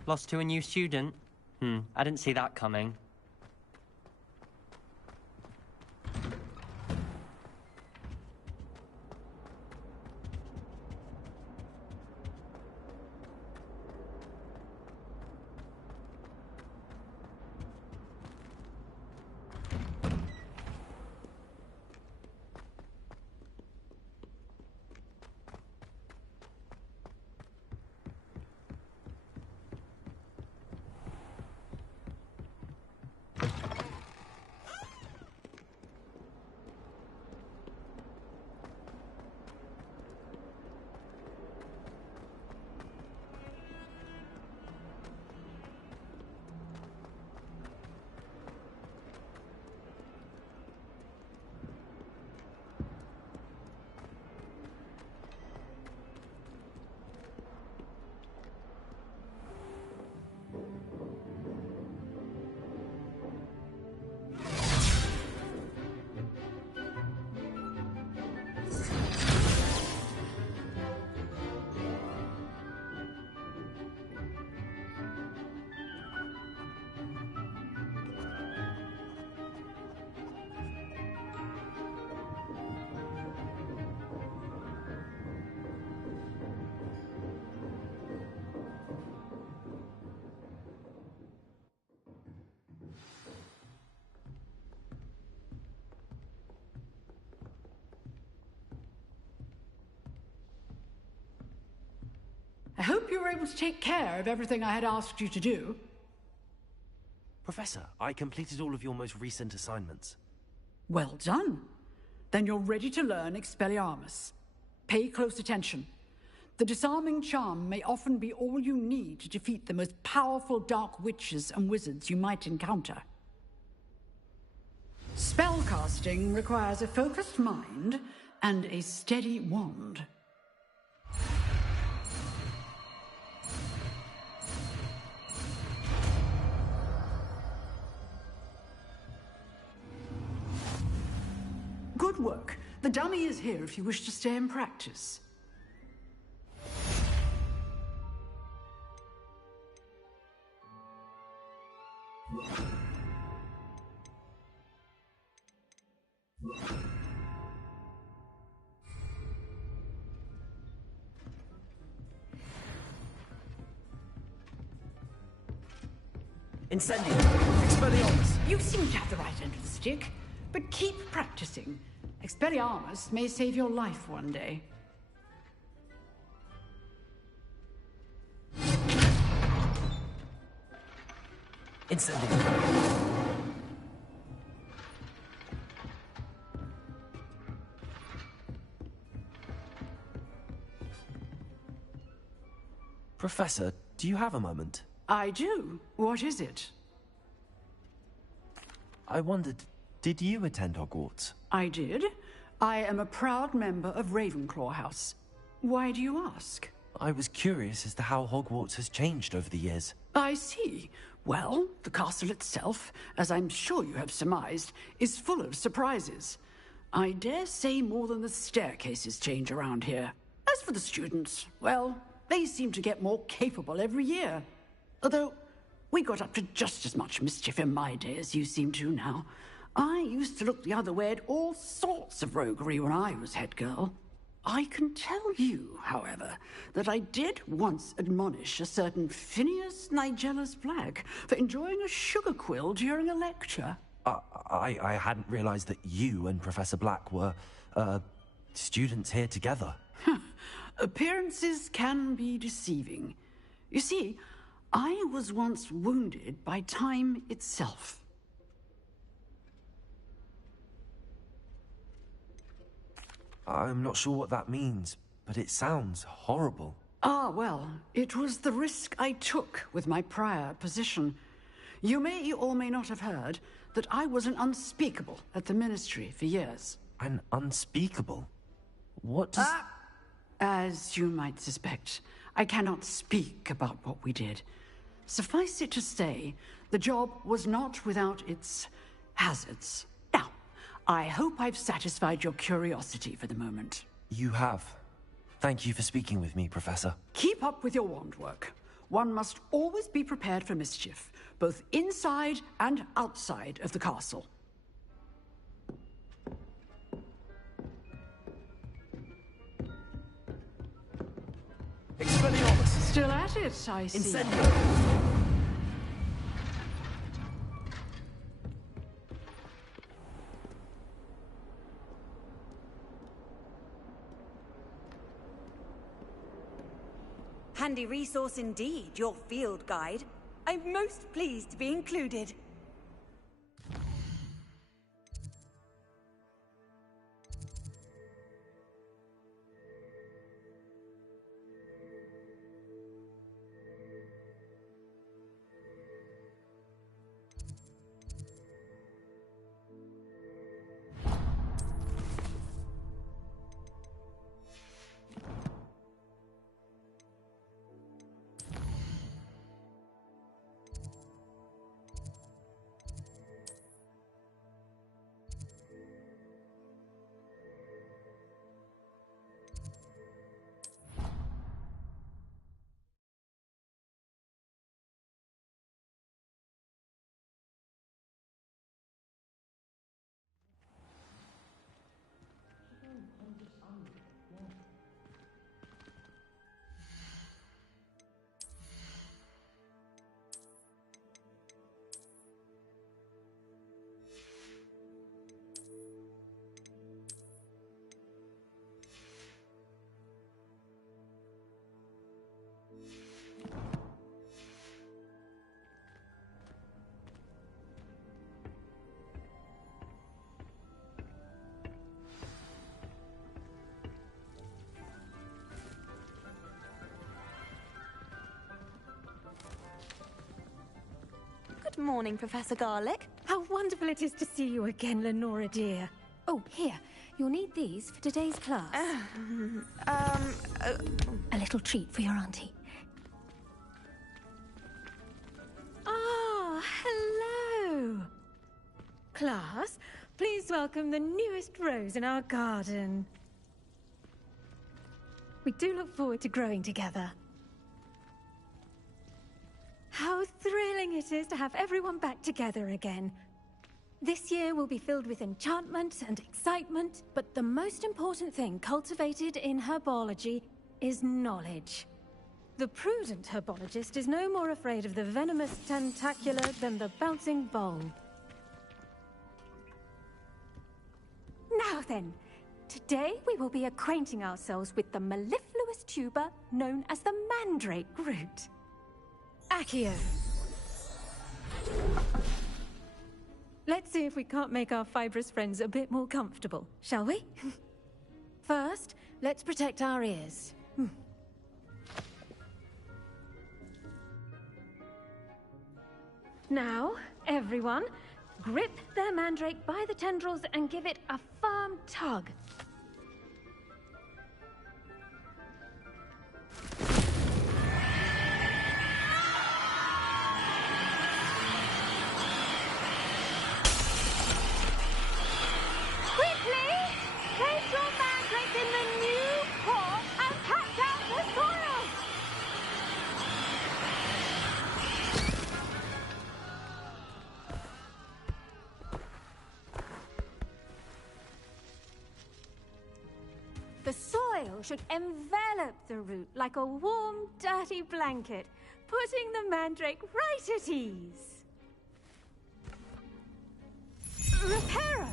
Lost to a new student? I didn't see that coming. I hope you were able to take care of everything I had asked you to do. Professor, I completed all of your most recent assignments. Well done. Then you're ready to learn Expelliarmus. Pay close attention. The disarming charm may often be all you need to defeat the most powerful dark witches and wizards you might encounter. Spellcasting requires a focused mind and a steady wand. Good work. The dummy is here if you wish to stay and practice. Incendio! Expelliarmus! You seem to have the right end of the stick, but keep practicing. Expelliarmus may save your life one day. Incendio! Professor, do you have a moment? I do. What is it? I wondered, did you attend Hogwarts? I did. I am a proud member of Ravenclaw House. Why do you ask? I was curious as to how Hogwarts has changed over the years. I see. Well, the castle itself, as I'm sure you have surmised, is full of surprises. I dare say more than the staircases change around here. As for the students, well, they seem to get more capable every year. Although, we got up to just as much mischief in my day as you seem to now. I used to look the other way at all sorts of roguery when I was head girl. I can tell you, however, that I did once admonish a certain Phineas Nigellus Black for enjoying a sugar quill during a lecture. I hadn't realized that you and Professor Black were, students here together. Appearances can be deceiving. You see, I was once wounded by time itself. I'm not sure what that means, but it sounds horrible. Ah, well, it was the risk I took with my prior position. You may or may not have heard that I was an unspeakable at the Ministry for years. An unspeakable? What does... As you might suspect, I cannot speak about what we did. Suffice it to say, the job was not without its hazards. Now, I hope I've satisfied your curiosity for the moment. You have. Thank you for speaking with me, Professor. Keep up with your wand work. One must always be prepared for mischief, both inside and outside of the castle. Expelliarmus! Still at it, I see. Incendio! Handy resource indeed, your field guide. I'm most pleased to be included. Good morning, Professor Garlick. How wonderful it is to see you again, Lenora dear. Oh, here. You'll need these for today's class. A little treat for your auntie. Ah, hello. Class, please welcome the newest rose in our garden. We do look forward to growing together. How thrilling it is to have everyone back together again. This year will be filled with enchantment and excitement, but the most important thing cultivated in herbology is knowledge. The prudent herbologist is no more afraid of the venomous tentacula than the bouncing bulb. Now then, today we will be acquainting ourselves with the mellifluous tuber known as the mandrake root. Accio. Let's see if we can't make our fibrous friends a bit more comfortable, shall we? First, let's protect our ears. Now, everyone, grip their mandrake by the tendrils and give it a firm tug. The soil should envelop the root like a warm, dirty blanket, putting the mandrake right at ease. Reparo!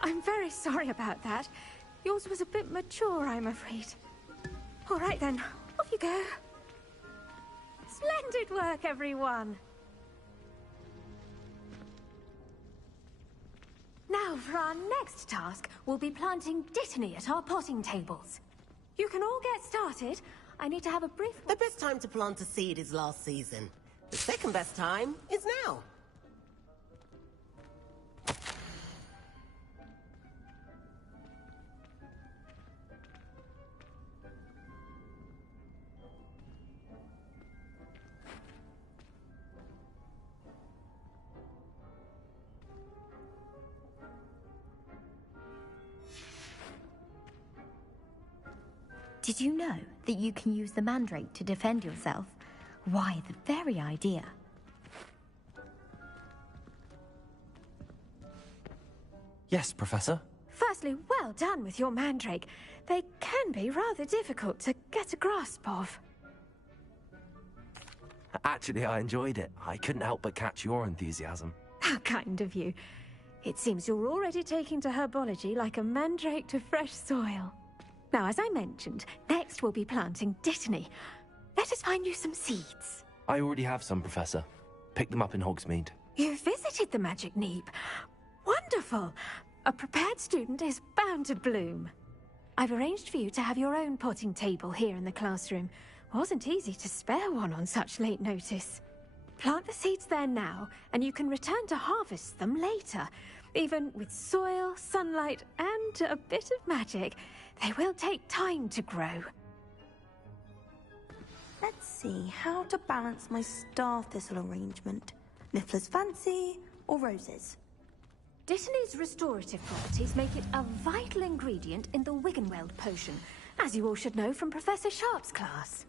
I'm very sorry about that. Yours was a bit mature, I'm afraid. All right then, off you go. Splendid work, everyone! Now, for our next task, we'll be planting dittany at our potting tables. You can all get started. I need to have a brief... The best time to plant a seed is last season. The second best time is now. Did you know that you can use the mandrake to defend yourself? Why, the very idea. Yes, Professor? Firstly, well done with your mandrake. They can be rather difficult to get a grasp of. Actually, I enjoyed it. I couldn't help but catch your enthusiasm. How kind of you. It seems you're already taking to herbology like a mandrake to fresh soil. Now, as I mentioned, next we'll be planting dittany. Let us find you some seeds. I already have some, Professor. Picked them up in Hogsmeade. You visited the Magic Neep. Wonderful! A prepared student is bound to bloom. I've arranged for you to have your own potting table here in the classroom. Wasn't easy to spare one on such late notice. Plant the seeds there now, and you can return to harvest them later. Even with soil, sunlight, and a bit of magic, they will take time to grow. Let's see how to balance my star thistle arrangement. Niffler's fancy or roses? Dittany's restorative properties make it a vital ingredient in the Wiggenweld potion, as you all should know from Professor Sharp's class.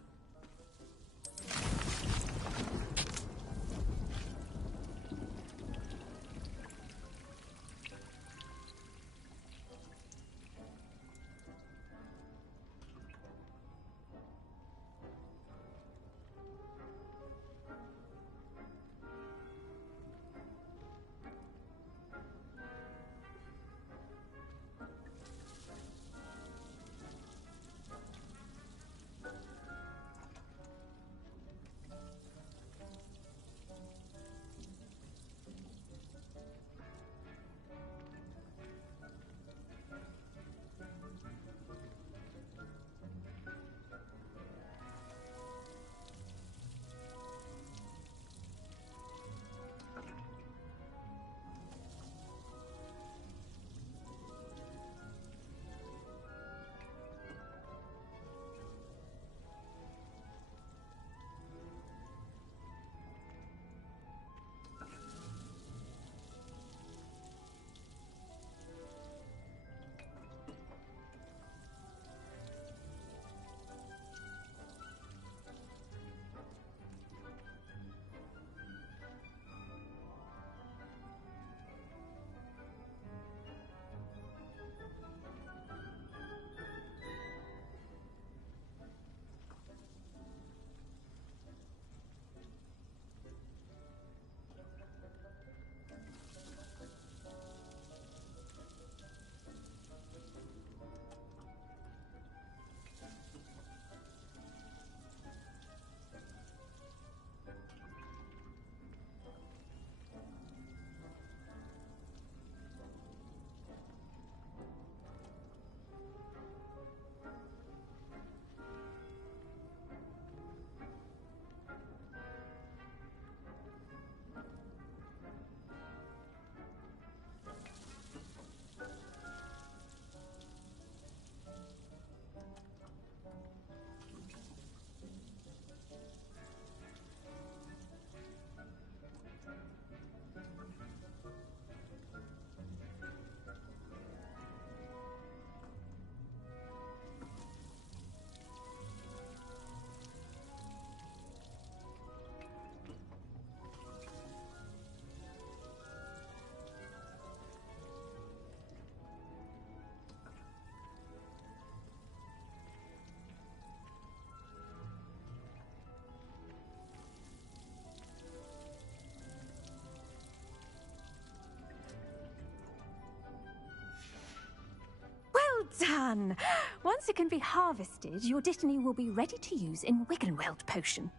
Done! Once it can be harvested, your dittany will be ready to use in Wiggenweld potion.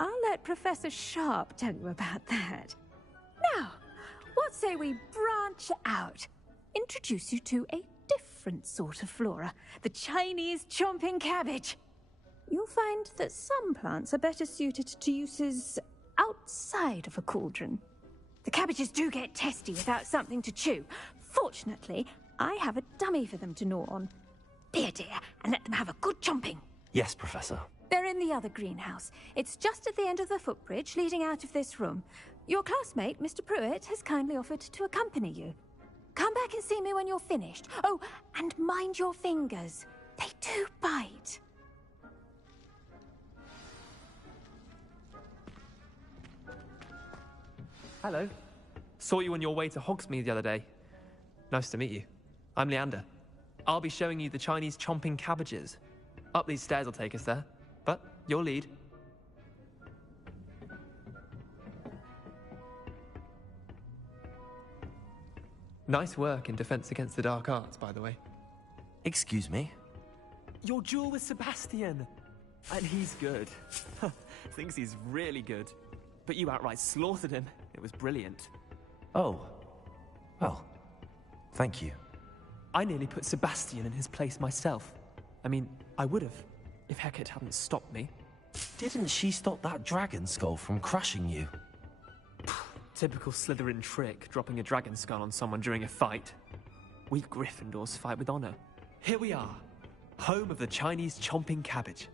I'll let Professor Sharp tell you about that. Now, what say we branch out? Introduce you to a different sort of flora, the Chinese chomping cabbage. You'll find that some plants are better suited to uses outside of a cauldron. The cabbages do get testy without something to chew. Fortunately, I have a dummy for them to gnaw on. Dear, and let them have a good chomping. Yes, Professor. They're in the other greenhouse. It's just at the end of the footbridge leading out of this room. Your classmate, Mr. Pruitt, has kindly offered to accompany you. Come back and see me when you're finished. Oh, and mind your fingers. They do bite. Hello. Saw you on your way to Hogsmeade the other day. Nice to meet you. I'm Leander. I'll be showing you the Chinese chomping cabbages. Up these stairs will take us there, but your lead. Nice work in Defense Against the Dark Arts, by the way. Excuse me? Your duel with Sebastian! And he's good. Thinks he's really good. But you outright slaughtered him. It was brilliant. Oh. Well, thank you. I nearly put Sebastian in his place myself. I mean, I would have, if Hecate hadn't stopped me. Didn't she stop that dragon skull from crushing you? Typical Slytherin trick, dropping a dragon skull on someone during a fight. We Gryffindors fight with honor. Here we are, home of the Chinese chomping cabbage.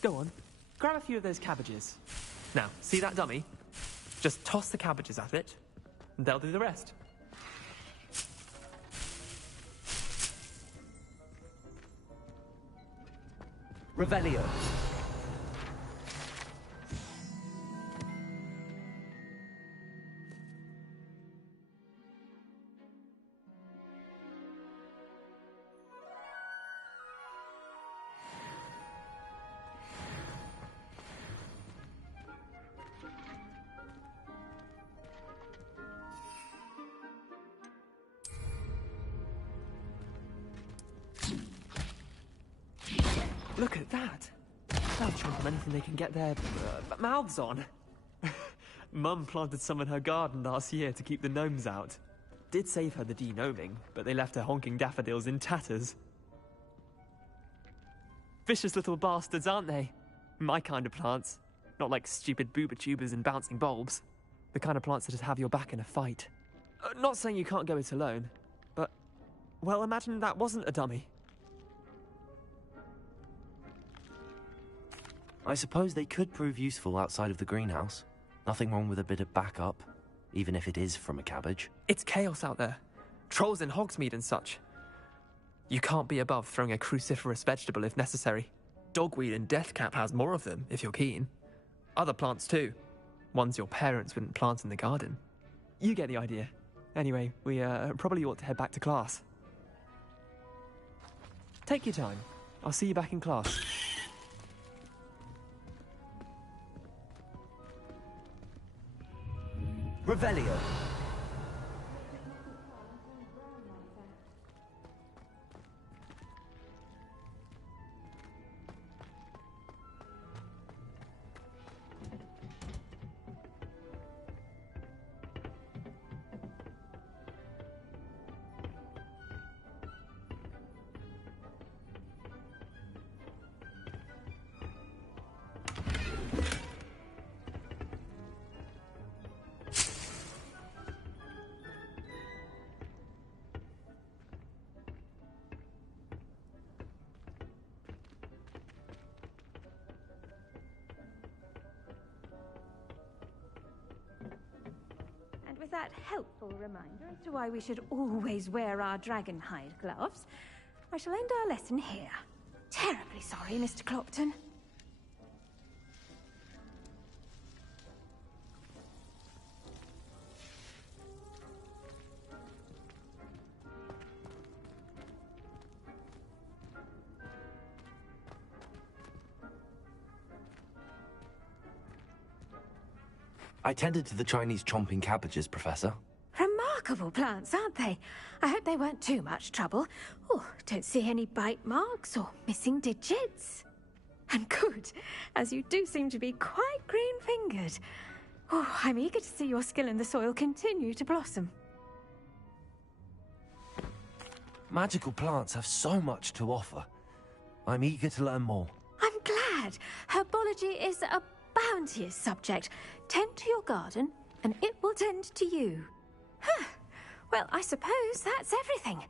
Go on, grab a few of those cabbages. Now, see that dummy? Just toss the cabbages at it, and they'll do the rest. Revelio. Look at that! They'll chomp on anything they can get their mouths on. Mum planted some in her garden last year to keep the gnomes out. Did save her the de-gnoming, but they left her honking daffodils in tatters. Vicious little bastards, aren't they? My kind of plants. Not like stupid booba tubers and bouncing bulbs. The kind of plants that just have your back in a fight. Not saying you can't go it alone, but... well, imagine that wasn't a dummy. I suppose they could prove useful outside of the greenhouse. Nothing wrong with a bit of backup, even if it is from a cabbage. It's chaos out there. Trolls in Hogsmeade and such. You can't be above throwing a cruciferous vegetable if necessary. Dogweed and deathcap has more of them, if you're keen. Other plants too. Ones your parents wouldn't plant in the garden. You get the idea. Anyway, we probably ought to head back to class. Take your time. I'll see you back in class. Revelio. With that helpful reminder as to why we should always wear our dragonhide gloves, I shall end our lesson here. Terribly sorry, Mr. Clopton. I tended to the Chinese chomping cabbages, Professor. Remarkable plants, aren't they? I hope they weren't too much trouble. Oh, don't see any bite marks or missing digits. And good, as you do seem to be quite green-fingered. Oh, I'm eager to see your skill in the soil continue to blossom. Magical plants have so much to offer. I'm eager to learn more. I'm glad. Herbology is a bounteous subject. Tend to your garden, and it will tend to you. Huh. Well, I suppose that's everything.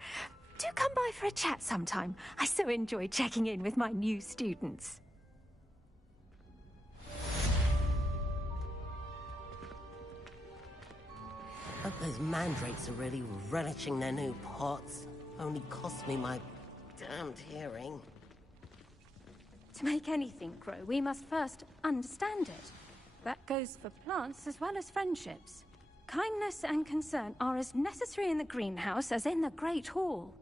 Do come by for a chat sometime. I so enjoy checking in with my new students. Hope those mandrakes are really relishing their new pots. Only cost me my damned hearing. To make anything grow, we must first understand it. That goes for plants as well as friendships. Kindness and concern are as necessary in the greenhouse as in the Great Hall.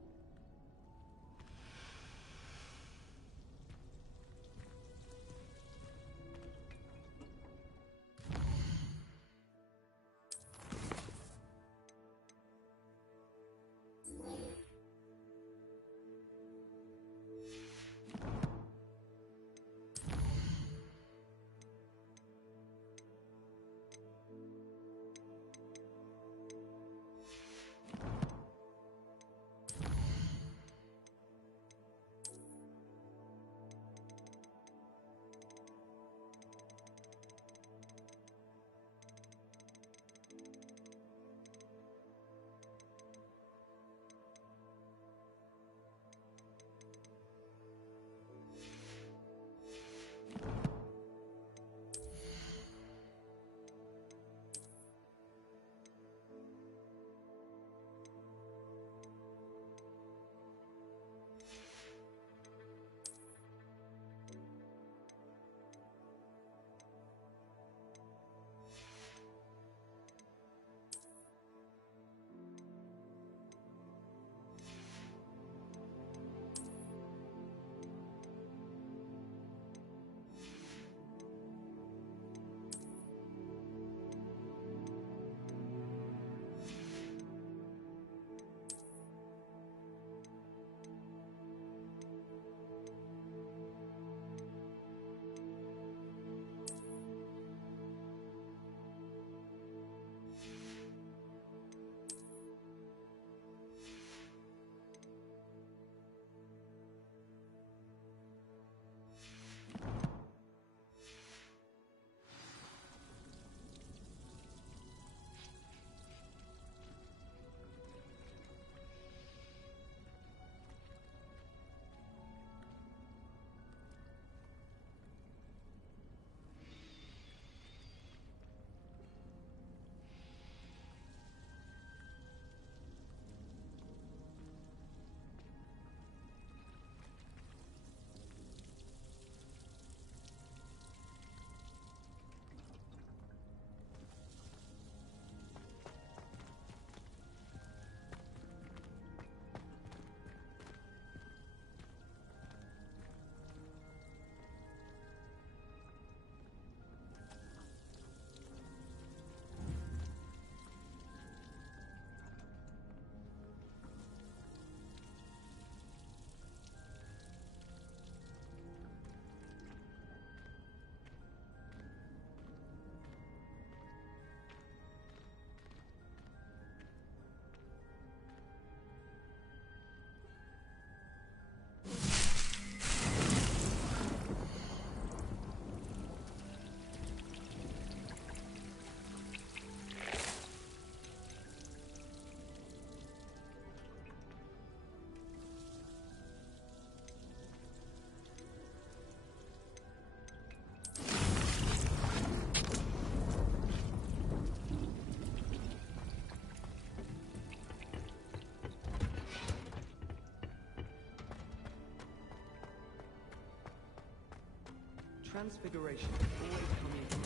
Transfiguration always coming from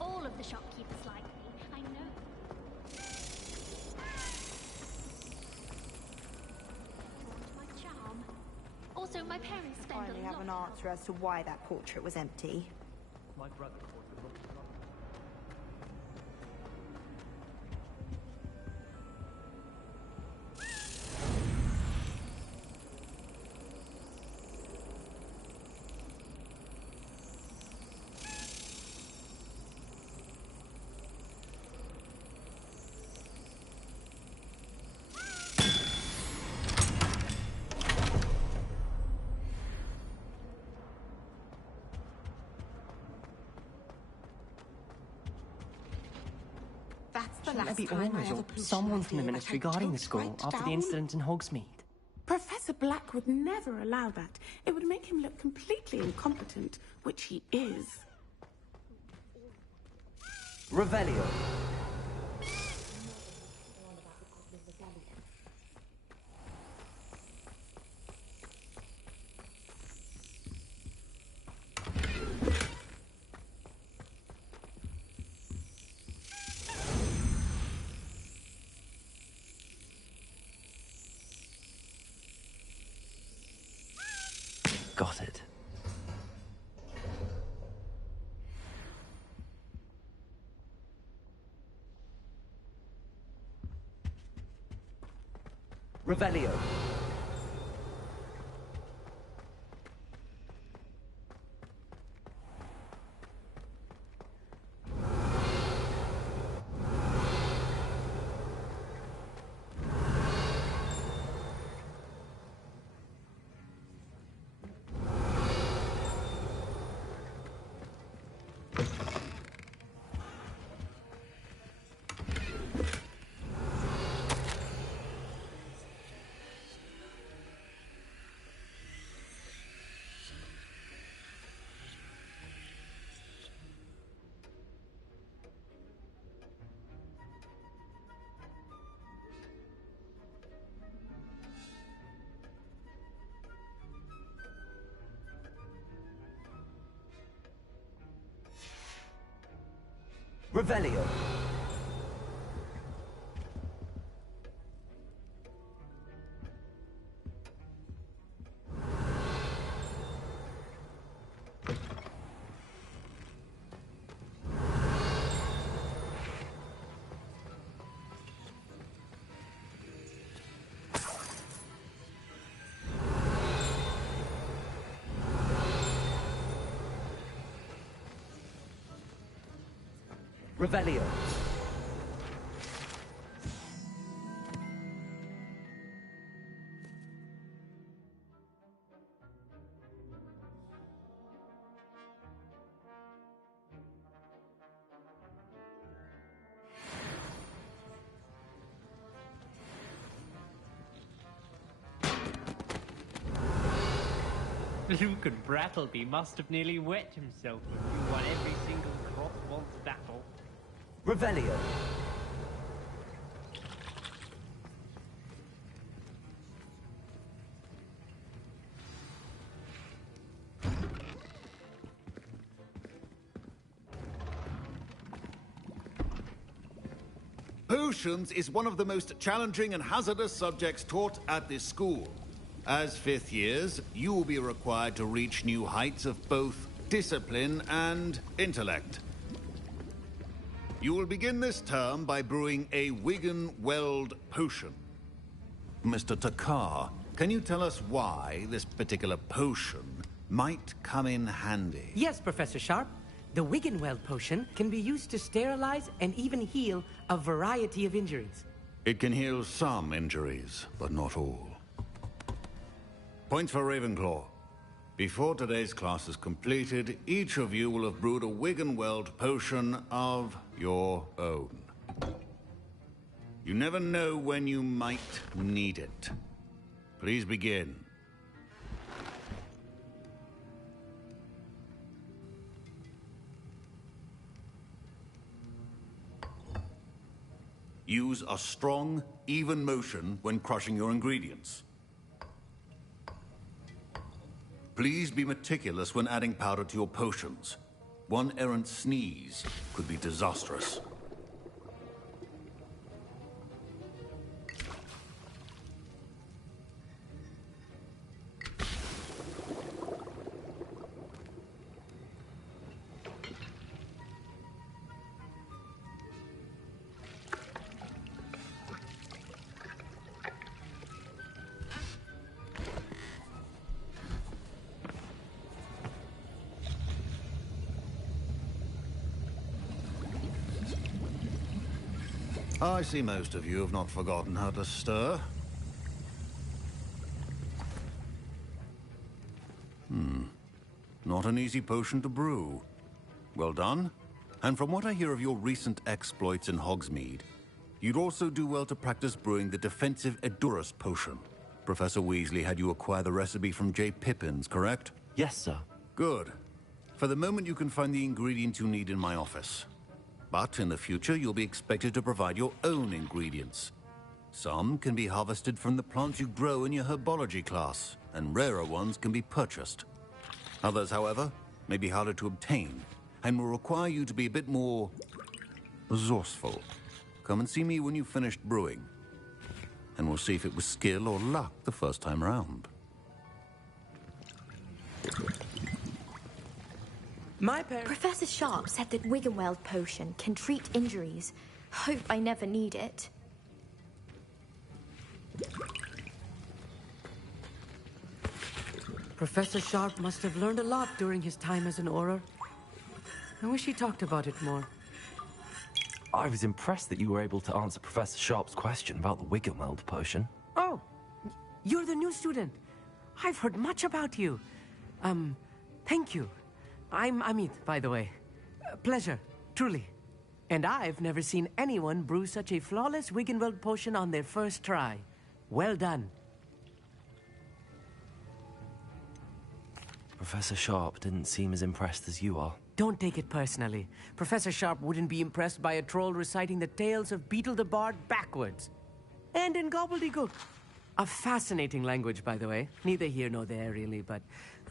all of the shopkeepers like me, I know. My charm. Also, my parents spend I finally have an answer as to why that portrait was empty. my brother called the lost brother. That's the Shouldn't last there be time I orders have or a potion someone from the idea ministry that I guarding the totes school right after the down. incident in Hogsmeade? Black would never allow that. It would make him look completely incompetent, which he is. Revelio. Got it. Revelio. Revelio. Revelio. Luke and Brattleby must have nearly wet himself when you won every single cross-once battle. Revelio. Potions is one of the most challenging and hazardous subjects taught at this school. As fifth years, you will be required to reach new heights of both discipline and intellect. You will begin this term by brewing a Wigan-Weld potion. Mr. Takar, can you tell us why this particular potion might come in handy? Yes, Professor Sharp. The Wiggenweld potion can be used to sterilize and even heal a variety of injuries. It can heal some injuries, but not all. Points for Ravenclaw. Before today's class is completed, each of you will have brewed a Wiggenweld potion of your own. You never know when you might need it. Please begin. Use a strong, even motion when crushing your ingredients. Please be meticulous when adding powder to your potions. One errant sneeze could be disastrous. I see most of you have not forgotten how to stir. Not an easy potion to brew. Well done. And from what I hear of your recent exploits in Hogsmeade, you'd also do well to practice brewing the defensive Edurus potion. Professor Weasley had you acquire the recipe from J. Pippin's, correct? Yes, sir. Good. For the moment, you can find the ingredients you need in my office. But in the future, you'll be expected to provide your own ingredients. Some can be harvested from the plants you grow in your herbology class, and rarer ones can be purchased. Others, however, may be harder to obtain, and will require you to be a bit more resourceful. Come and see me when you've finished brewing, and we'll see if it was skill or luck the first time round. Professor Sharp said that Wiggenweld potion can treat injuries. Hope I never need it. Professor Sharp must have learned a lot during his time as an Auror. I wish he talked about it more. I was impressed that you were able to answer Professor Sharp's question about the Wiggenweld potion. Oh, you're the new student. I've heard much about you. Thank you. I'm Amit, by the way. Pleasure, truly. And I've never seen anyone brew such a flawless Wiggenweld potion on their first try. Well done. Professor Sharp didn't seem as impressed as you are. Don't take it personally. Professor Sharp wouldn't be impressed by a troll reciting the tales of Beetle the Bard backwards. And in gobbledygook. A fascinating language, by the way. Neither here nor there, really, but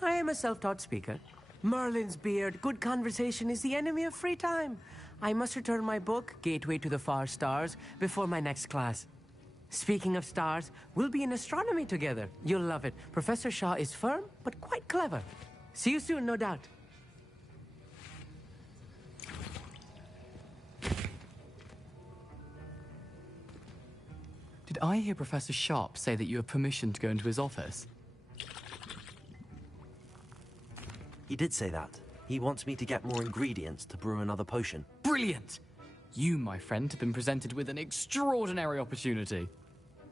I am a self-taught speaker. Merlin's beard, good conversation is the enemy of free time. I must return my book, Gateway to the Far Stars, before my next class. Speaking of stars, we'll be in astronomy together. You'll love it. Professor Shaw is firm, but quite clever. See you soon, no doubt. Did I hear Professor Sharp say that you have permission to go into his office? He did say that. He wants me to get more ingredients to brew another potion. Brilliant! You, my friend, have been presented with an extraordinary opportunity.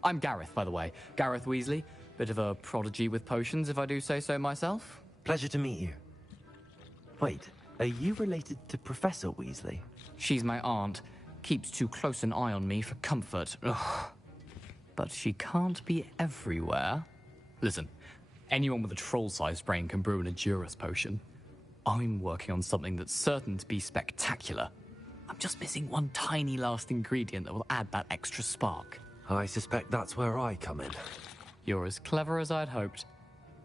I'm Gareth, by the way. Gareth Weasley. Bit of a prodigy with potions, if I do say so myself. Pleasure to meet you. Wait, are you related to Professor Weasley? She's my aunt. Keeps too close an eye on me for comfort. Ugh. But she can't be everywhere. Listen, anyone with a troll-sized brain can brew an Endurus potion. I'm working on something that's certain to be spectacular. I'm just missing one tiny last ingredient that will add that extra spark. I suspect that's where I come in. You're as clever as I'd hoped.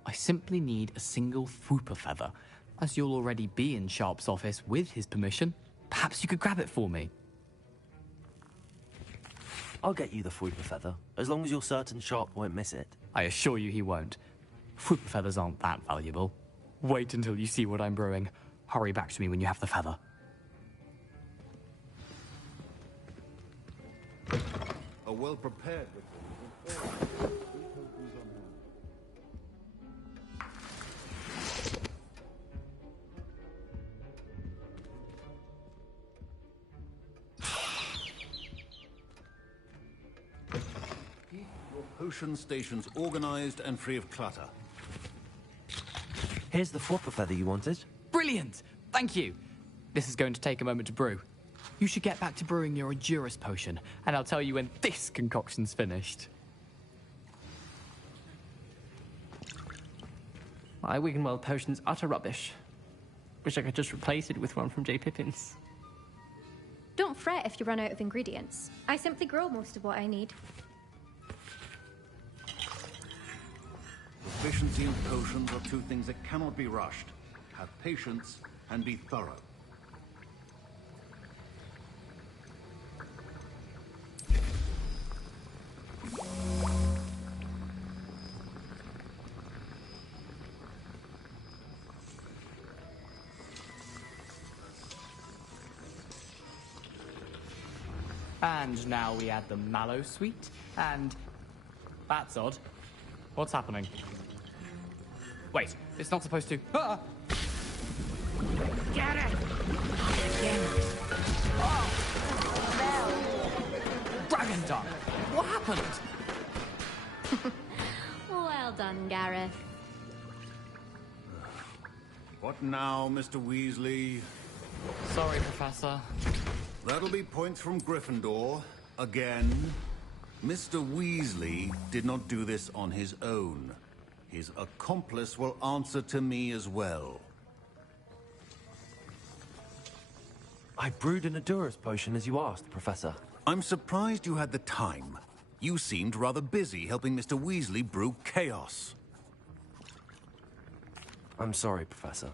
I simply need a single Fwooper feather. As you'll already be in Sharp's office with his permission, perhaps you could grab it for me. I'll get you the Fwooper feather, as long as you're certain Sharp won't miss it. I assure you he won't. Fwooper feathers aren't that valuable. Wait until you see what I'm brewing. Hurry back to me when you have the feather. A well-prepared potion stations organized and free of clutter. Here's the Fwooper feather you wanted. Brilliant! Thank you! This is going to take a moment to brew. You should get back to brewing your Endurus potion, and I'll tell you when this concoction's finished. My Wiggenweld potion's utter rubbish. Wish I could just replace it with one from J. Pippin's. Don't fret if you run out of ingredients. I simply grow most of what I need. Proficiency in potions are two things that cannot be rushed. Have patience and be thorough. And now we add the mallow sweet, and... That's odd. What's happening? Wait, it's not supposed to... Ah! Get it! Oh! Dragon Duck! What happened? Well done, Gareth. What now, Mr. Weasley? Sorry, Professor. That'll be points from Gryffindor. Again. Mr. Weasley did not do this on his own. His accomplice will answer to me as well. I brewed an Adurus potion as you asked, Professor. I'm surprised you had the time. You seemed rather busy helping Mr. Weasley brew chaos. I'm sorry, Professor.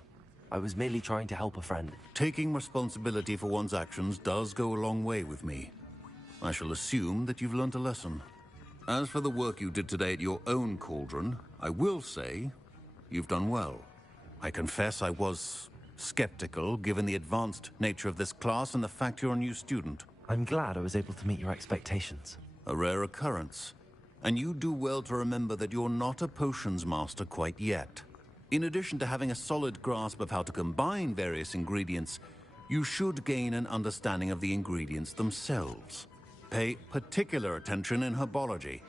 I was merely trying to help a friend. Taking responsibility for one's actions does go a long way with me. I shall assume that you've learnt a lesson. As for the work you did today at your own cauldron, I will say you've done well. I confess I was skeptical, given the advanced nature of this class and the fact you're a new student. I'm glad I was able to meet your expectations. A rare occurrence. And you do well to remember that you're not a potions master quite yet. In addition to having a solid grasp of how to combine various ingredients, you should gain an understanding of the ingredients themselves. Pay particular attention in herbology.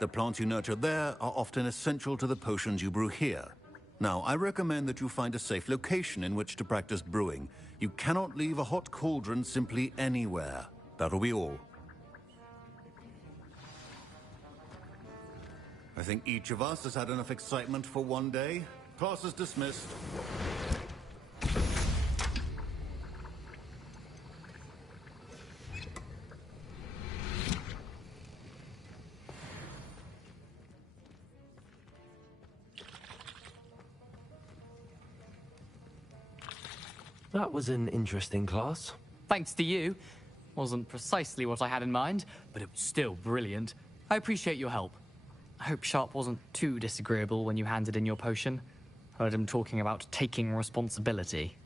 The plants you nurture there are often essential to the potions you brew here. Now, I recommend that you find a safe location in which to practice brewing. You cannot leave a hot cauldron simply anywhere. That'll be all. I think each of us has had enough excitement for one day. Class is dismissed. That was an interesting class. Thanks to you. Wasn't precisely what I had in mind, but it was still brilliant. I appreciate your help. I hope Sharp wasn't too disagreeable when you handed in your potion. Heard him talking about taking responsibility.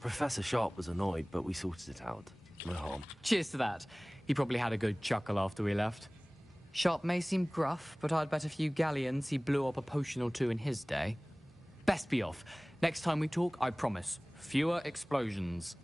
Professor Sharp was annoyed, but we sorted it out. No harm. Cheers to that. He probably had a good chuckle after we left. Sharp may seem gruff, but I'd bet a few galleons he blew up a potion or two in his day. Best be off. Next time we talk, I promise, fewer explosions.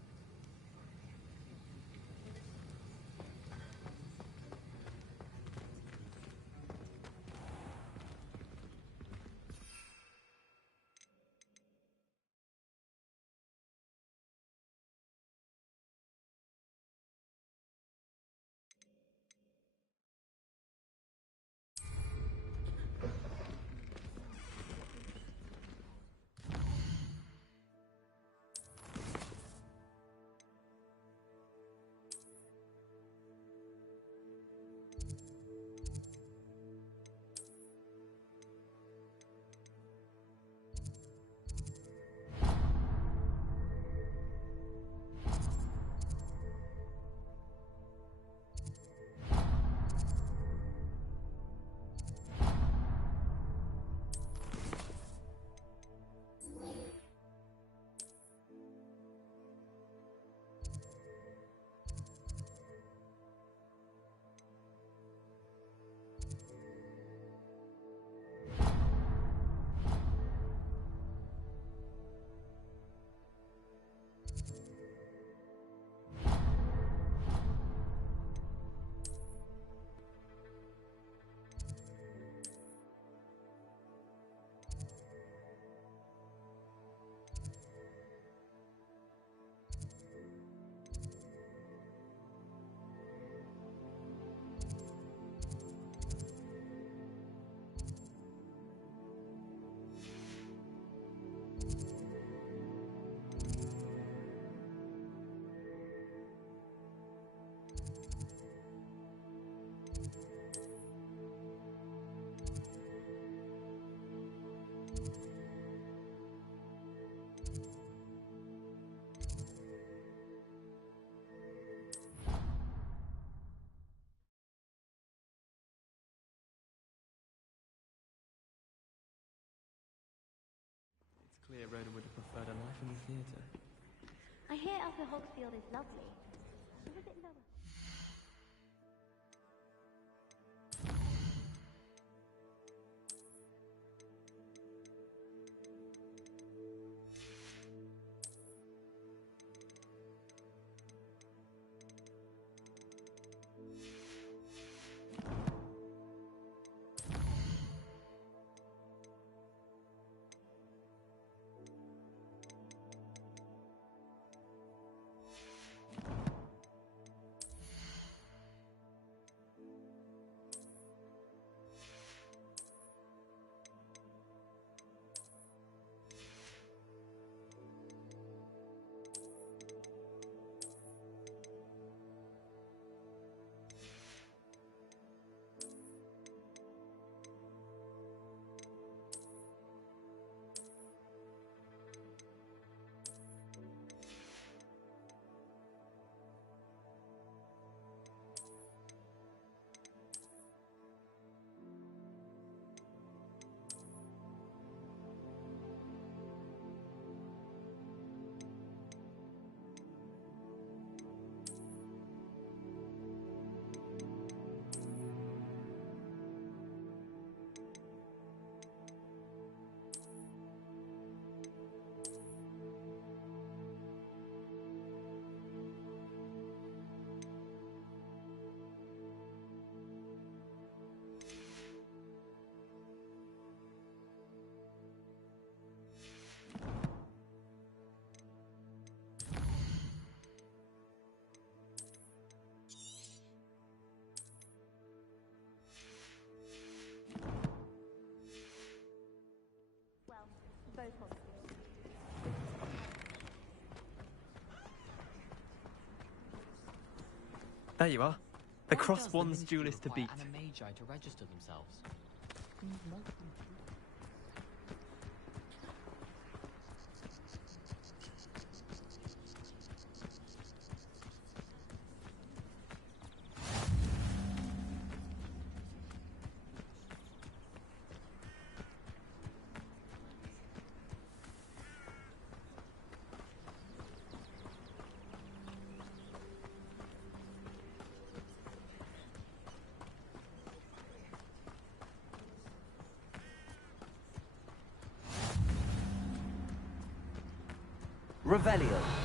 Clear Rhoda would have preferred a life in the theatre. I hear Alpha Hogsfield is lovely. Move a bit lower. There you are. The Why cross does wands ministry duelist to require beat. And a magi to register themselves. Revelio.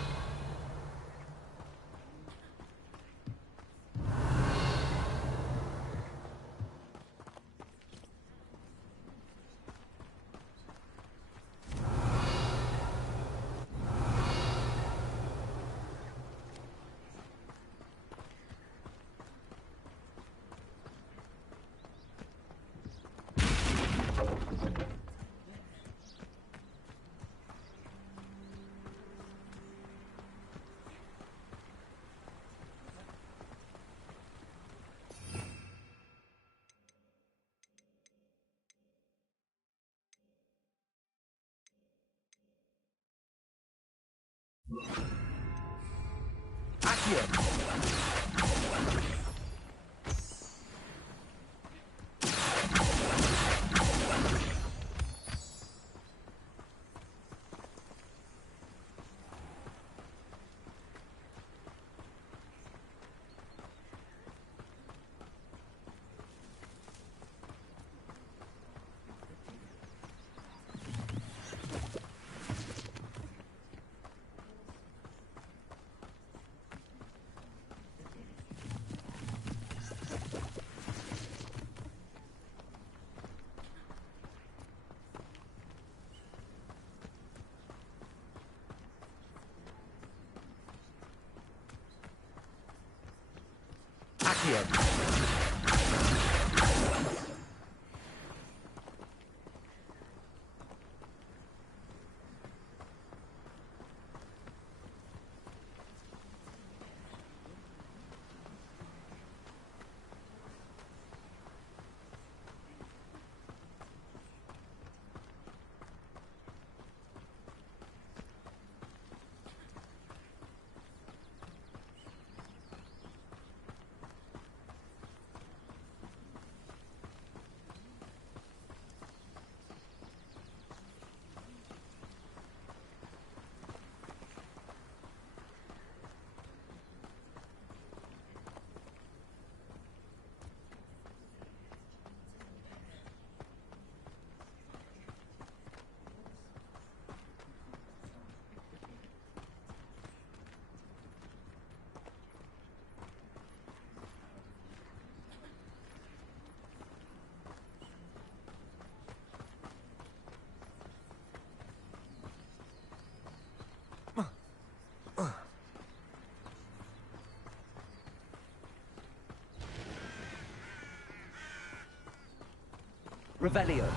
Revelio.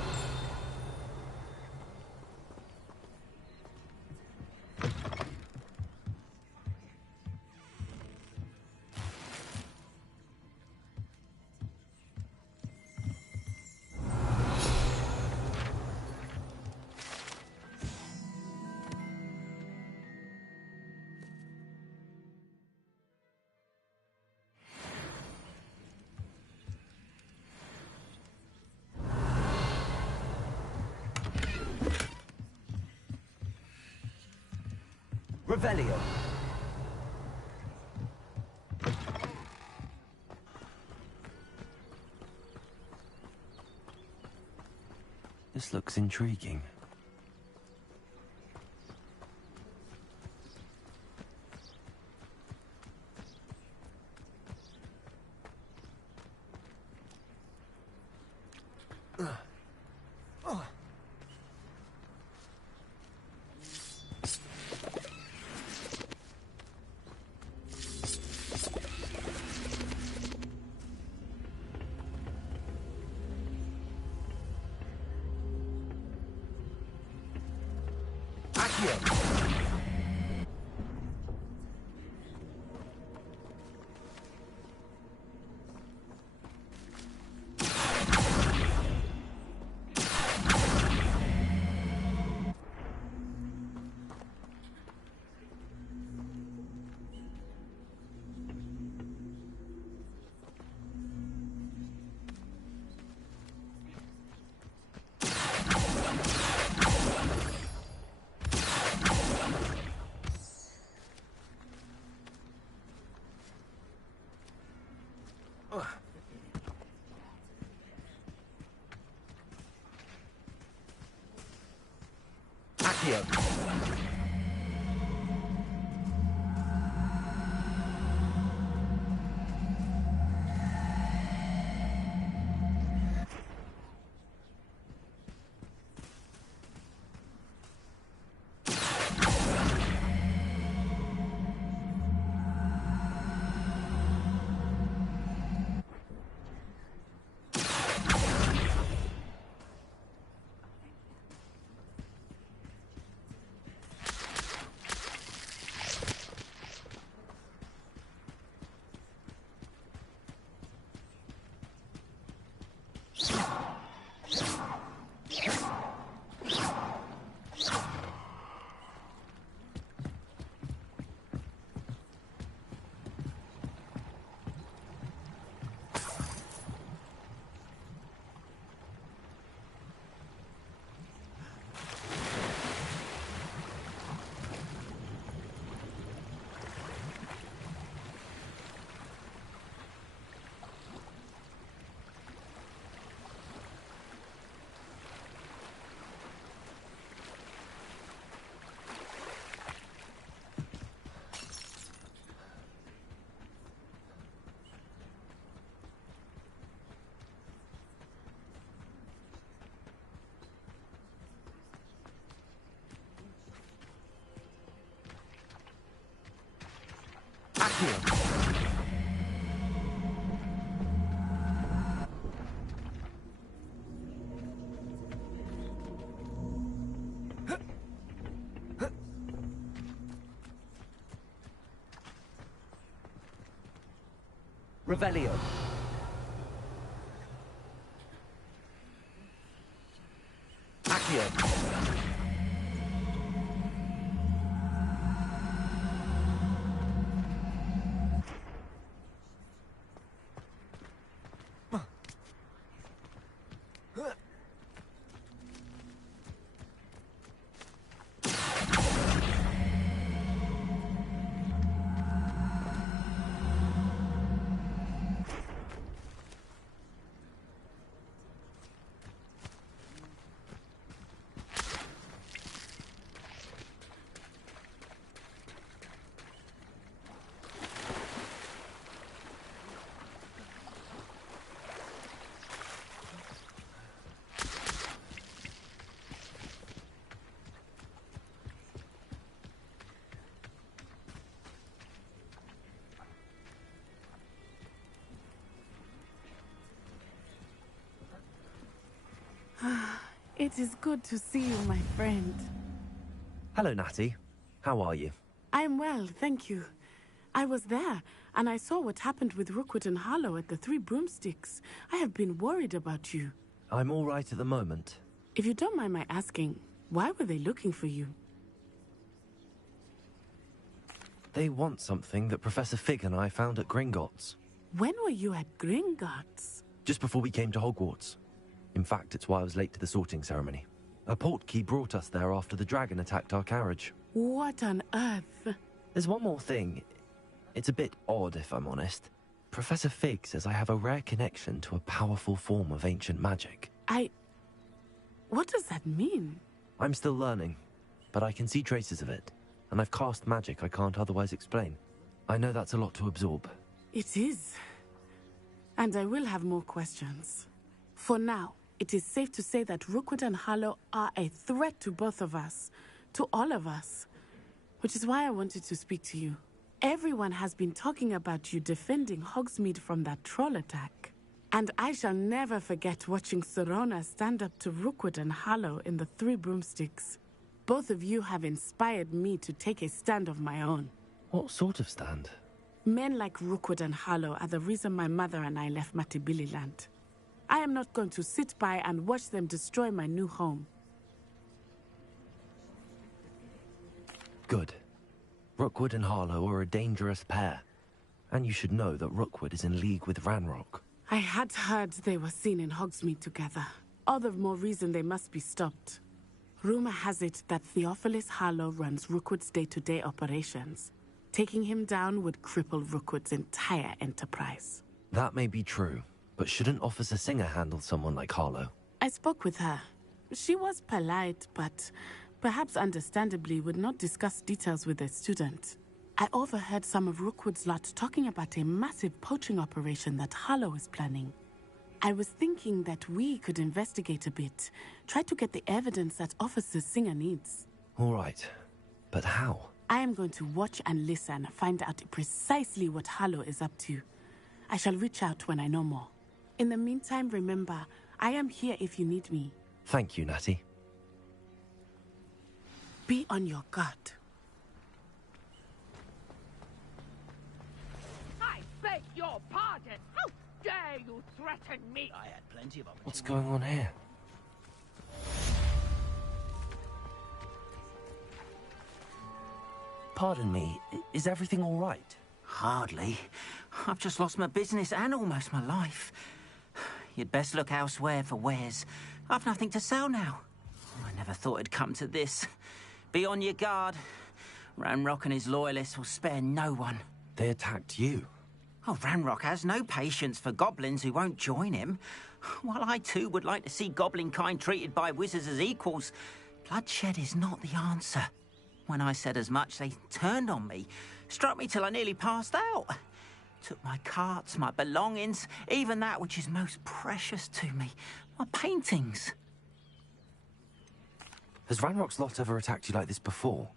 Revelio. This looks intriguing. Accio. Revelio. Accio. It is good to see you, my friend. Hello, Natty. How are you? I'm well, thank you. I was there, and I saw what happened with Rookwood and Harlow at the Three Broomsticks. I have been worried about you. I'm all right at the moment. If you don't mind my asking, why were they looking for you? They want something that Professor Fig and I found at Gringotts. When were you at Gringotts? Just before we came to Hogwarts. In fact, it's why I was late to the sorting ceremony. A portkey brought us there after the dragon attacked our carriage. What on earth? There's one more thing. It's a bit odd, if I'm honest. Professor Fig says I have a rare connection to a powerful form of ancient magic. What does that mean? I'm still learning, but I can see traces of it, and I've cast magic I can't otherwise explain. I know that's a lot to absorb. It is. And I will have more questions. For now, it is safe to say that Rookwood and Harlow are a threat to both of us, to all of us. Which is why I wanted to speak to you. Everyone has been talking about you defending Hogsmeade from that troll attack. And I shall never forget watching Serona stand up to Rookwood and Harlow in the Three Broomsticks. Both of you have inspired me to take a stand of my own. What sort of stand? Men like Rookwood and Harlow are the reason my mother and I left Matabeleland. I am not going to sit by and watch them destroy my new home. Good. Rookwood and Harlow are a dangerous pair. And you should know that Rookwood is in league with Ranrock. I had heard they were seen in Hogsmeade together. All the more reason they must be stopped. Rumor has it that Theophilus Harlow runs Rookwood's day-to-day operations. Taking him down would cripple Rookwood's entire enterprise. That may be true, but shouldn't Officer Singer handle someone like Harlow? I spoke with her. She was polite, but perhaps understandably, would not discuss details with a student. I overheard some of Rookwood's lot talking about a massive poaching operation that Harlow is planning. I was thinking that we could investigate a bit, try to get the evidence that Officer Singer needs. All right, but how? I am going to watch and listen, find out precisely what Harlow is up to. I shall reach out when I know more. In the meantime, remember, I am here if you need me. Thank you, Natty. Be on your guard. I beg your pardon. How dare you threaten me? I had plenty of opportunity. What's going on here? Pardon me, is everything all right? Hardly. I've just lost my business and almost my life. You'd best look elsewhere for wares. I've nothing to sell now. I never thought it'd come to this. Be on your guard. Ranrock and his loyalists will spare no one. They attacked you? Oh, Ranrock has no patience for goblins who won't join him. While I too would like to see goblin kind treated by wizards as equals, bloodshed is not the answer. When I said as much, they turned on me, struck me till I nearly passed out. Took my carts, my belongings, even that which is most precious to me, my paintings. Has Ranrock's lot ever attacked you like this before?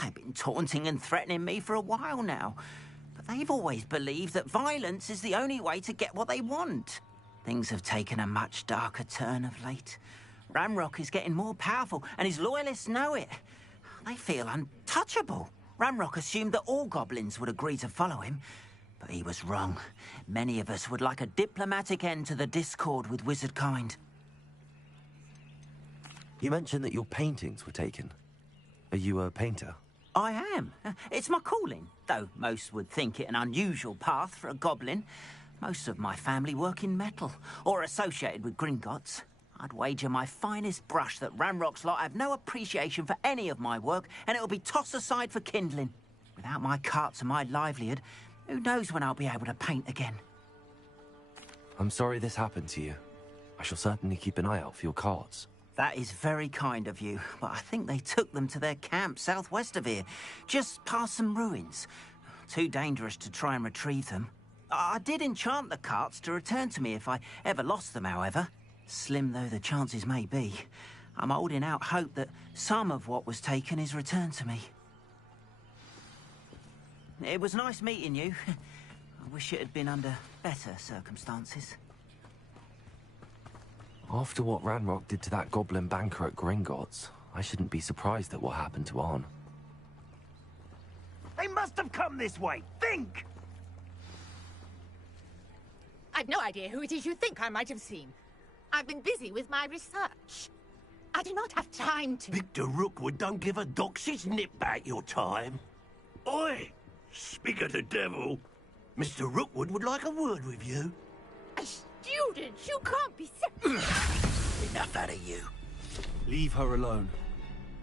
They've been taunting and threatening me for a while now. But they've always believed that violence is the only way to get what they want. Things have taken a much darker turn of late. Ranrock is getting more powerful, and his loyalists know it. They feel untouchable. Ranrock assumed that all goblins would agree to follow him, but he was wrong. Many of us would like a diplomatic end to the discord with wizard kind. You mentioned that your paintings were taken. Are you a painter? I am. It's my calling, though most would think it an unusual path for a goblin. Most of my family work in metal, or associated with Gringotts. I'd wager my finest brush that Ranrock's lot have no appreciation for any of my work, and it'll be tossed aside for kindling. Without my carts and my livelihood, who knows when I'll be able to paint again? I'm sorry this happened to you. I shall certainly keep an eye out for your carts. That is very kind of you, but I think they took them to their camp southwest of here, just past some ruins. Too dangerous to try and retrieve them. I did enchant the carts to return to me if I ever lost them, however. Slim though the chances may be, I'm holding out hope that some of what was taken is returned to me. It was nice meeting you. I wish it had been under better circumstances. After what Ranrock did to that goblin banker at Gringotts, I shouldn't be surprised at what happened to Arn. They must have come this way. Think! I've no idea who it is you think I might have seen. I've been busy with my research. I do not have time to... Victor Rookwood don't give a doxy's nip back your time. Oi! Speak of the devil. Mr. Rookwood would like a word with you. A student? You can't be... Enough out of you. Leave her alone.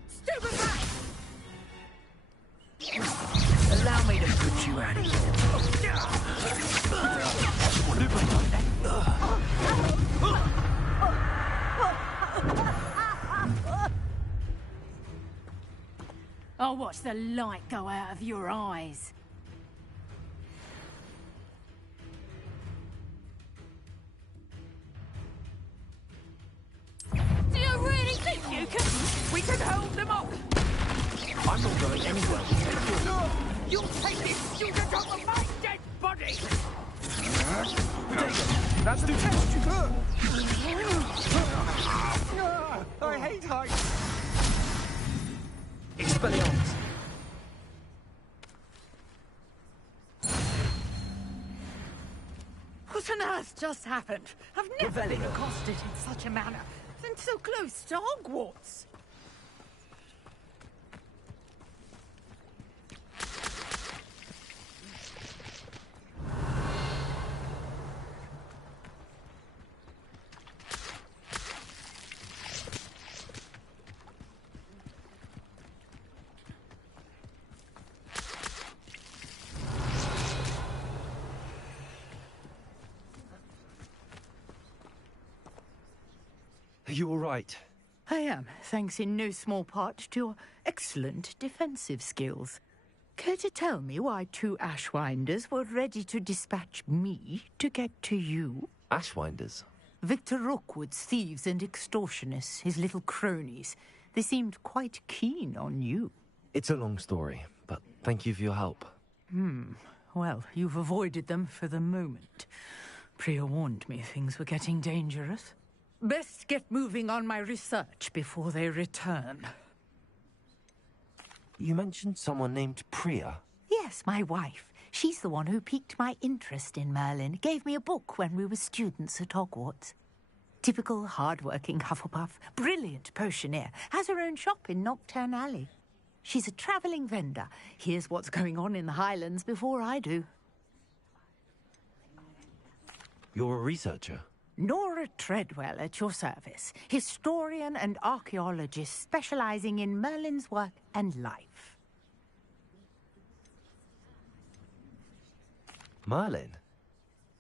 Stupid right! Allow me to put you out of here. I'll watch the light go out of your eyes. Do you really think you can... We can hold them off? I'm not going anywhere. No! You'll take this student off of my dead body! That's Lieutenant! I hate heights! Expelliarmus. What on earth just happened? I've never been accosted in such a manner, and so close to Hogwarts. Are you all right? I am, thanks in no small part to your excellent defensive skills. Care to tell me why 2 Ashwinders were ready to dispatch me to get to you? Ashwinders? Victor Rookwood's thieves and extortionists, his little cronies. They seemed quite keen on you. It's a long story, but thank you for your help. Well, you've avoided them for the moment. Priya warned me things were getting dangerous. Best get moving on my research before they return. You mentioned someone named Priya. Yes, my wife. She's the one who piqued my interest in Merlin. Gave me a book when we were students at Hogwarts. Typical hard-working Hufflepuff, brilliant potioneer, has her own shop in Nocturne Alley. She's a travelling vendor. Hears what's going on in the Highlands before I do. You're a researcher? Nora Treadwell at your service. Historian and archaeologist specialising in Merlin's work and life. Merlin?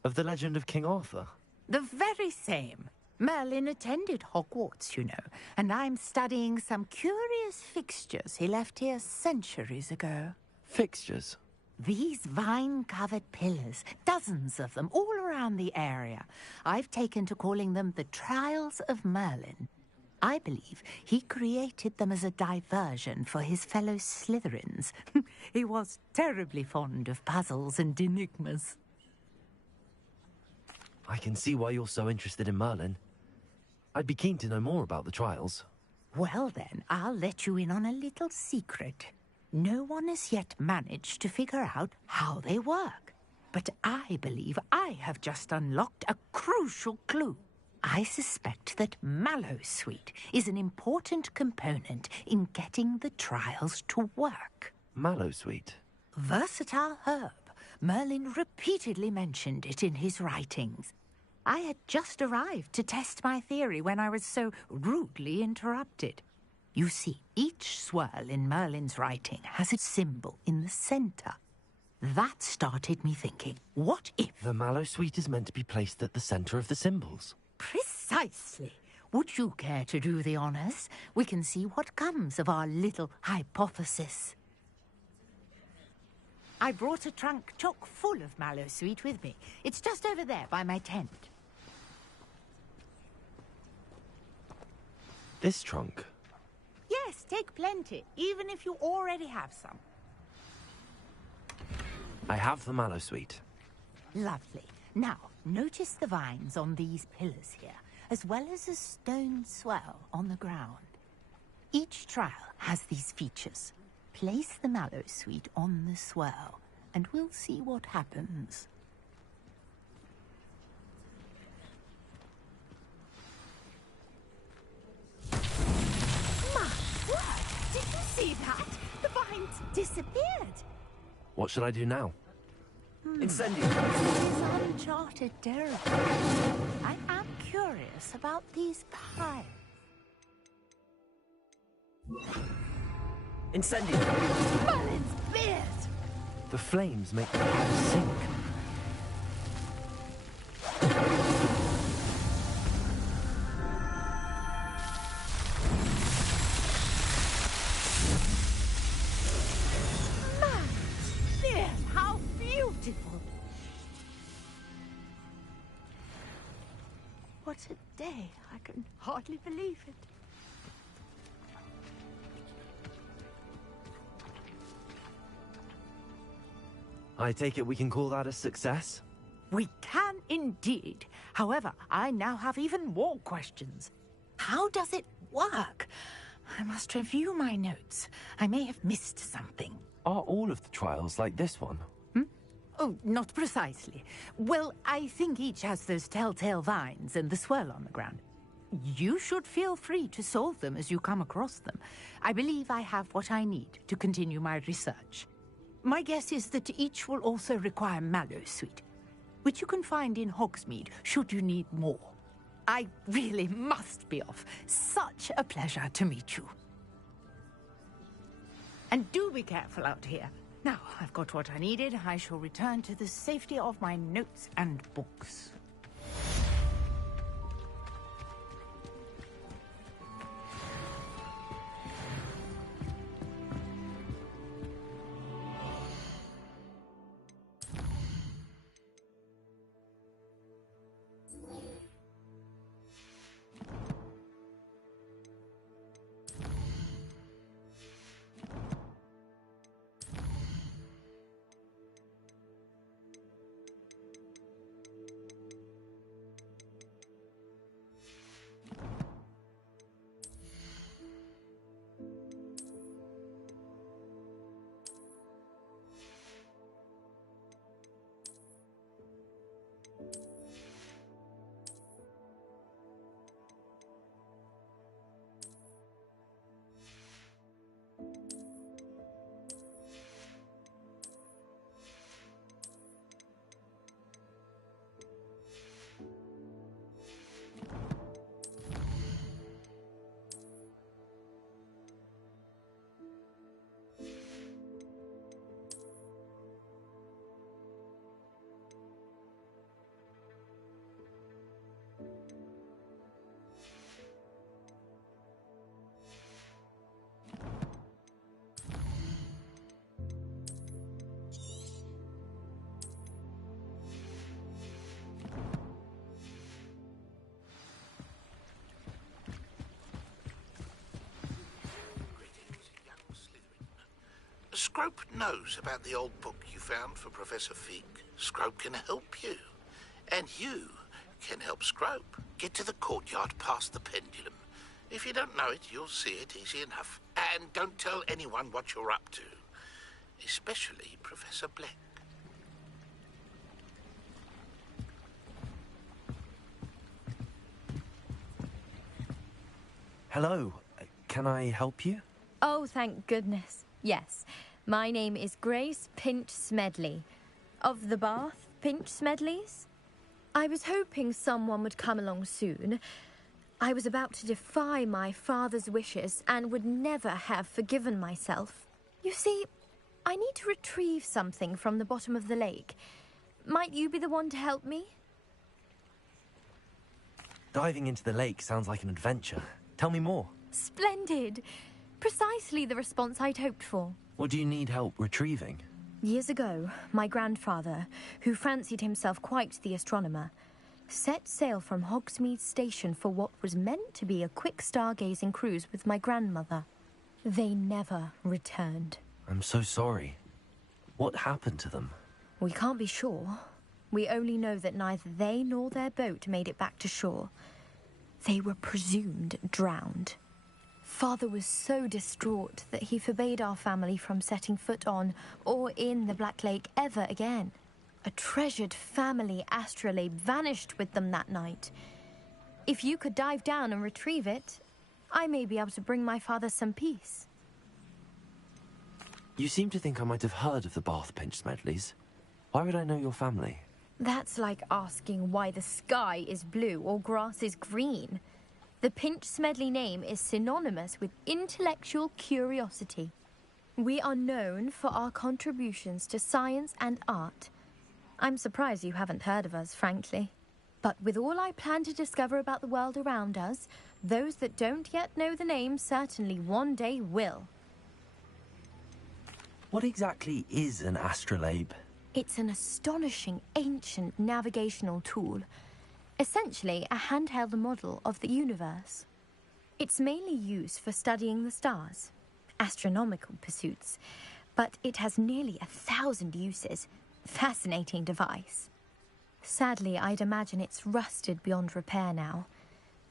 Of the legend of King Arthur? The very same. Merlin attended Hogwarts, you know, and I'm studying some curious fixtures he left here centuries ago. Fixtures? These vine-covered pillars, dozens of them, all around the area. I've taken to calling them the Trials of Merlin. I believe he created them as a diversion for his fellow Slytherins. He was terribly fond of puzzles and enigmas. I can see why you're so interested in Merlin. I'd be keen to know more about the trials. Well then, I'll let you in on a little secret. No one has yet managed to figure out how they work. But I believe I have just unlocked a crucial clue. I suspect that Mallowsweet is an important component in getting the trials to work. Mallowsweet? Versatile herb. Merlin repeatedly mentioned it in his writings. I had just arrived to test my theory when I was so rudely interrupted. You see, each swirl in Merlin's writing has a symbol in the center. That started me thinking, what if... The Mallowsweet is meant to be placed at the center of the symbols. Precisely. Would you care to do the honors? We can see what comes of our little hypothesis. I brought a trunk chock full of Mallowsweet with me. It's just over there by my tent. This trunk? Yes, take plenty, even if you already have some. I have the Mallowsweet. Lovely. Now, notice the vines on these pillars here, as well as a stone swell on the ground. Each trial has these features. Place the Mallowsweet on the swell, and we'll see what happens. My word! Did you see that? The vines disappeared. What should I do now? Incendio. It's uncharted territory. I am curious about these piles. Incendio! Merlin's beard! The flames make the fire sink. Merlin's beard! How beautiful! What a day. I can hardly believe it. I take it we can call that a success? We can indeed. However, I now have even more questions. How does it work? I must review my notes. I may have missed something. Are all of the trials like this one? Oh, not precisely. Well, I think each has those telltale vines and the swirl on the ground. You should feel free to solve them as you come across them. I believe I have what I need to continue my research. My guess is that each will also require Mallowsweet, which you can find in Hogsmeade should you need more. I really must be off. Such a pleasure to meet you. And do be careful out here. Now, I've got what I needed. I shall return to the safety of my notes and books. Scrope knows about the old book you found for Professor Fig. Scrope can help you. And you can help Scrope get to the courtyard past the pendulum. If you don't know it, you'll see it easy enough. And don't tell anyone what you're up to. Especially Professor Black. Hello. Can I help you? Oh, thank goodness. Yes. My name is Grace Pinch Smedley. Of the Bath Pinch Smedleys? I was hoping someone would come along soon. I was about to defy my father's wishes and would never have forgiven myself. You see, I need to retrieve something from the bottom of the lake. Might you be the one to help me? Diving into the lake sounds like an adventure. Tell me more. Splendid! Precisely the response I'd hoped for. What do you need help retrieving? Years ago, my grandfather, who fancied himself quite the astronomer, set sail from Hogsmeade Station for what was meant to be a quick stargazing cruise with my grandmother. They never returned. I'm so sorry. What happened to them? We can't be sure. We only know that neither they nor their boat made it back to shore. They were presumed drowned. Father was so distraught that he forbade our family from setting foot on or in the Black Lake ever again. A treasured family astrolabe vanished with them that night. If you could dive down and retrieve it, I may be able to bring my father some peace. You seem to think I might have heard of the Bath Pinch Smedleys. Why would I know your family? That's like asking why the sky is blue or grass is green. The Pinch Smedley name is synonymous with intellectual curiosity. We are known for our contributions to science and art. I'm surprised you haven't heard of us, frankly. But with all I plan to discover about the world around us, those that don't yet know the name certainly one day will. What exactly is an astrolabe? It's an astonishing ancient navigational tool. Essentially a handheld model of the universe. It's mainly used for studying the stars, astronomical pursuits, but it has nearly 1,000 uses. Fascinating device. Sadly, I'd imagine it's rusted beyond repair now.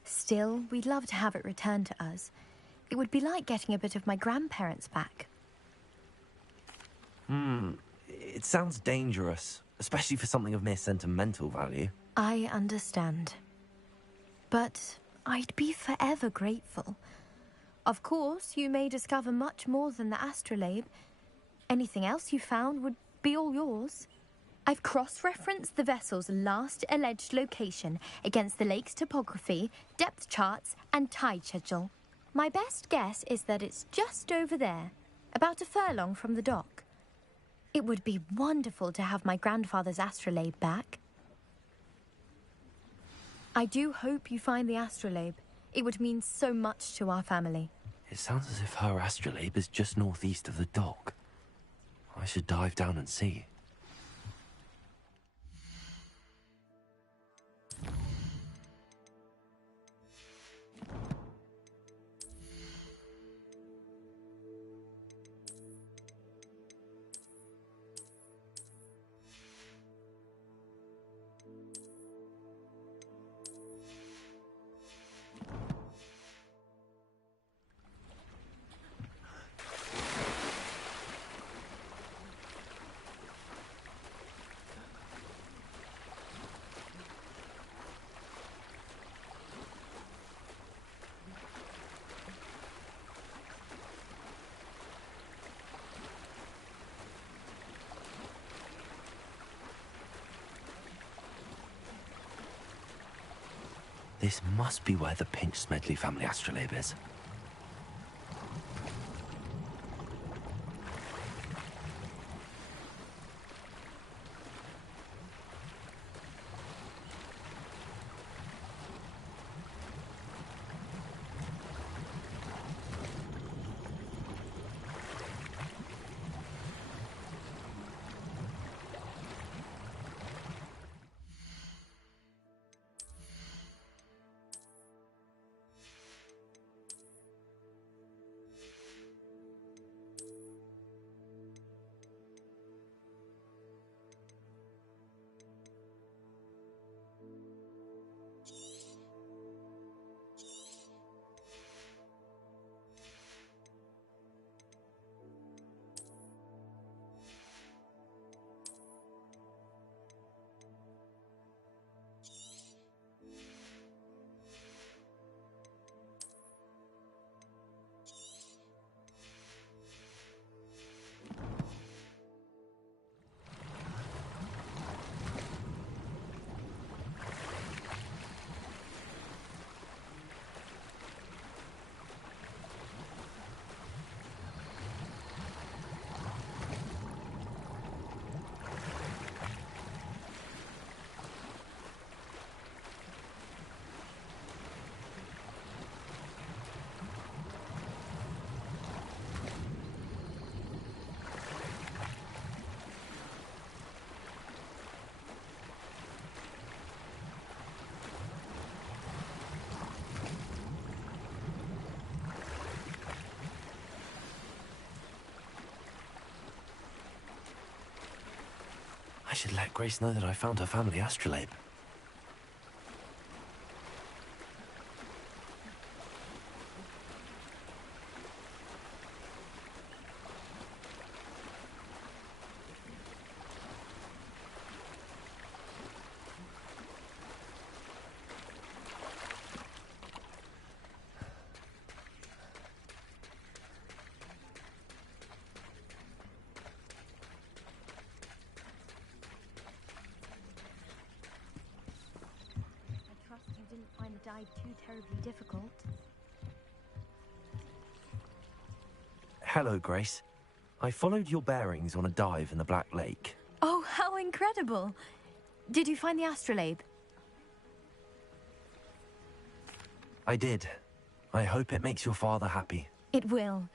Still, we'd love to have it returned to us. It would be like getting a bit of my grandparents back. It sounds dangerous, especially for something of mere sentimental value. I understand. But I'd be forever grateful. Of course, you may discover much more than the astrolabe. Anything else you found would be all yours. I've cross-referenced the vessel's last alleged location against the lake's topography, depth charts, and tide schedule. My best guess is that it's just over there, about a furlong from the dock. It would be wonderful to have my grandfather's astrolabe back. I do hope you find the astrolabe. It would mean so much to our family. It sounds as if her astrolabe is just northeast of the dock. I should dive down and see. This must be where the Pinch Smedley family astrolabe is. I should let Grace know that I found her family astrolabe. Dive too terribly difficult. Hello, Grace. I followed your bearings on a dive in the Black Lake. Oh, how incredible! Did you find the astrolabe? I did. I hope it makes your father happy. It will.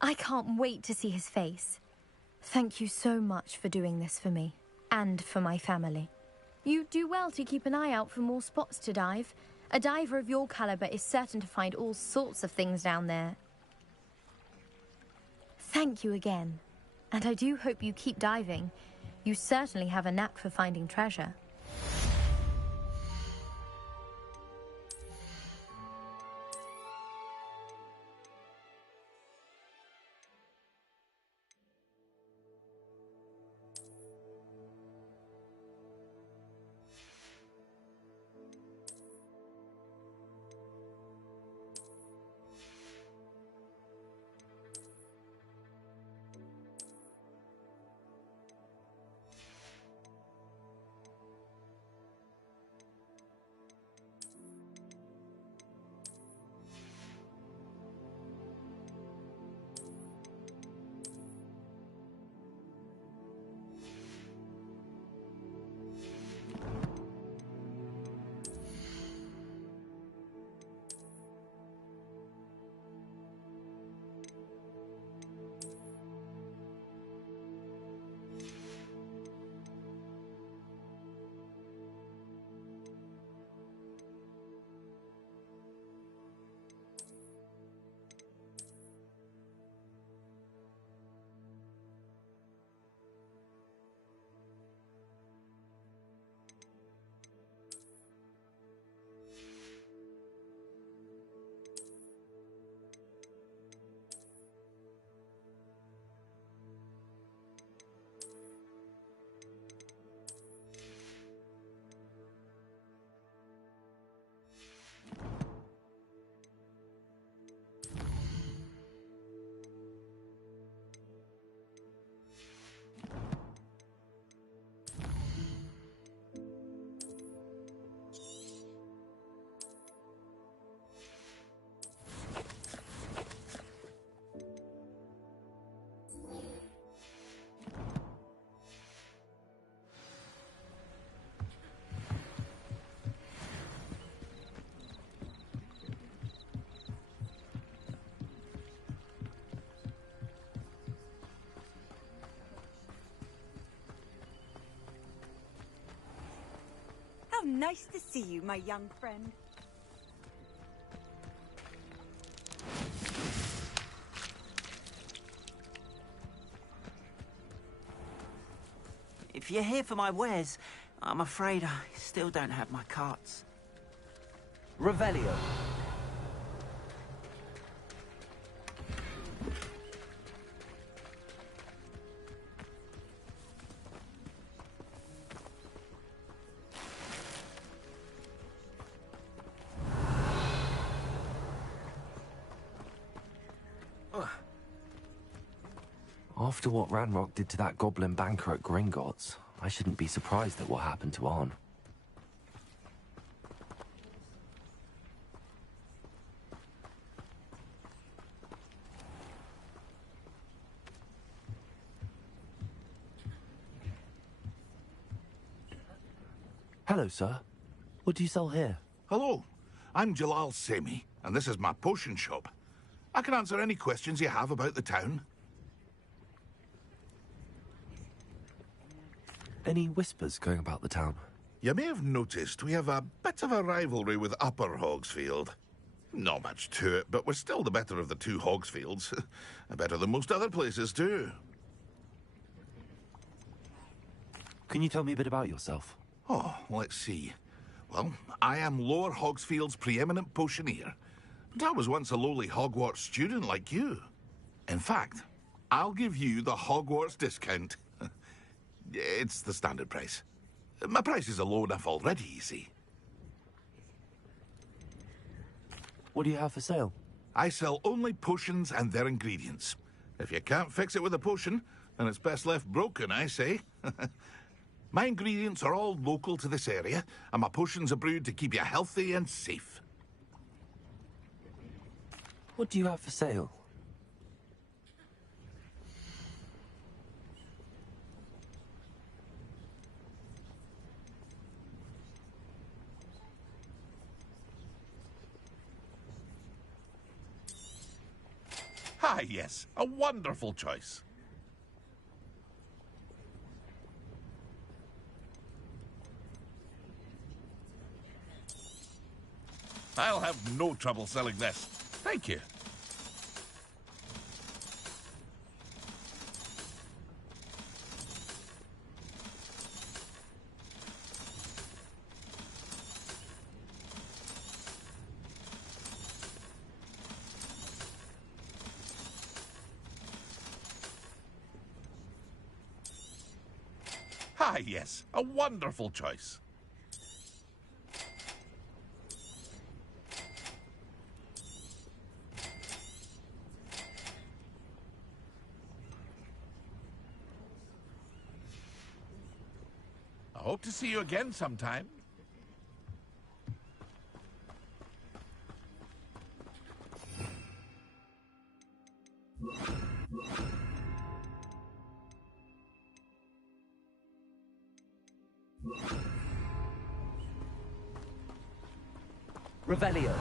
I can't wait to see his face. Thank you so much for doing this for me, and for my family. You do well to keep an eye out for more spots to dive. A diver of your caliber is certain to find all sorts of things down there. Thank you again. And I do hope you keep diving. You certainly have a knack for finding treasure. How nice to see you, my young friend. If you're here for my wares, I'm afraid I still don't have my carts. Revelio. After what Ranrock did to that goblin banker at Gringotts, I shouldn't be surprised at what happened to Arn. Hello, sir. What do you sell here? Hello, I'm Jalal Semi, and this is my potion shop. I can answer any questions you have about the town. Any whispers going about the town? You may have noticed we have a bit of a rivalry with Upper Hogsfield. Not much to it, but we're still the better of the two Hogsfields. Better than most other places, too. Can you tell me a bit about yourself? Oh, let's see. Well, I am Lower Hogsfield's preeminent potioneer. But I was once a lowly Hogwarts student like you. In fact, I'll give you the Hogwarts discount. It's the standard price. My prices are low enough already, you see. What do you have for sale? I sell only potions and their ingredients. If you can't fix it with a potion, then it's best left broken, I say. My ingredients are all local to this area, and my potions are brewed to keep you healthy and safe. What do you have for sale? Ah, yes, a wonderful choice. I'll have no trouble selling this. Thank you. Ah, yes, a wonderful choice. I hope to see you again sometime. Revelio.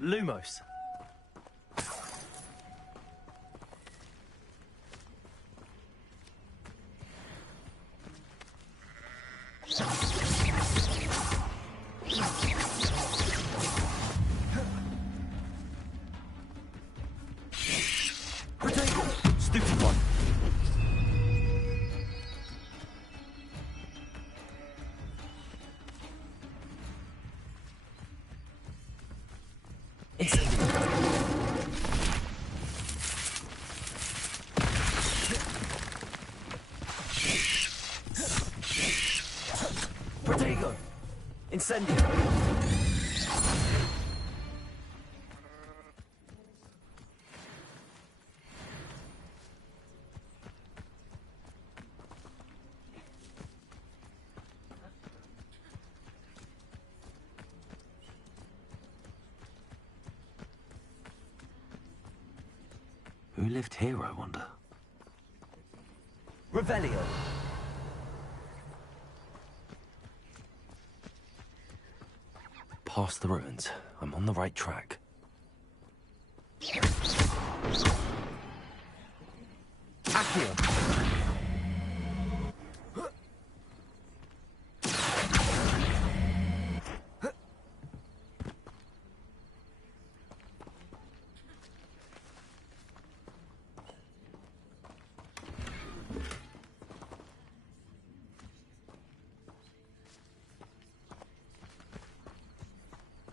Lumos. Stupid one. Protego. Incendio. Who lived here, I wonder? Revelio. Past the ruins. I'm on the right track. Accio.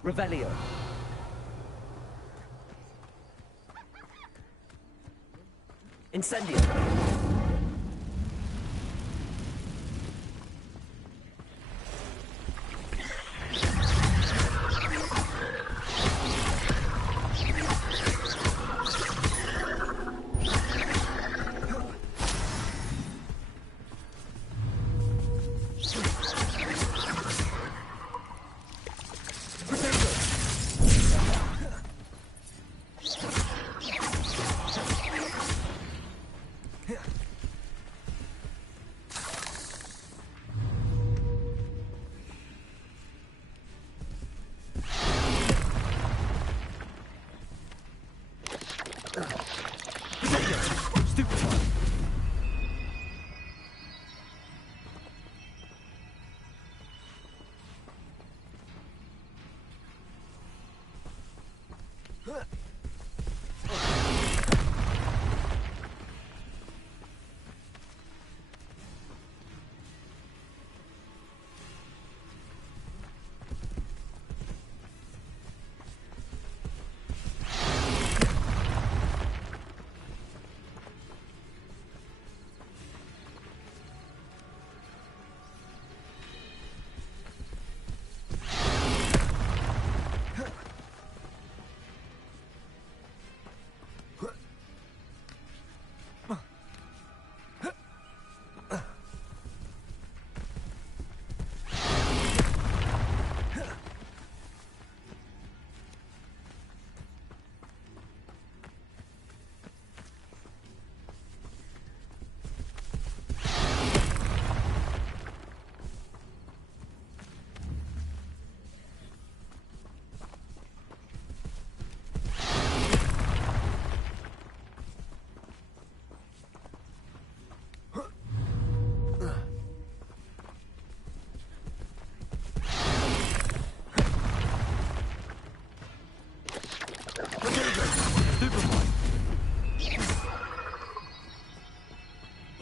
Revelio. Incendio.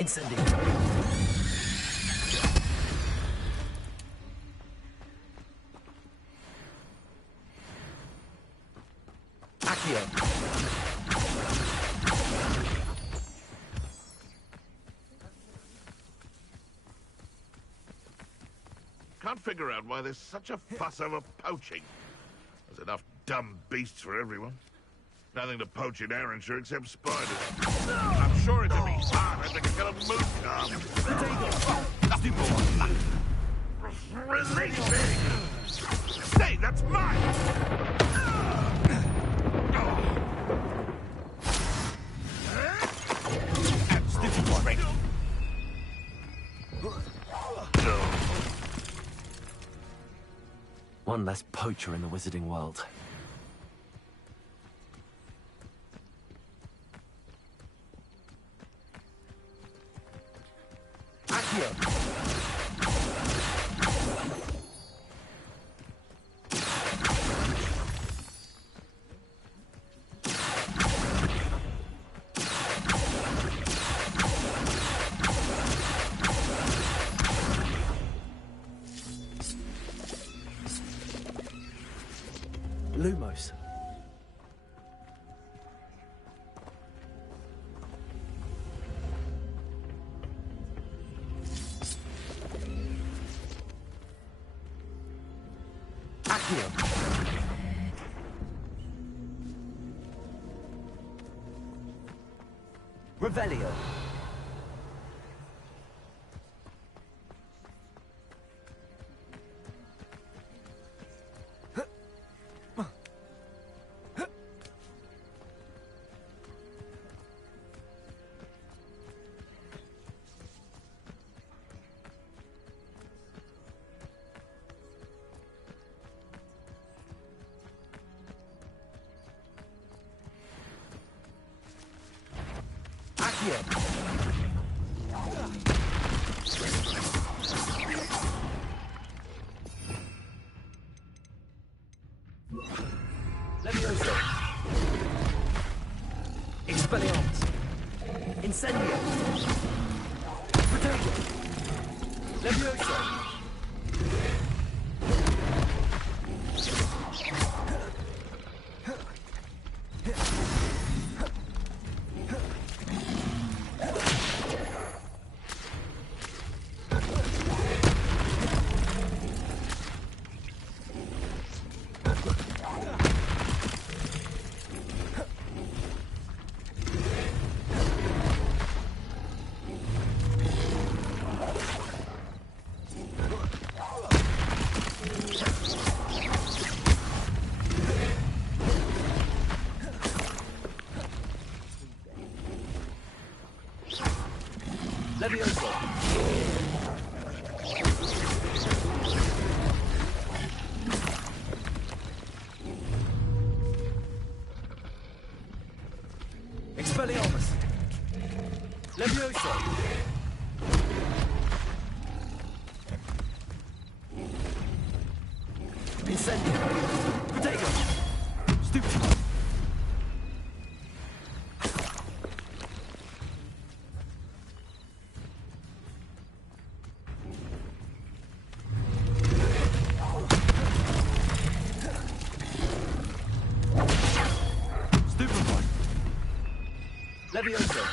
Incendio. Accio. Can't figure out why there's such a fuss over poaching. There's enough dumb beasts for everyone. Nothing to poach in Arrowshire except spiders. I'm sure it'd be harder to kill a moose calf. Release me! Stay, that's mine! Stupid break. One less poacher in the wizarding world. Lumos. Accio. Revelio. Levioso. Expelliarmus. Incendio. Potato. Levioso. Levioso. Expelliarmus. Levioso. Incendio. Potato. Stupid. Levioso!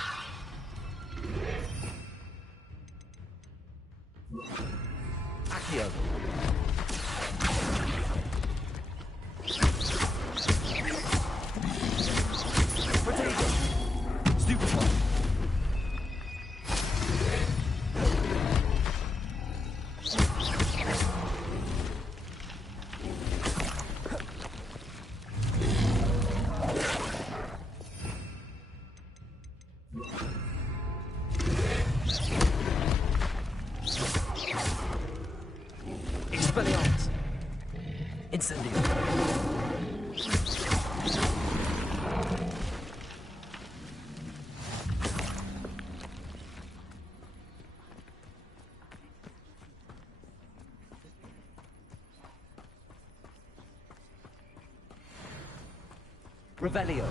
Accio! Potato! Stupefy! Expelliarmus! Incendio! Revelio.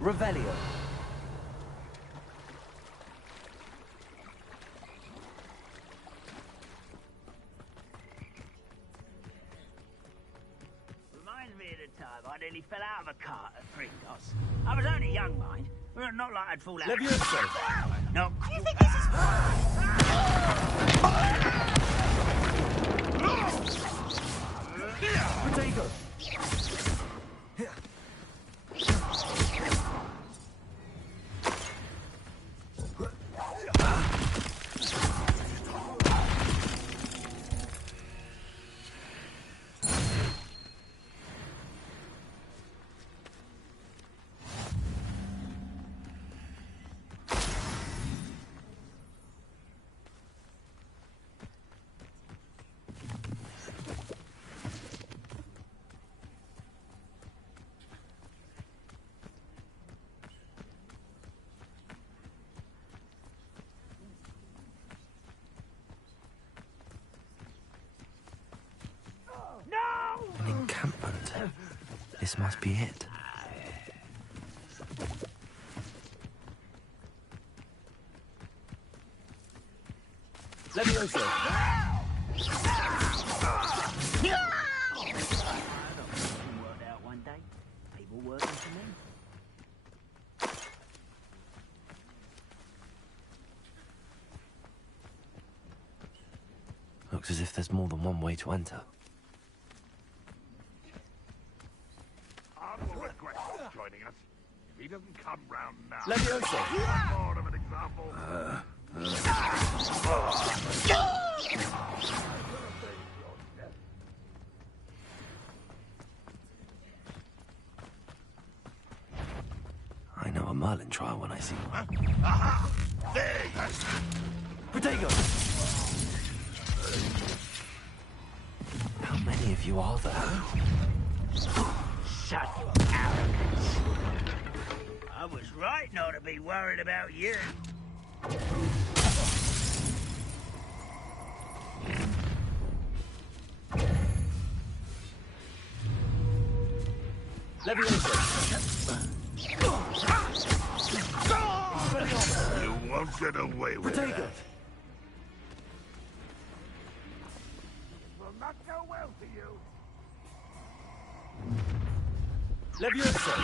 Revelio. Reminds me of the time I nearly fell out of a cart at Pringles. I was only young, mind. Not like I'd fall out. Levioso. No. Do you think this is... Potato! An encampment. This must be it. Levioso! Worked out one day. People working for me. Looks as if there's more than one way to enter. Arnold will regret not joining us. If he doesn't come round now... Levioso! One more of an example. I know a Merlin trial when I see one. Aha! There you go. Potato! How many of you are there? Shut your arrogance. I was right not to be worried about you. You won't get away with Potato! that. Will not go well to you. Levioso!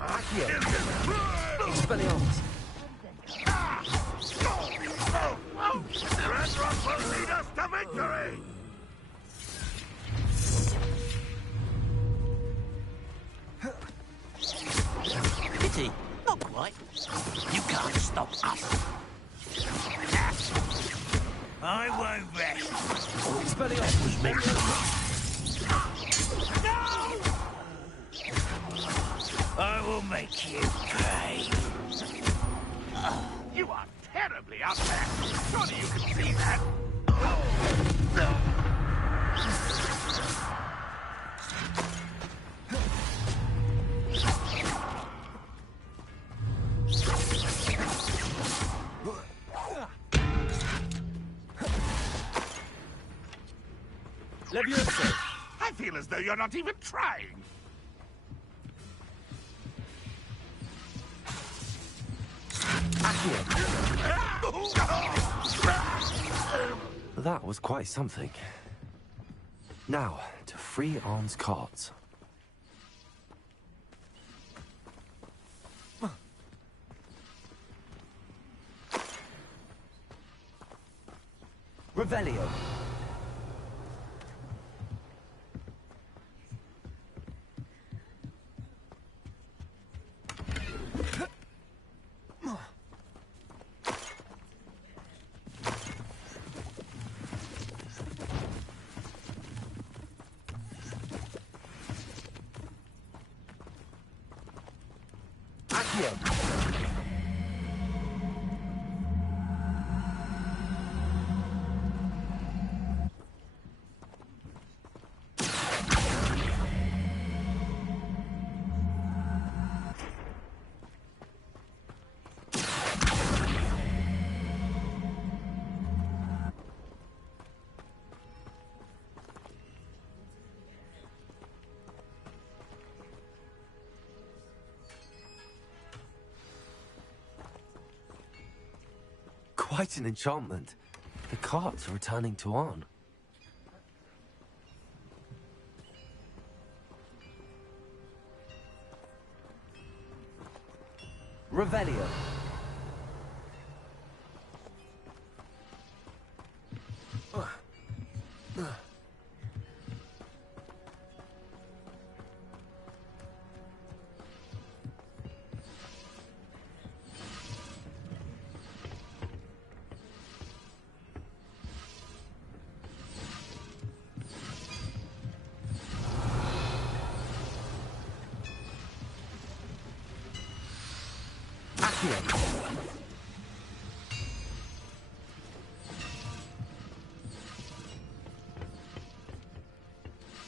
Accio! Expelliarmus! Red Rock will lead us to victory! Pity, not quite. You can't stop us. I won't rest. Expelliarmus! No! I will make you pay. You are terribly up there. Surely you can see that. Levioso! I feel as though you're not even trying. That was quite something. Now, to free Arn's cards. Revelio. Quite an enchantment. The cards are returning to Arn. Revelio.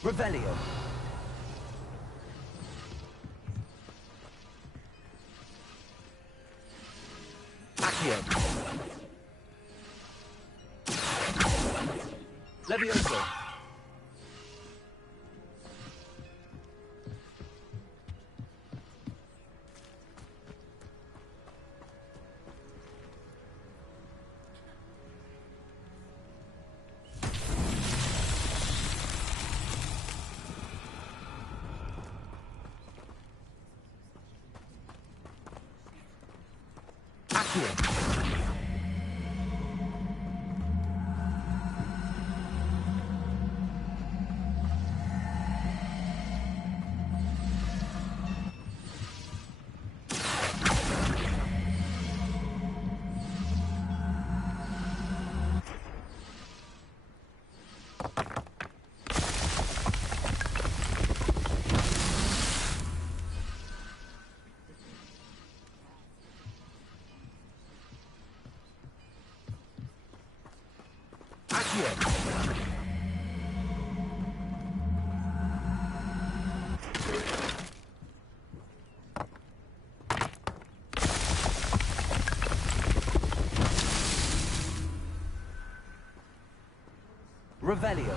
Revelio. Accio. Levioso. Revelio.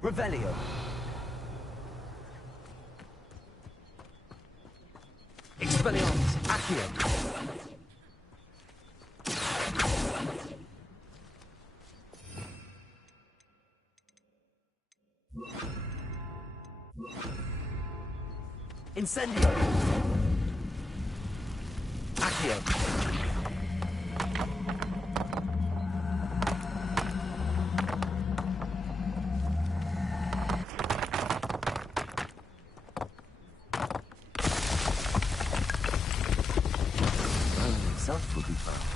Revelio. Expelliarmus. Accio. Incendio. Accio. here. Himself will be found.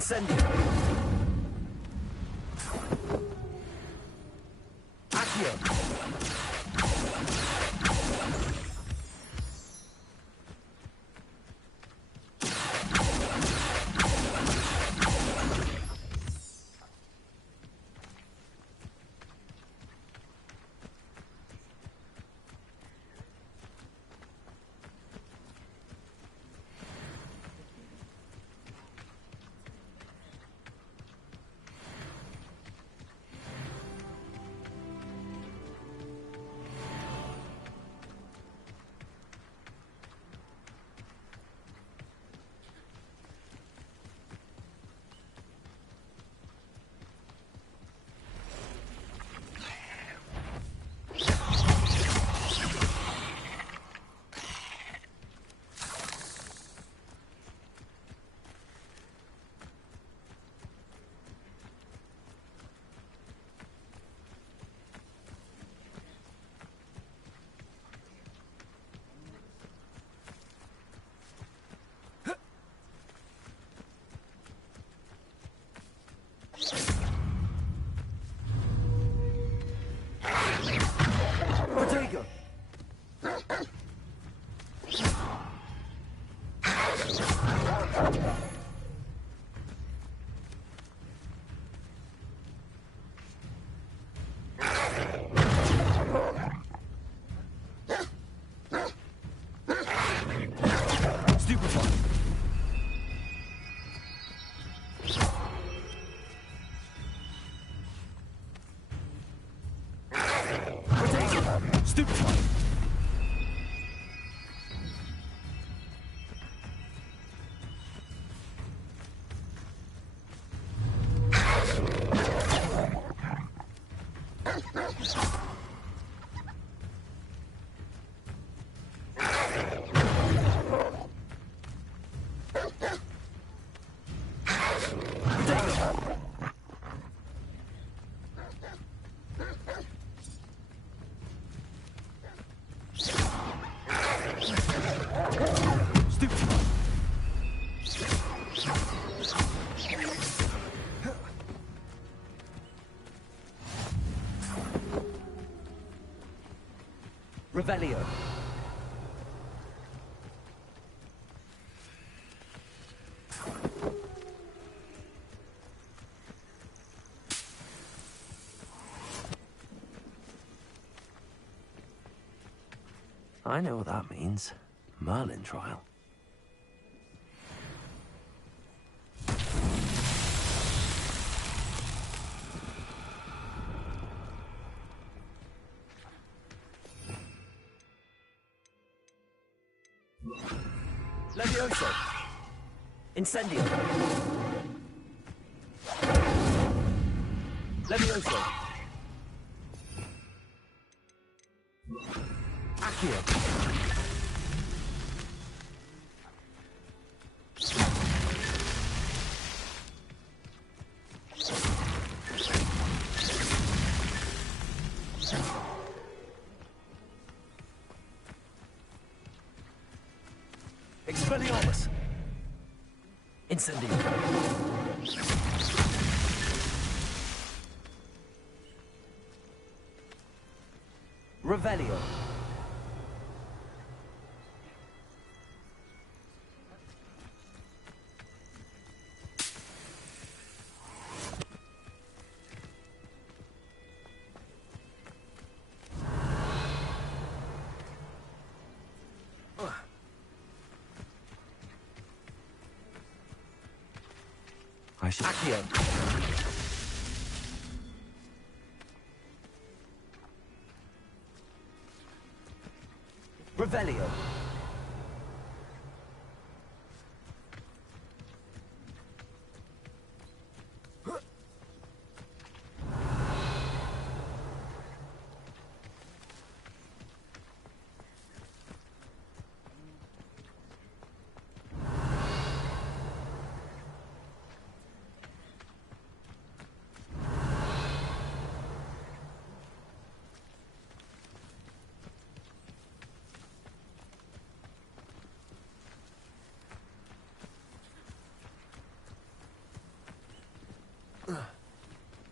Incendio. Accio. Protego. Stupefy. Stupefy. Revelio. I know what that means. Merlin trial. Levioso. Incendio. Levioso. Accio. Expelliarmus. Incendio. Revelio. Accio. Revelio.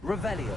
Revelio.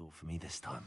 All for me this time.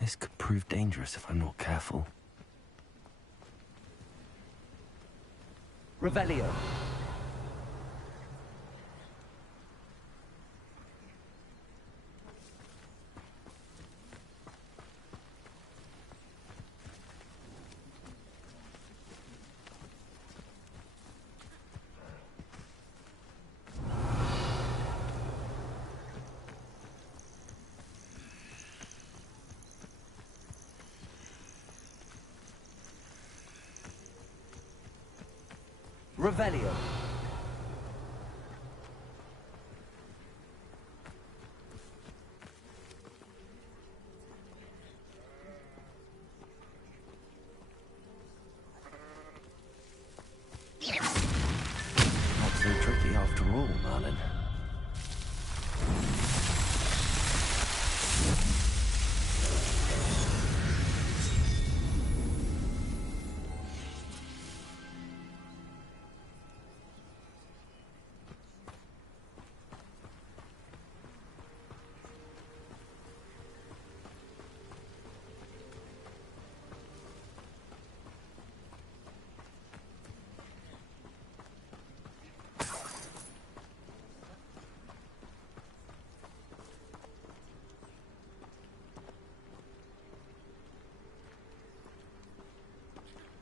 This could prove dangerous if I'm not careful. Revelio. Revelio. Not so tricky after all, Merlin.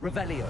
Revelio.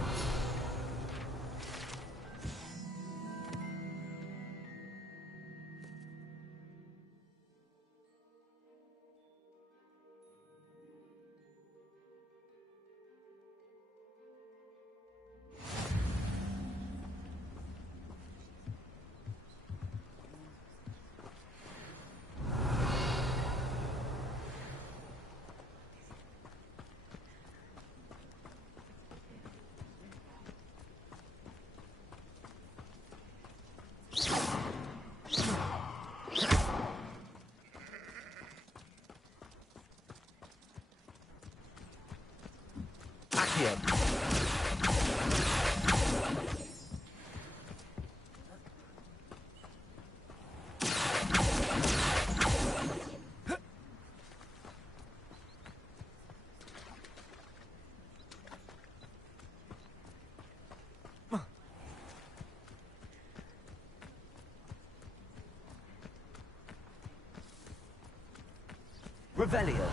Revelio.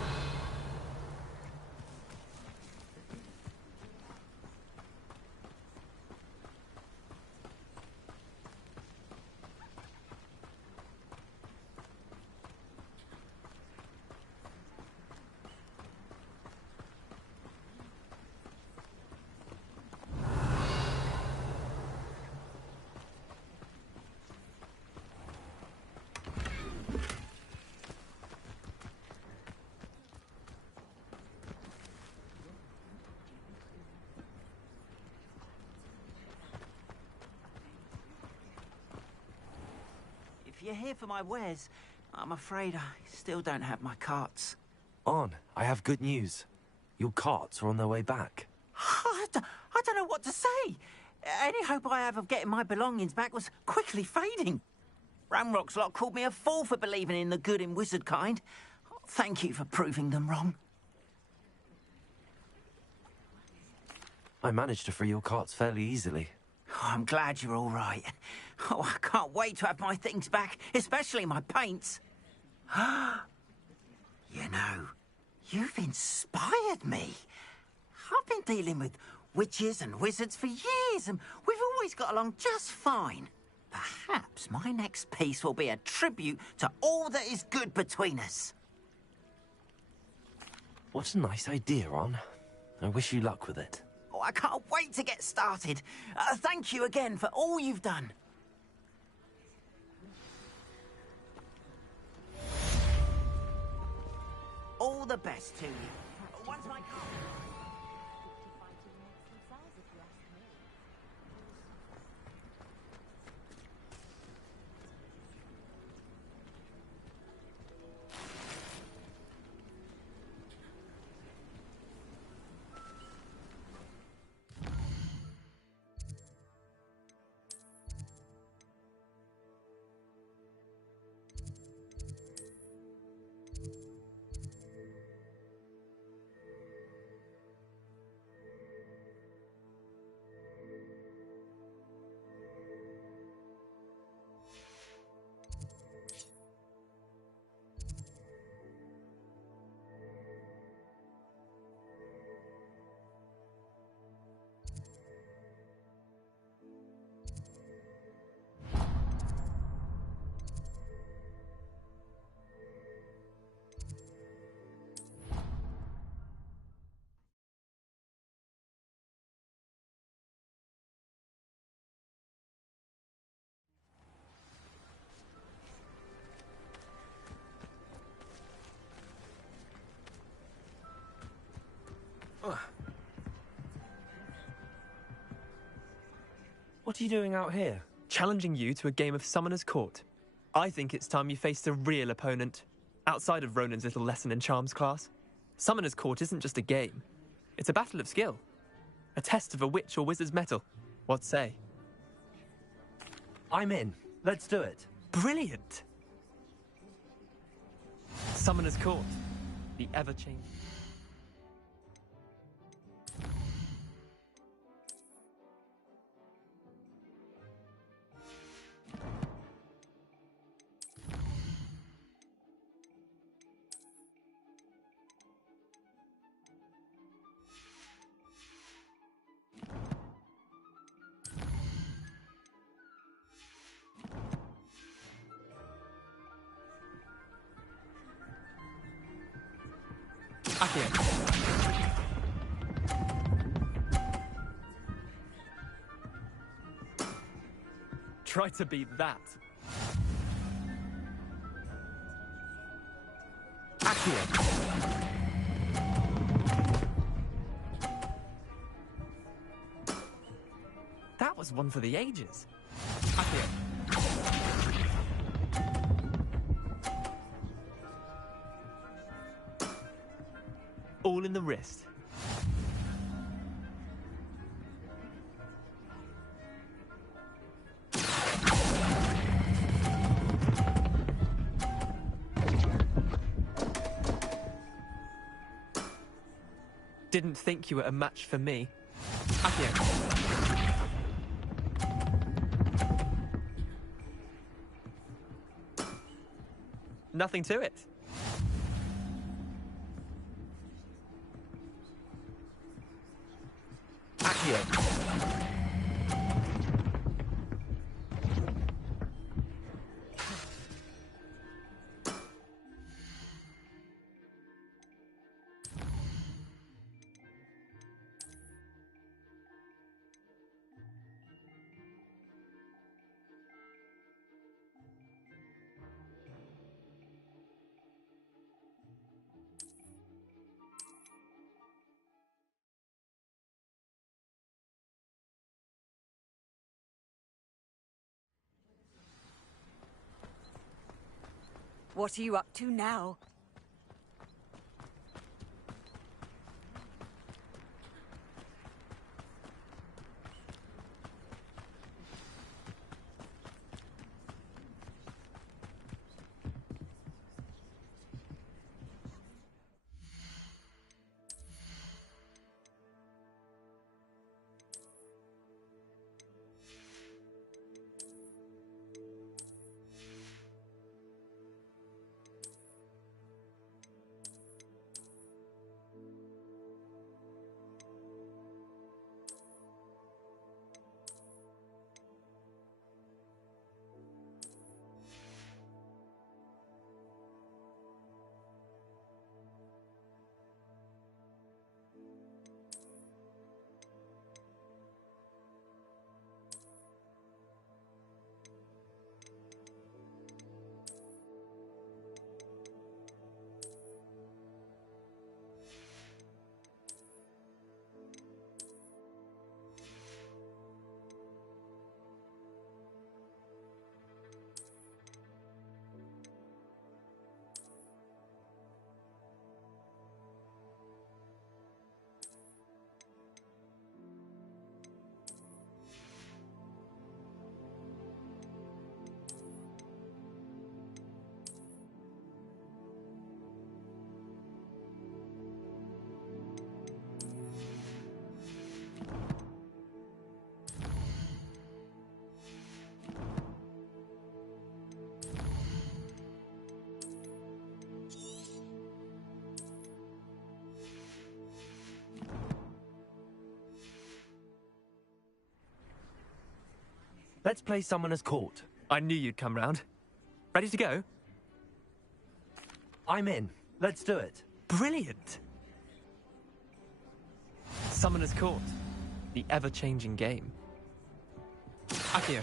you're here for my wares, I'm afraid I still don't have my carts. On, I have good news. Your carts are on their way back. I don't know what to say. Any hope I have of getting my belongings back was quickly fading. Ramrock's lot called me a fool for believing in the good in wizard kind. Thank you for proving them wrong. I managed to free your carts fairly easily. Oh, I'm glad you're all right. Oh, I can't wait to have my things back, especially my paints. You know, you've inspired me. I've been dealing with witches and wizards for years, and we've always got along just fine. Perhaps my next piece will be a tribute to all that is good between us. What a nice idea, Ron. I wish you luck with it. Oh, I can't wait to get started. Thank you again for all you've done. All the best to you. Once my What are you doing out here? Challenging you to a game of Summoner's Court. I think it's time you faced a real opponent, outside of Ronan's little lesson in charms class. Summoner's Court isn't just a game. It's a battle of skill. A test of a witch or wizard's mettle. What say? I'm in. Let's do it. Brilliant! Summoner's Court. The ever-changing. Try to beat that. Accio. That was one for the ages. Accio. All in the wrist. Didn't think you were a match for me. Accio. Nothing to it. Accio. What are you up to now? Let's play Summoner's Court. I knew you'd come round. Ready to go? I'm in. Let's do it. Brilliant! Summoner's Court. The ever-changing game. Accio.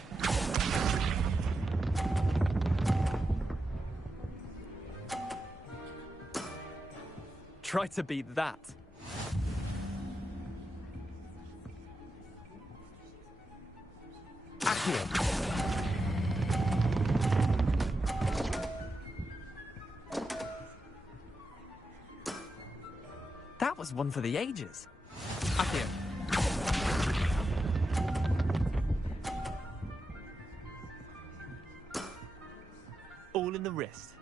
Try to beat that. That was one for the ages. Accio. All in the wrist.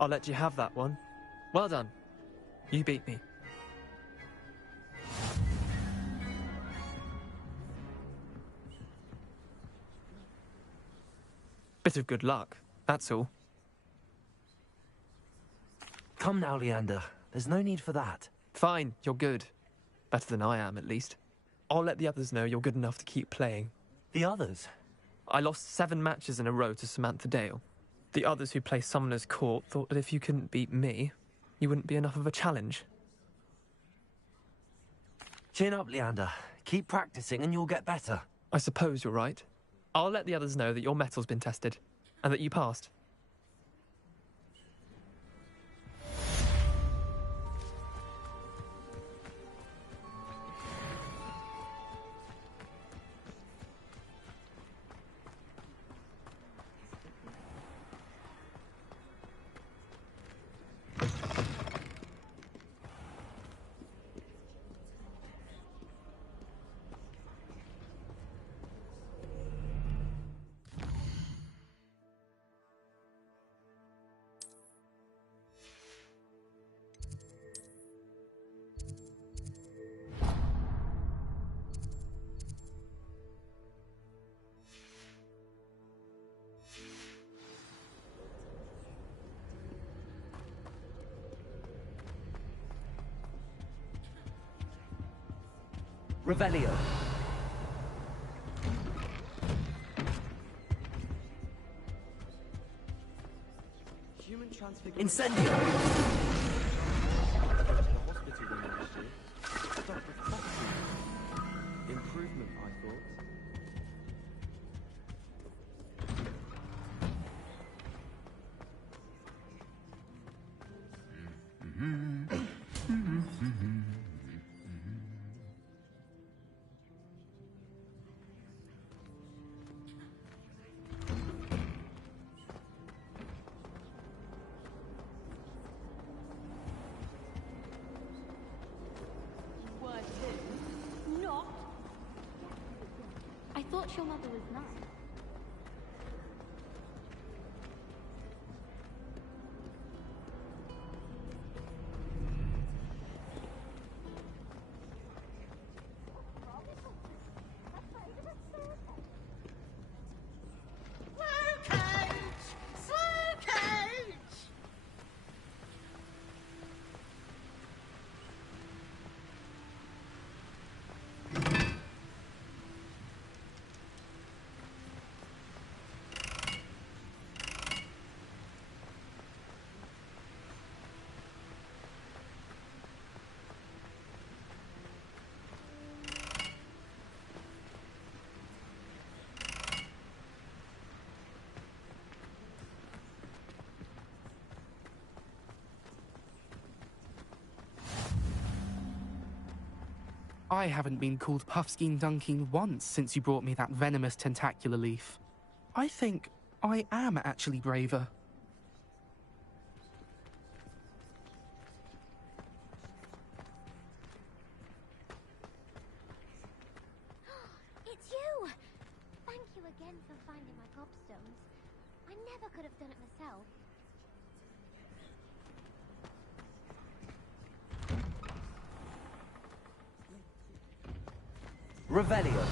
I'll let you have that one. Well done. You beat me. Bit of good luck, that's all. Come now, Leander. There's no need for that. Fine, you're good. Better than I am, at least. I'll let the others know you're good enough to keep playing. The others? I lost 7 matches in a row to Samantha Dale. The others who play Summoner's Court thought that if you couldn't beat me, you wouldn't be enough of a challenge. Chin up, Leander. Keep practicing and you'll get better. I suppose you're right. I'll let the others know that your metal's been tested, and that you passed. Revelio. Incendio! Improvement, I thought. Not. I thought your mother was nice. I haven't been called Puffskein Dunking once since you brought me that venomous tentacular leaf. I think I am actually braver. It's you! Thank you again for finding my gobstones. I never could have done it myself. Revelio.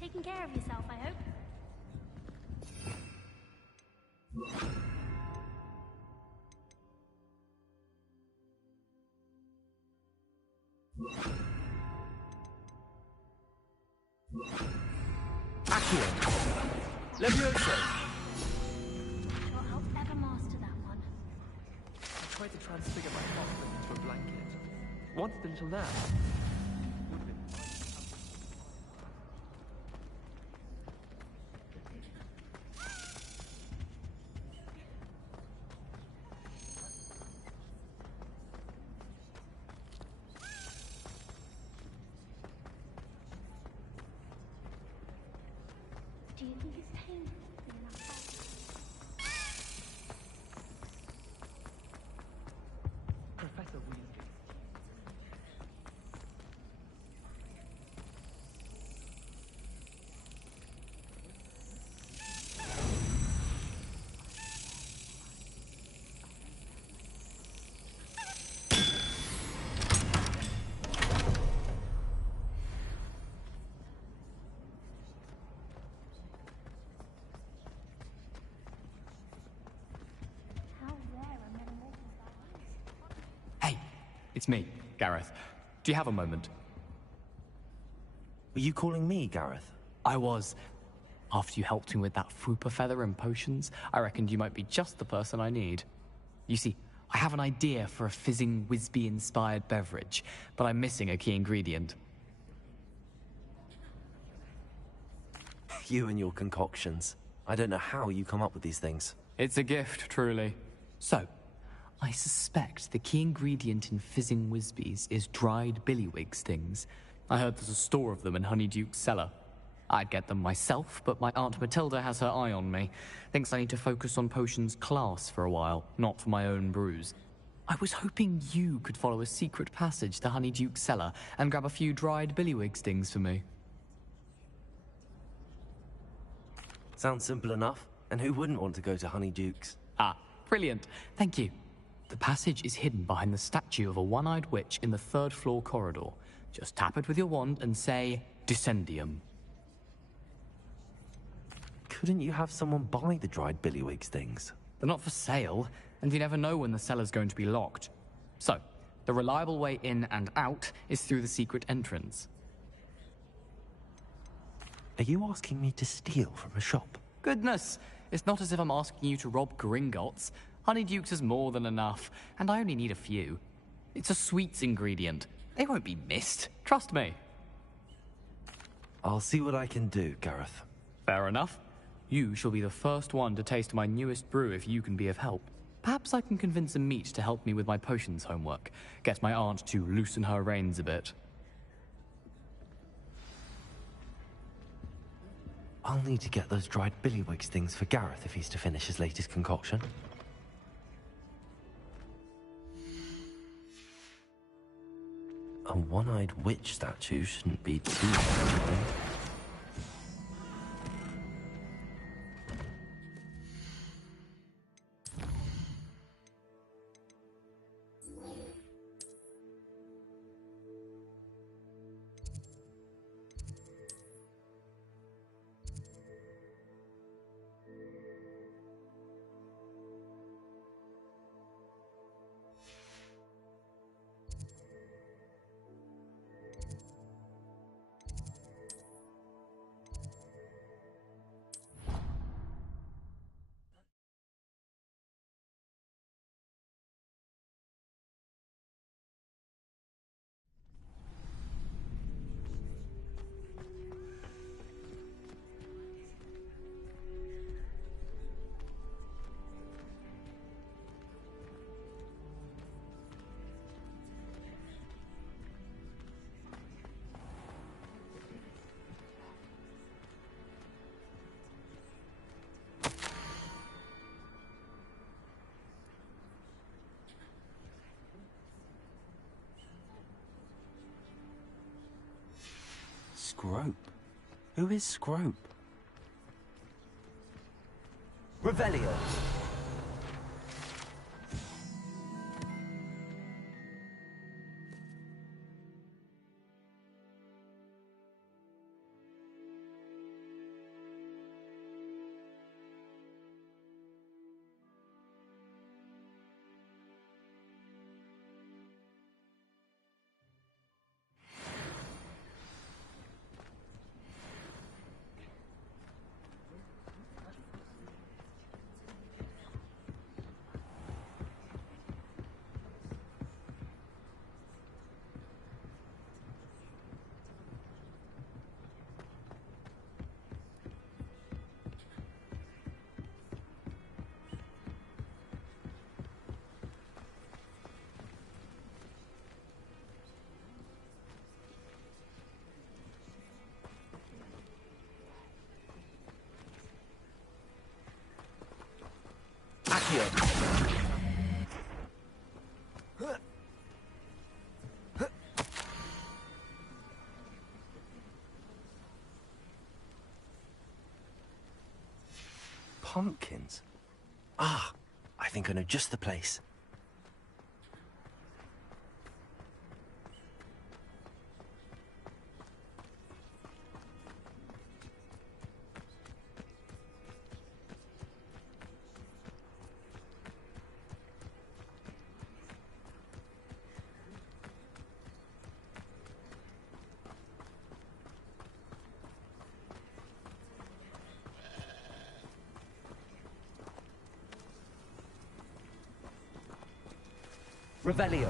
Taking care of yourself, I hope. Accio! Levioso! Sure help ever master that one. I tried to transfigure my heart into a blanket. Wanted until now. Do you think it's painful? Professor Weasley. It's me, Gareth. Do you have a moment? Were you calling me, Gareth? I was. After you helped me with that Fupa feather and potions, I reckoned you might be just the person I need. You see, I have an idea for a fizzing Wisby-inspired beverage, but I'm missing a key ingredient. You and your concoctions. I don't know how you come up with these things. It's a gift, truly. So, I suspect the key ingredient in fizzing Wisbies is dried billywig stings. I heard there's a store of them in Honeyduke's cellar. I'd get them myself, but my Aunt Matilda has her eye on me. Thinks I need to focus on potions class for a while, not for my own brews. I was hoping you could follow a secret passage to Honeyduke's cellar and grab a few dried billywig stings for me. Sounds simple enough. And who wouldn't want to go to Honeydukes? Ah, brilliant. Thank you. The passage is hidden behind the statue of a one-eyed witch in the third floor corridor. Just tap it with your wand and say, Descendium. Couldn't you have someone buy the dried billywigs things? They're not for sale, and you never know when the cellar's going to be locked. So, the reliable way in and out is through the secret entrance. Are you asking me to steal from a shop? Goodness, it's not as if I'm asking you to rob Gringotts. Honeydukes is more than enough, and I only need a few. It's a sweets ingredient. They won't be missed, trust me. I'll see what I can do, Gareth. Fair enough. You shall be the first one to taste my newest brew if you can be of help. Perhaps I can convince a meat to help me with my potions homework. Get my aunt to loosen her reins a bit. I'll need to get those dried billywigs things for Gareth if he's to finish his latest concoction. A one-eyed witch statue shouldn't be too hard. Scrope? Who is Scrope? Revelio. Pumpkins? Ah, I think I know just the place. Revelio.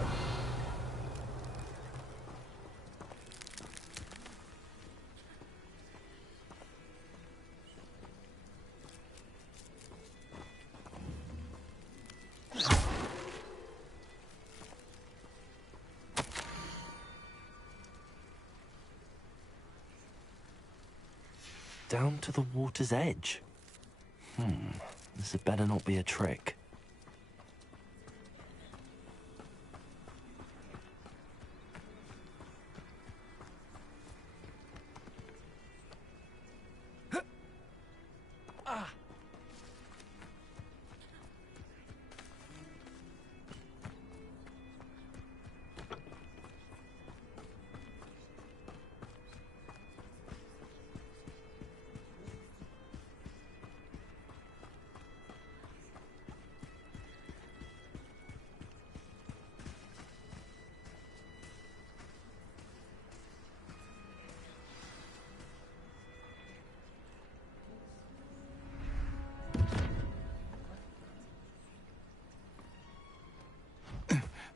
Down to the water's edge. This had better not be a trick.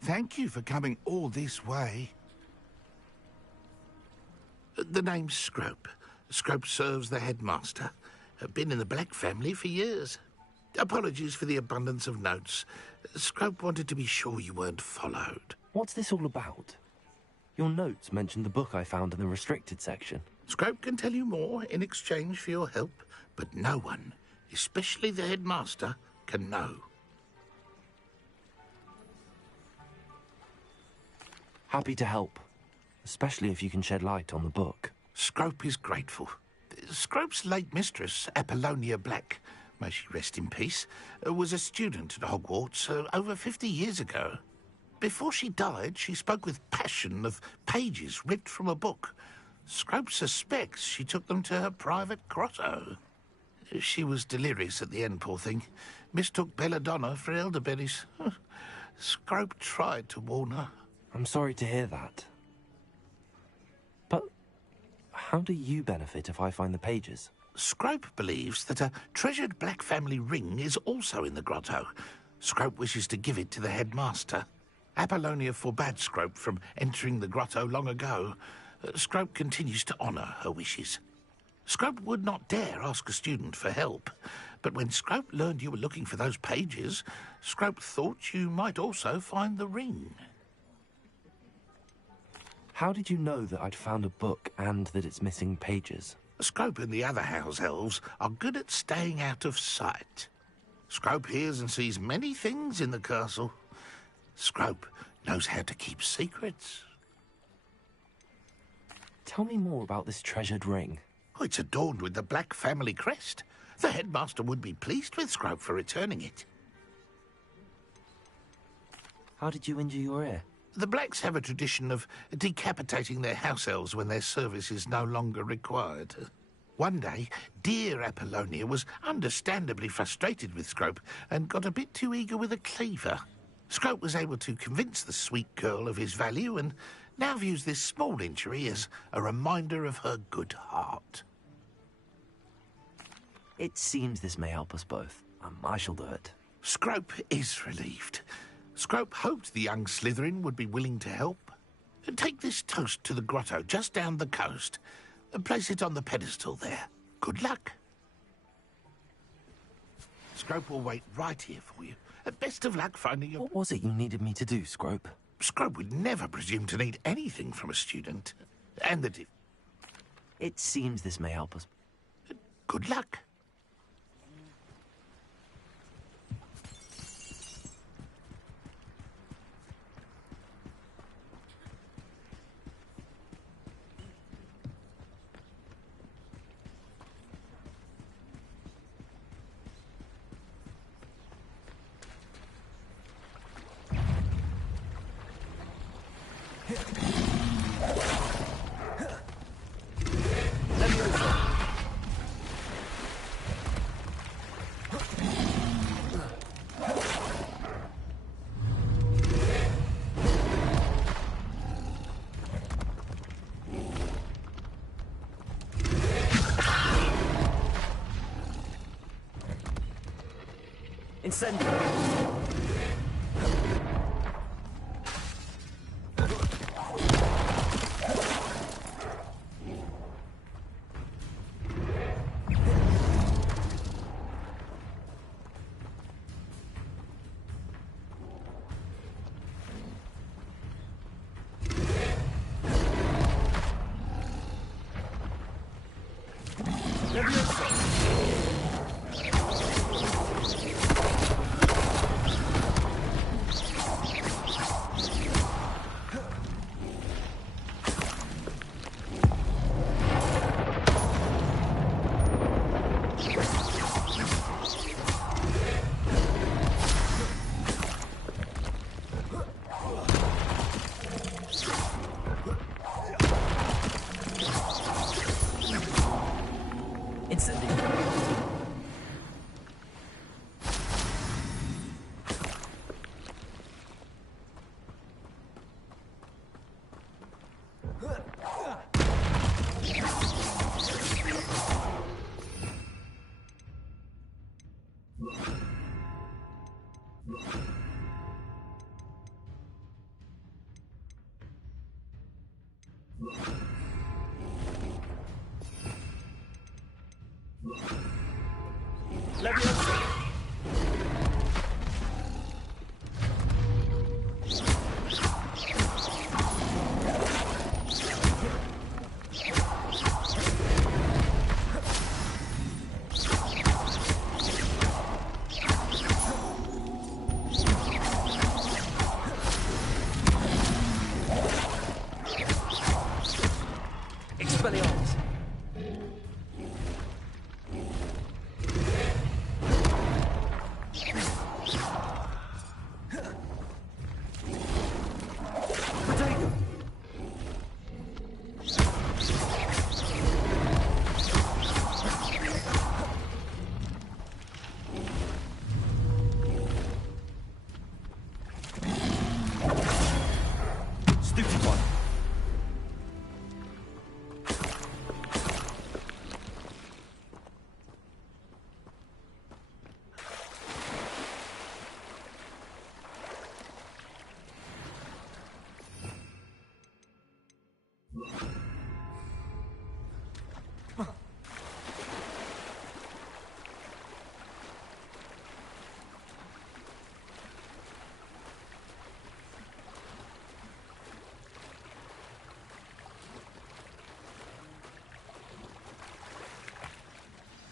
Thank you for coming all this way. The name's Scrope. Scrope serves the headmaster. Been in the Black family for years. Apologies for the abundance of notes. Scrope wanted to be sure you weren't followed. What's this all about? Your notes mentioned the book I found in the restricted section. Scrope can tell you more in exchange for your help, but no one, especially the headmaster, can know. Happy to help, especially if you can shed light on the book. Scrope is grateful. Scrope's late mistress, Apollonia Black, may she rest in peace, was a student at Hogwarts over 50 years ago. Before she died, she spoke with passion of pages ripped from a book. Scrope suspects she took them to her private grotto. She was delirious at the end, poor thing. Mistook belladonna for elderberries. Scrope tried to warn her. I'm sorry to hear that. But how do you benefit if I find the pages? Scrope believes that a treasured Black family ring is also in the grotto. Scrope wishes to give it to the headmaster. Apollonia forbade Scrope from entering the grotto long ago. Scrope continues to honour her wishes. Scrope would not dare ask a student for help, but when Scrope learned you were looking for those pages, Scrope thought you might also find the ring. How did you know that I'd found a book and that it's missing pages? Scrope and the other house elves are good at staying out of sight. Scrope hears and sees many things in the castle. Scrope knows how to keep secrets. Tell me more about this treasured ring. Oh, it's adorned with the Black family crest. The headmaster would be pleased with Scrope for returning it. How did you injure your ear? The Blacks have a tradition of decapitating their house elves when their service is no longer required. One day, dear Apollonia was understandably frustrated with Scrope and got a bit too eager with a cleaver. Scrope was able to convince the sweet girl of his value and now views this small injury as a reminder of her good heart. It seems this may help us both. I shall do it. Scrope is relieved. Scrope hoped the young Slytherin would be willing to help. Take this toast to the grotto just down the coast and place it on the pedestal there. Good luck. Scrope will wait right here for you. Best of luck finding your... What was it you needed me to do, Scrope? Scrope would never presume to need anything from a student. And that if... It seems this may help us. Good luck. Incendio! Leviosa! Expelliarmus! Stupid one!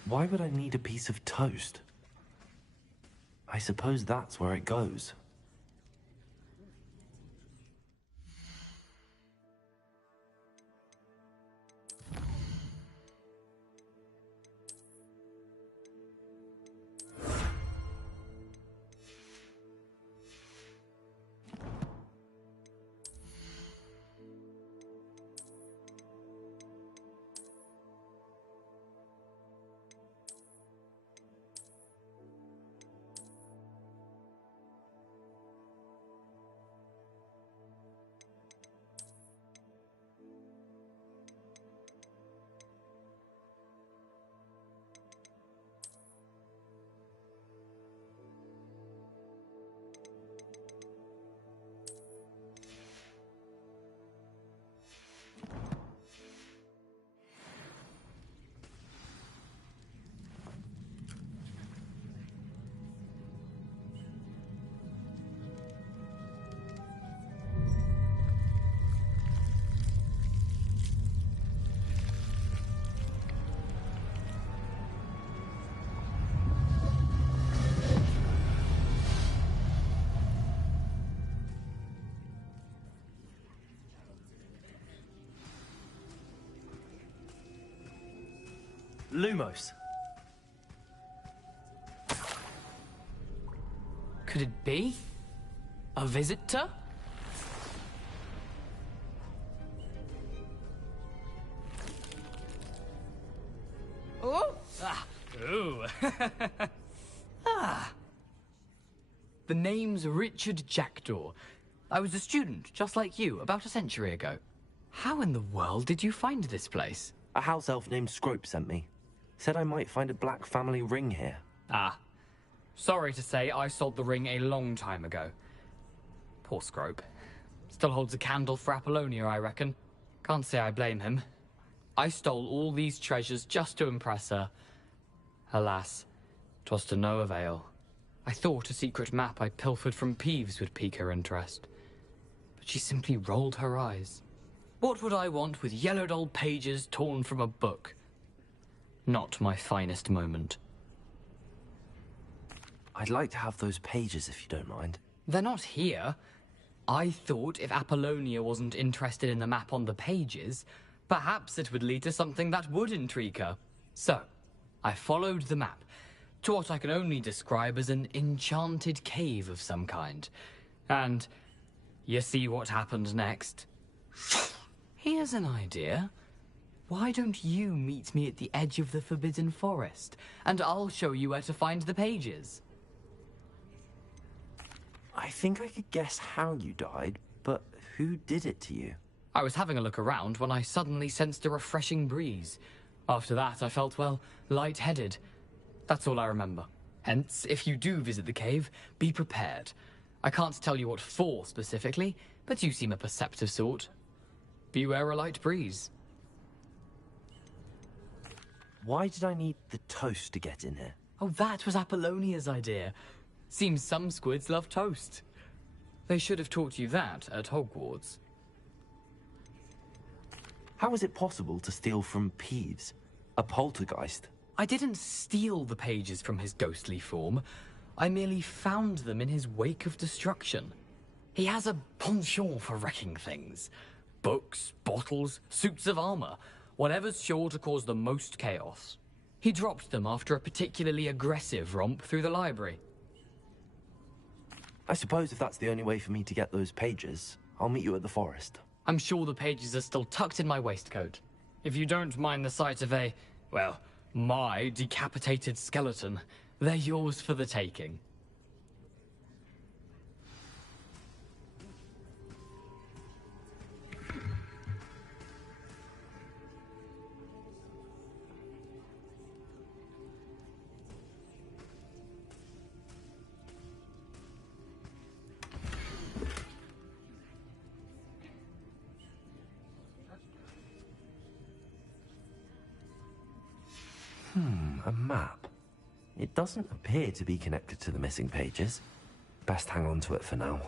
Why would I need a piece of toast? I suppose that's where it goes. Lumos. Could it be? A visitor? Oh! Ah. Ooh. Ah. The name's Richard Jackdaw. I was a student, just like you, about a century ago. How in the world did you find this place? A house elf named Scrope sent me. Said I might find a black family ring here. Ah. Sorry to say, I sold the ring a long time ago. Poor Scrope. Still holds a candle for Apollonia, I reckon. Can't say I blame him. I stole all these treasures just to impress her. Alas, 'twas to no avail. I thought a secret map I pilfered from Peeves would pique her interest. But she simply rolled her eyes. What would I want with yellowed old pages torn from a book? Not my finest moment. I'd like to have those pages if you don't mind. They're not here. I thought if Apollonia wasn't interested in the map on the pages, perhaps it would lead to something that would intrigue her. So, I followed the map to what I can only describe as an enchanted cave of some kind. And you see what happened next? Here's an idea. Why don't you meet me at the edge of the Forbidden Forest, and I'll show you where to find the pages? I think I could guess how you died, but who did it to you? I was having a look around when I suddenly sensed a refreshing breeze. After that, I felt, well, lightheaded. That's all I remember. Hence, if you do visit the cave, be prepared. I can't tell you what for specifically, but you seem a perceptive sort. Beware a light breeze. Why did I need the toast to get in here? Oh, that was Apollonia's idea. Seems some squids love toast. They should have taught you that at Hogwarts. How is it possible to steal from Peeves, a poltergeist? I didn't steal the pages from his ghostly form. I merely found them in his wake of destruction. He has a penchant for wrecking things. Books, bottles, suits of armor, whatever's sure to cause the most chaos. He dropped them after a particularly aggressive romp through the library. I suppose if that's the only way for me to get those pages, I'll meet you at the forest. I'm sure the pages are still tucked in my waistcoat. If you don't mind the sight of a, well, my decapitated skeleton, they're yours for the taking. A map. It doesn't appear to be connected to the missing pages. Best hang on to it for now.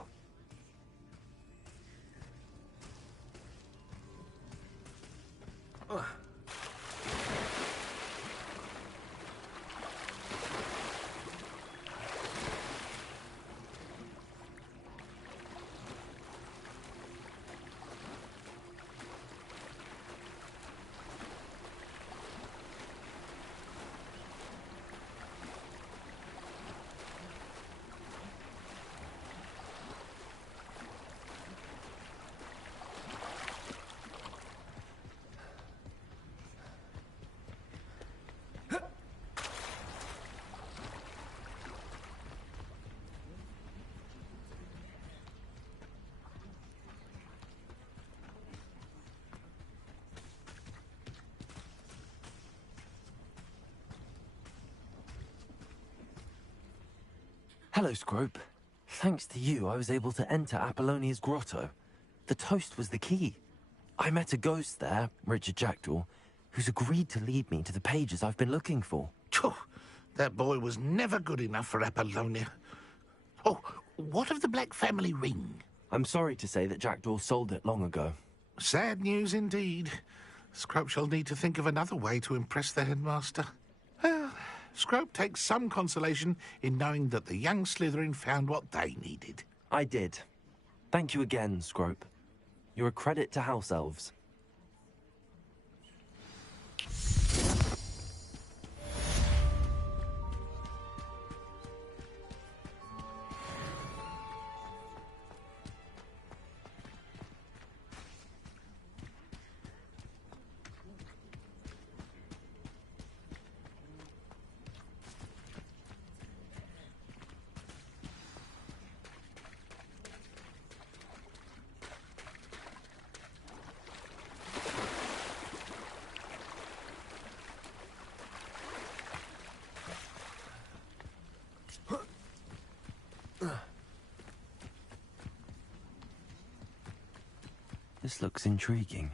Hello, Scrope. Thanks to you, I was able to enter Apollonia's grotto. The toast was the key. I met a ghost there, Richard Jackdaw, who's agreed to lead me to the pages I've been looking for. That boy was never good enough for Apollonia. Oh, what of the Black family ring? I'm sorry to say that Jackdaw sold it long ago. Sad news indeed. Scrope shall need to think of another way to impress the headmaster. Well, Scrope takes some consolation in knowing that the young Slytherin found what they needed. I did. Thank you again, Scrope. You're a credit to House Elves. This looks intriguing.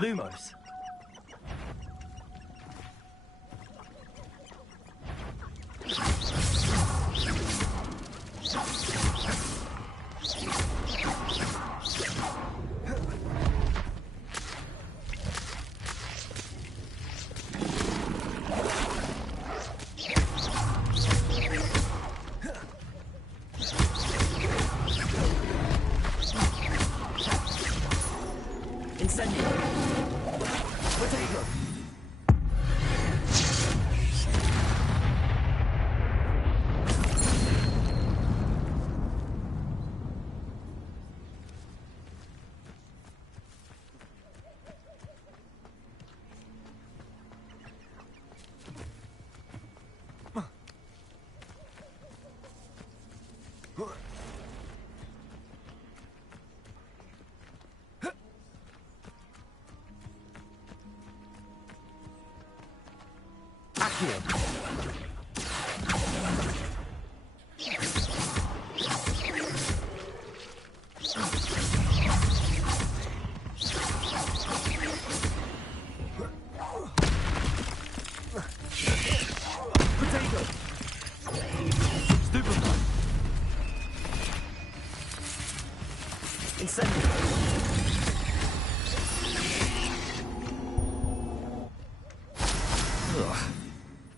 Lumos.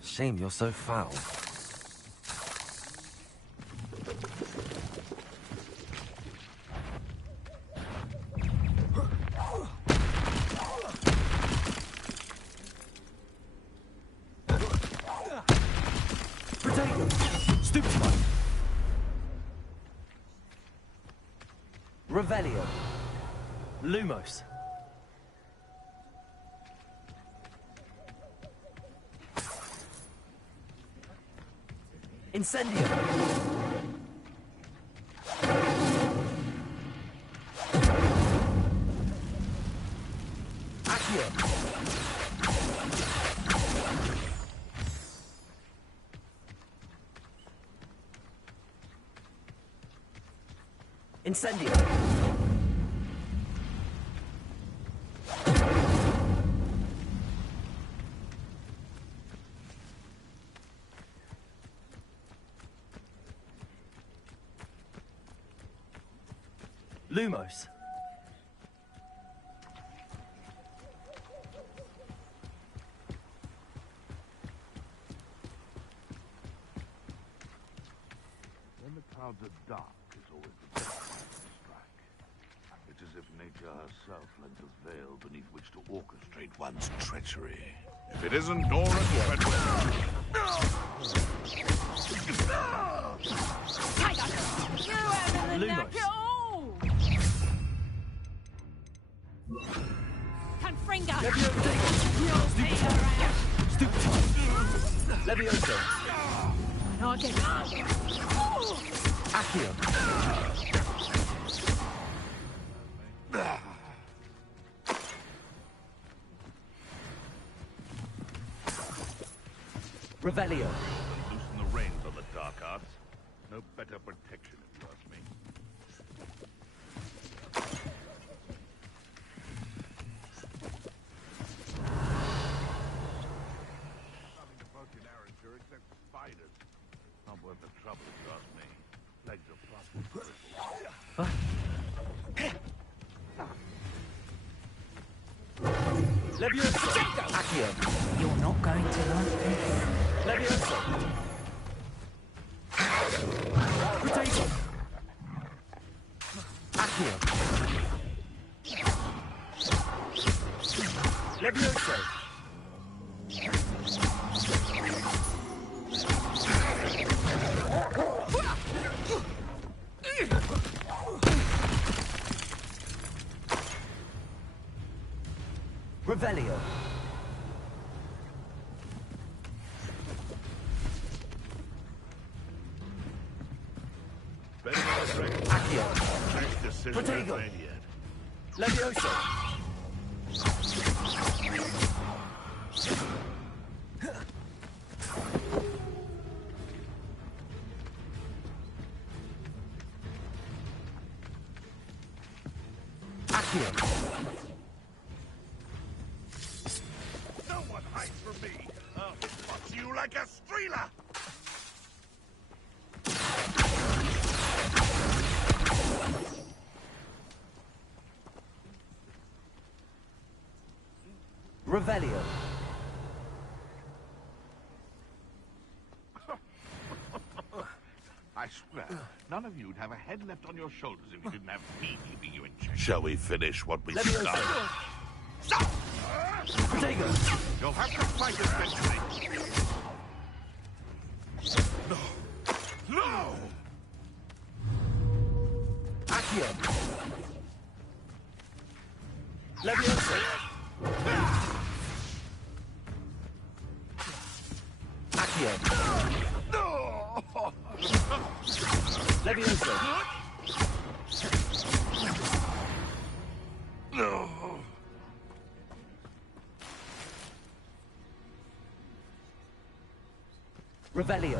Shame you're so foul. Potato! Stupefy! Revelio. Lumos. Incendio! Accio! Incendio! Lumos. When the clouds are dark is always the best time to strike. It's as if nature herself lent a veil beneath which to orchestrate one's treachery. If it isn't Dora Treadwell. Lumos. Confringo! Levioso. Accio. Revelio. Loosen the reins on the dark arts. No better protection, if you ask me. Nothing to poke in Arranger except spiders. Not worth the trouble, if you ask me. Legs are fast. Levioso. Accio. You're not going to like this. Levioso. Potato. Accio. Levioso. Revelio. Accio. Protego. Levioso. Accio. you like a streeler! Revelio. I swear, none of you'd have a head left on your shoulders if you didn't have me keeping you in check. Shall we finish what we started? Stop! Dagger! You'll have to fight eventually. No! No! Accio. Leviosa. Accio. Leviosa. No. Revelio.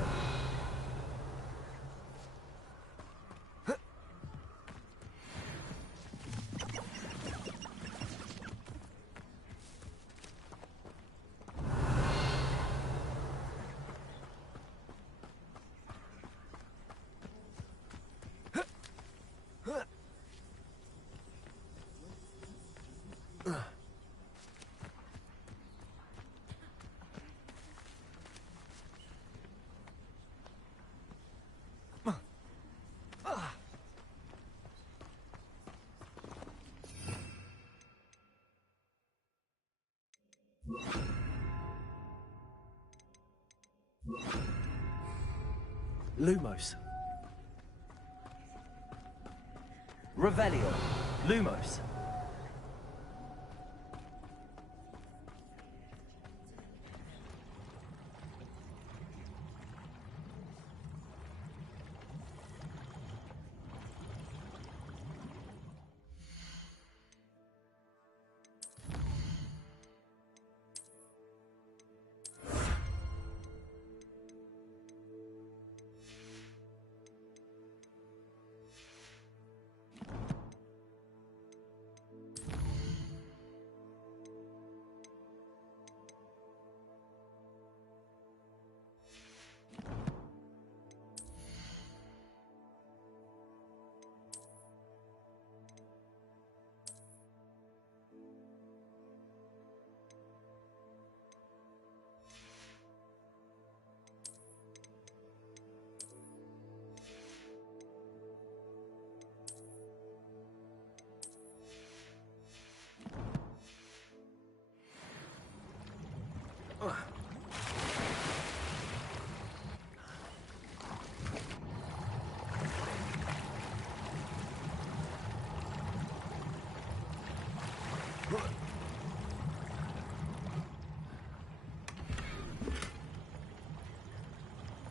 Lumos. Revelio. Lumos.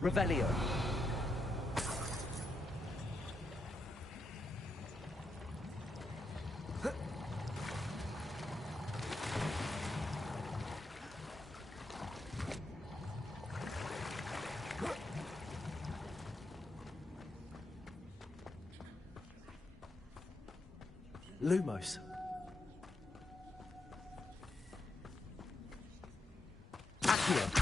Revelio. Lumos. Accio.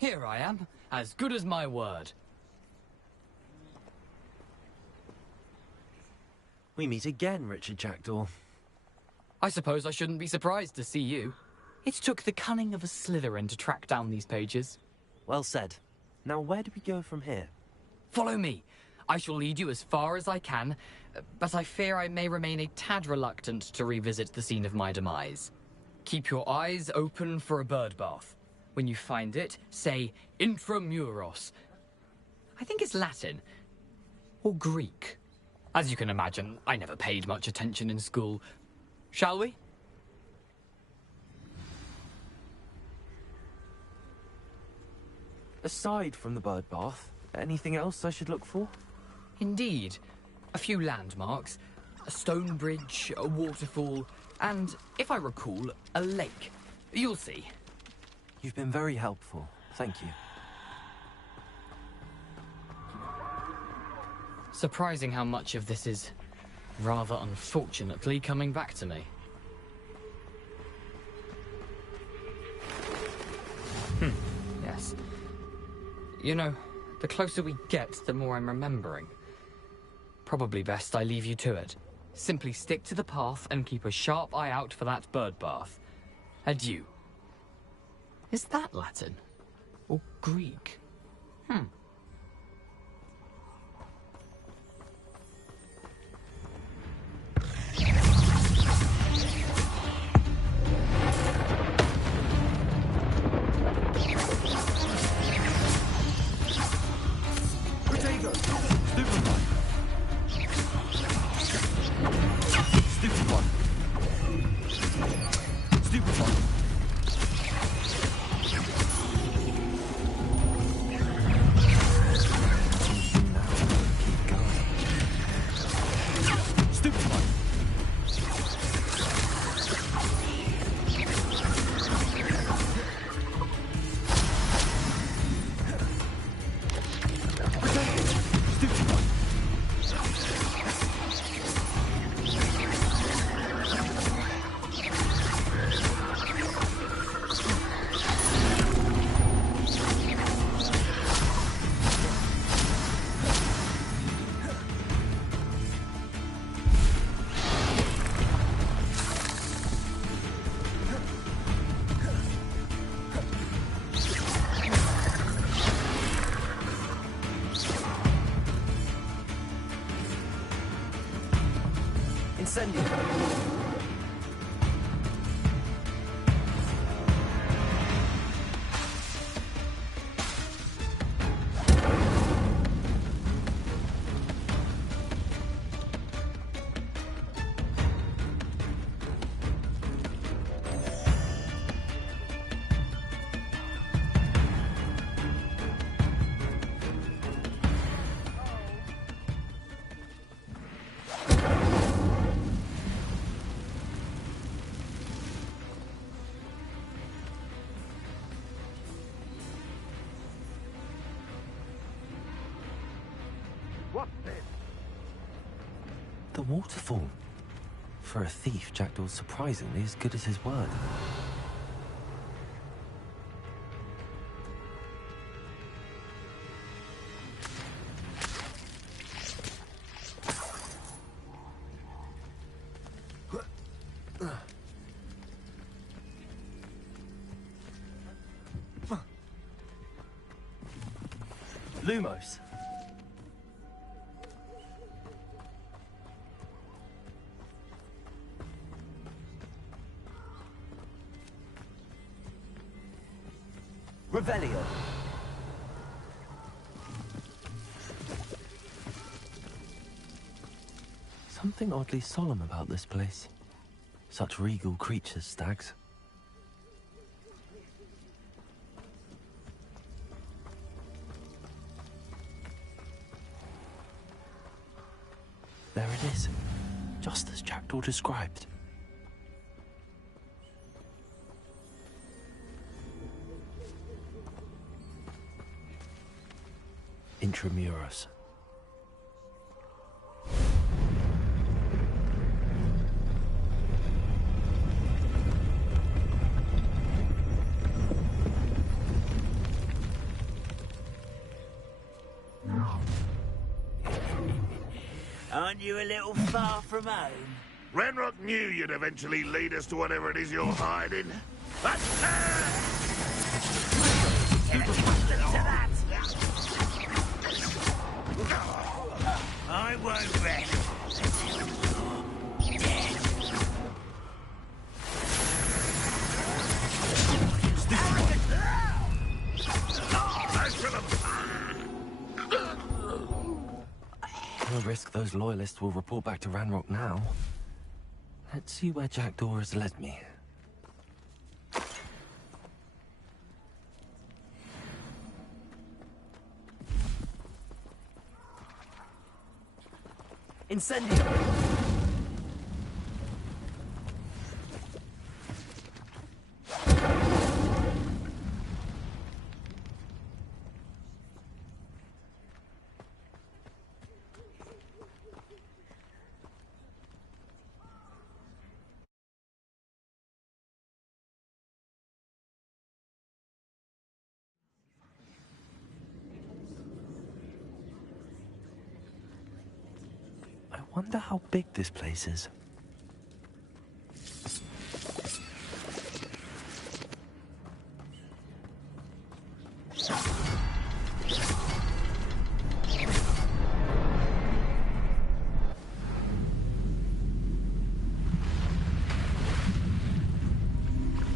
Here I am, as good as my word. We meet again, Richard Jackdaw. I suppose I shouldn't be surprised to see you. It took the cunning of a Slytherin to track down these pages. Well said. Now where do we go from here? Follow me. I shall lead you as far as I can, but I fear I may remain a tad reluctant to revisit the scene of my demise. Keep your eyes open for a bird bath. When you find it, say intramuros. I think it's Latin. Or Greek. As you can imagine, I never paid much attention in school. Shall we? Aside from the bird bath, anything else I should look for? Indeed. A few landmarks, a stone bridge, a waterfall, and, if I recall, a lake. You'll see. You've been very helpful. Thank you. Surprising how much of this is, rather unfortunately, coming back to me. Yes. You know, the closer we get, the more I'm remembering. Probably best I leave you to it. Simply stick to the path and keep a sharp eye out for that bird bath. Adieu. Is that Latin? Or Greek? Incendio. The waterfall. For a thief, Jackdaw's surprisingly as good as his word. Lumos. Revelio. Something oddly solemn about this place. Such regal creatures, stags. There it is, just as Jackdaw described. Intramuros. Aren't you a little far from home? Ranrock knew you'd eventually lead us to whatever it is you're hiding. I won't rest. No risk those loyalists will report back to Ranrock now. Let's see where Jackdaw has led me. Incendio! I wonder how big this place is.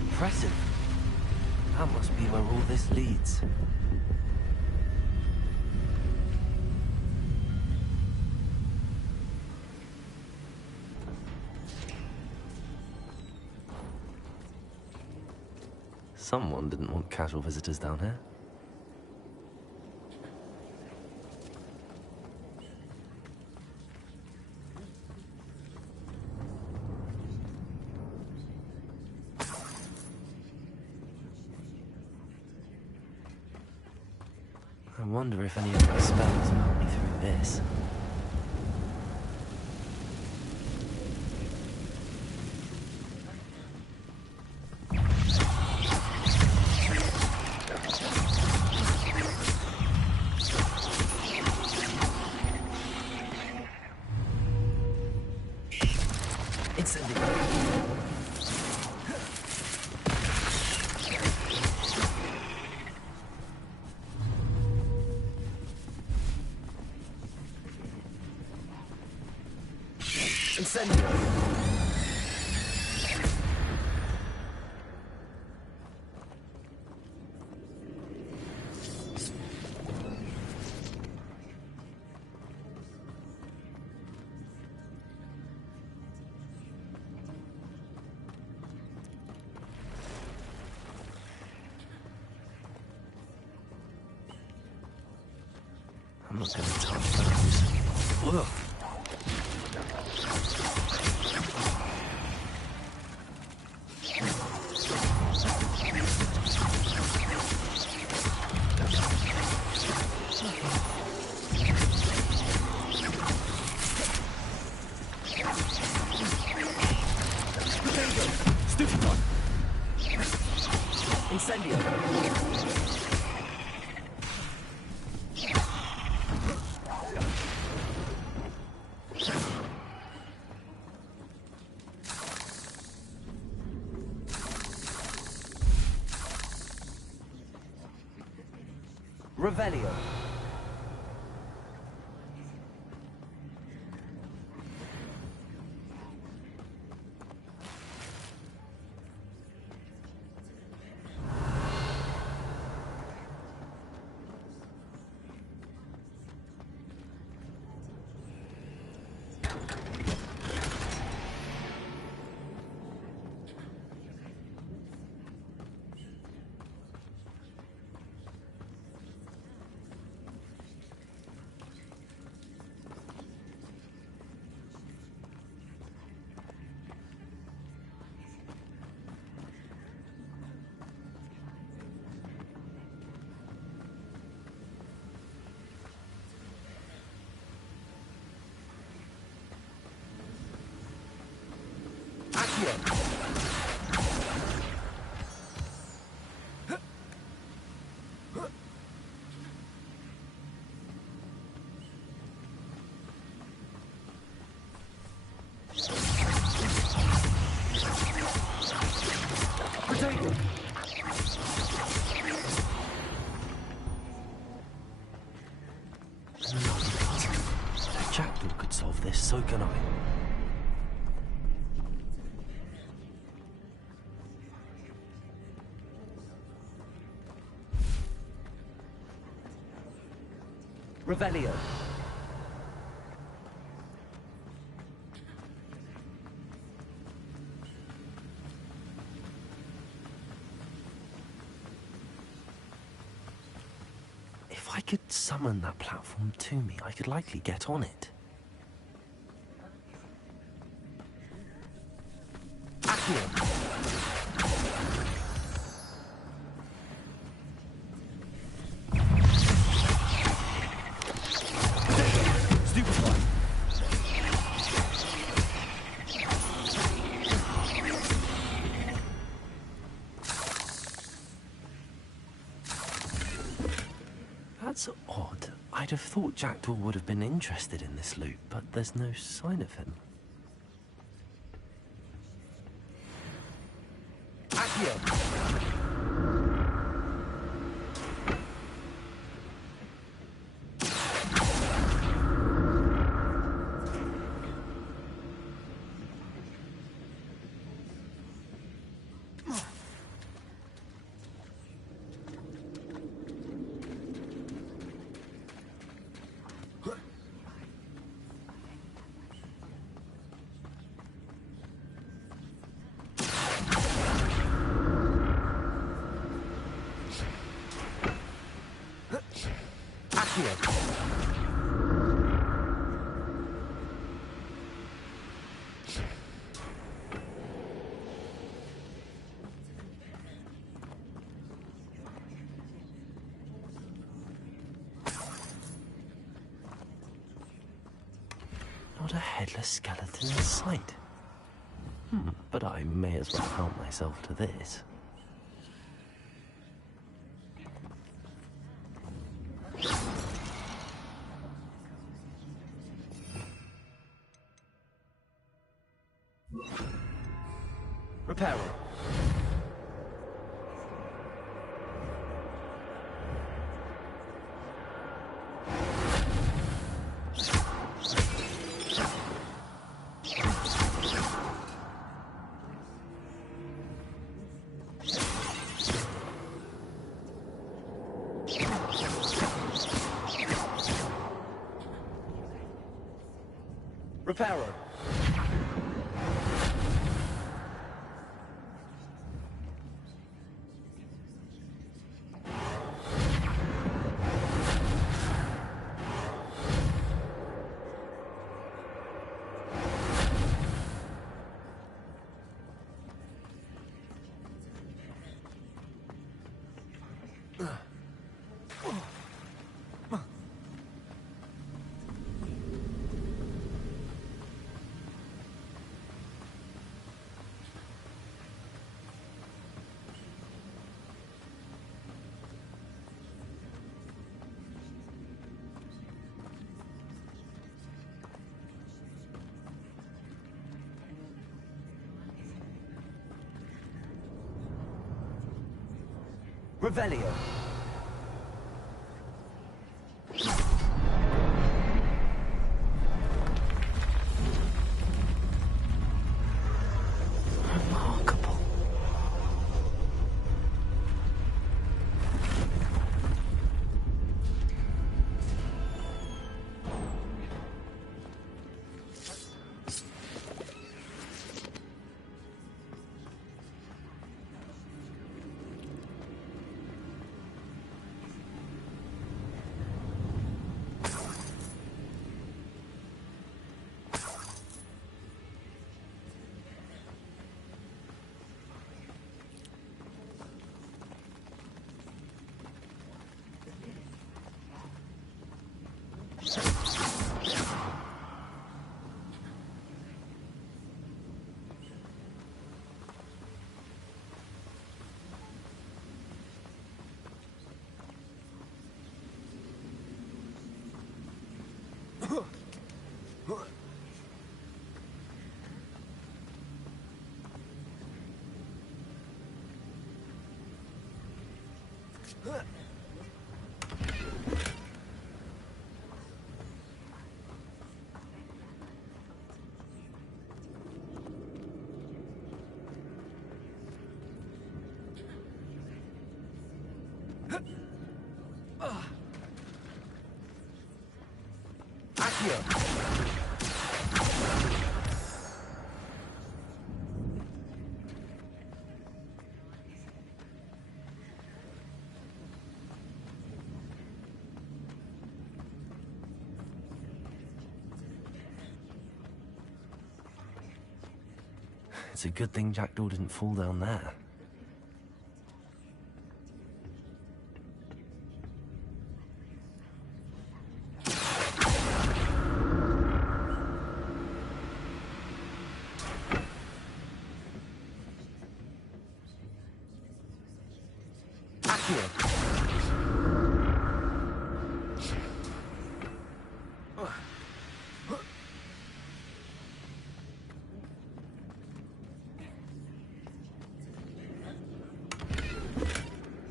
Impressive. That must be where all this leads. Someone didn't want casual visitors down here. I wonder if any of my spells will help me through this. I'm not going to touch those. Whoa. Revelio. If Jackdaw could solve this, so can I. Revelio. If I could summon that platform to me, I could likely get on it. Accio. That's odd. I'd have thought Jackdaw would have been interested in this loot, but there's no sign of him. Accio! Not a headless skeleton in sight. But I may as well help myself to this. Reparo. Reparo. Revelio. Remarkable. Accio! It's a good thing Jackdaw didn't fall down there.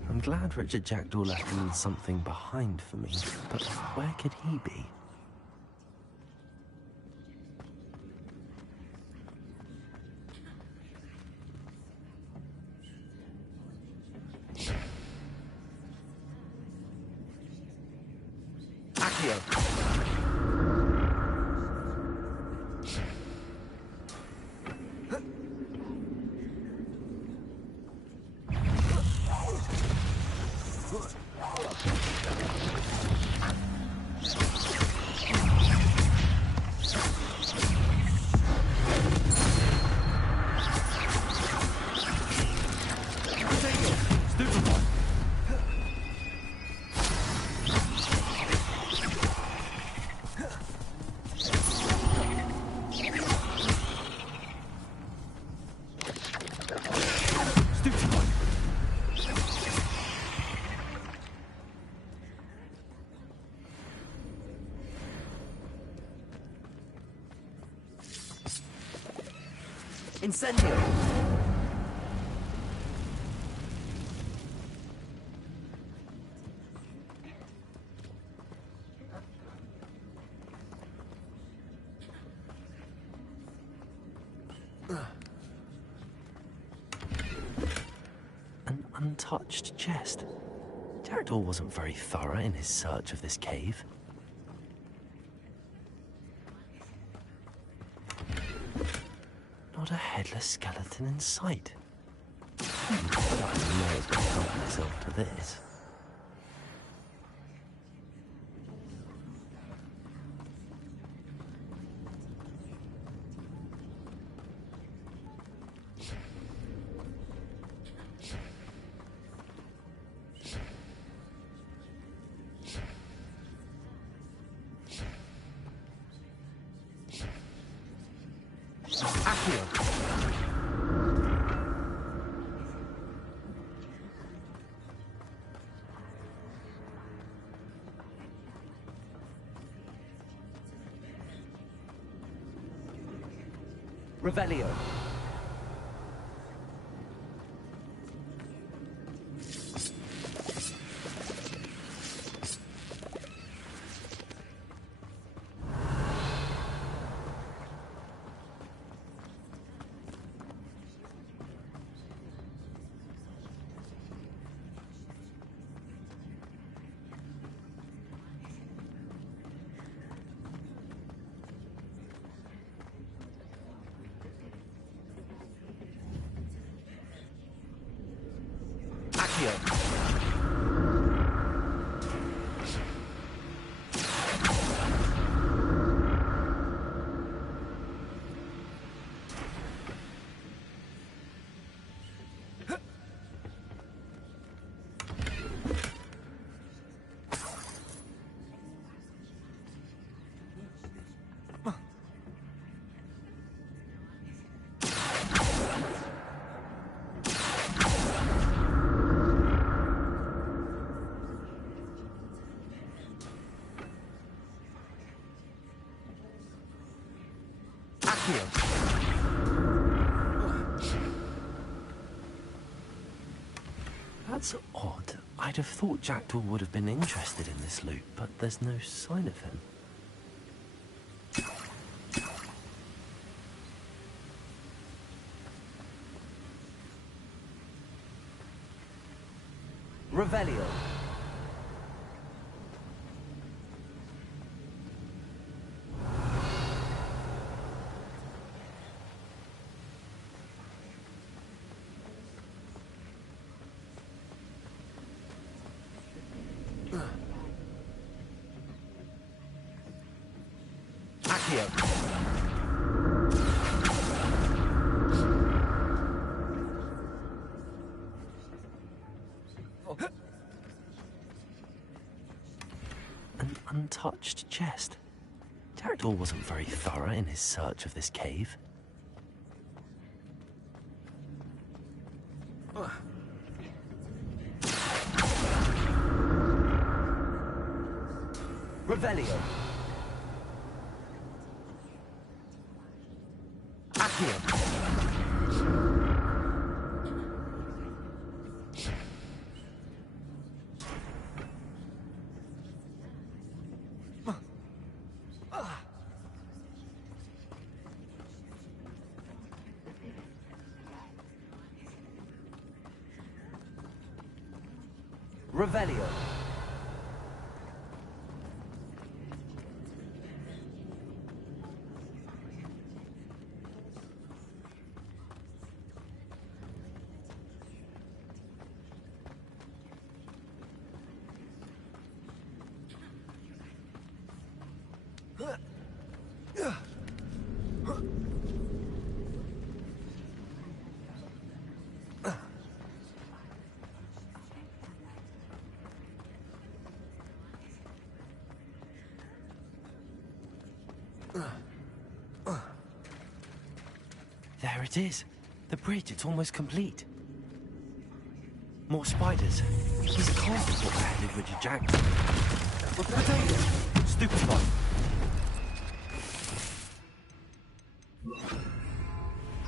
I'm glad Richard Jackdaw left a little something behind for me, but where could he be? Incendio! An untouched chest. Jackdaw wasn't very thorough in his search of this cave. Not a headless skeleton in sight. But I may as well help myself to this. Revelio. That's odd. I'd have thought Jackdaw would have been interested in this loot, but there's no sign of him. Revelio. Accio. An untouched chest. Jackdaw wasn't very thorough in his search of this cave. Revelio. Accio. Revelio. There it is. The bridge, it's almost complete. More spiders. These can't be what beheaded Richard Jackson. Potatoes! Stupid one.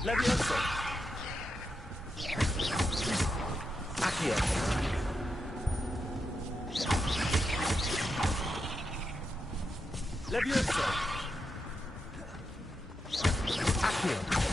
Levioso. Accio. Levioso. Accio.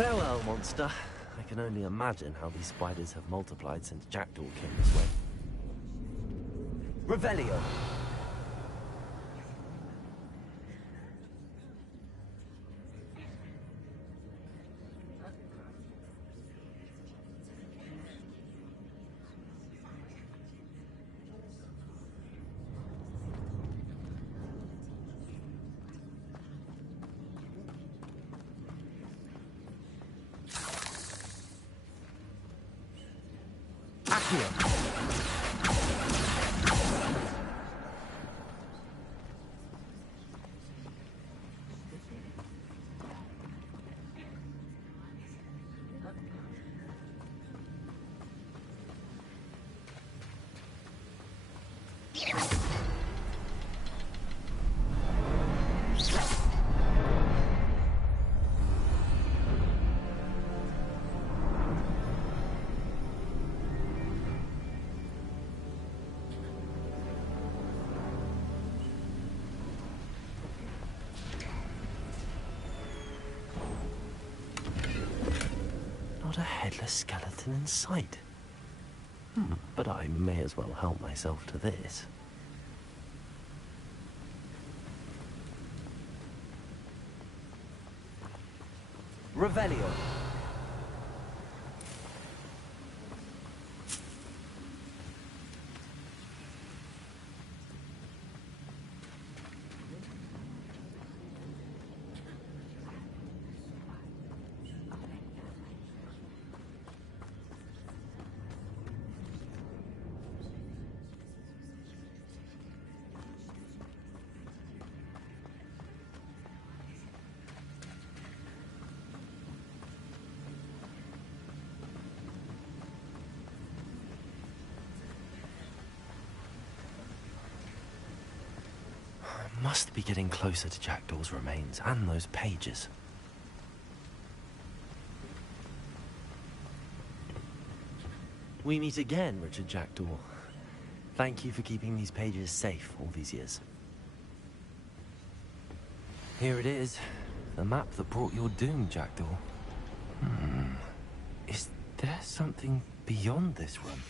Farewell, monster. I can only imagine how these spiders have multiplied since Jackdaw came this way. Revelio. Not a headless skeleton in sight. But I may as well help myself to this. Revelio. must be getting closer to Jackdaw's remains and those pages. We meet again, Richard Jackdaw. Thank you for keeping these pages safe all these years. Here it is. The map that brought your doom, Jackdaw. Is there something beyond this room?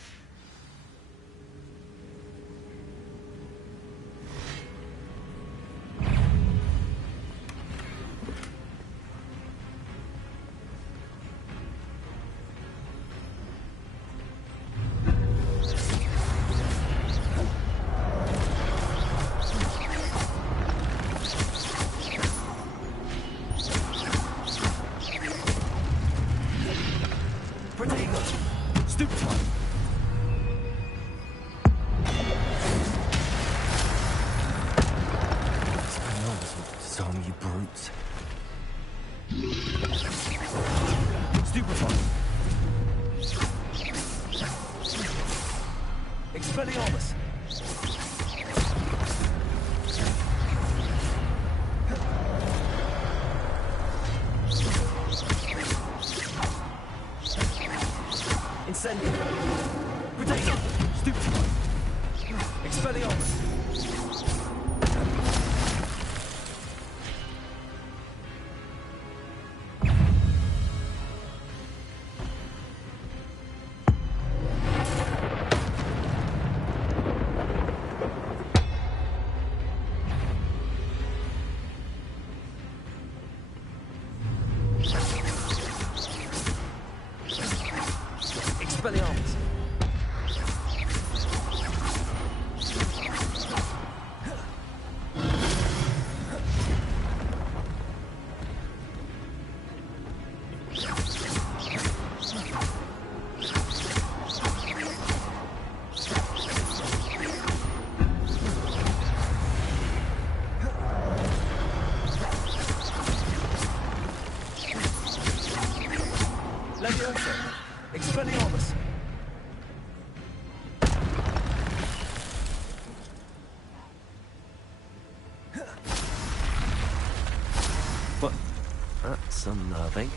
Unnerving.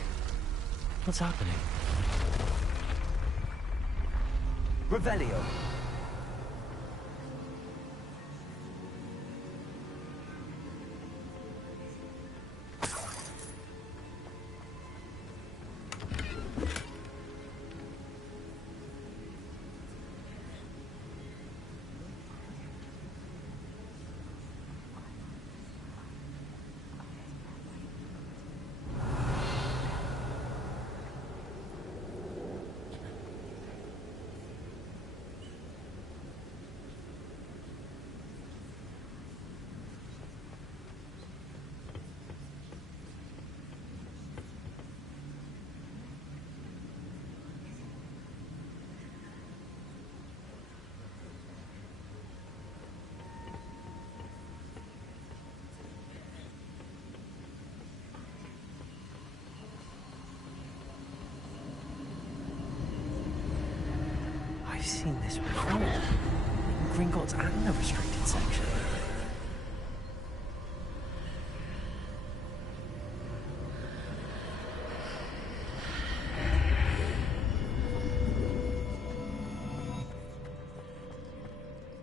What's happening? Revelio. I've seen this before. In Gringotts and the restricted section.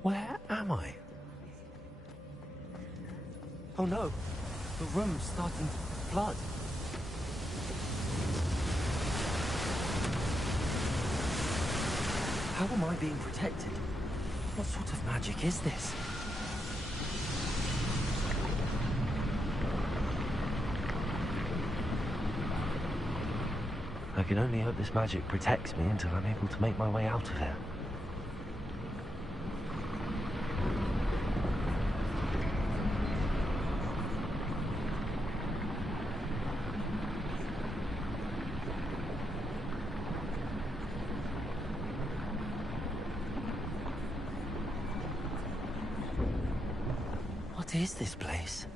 Where am I? Oh no, the room's starting to flood. How am I being protected? What sort of magic is this? I can only hope this magic protects me until I'm able to make my way out of here. What is this place?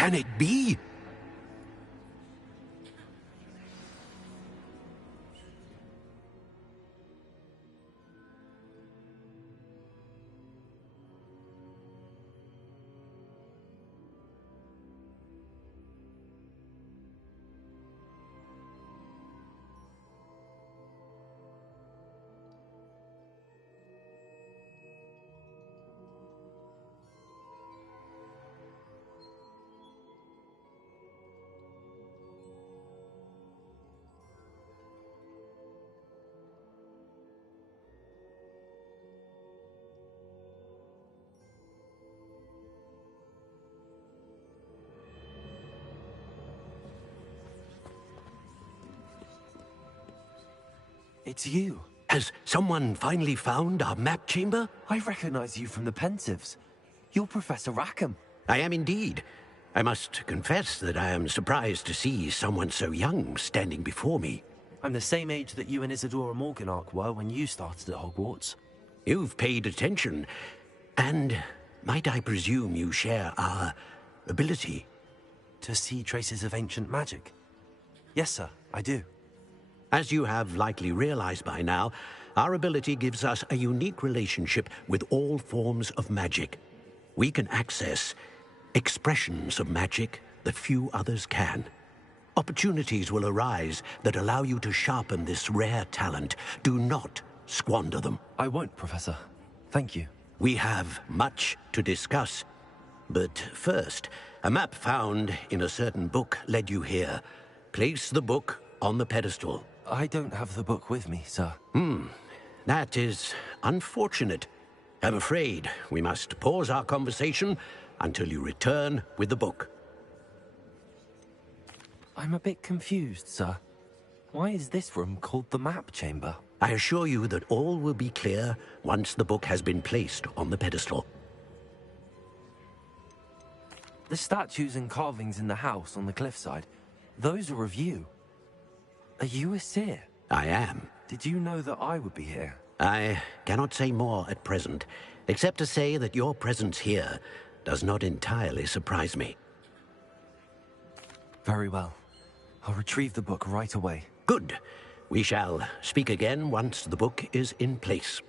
Can it be? It's you. Has someone finally found our map chamber? I recognize you from the Pensives. You're Professor Rackham. I am indeed. I must confess that I am surprised to see someone so young standing before me. I'm the same age that you and Isadora Morganach were when you started at Hogwarts. You've paid attention, and might I presume you share our ability? To see traces of ancient magic? Yes, sir, I do. As you have likely realized by now, our ability gives us a unique relationship with all forms of magic. We can access expressions of magic that few others can. Opportunities will arise that allow you to sharpen this rare talent. Do not squander them. I won't, Professor. Thank you. We have much to discuss. But first, a map found in a certain book led you here. Place the book on the pedestal. I don't have the book with me, sir. That is unfortunate. I'm afraid we must pause our conversation until you return with the book. I'm a bit confused, sir. Why is this room called the map chamber? I assure you that all will be clear once the book has been placed on the pedestal. The statues and carvings in the house on the cliffside, those are of you. Are you a seer? I am. Did you know that I would be here? I cannot say more at present, except to say that your presence here does not entirely surprise me. Very well. I'll retrieve the book right away. Good. We shall speak again once the book is in place.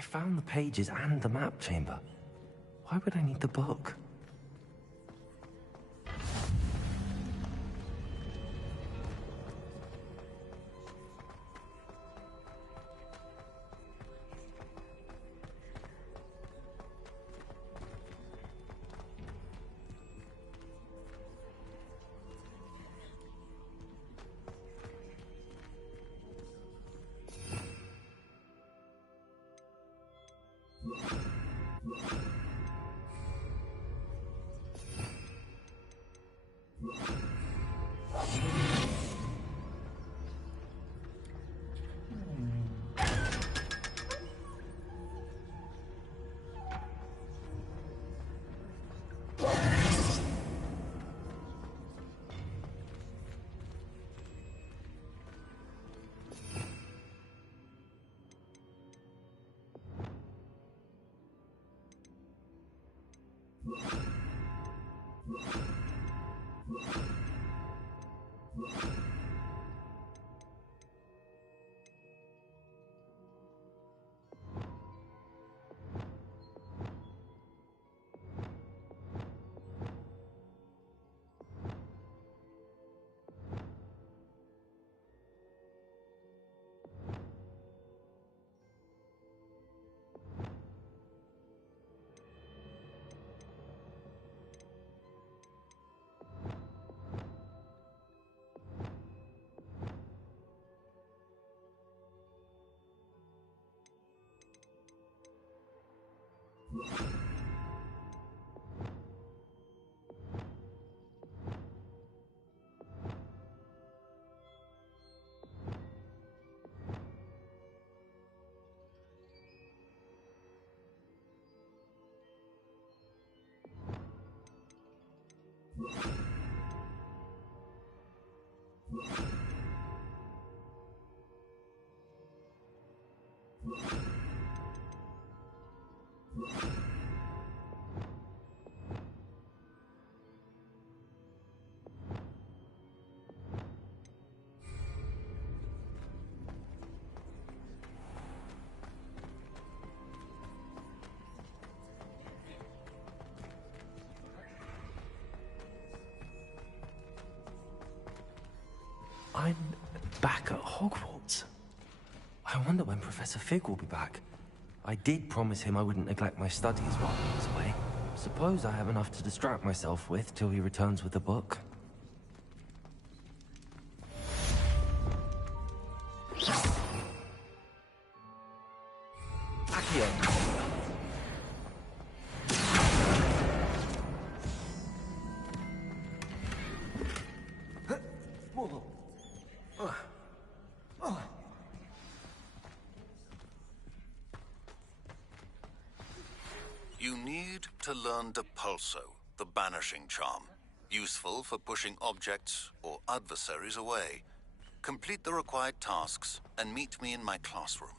I found the pages and the map chamber. Why would I need the book? I'm back at Hogwarts. I wonder when Professor Fig will be back. I did promise him I wouldn't neglect my studies while he was away. Suppose I have enough to distract myself with till he returns with the book. Accio. You need to learn Depulso, the banishing charm. Useful for pushing objects or adversaries away. Complete the required tasks and meet me in my classroom.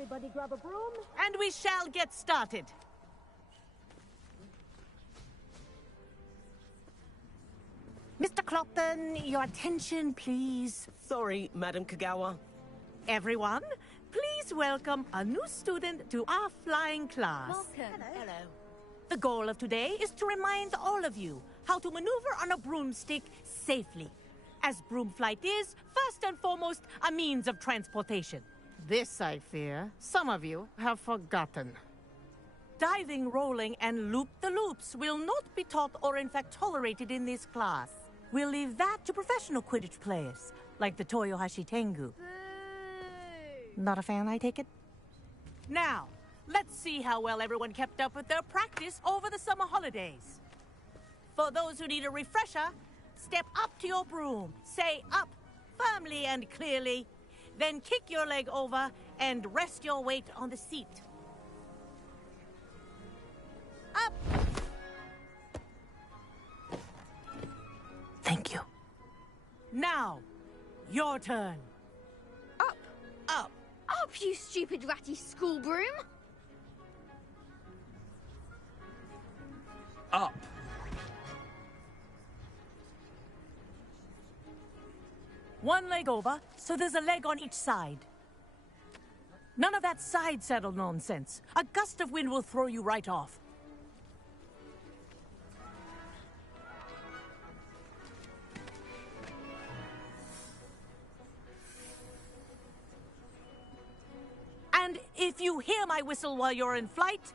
Everybody grab a broom. And we shall get started. Mr. Clopton, your attention, please. Sorry, Madam Kagawa. Everyone, please welcome a new student to our flying class. Welcome. Hello. The goal of today is to remind all of you how to maneuver on a broomstick safely, as broom flight is, first and foremost, a means of transportation. This, I fear, some of you have forgotten. Diving, rolling, and loop-the-loops will not be taught or in fact tolerated in this class. We'll leave that to professional Quidditch players, like the Toyohashi Tengu. Not a fan, I take it? Now, let's see how well everyone kept up with their practice over the summer holidays. For those who need a refresher, step up to your broom, say up firmly and clearly, then kick your leg over and rest your weight on the seat. Up! Thank you. Now, your turn. Up! Up! Up, you stupid ratty school broom! Up. One leg over, so there's a leg on each side. None of that side saddle nonsense. A gust of wind will throw you right off. And if you hear my whistle while you're in flight,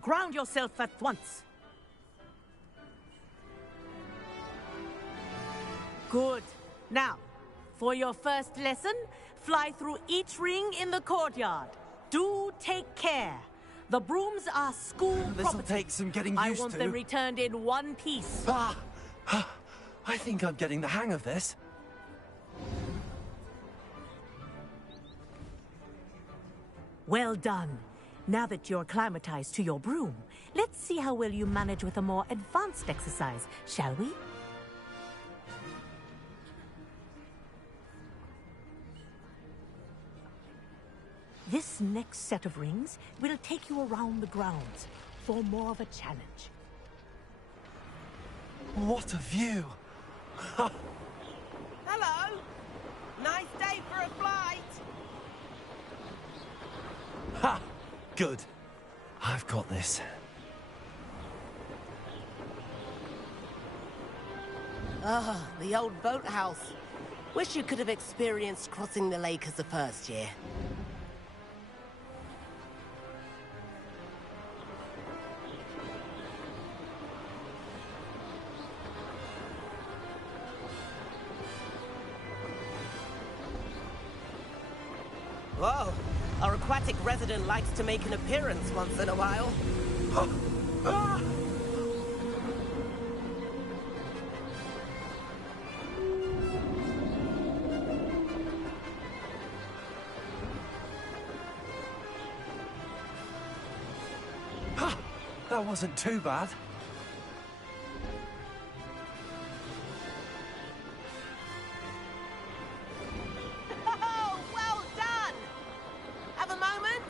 ground yourself at once. Good. Now, for your first lesson, fly through each ring in the courtyard. Do take care. The brooms are school property. This'll take some getting used I to. want them returned in one piece. I think I'm getting the hang of this. Well done. Now that you're acclimatized to your broom, let's see how well you manage with a more advanced exercise, shall we? This next set of rings will take you around the grounds for more of a challenge. What a view! Hello! Nice day for a flight! Ha! Good. I've got this. Ah, the old boathouse. Wish you could have experienced crossing the lake as a first year. Whoa! Our aquatic resident likes to make an appearance once in a while. That wasn't too bad. Oh, well done! Have a moment?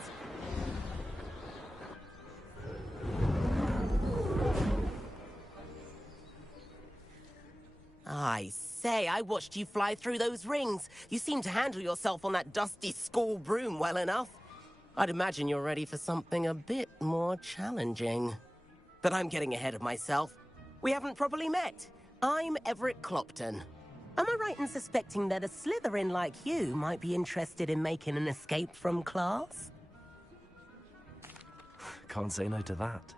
I say, I watched you fly through those rings. You seem to handle yourself on that dusty school broom well enough. I'd imagine you're ready for something a bit more challenging. But I'm getting ahead of myself. We haven't properly met. I'm Everett Clopton. Am I right in suspecting that a Slytherin like you might be interested in making an escape from class? Can't say no to that.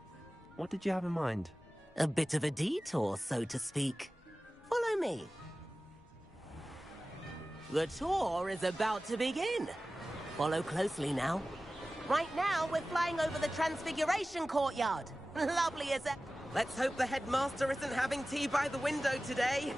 What did you have in mind? A bit of a detour, so to speak. Follow me. The tour is about to begin. Follow closely now. Right now, we're flying over the Transfiguration Courtyard. Lovely as ever. Let's hope the headmaster isn't having tea by the window today.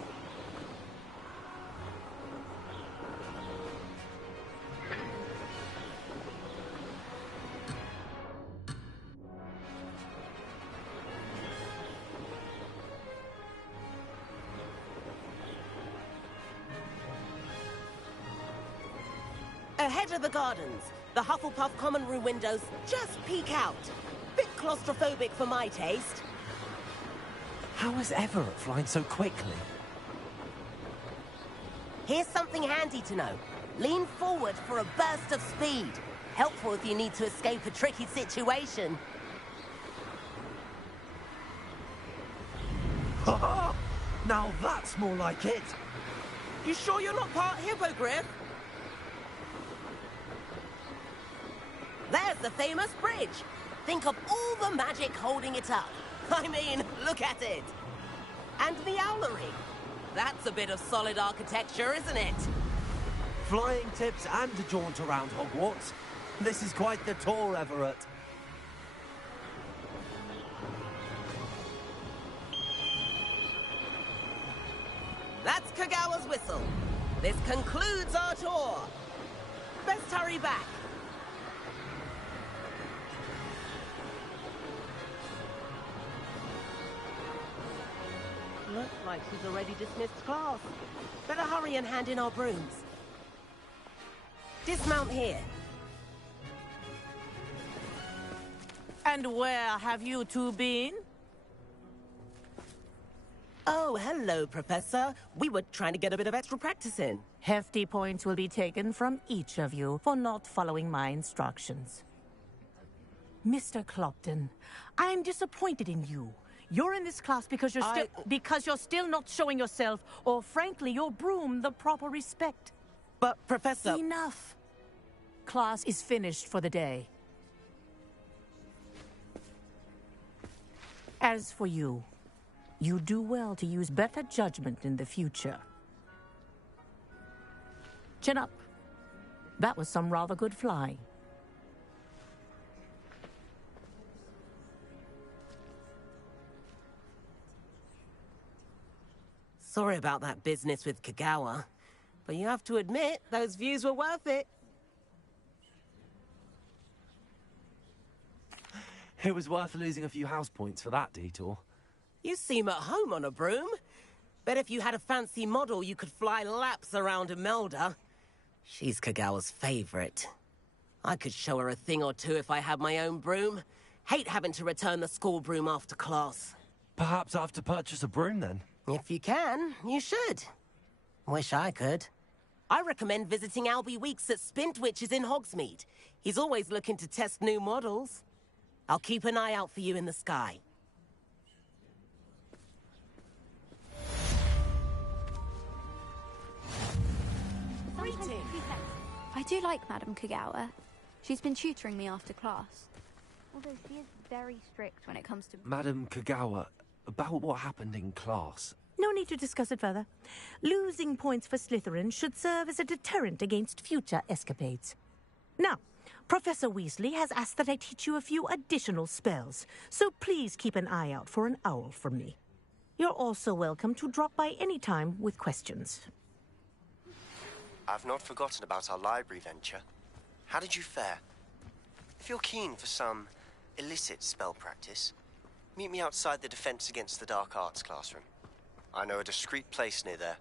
Ahead of the gardens, the Hufflepuff common room windows just peek out. Bit claustrophobic for my taste. How is Everett flying so quickly? Here's something handy to know. Lean forward for a burst of speed. Helpful if you need to escape a tricky situation. Now that's more like it. You sure you're not part hippogriff? There's the famous bridge. Think of all the magic holding it up. I mean, look at it. And the owlery. That's a bit of solid architecture, isn't it? Flying tips and a jaunt around Hogwarts. This is quite the tour, Everett. That's Kagawa's whistle. This concludes our tour. Best hurry back. Looks like she's already dismissed class. Better hurry and hand in our brooms. Dismount here. And where have you two been? Oh, hello, Professor. We were trying to get a bit of extra practice in. Hefty points will be taken from each of you for not following my instructions. Mr. Clopton, I'm disappointed in you. You're in this class because you're still not showing yourself, or frankly, your broom, the proper respect. But, Professor... Enough. Class is finished for the day. As for you, you do well to use better judgment in the future. Chin up. That was some rather good flying. Sorry about that business with Kagawa, but you have to admit, those views were worth it. It was worth losing a few house points for that detour. You seem at home on a broom. Bet if you had a fancy model, you could fly laps around Imelda. She's Kagawa's favorite. I could show her a thing or two if I had my own broom. Hate having to return the school broom after class. Perhaps I have to purchase a broom then? If you can, you should. Wish I could. I recommend visiting Albie Weeks at Spintwitches in Hogsmeade. He's always looking to test new models. I'll keep an eye out for you in the sky. I do like Madame Kagawa. She's been tutoring me after class. Although she is very strict when it comes to... Madame Kagawa, about what happened in class. No need to discuss it further. Losing points for Slytherin should serve as a deterrent against future escapades. Now, Professor Weasley has asked that I teach you a few additional spells, so please keep an eye out for an owl from me. You're also welcome to drop by any time with questions. I've not forgotten about our library venture. How did you fare? If you're keen for some illicit spell practice, meet me outside the Defense Against the Dark Arts classroom. I know a discreet place near there.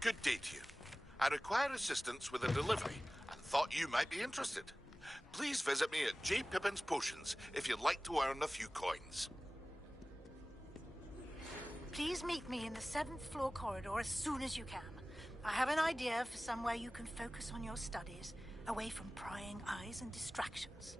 Good day to you. I require assistance with a delivery and thought you might be interested. Please visit me at J. Pippin's Potions if you'd like to earn a few coins. Please meet me in the 7th floor corridor as soon as you can. I have an idea for somewhere you can focus on your studies, away from prying eyes and distractions.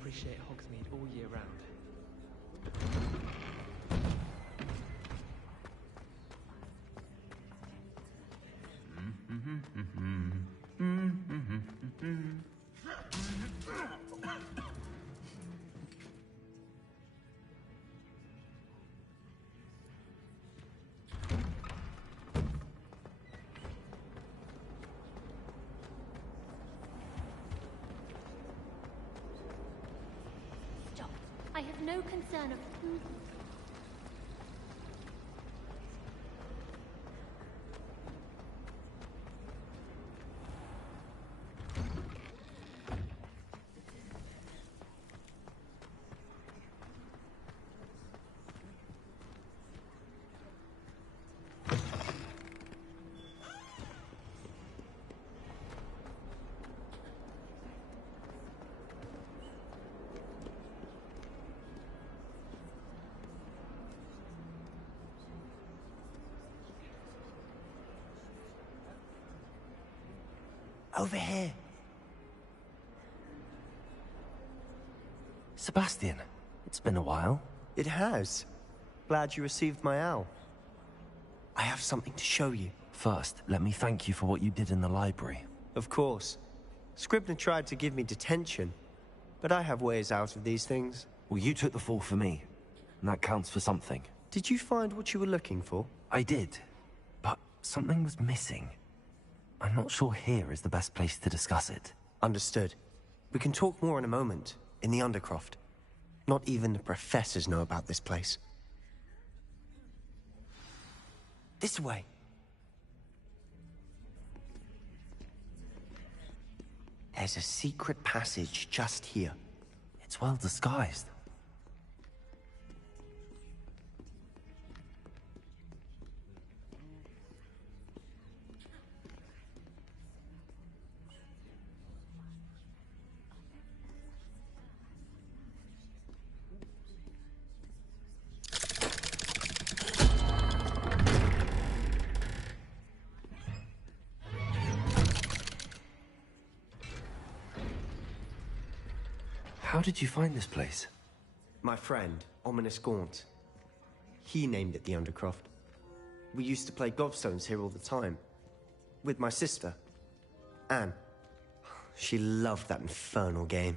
appreciate Hogsmeade all year round. Stop. I have no concern of who... Over here. Sebastian, it's been a while. It has. Glad you received my owl. I have something to show you. First, let me thank you for what you did in the library. Of course. Scribner tried to give me detention, but I have ways out of these things. Well, you took the fall for me, and that counts for something. Did you find what you were looking for? I did, but something was missing. I'm not sure here is the best place to discuss it. Understood. We can talk more in a moment, in the Undercroft. Not even the professors know about this place. This way. There's a secret passage just here. It's well disguised. How did you find this place? My friend, Ominous Gaunt. He named it the Undercroft. We used to play gobstones here all the time. With my sister, Anne. She loved that infernal game.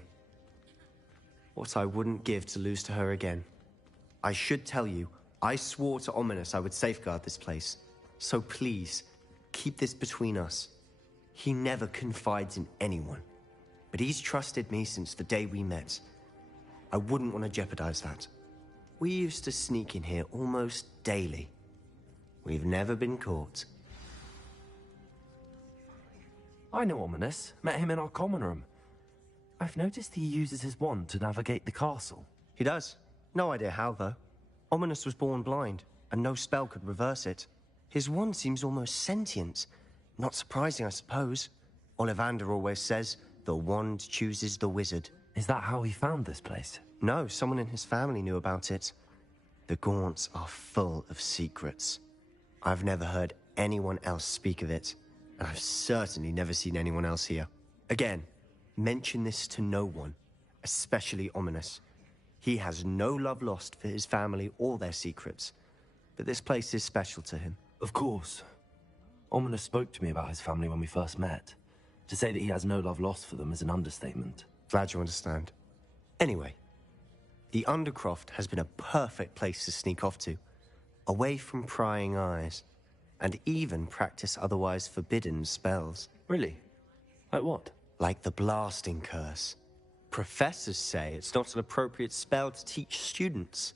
What I wouldn't give to lose to her again. I should tell you, I swore to Ominous I would safeguard this place. So please, keep this between us. He never confides in anyone. But he's trusted me since the day we met. I wouldn't want to jeopardize that. We used to sneak in here almost daily. We've never been caught. I know Ominous. Met him in our common room. I've noticed he uses his wand to navigate the castle. He does. No idea how, though. Ominous was born blind, and no spell could reverse it. His wand seems almost sentient. Not surprising, I suppose. Ollivander always says, the wand chooses the wizard. Is that how he found this place? No, someone in his family knew about it. The Gaunts are full of secrets. I've never heard anyone else speak of it, and I've certainly never seen anyone else here. Again, mention this to no one, especially Ominous. He has no love lost for his family or their secrets, but this place is special to him. Of course. Ominous spoke to me about his family when we first met. To say that he has no love lost for them is an understatement. Glad you understand. Anyway, the Undercroft has been a perfect place to sneak off to, away from prying eyes, and even practice otherwise forbidden spells. Really? Like what? Like the blasting curse. Professors say it's not an appropriate spell to teach students.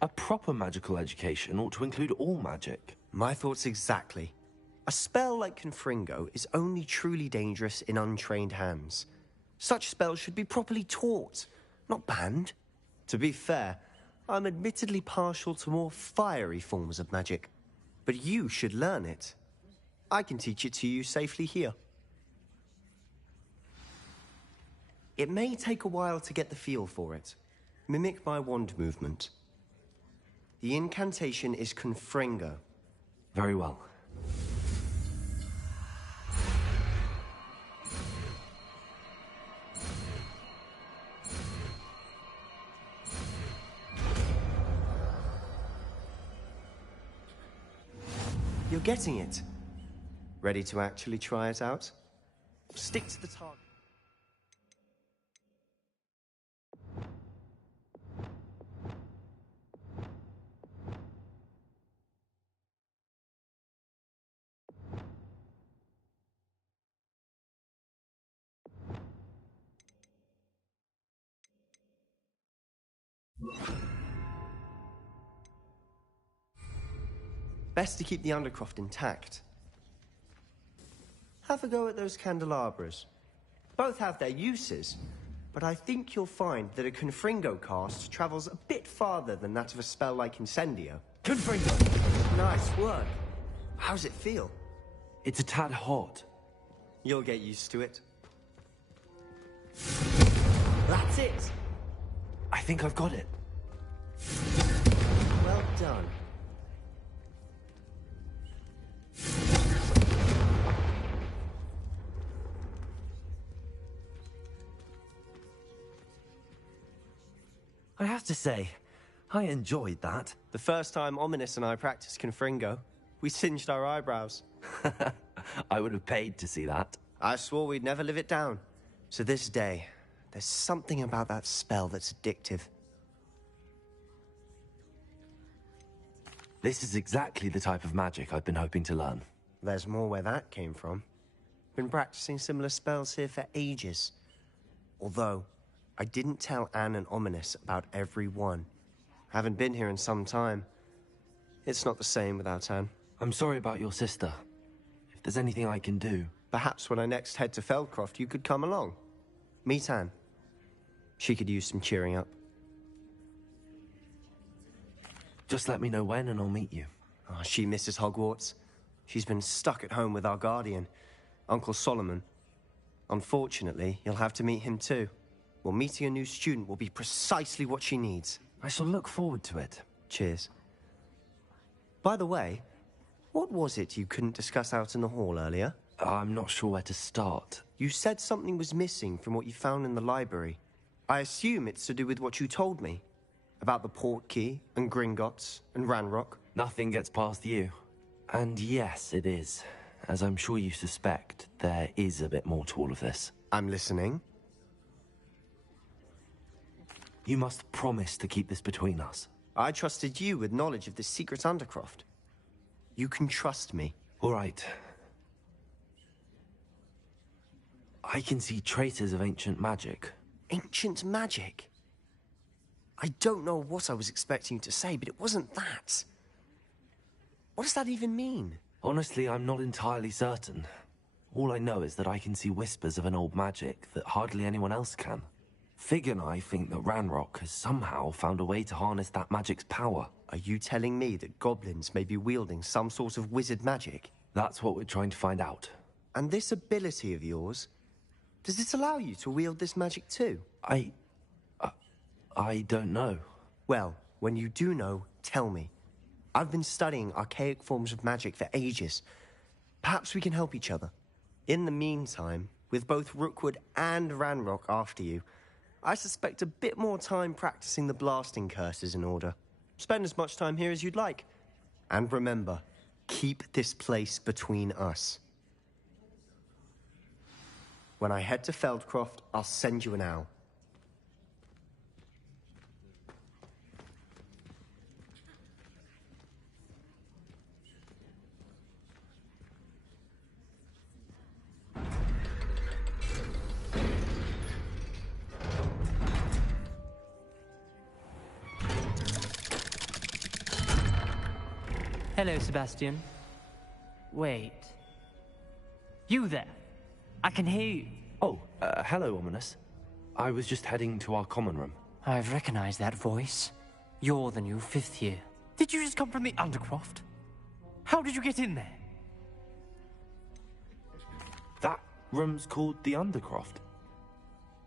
A proper magical education ought to include all magic. My thoughts exactly. A spell like Confringo is only truly dangerous in untrained hands. Such spells should be properly taught, not banned. To be fair, I'm admittedly partial to more fiery forms of magic. But you should learn it. I can teach it to you safely here. It may take a while to get the feel for it. Mimic my wand movement. The incantation is Confringo. Very well. You're getting it. Ready to actually try it out? Stick to the target. Best to keep the Undercroft intact. Have a go at those candelabras. Both have their uses, but I think you'll find that a Confringo cast travels a bit farther than that of a spell like Incendio. Confringo! Nice work. How's it feel? It's a tad hot. You'll get used to it. That's it! I think I've got it. Well done. I have to say, I enjoyed that. The first time Ominous and I practiced Confringo, we singed our eyebrows. I would have paid to see that. I swore we'd never live it down. So this day, there's something about that spell that's addictive. This is exactly the type of magic I've been hoping to learn. There's more where that came from. Been practicing similar spells here for ages. Although, I didn't tell Anne and Ominous about every one. Haven't been here in some time. It's not the same without Anne. I'm sorry about your sister. If there's anything I can do... Perhaps when I next head to Feldcroft, you could come along. Meet Anne. She could use some cheering up. Just let me know when and I'll meet you. Oh, she misses Hogwarts. She's been stuck at home with our guardian, Uncle Solomon. Unfortunately, you'll have to meet him too. Well, meeting a new student will be precisely what she needs. I shall look forward to it. Cheers. By the way, what was it you couldn't discuss out in the hall earlier? I'm not sure where to start. You said something was missing from what you found in the library. I assume it's to do with what you told me. About the Portkey, and Gringotts, and Ranrock. Nothing gets past you. And yes, it is. As I'm sure you suspect, there is a bit more to all of this. I'm listening. You must promise to keep this between us. I trusted you with knowledge of the secret Undercroft. You can trust me. All right. I can see traces of ancient magic. Ancient magic? I don't know what I was expecting you to say, but it wasn't that. What does that even mean? Honestly, I'm not entirely certain. All I know is that I can see whispers of an old magic that hardly anyone else can. Fig and I think that Ranrock has somehow found a way to harness that magic's power. Are you telling me that goblins may be wielding some sort of wizard magic? That's what we're trying to find out. And this ability of yours, does it allow you to wield this magic too? I don't know. Well, when you do know, tell me. I've been studying archaic forms of magic for ages. Perhaps we can help each other. In the meantime, with both Rookwood and Ranrock after you, I suspect a bit more time practicing the blasting curse is in order. Spend as much time here as you'd like. And remember, keep this place between us. When I head to Feldcroft, I'll send you an owl. Hello, Sebastian. Wait. You there? I can hear you. Oh, hello, Ominous. I was just heading to our common room. I've recognized that voice. You're the new 5th year. Did you just come from the Undercroft? How did you get in there? That room's called the Undercroft.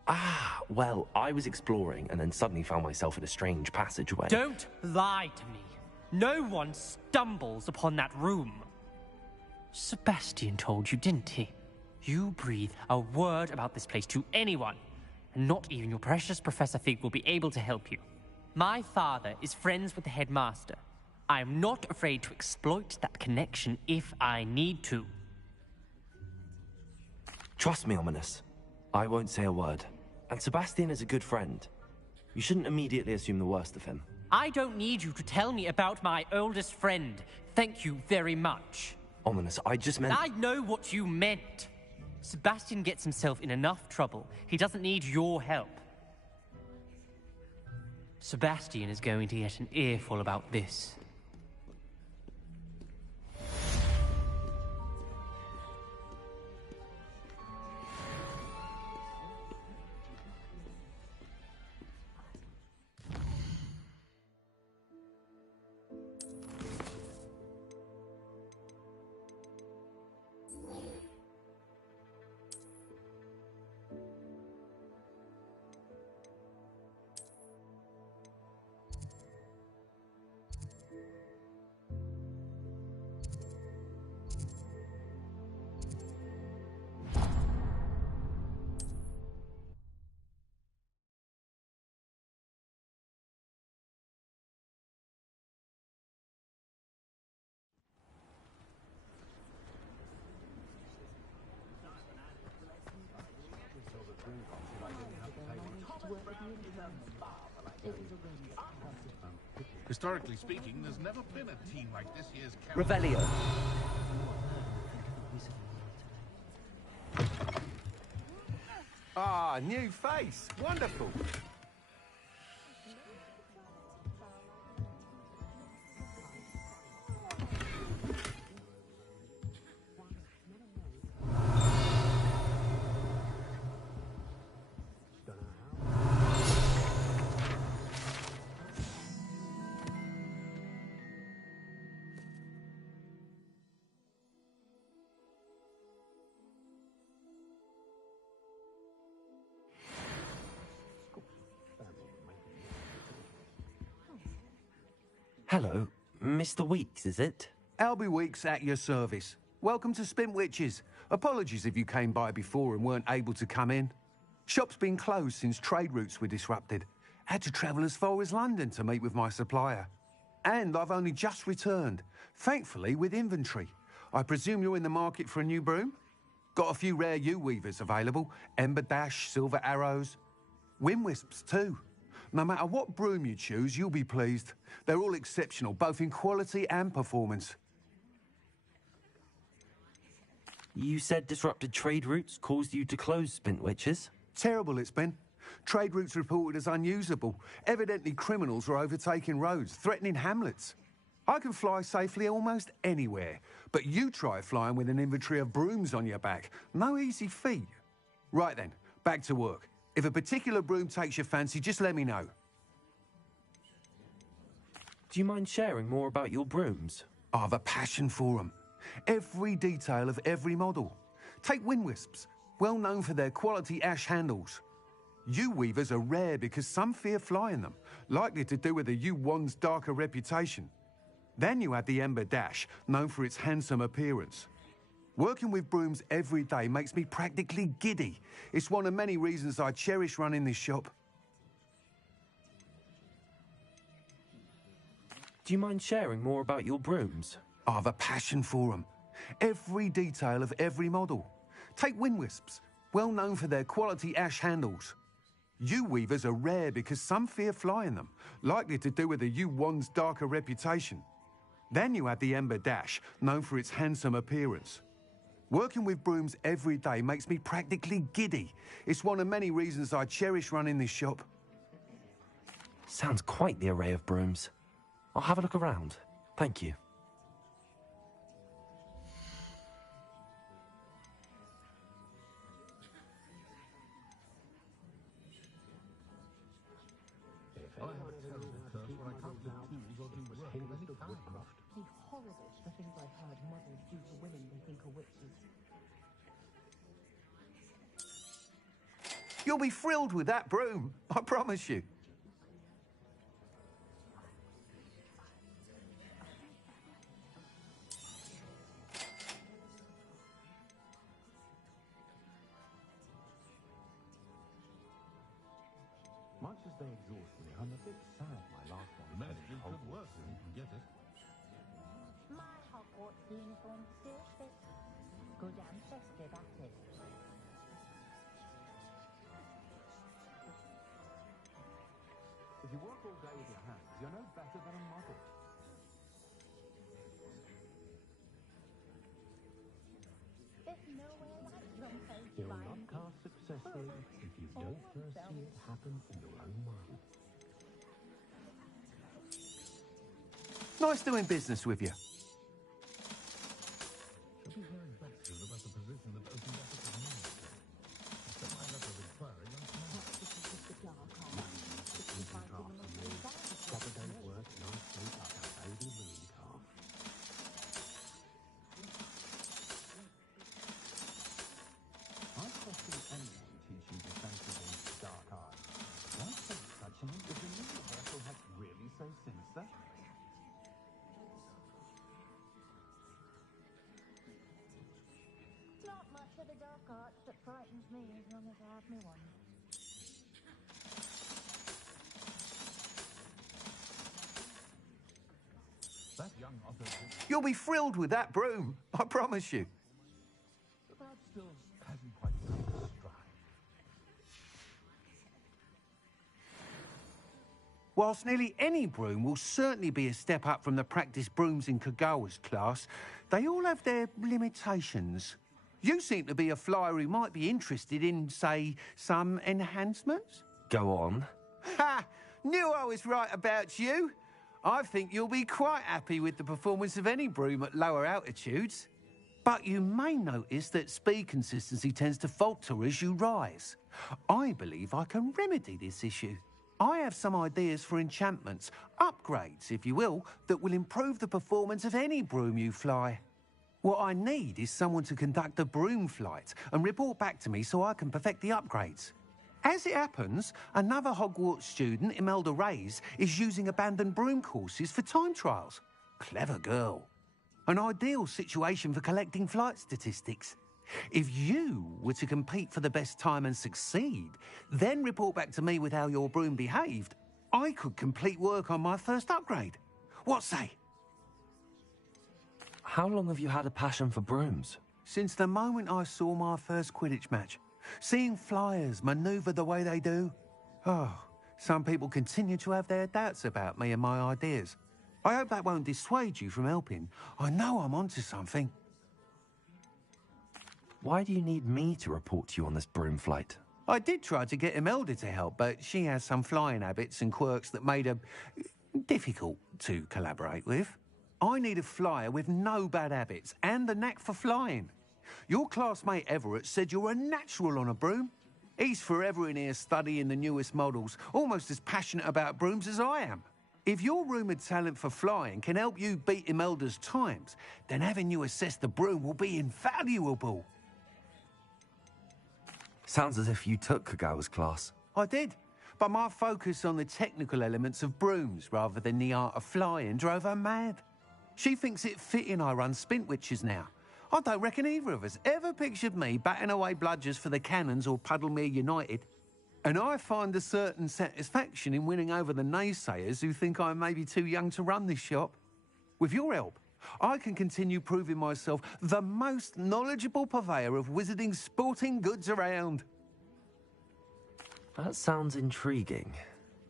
Ah, well, I was exploring and then suddenly found myself in a strange passageway. Don't lie to me. No one stumbles upon that room. Sebastian told you, didn't he? You breathe a word about this place to anyone, and not even your precious Professor Fig will be able to help you. My father is friends with the headmaster. I'm not afraid to exploit that connection if I need to. Trust me, Ominous. I won't say a word. And Sebastian is a good friend. You shouldn't immediately assume the worst of him. I don't need you to tell me about my oldest friend. Thank you very much. Ominous, I just meant... I know what you meant. Sebastian gets himself in enough trouble. He doesn't need your help. Sebastian is going to get an earful about this. Historically speaking, there's never been a team like this year's Revelio. Ah, new face. Wonderful. Hello, Mr. Weeks, is it? Albie Weeks at your service. Welcome to Spint Witches. Apologies if you came by before and weren't able to come in. Shop's been closed since trade routes were disrupted. Had to travel as far as London to meet with my supplier. And I've only just returned, thankfully with inventory. I presume you're in the market for a new broom? Got a few rare yew-weavers available. Ember Dash, Silver Arrows. Wind Wisps too. No matter what broom you choose, you'll be pleased. They're all exceptional, both in quality and performance. You said disrupted trade routes caused you to close Spint Witches? Terrible it's been. Trade routes reported as unusable. Evidently criminals were overtaking roads, threatening hamlets. I can fly safely almost anywhere, but you try flying with an inventory of brooms on your back. No easy feat. Right then, back to work. If a particular broom takes your fancy, just let me know. Do you mind sharing more about your brooms? I've a passion for them. Every detail of every model. Take Wind Wisps, well known for their quality ash handles. Yew weavers are rare because some fear flying them, likely to do with the yew wand's darker reputation. Then you add the Ember Dash, known for its handsome appearance. Working with brooms every day makes me practically giddy. It's one of many reasons I cherish running this shop. Do you mind sharing more about your brooms? I've a passion for them. Every detail of every model. Take Wind Wisps, well known for their quality ash handles. Yew weavers are rare because some fear flying them, likely to do with the yew wand's darker reputation. Then you add the Ember Dash, known for its handsome appearance. Working with brooms every day makes me practically giddy. It's one of many reasons I cherish running this shop. Sounds quite the array of brooms. I'll have a look around. Thank you. You'll be thrilled with that broom, I promise you. Much as they exhaust me, I'm a bit sad my last one. The message is good work if you can get it. uniform still fits. Good and festive at it. If you work all day with your hands, you're no better than a model. There's nowhere like drum-faced You'll flying not cast successfully if you don't first see it happen in your own mind. Nice doing business with you. She'll be hearing back soon about the position that opened up at the moment. So might have to require a young Couple days work, nice sleep like a baby moon calf. I question anyone teaching defensible dark arts. One such judgment is the universal has really so sinister. Not much of the dark arts that frightens me as long as I have me one. That young Otto... You'll be thrilled with that broom, I promise you. The lad still hasn't quite come to stride. Whilst nearly any broom will certainly be a step up from the practice brooms in Kagawa's class, they all have their limitations. You seem to be a flyer who might be interested in, say, some enhancements? Go on. Ha! Knew I was right about you. I think you'll be quite happy with the performance of any broom at lower altitudes. But you may notice that speed consistency tends to falter as you rise. I believe I can remedy this issue. I have some ideas for enchantments, upgrades, if you will, that will improve the performance of any broom you fly. What I need is someone to conduct a broom flight and report back to me so I can perfect the upgrades. As it happens, another Hogwarts student, Imelda Reyes, is using abandoned broom courses for time trials. Clever girl. An ideal situation for collecting flight statistics. If you were to compete for the best time and succeed, then report back to me with how your broom behaved, I could complete work on my first upgrade. What say? How long have you had a passion for brooms? Since the moment I saw my first Quidditch match. Seeing flyers manoeuvre the way they do. Oh, some people continue to have their doubts about me and my ideas. I hope that won't dissuade you from helping. I know I'm onto something. Why do you need me to report to you on this broom flight? I did try to get Imelda to help, but she has some flying habits and quirks that made her difficult to collaborate with. I need a flyer with no bad habits and the knack for flying. Your classmate Everett said you're a natural on a broom. He's forever in here studying the newest models, almost as passionate about brooms as I am. If your rumoured talent for flying can help you beat Imelda's times, then having you assess the broom will be invaluable. Sounds as if you took Kagawa's class. I did, but my focus on the technical elements of brooms rather than the art of flying drove her mad. She thinks it fitting I run Spintwitches now. I don't reckon either of us ever pictured me batting away bludgers for the Cannons or Puddlemere United. And I find a certain satisfaction in winning over the naysayers who think I may be too young to run this shop. With your help, I can continue proving myself the most knowledgeable purveyor of wizarding sporting goods around. That sounds intriguing.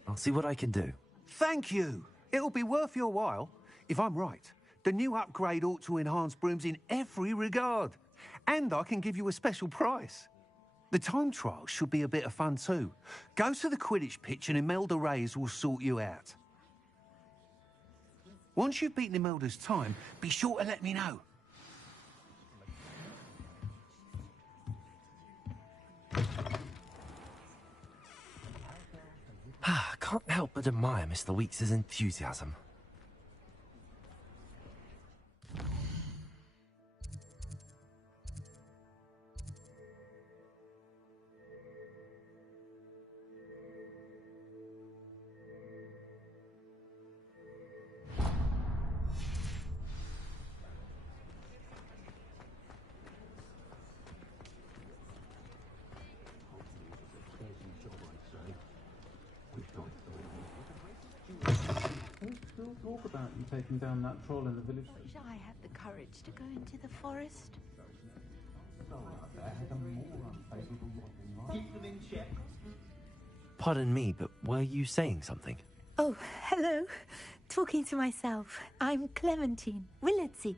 I'll see what I can do. Thank you. It'll be worth your while. If I'm right, the new upgrade ought to enhance brooms in every regard. And I can give you a special price. The time trial should be a bit of fun too. Go to the Quidditch pitch and Imelda Reyes will sort you out. Once you've beaten Imelda's time, be sure to let me know. I can't help but admire Mr. Weeks' enthusiasm. talk about you taking down that troll in the village. Wish I had the courage to go into the forest. Keep them in check. Pardon me, but were you saying something? Oh, hello. Talking to myself. I'm Clementine Willardsey.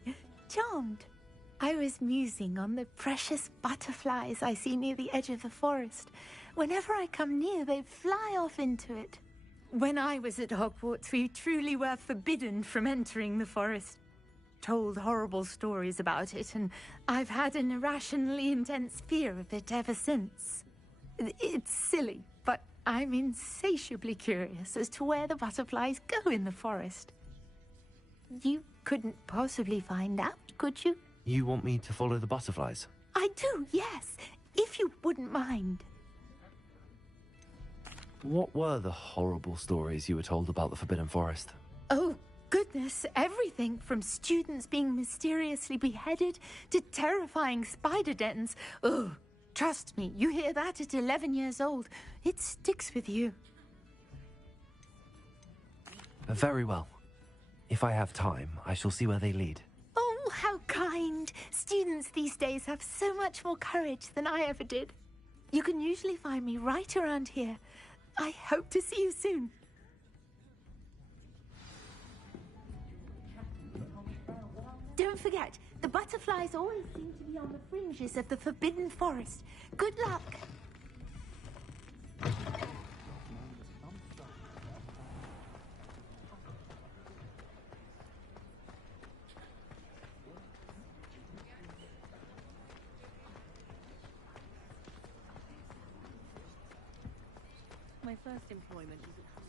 Charmed. I was musing on the precious butterflies I see near the edge of the forest. Whenever I come near, they fly off into it. When I was at Hogwarts, we truly were forbidden from entering the forest. Told horrible stories about it, and I've had an irrationally intense fear of it ever since. It's silly, but I'm insatiably curious as to where the butterflies go in the forest. You couldn't possibly find out, could you? You want me to follow the butterflies? I do, yes, if you wouldn't mind. What were the horrible stories you were told about the Forbidden Forest? Oh, goodness, everything from students being mysteriously beheaded to terrifying spider dens. Oh, trust me, you hear that at 11 years old. It sticks with you. Very well. If I have time, I shall see where they lead. Oh, how kind. Students these days have so much more courage than I ever did. You can usually find me right around here. I hope to see you soon. Don't forget, the butterflies always seem to be on the fringes of the Forbidden Forest. Good luck. My first employment was at home.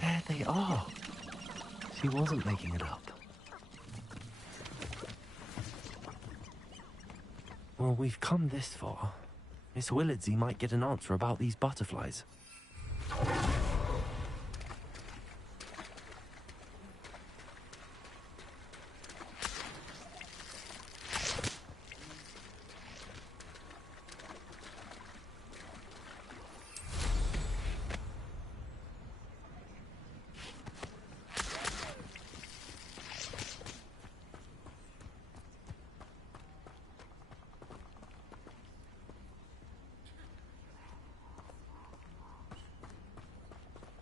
There they are. She wasn't making it up. Well, we've come this far. Miss Willardsey might get an answer about these butterflies.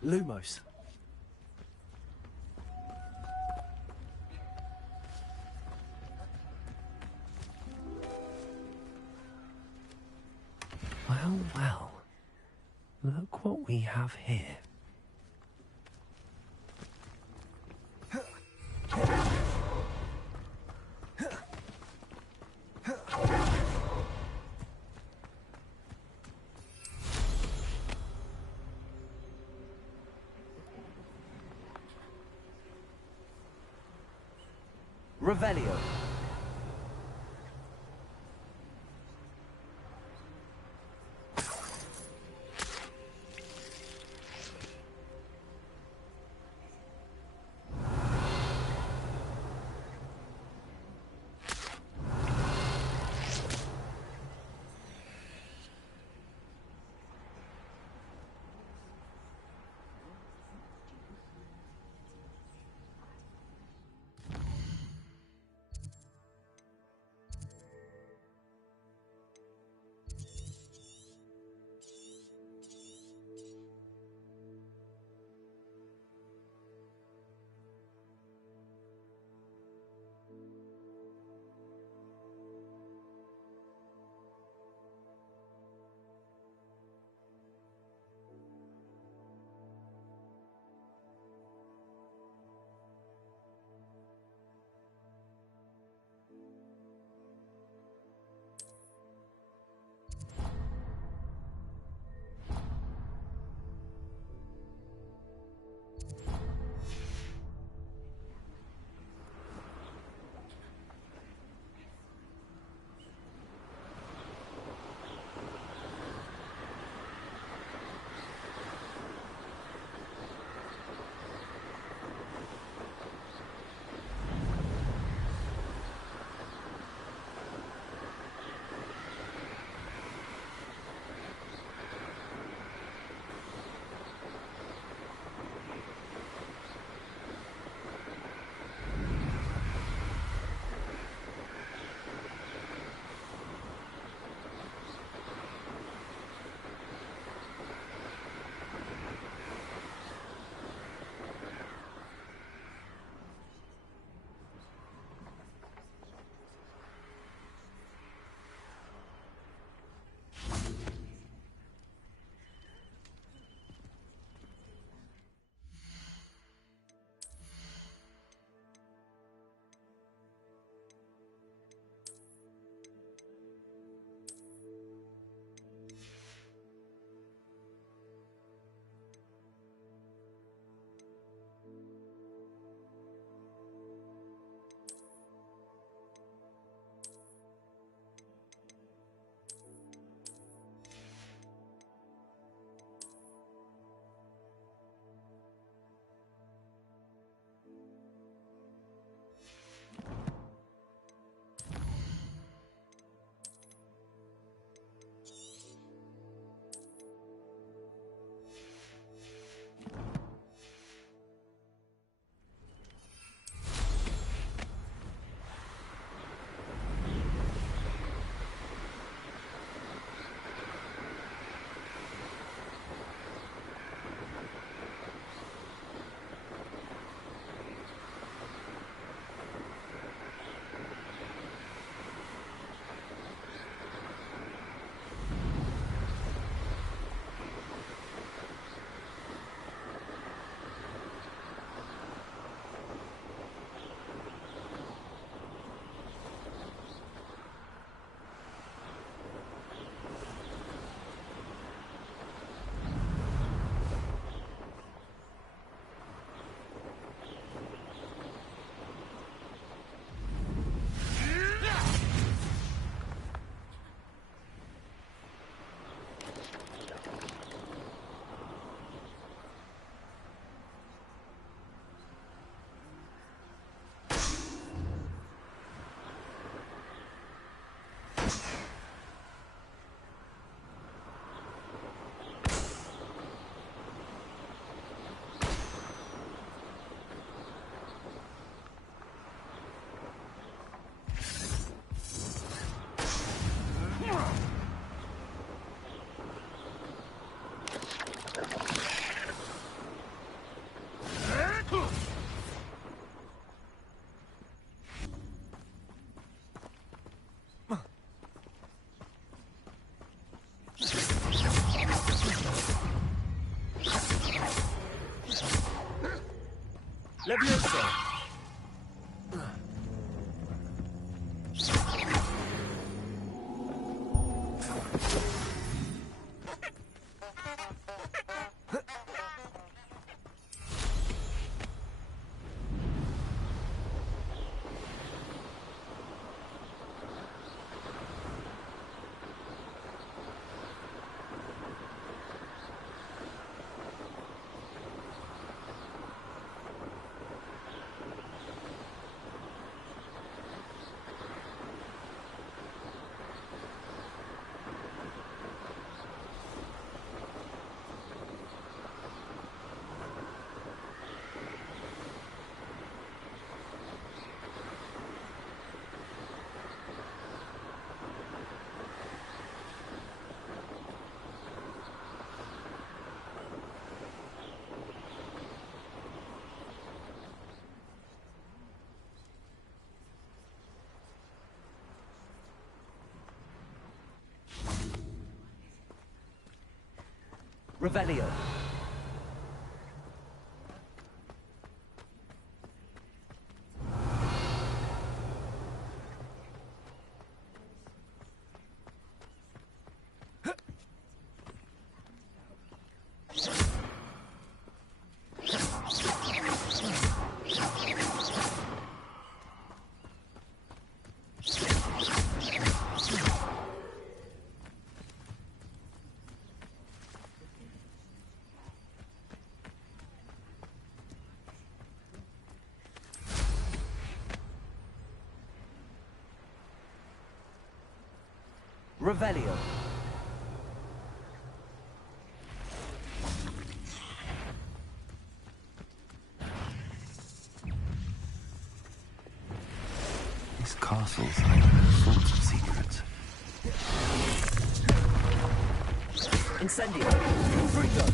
Lumos. Well, well. Look what we have here. Revelio. Revelio. Revelio. This castle's hiding all sorts of secrets. Incendio. Frito.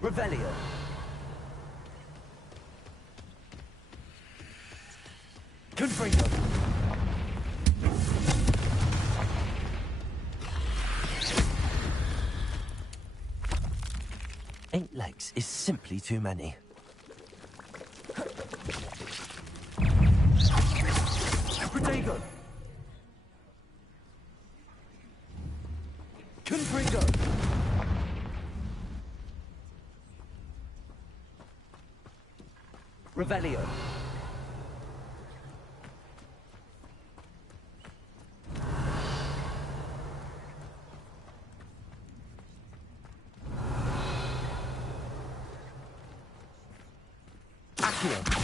Revelio. Confringo. 8 legs is simply too many. Protego. Confringo. Revelio. Accio.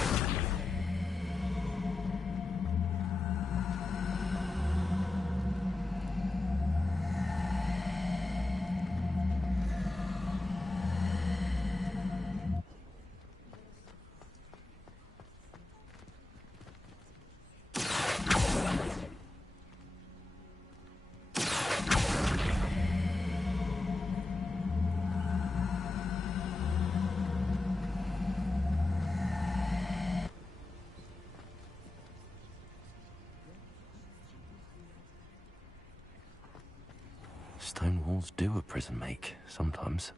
Stone walls do a prison make, sometimes.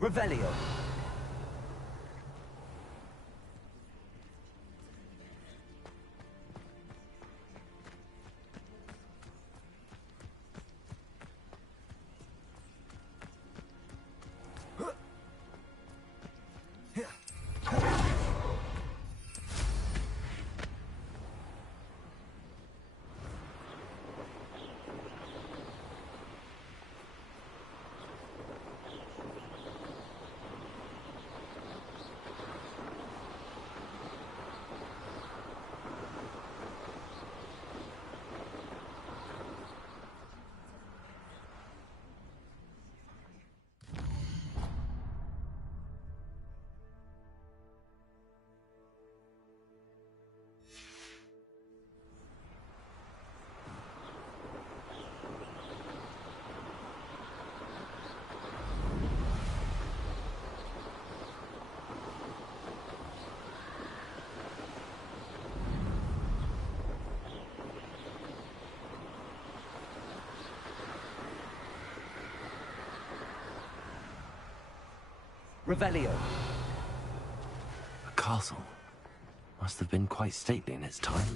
Revelio. Revelio. A castle. Must have been quite stately in its time.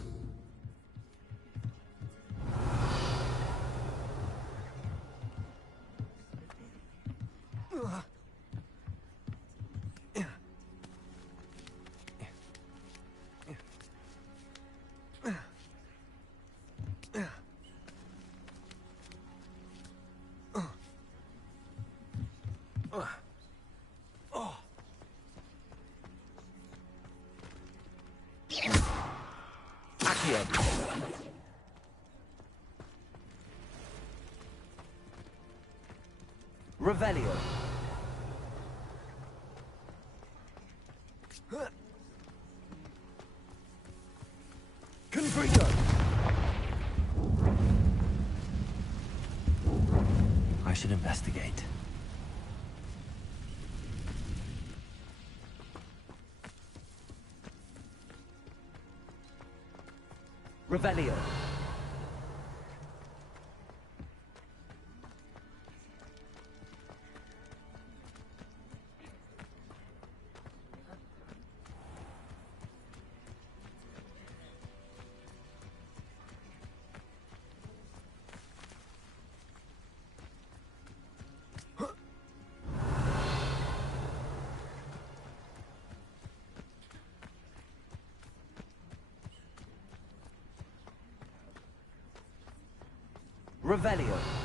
Revelio. Confringo. I should investigate. Revelio. Revelio.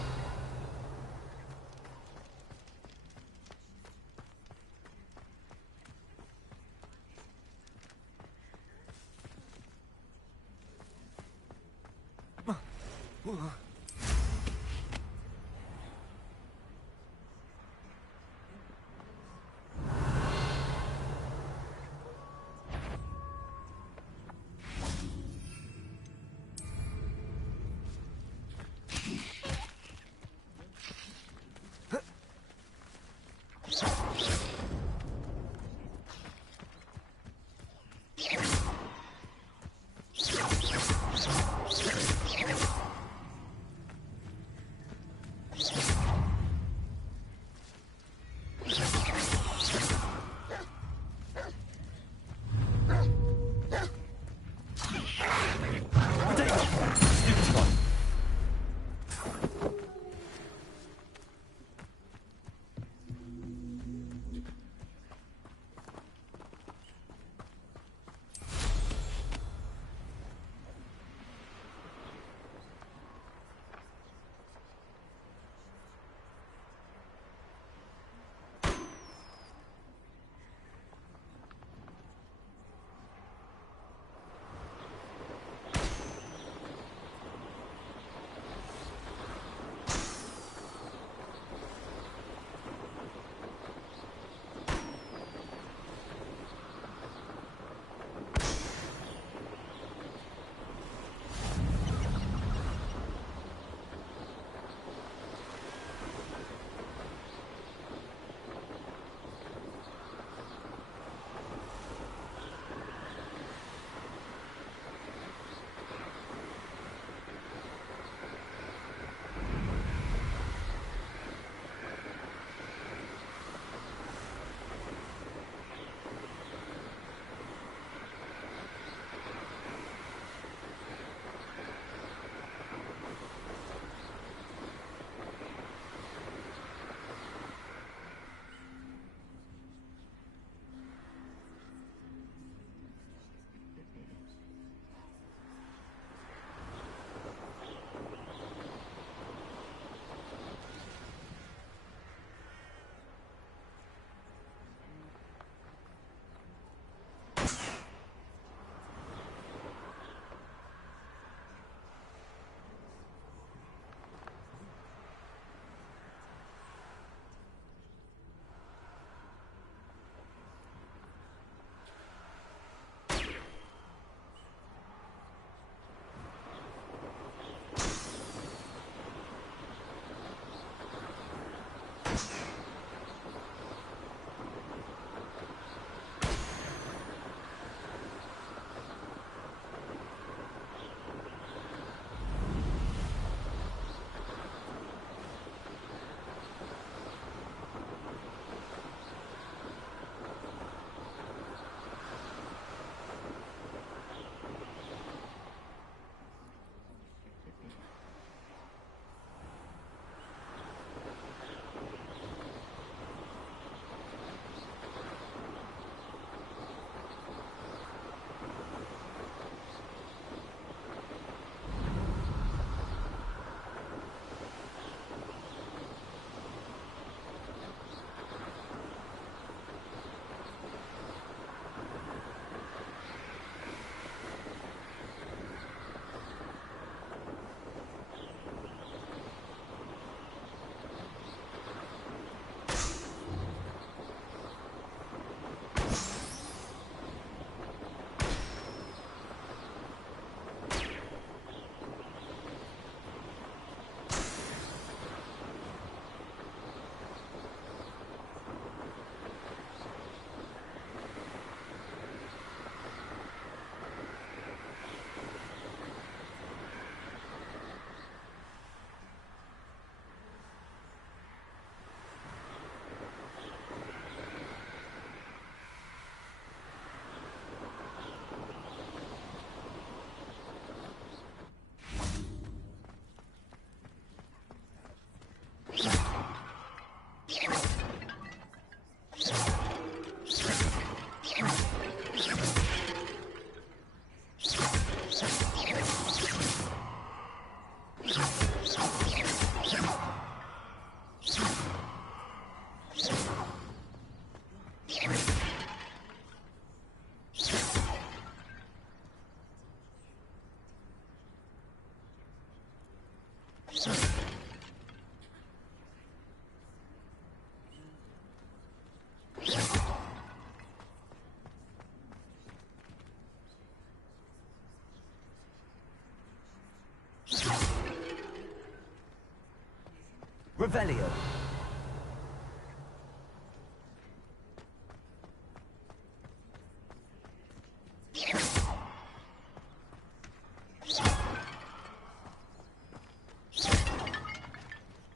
Revelio.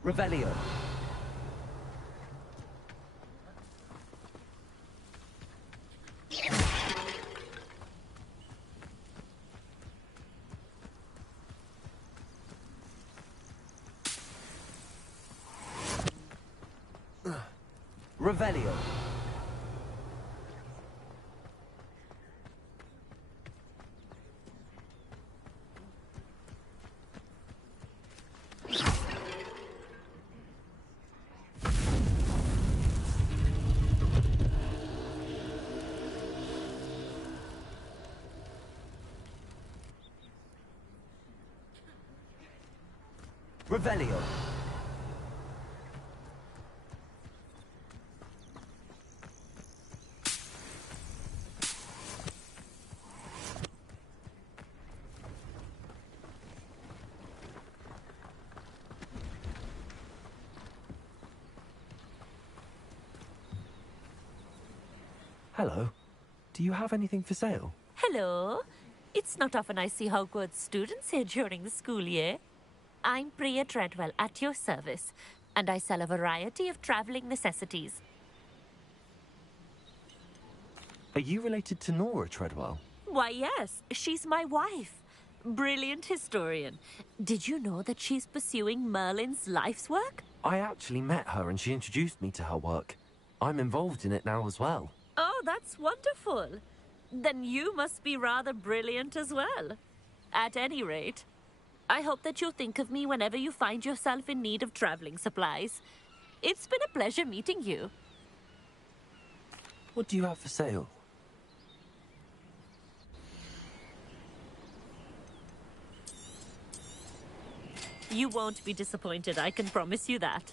Revelio. Revelio. Revelio. Hello. Do you have anything for sale? Hello. It's not often I see Hogwarts students here during the school year. I'm Priya Treadwell, at your service, and I sell a variety of traveling necessities. Are you related to Nora Treadwell? Why, yes. She's my wife. Brilliant historian. Did you know that she's pursuing Merlin's life's work? I actually met her and she introduced me to her work. I'm involved in it now as well. Oh, that's wonderful. Then you must be rather brilliant as well. At any rate, I hope that you'll think of me whenever you find yourself in need of traveling supplies. It's been a pleasure meeting you. What do you have for sale? You won't be disappointed, I can promise you that.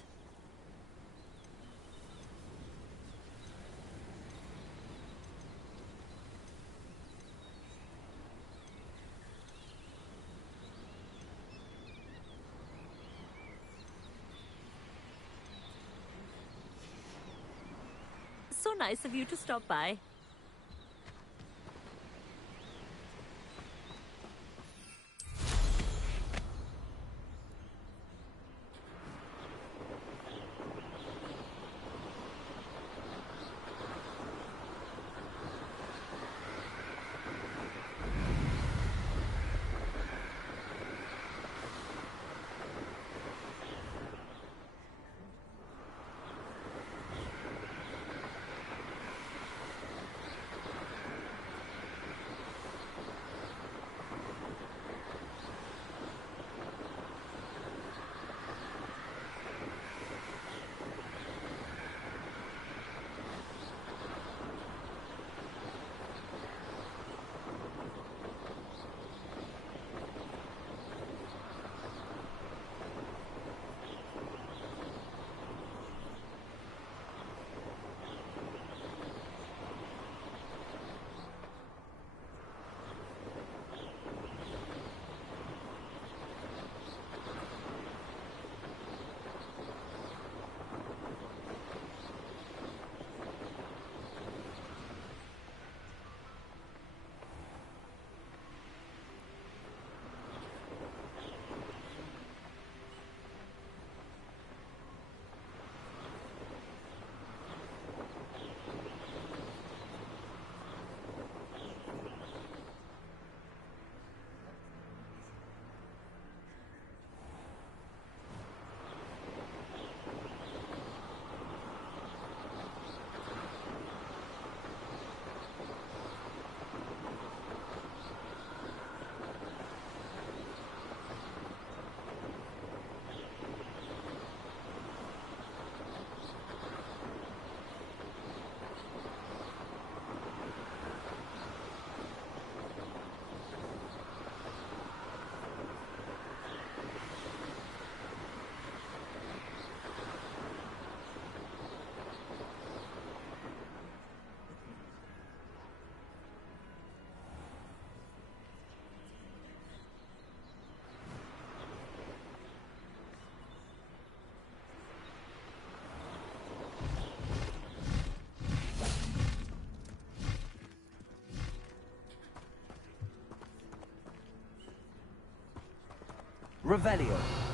So nice of you to stop by. Revelio.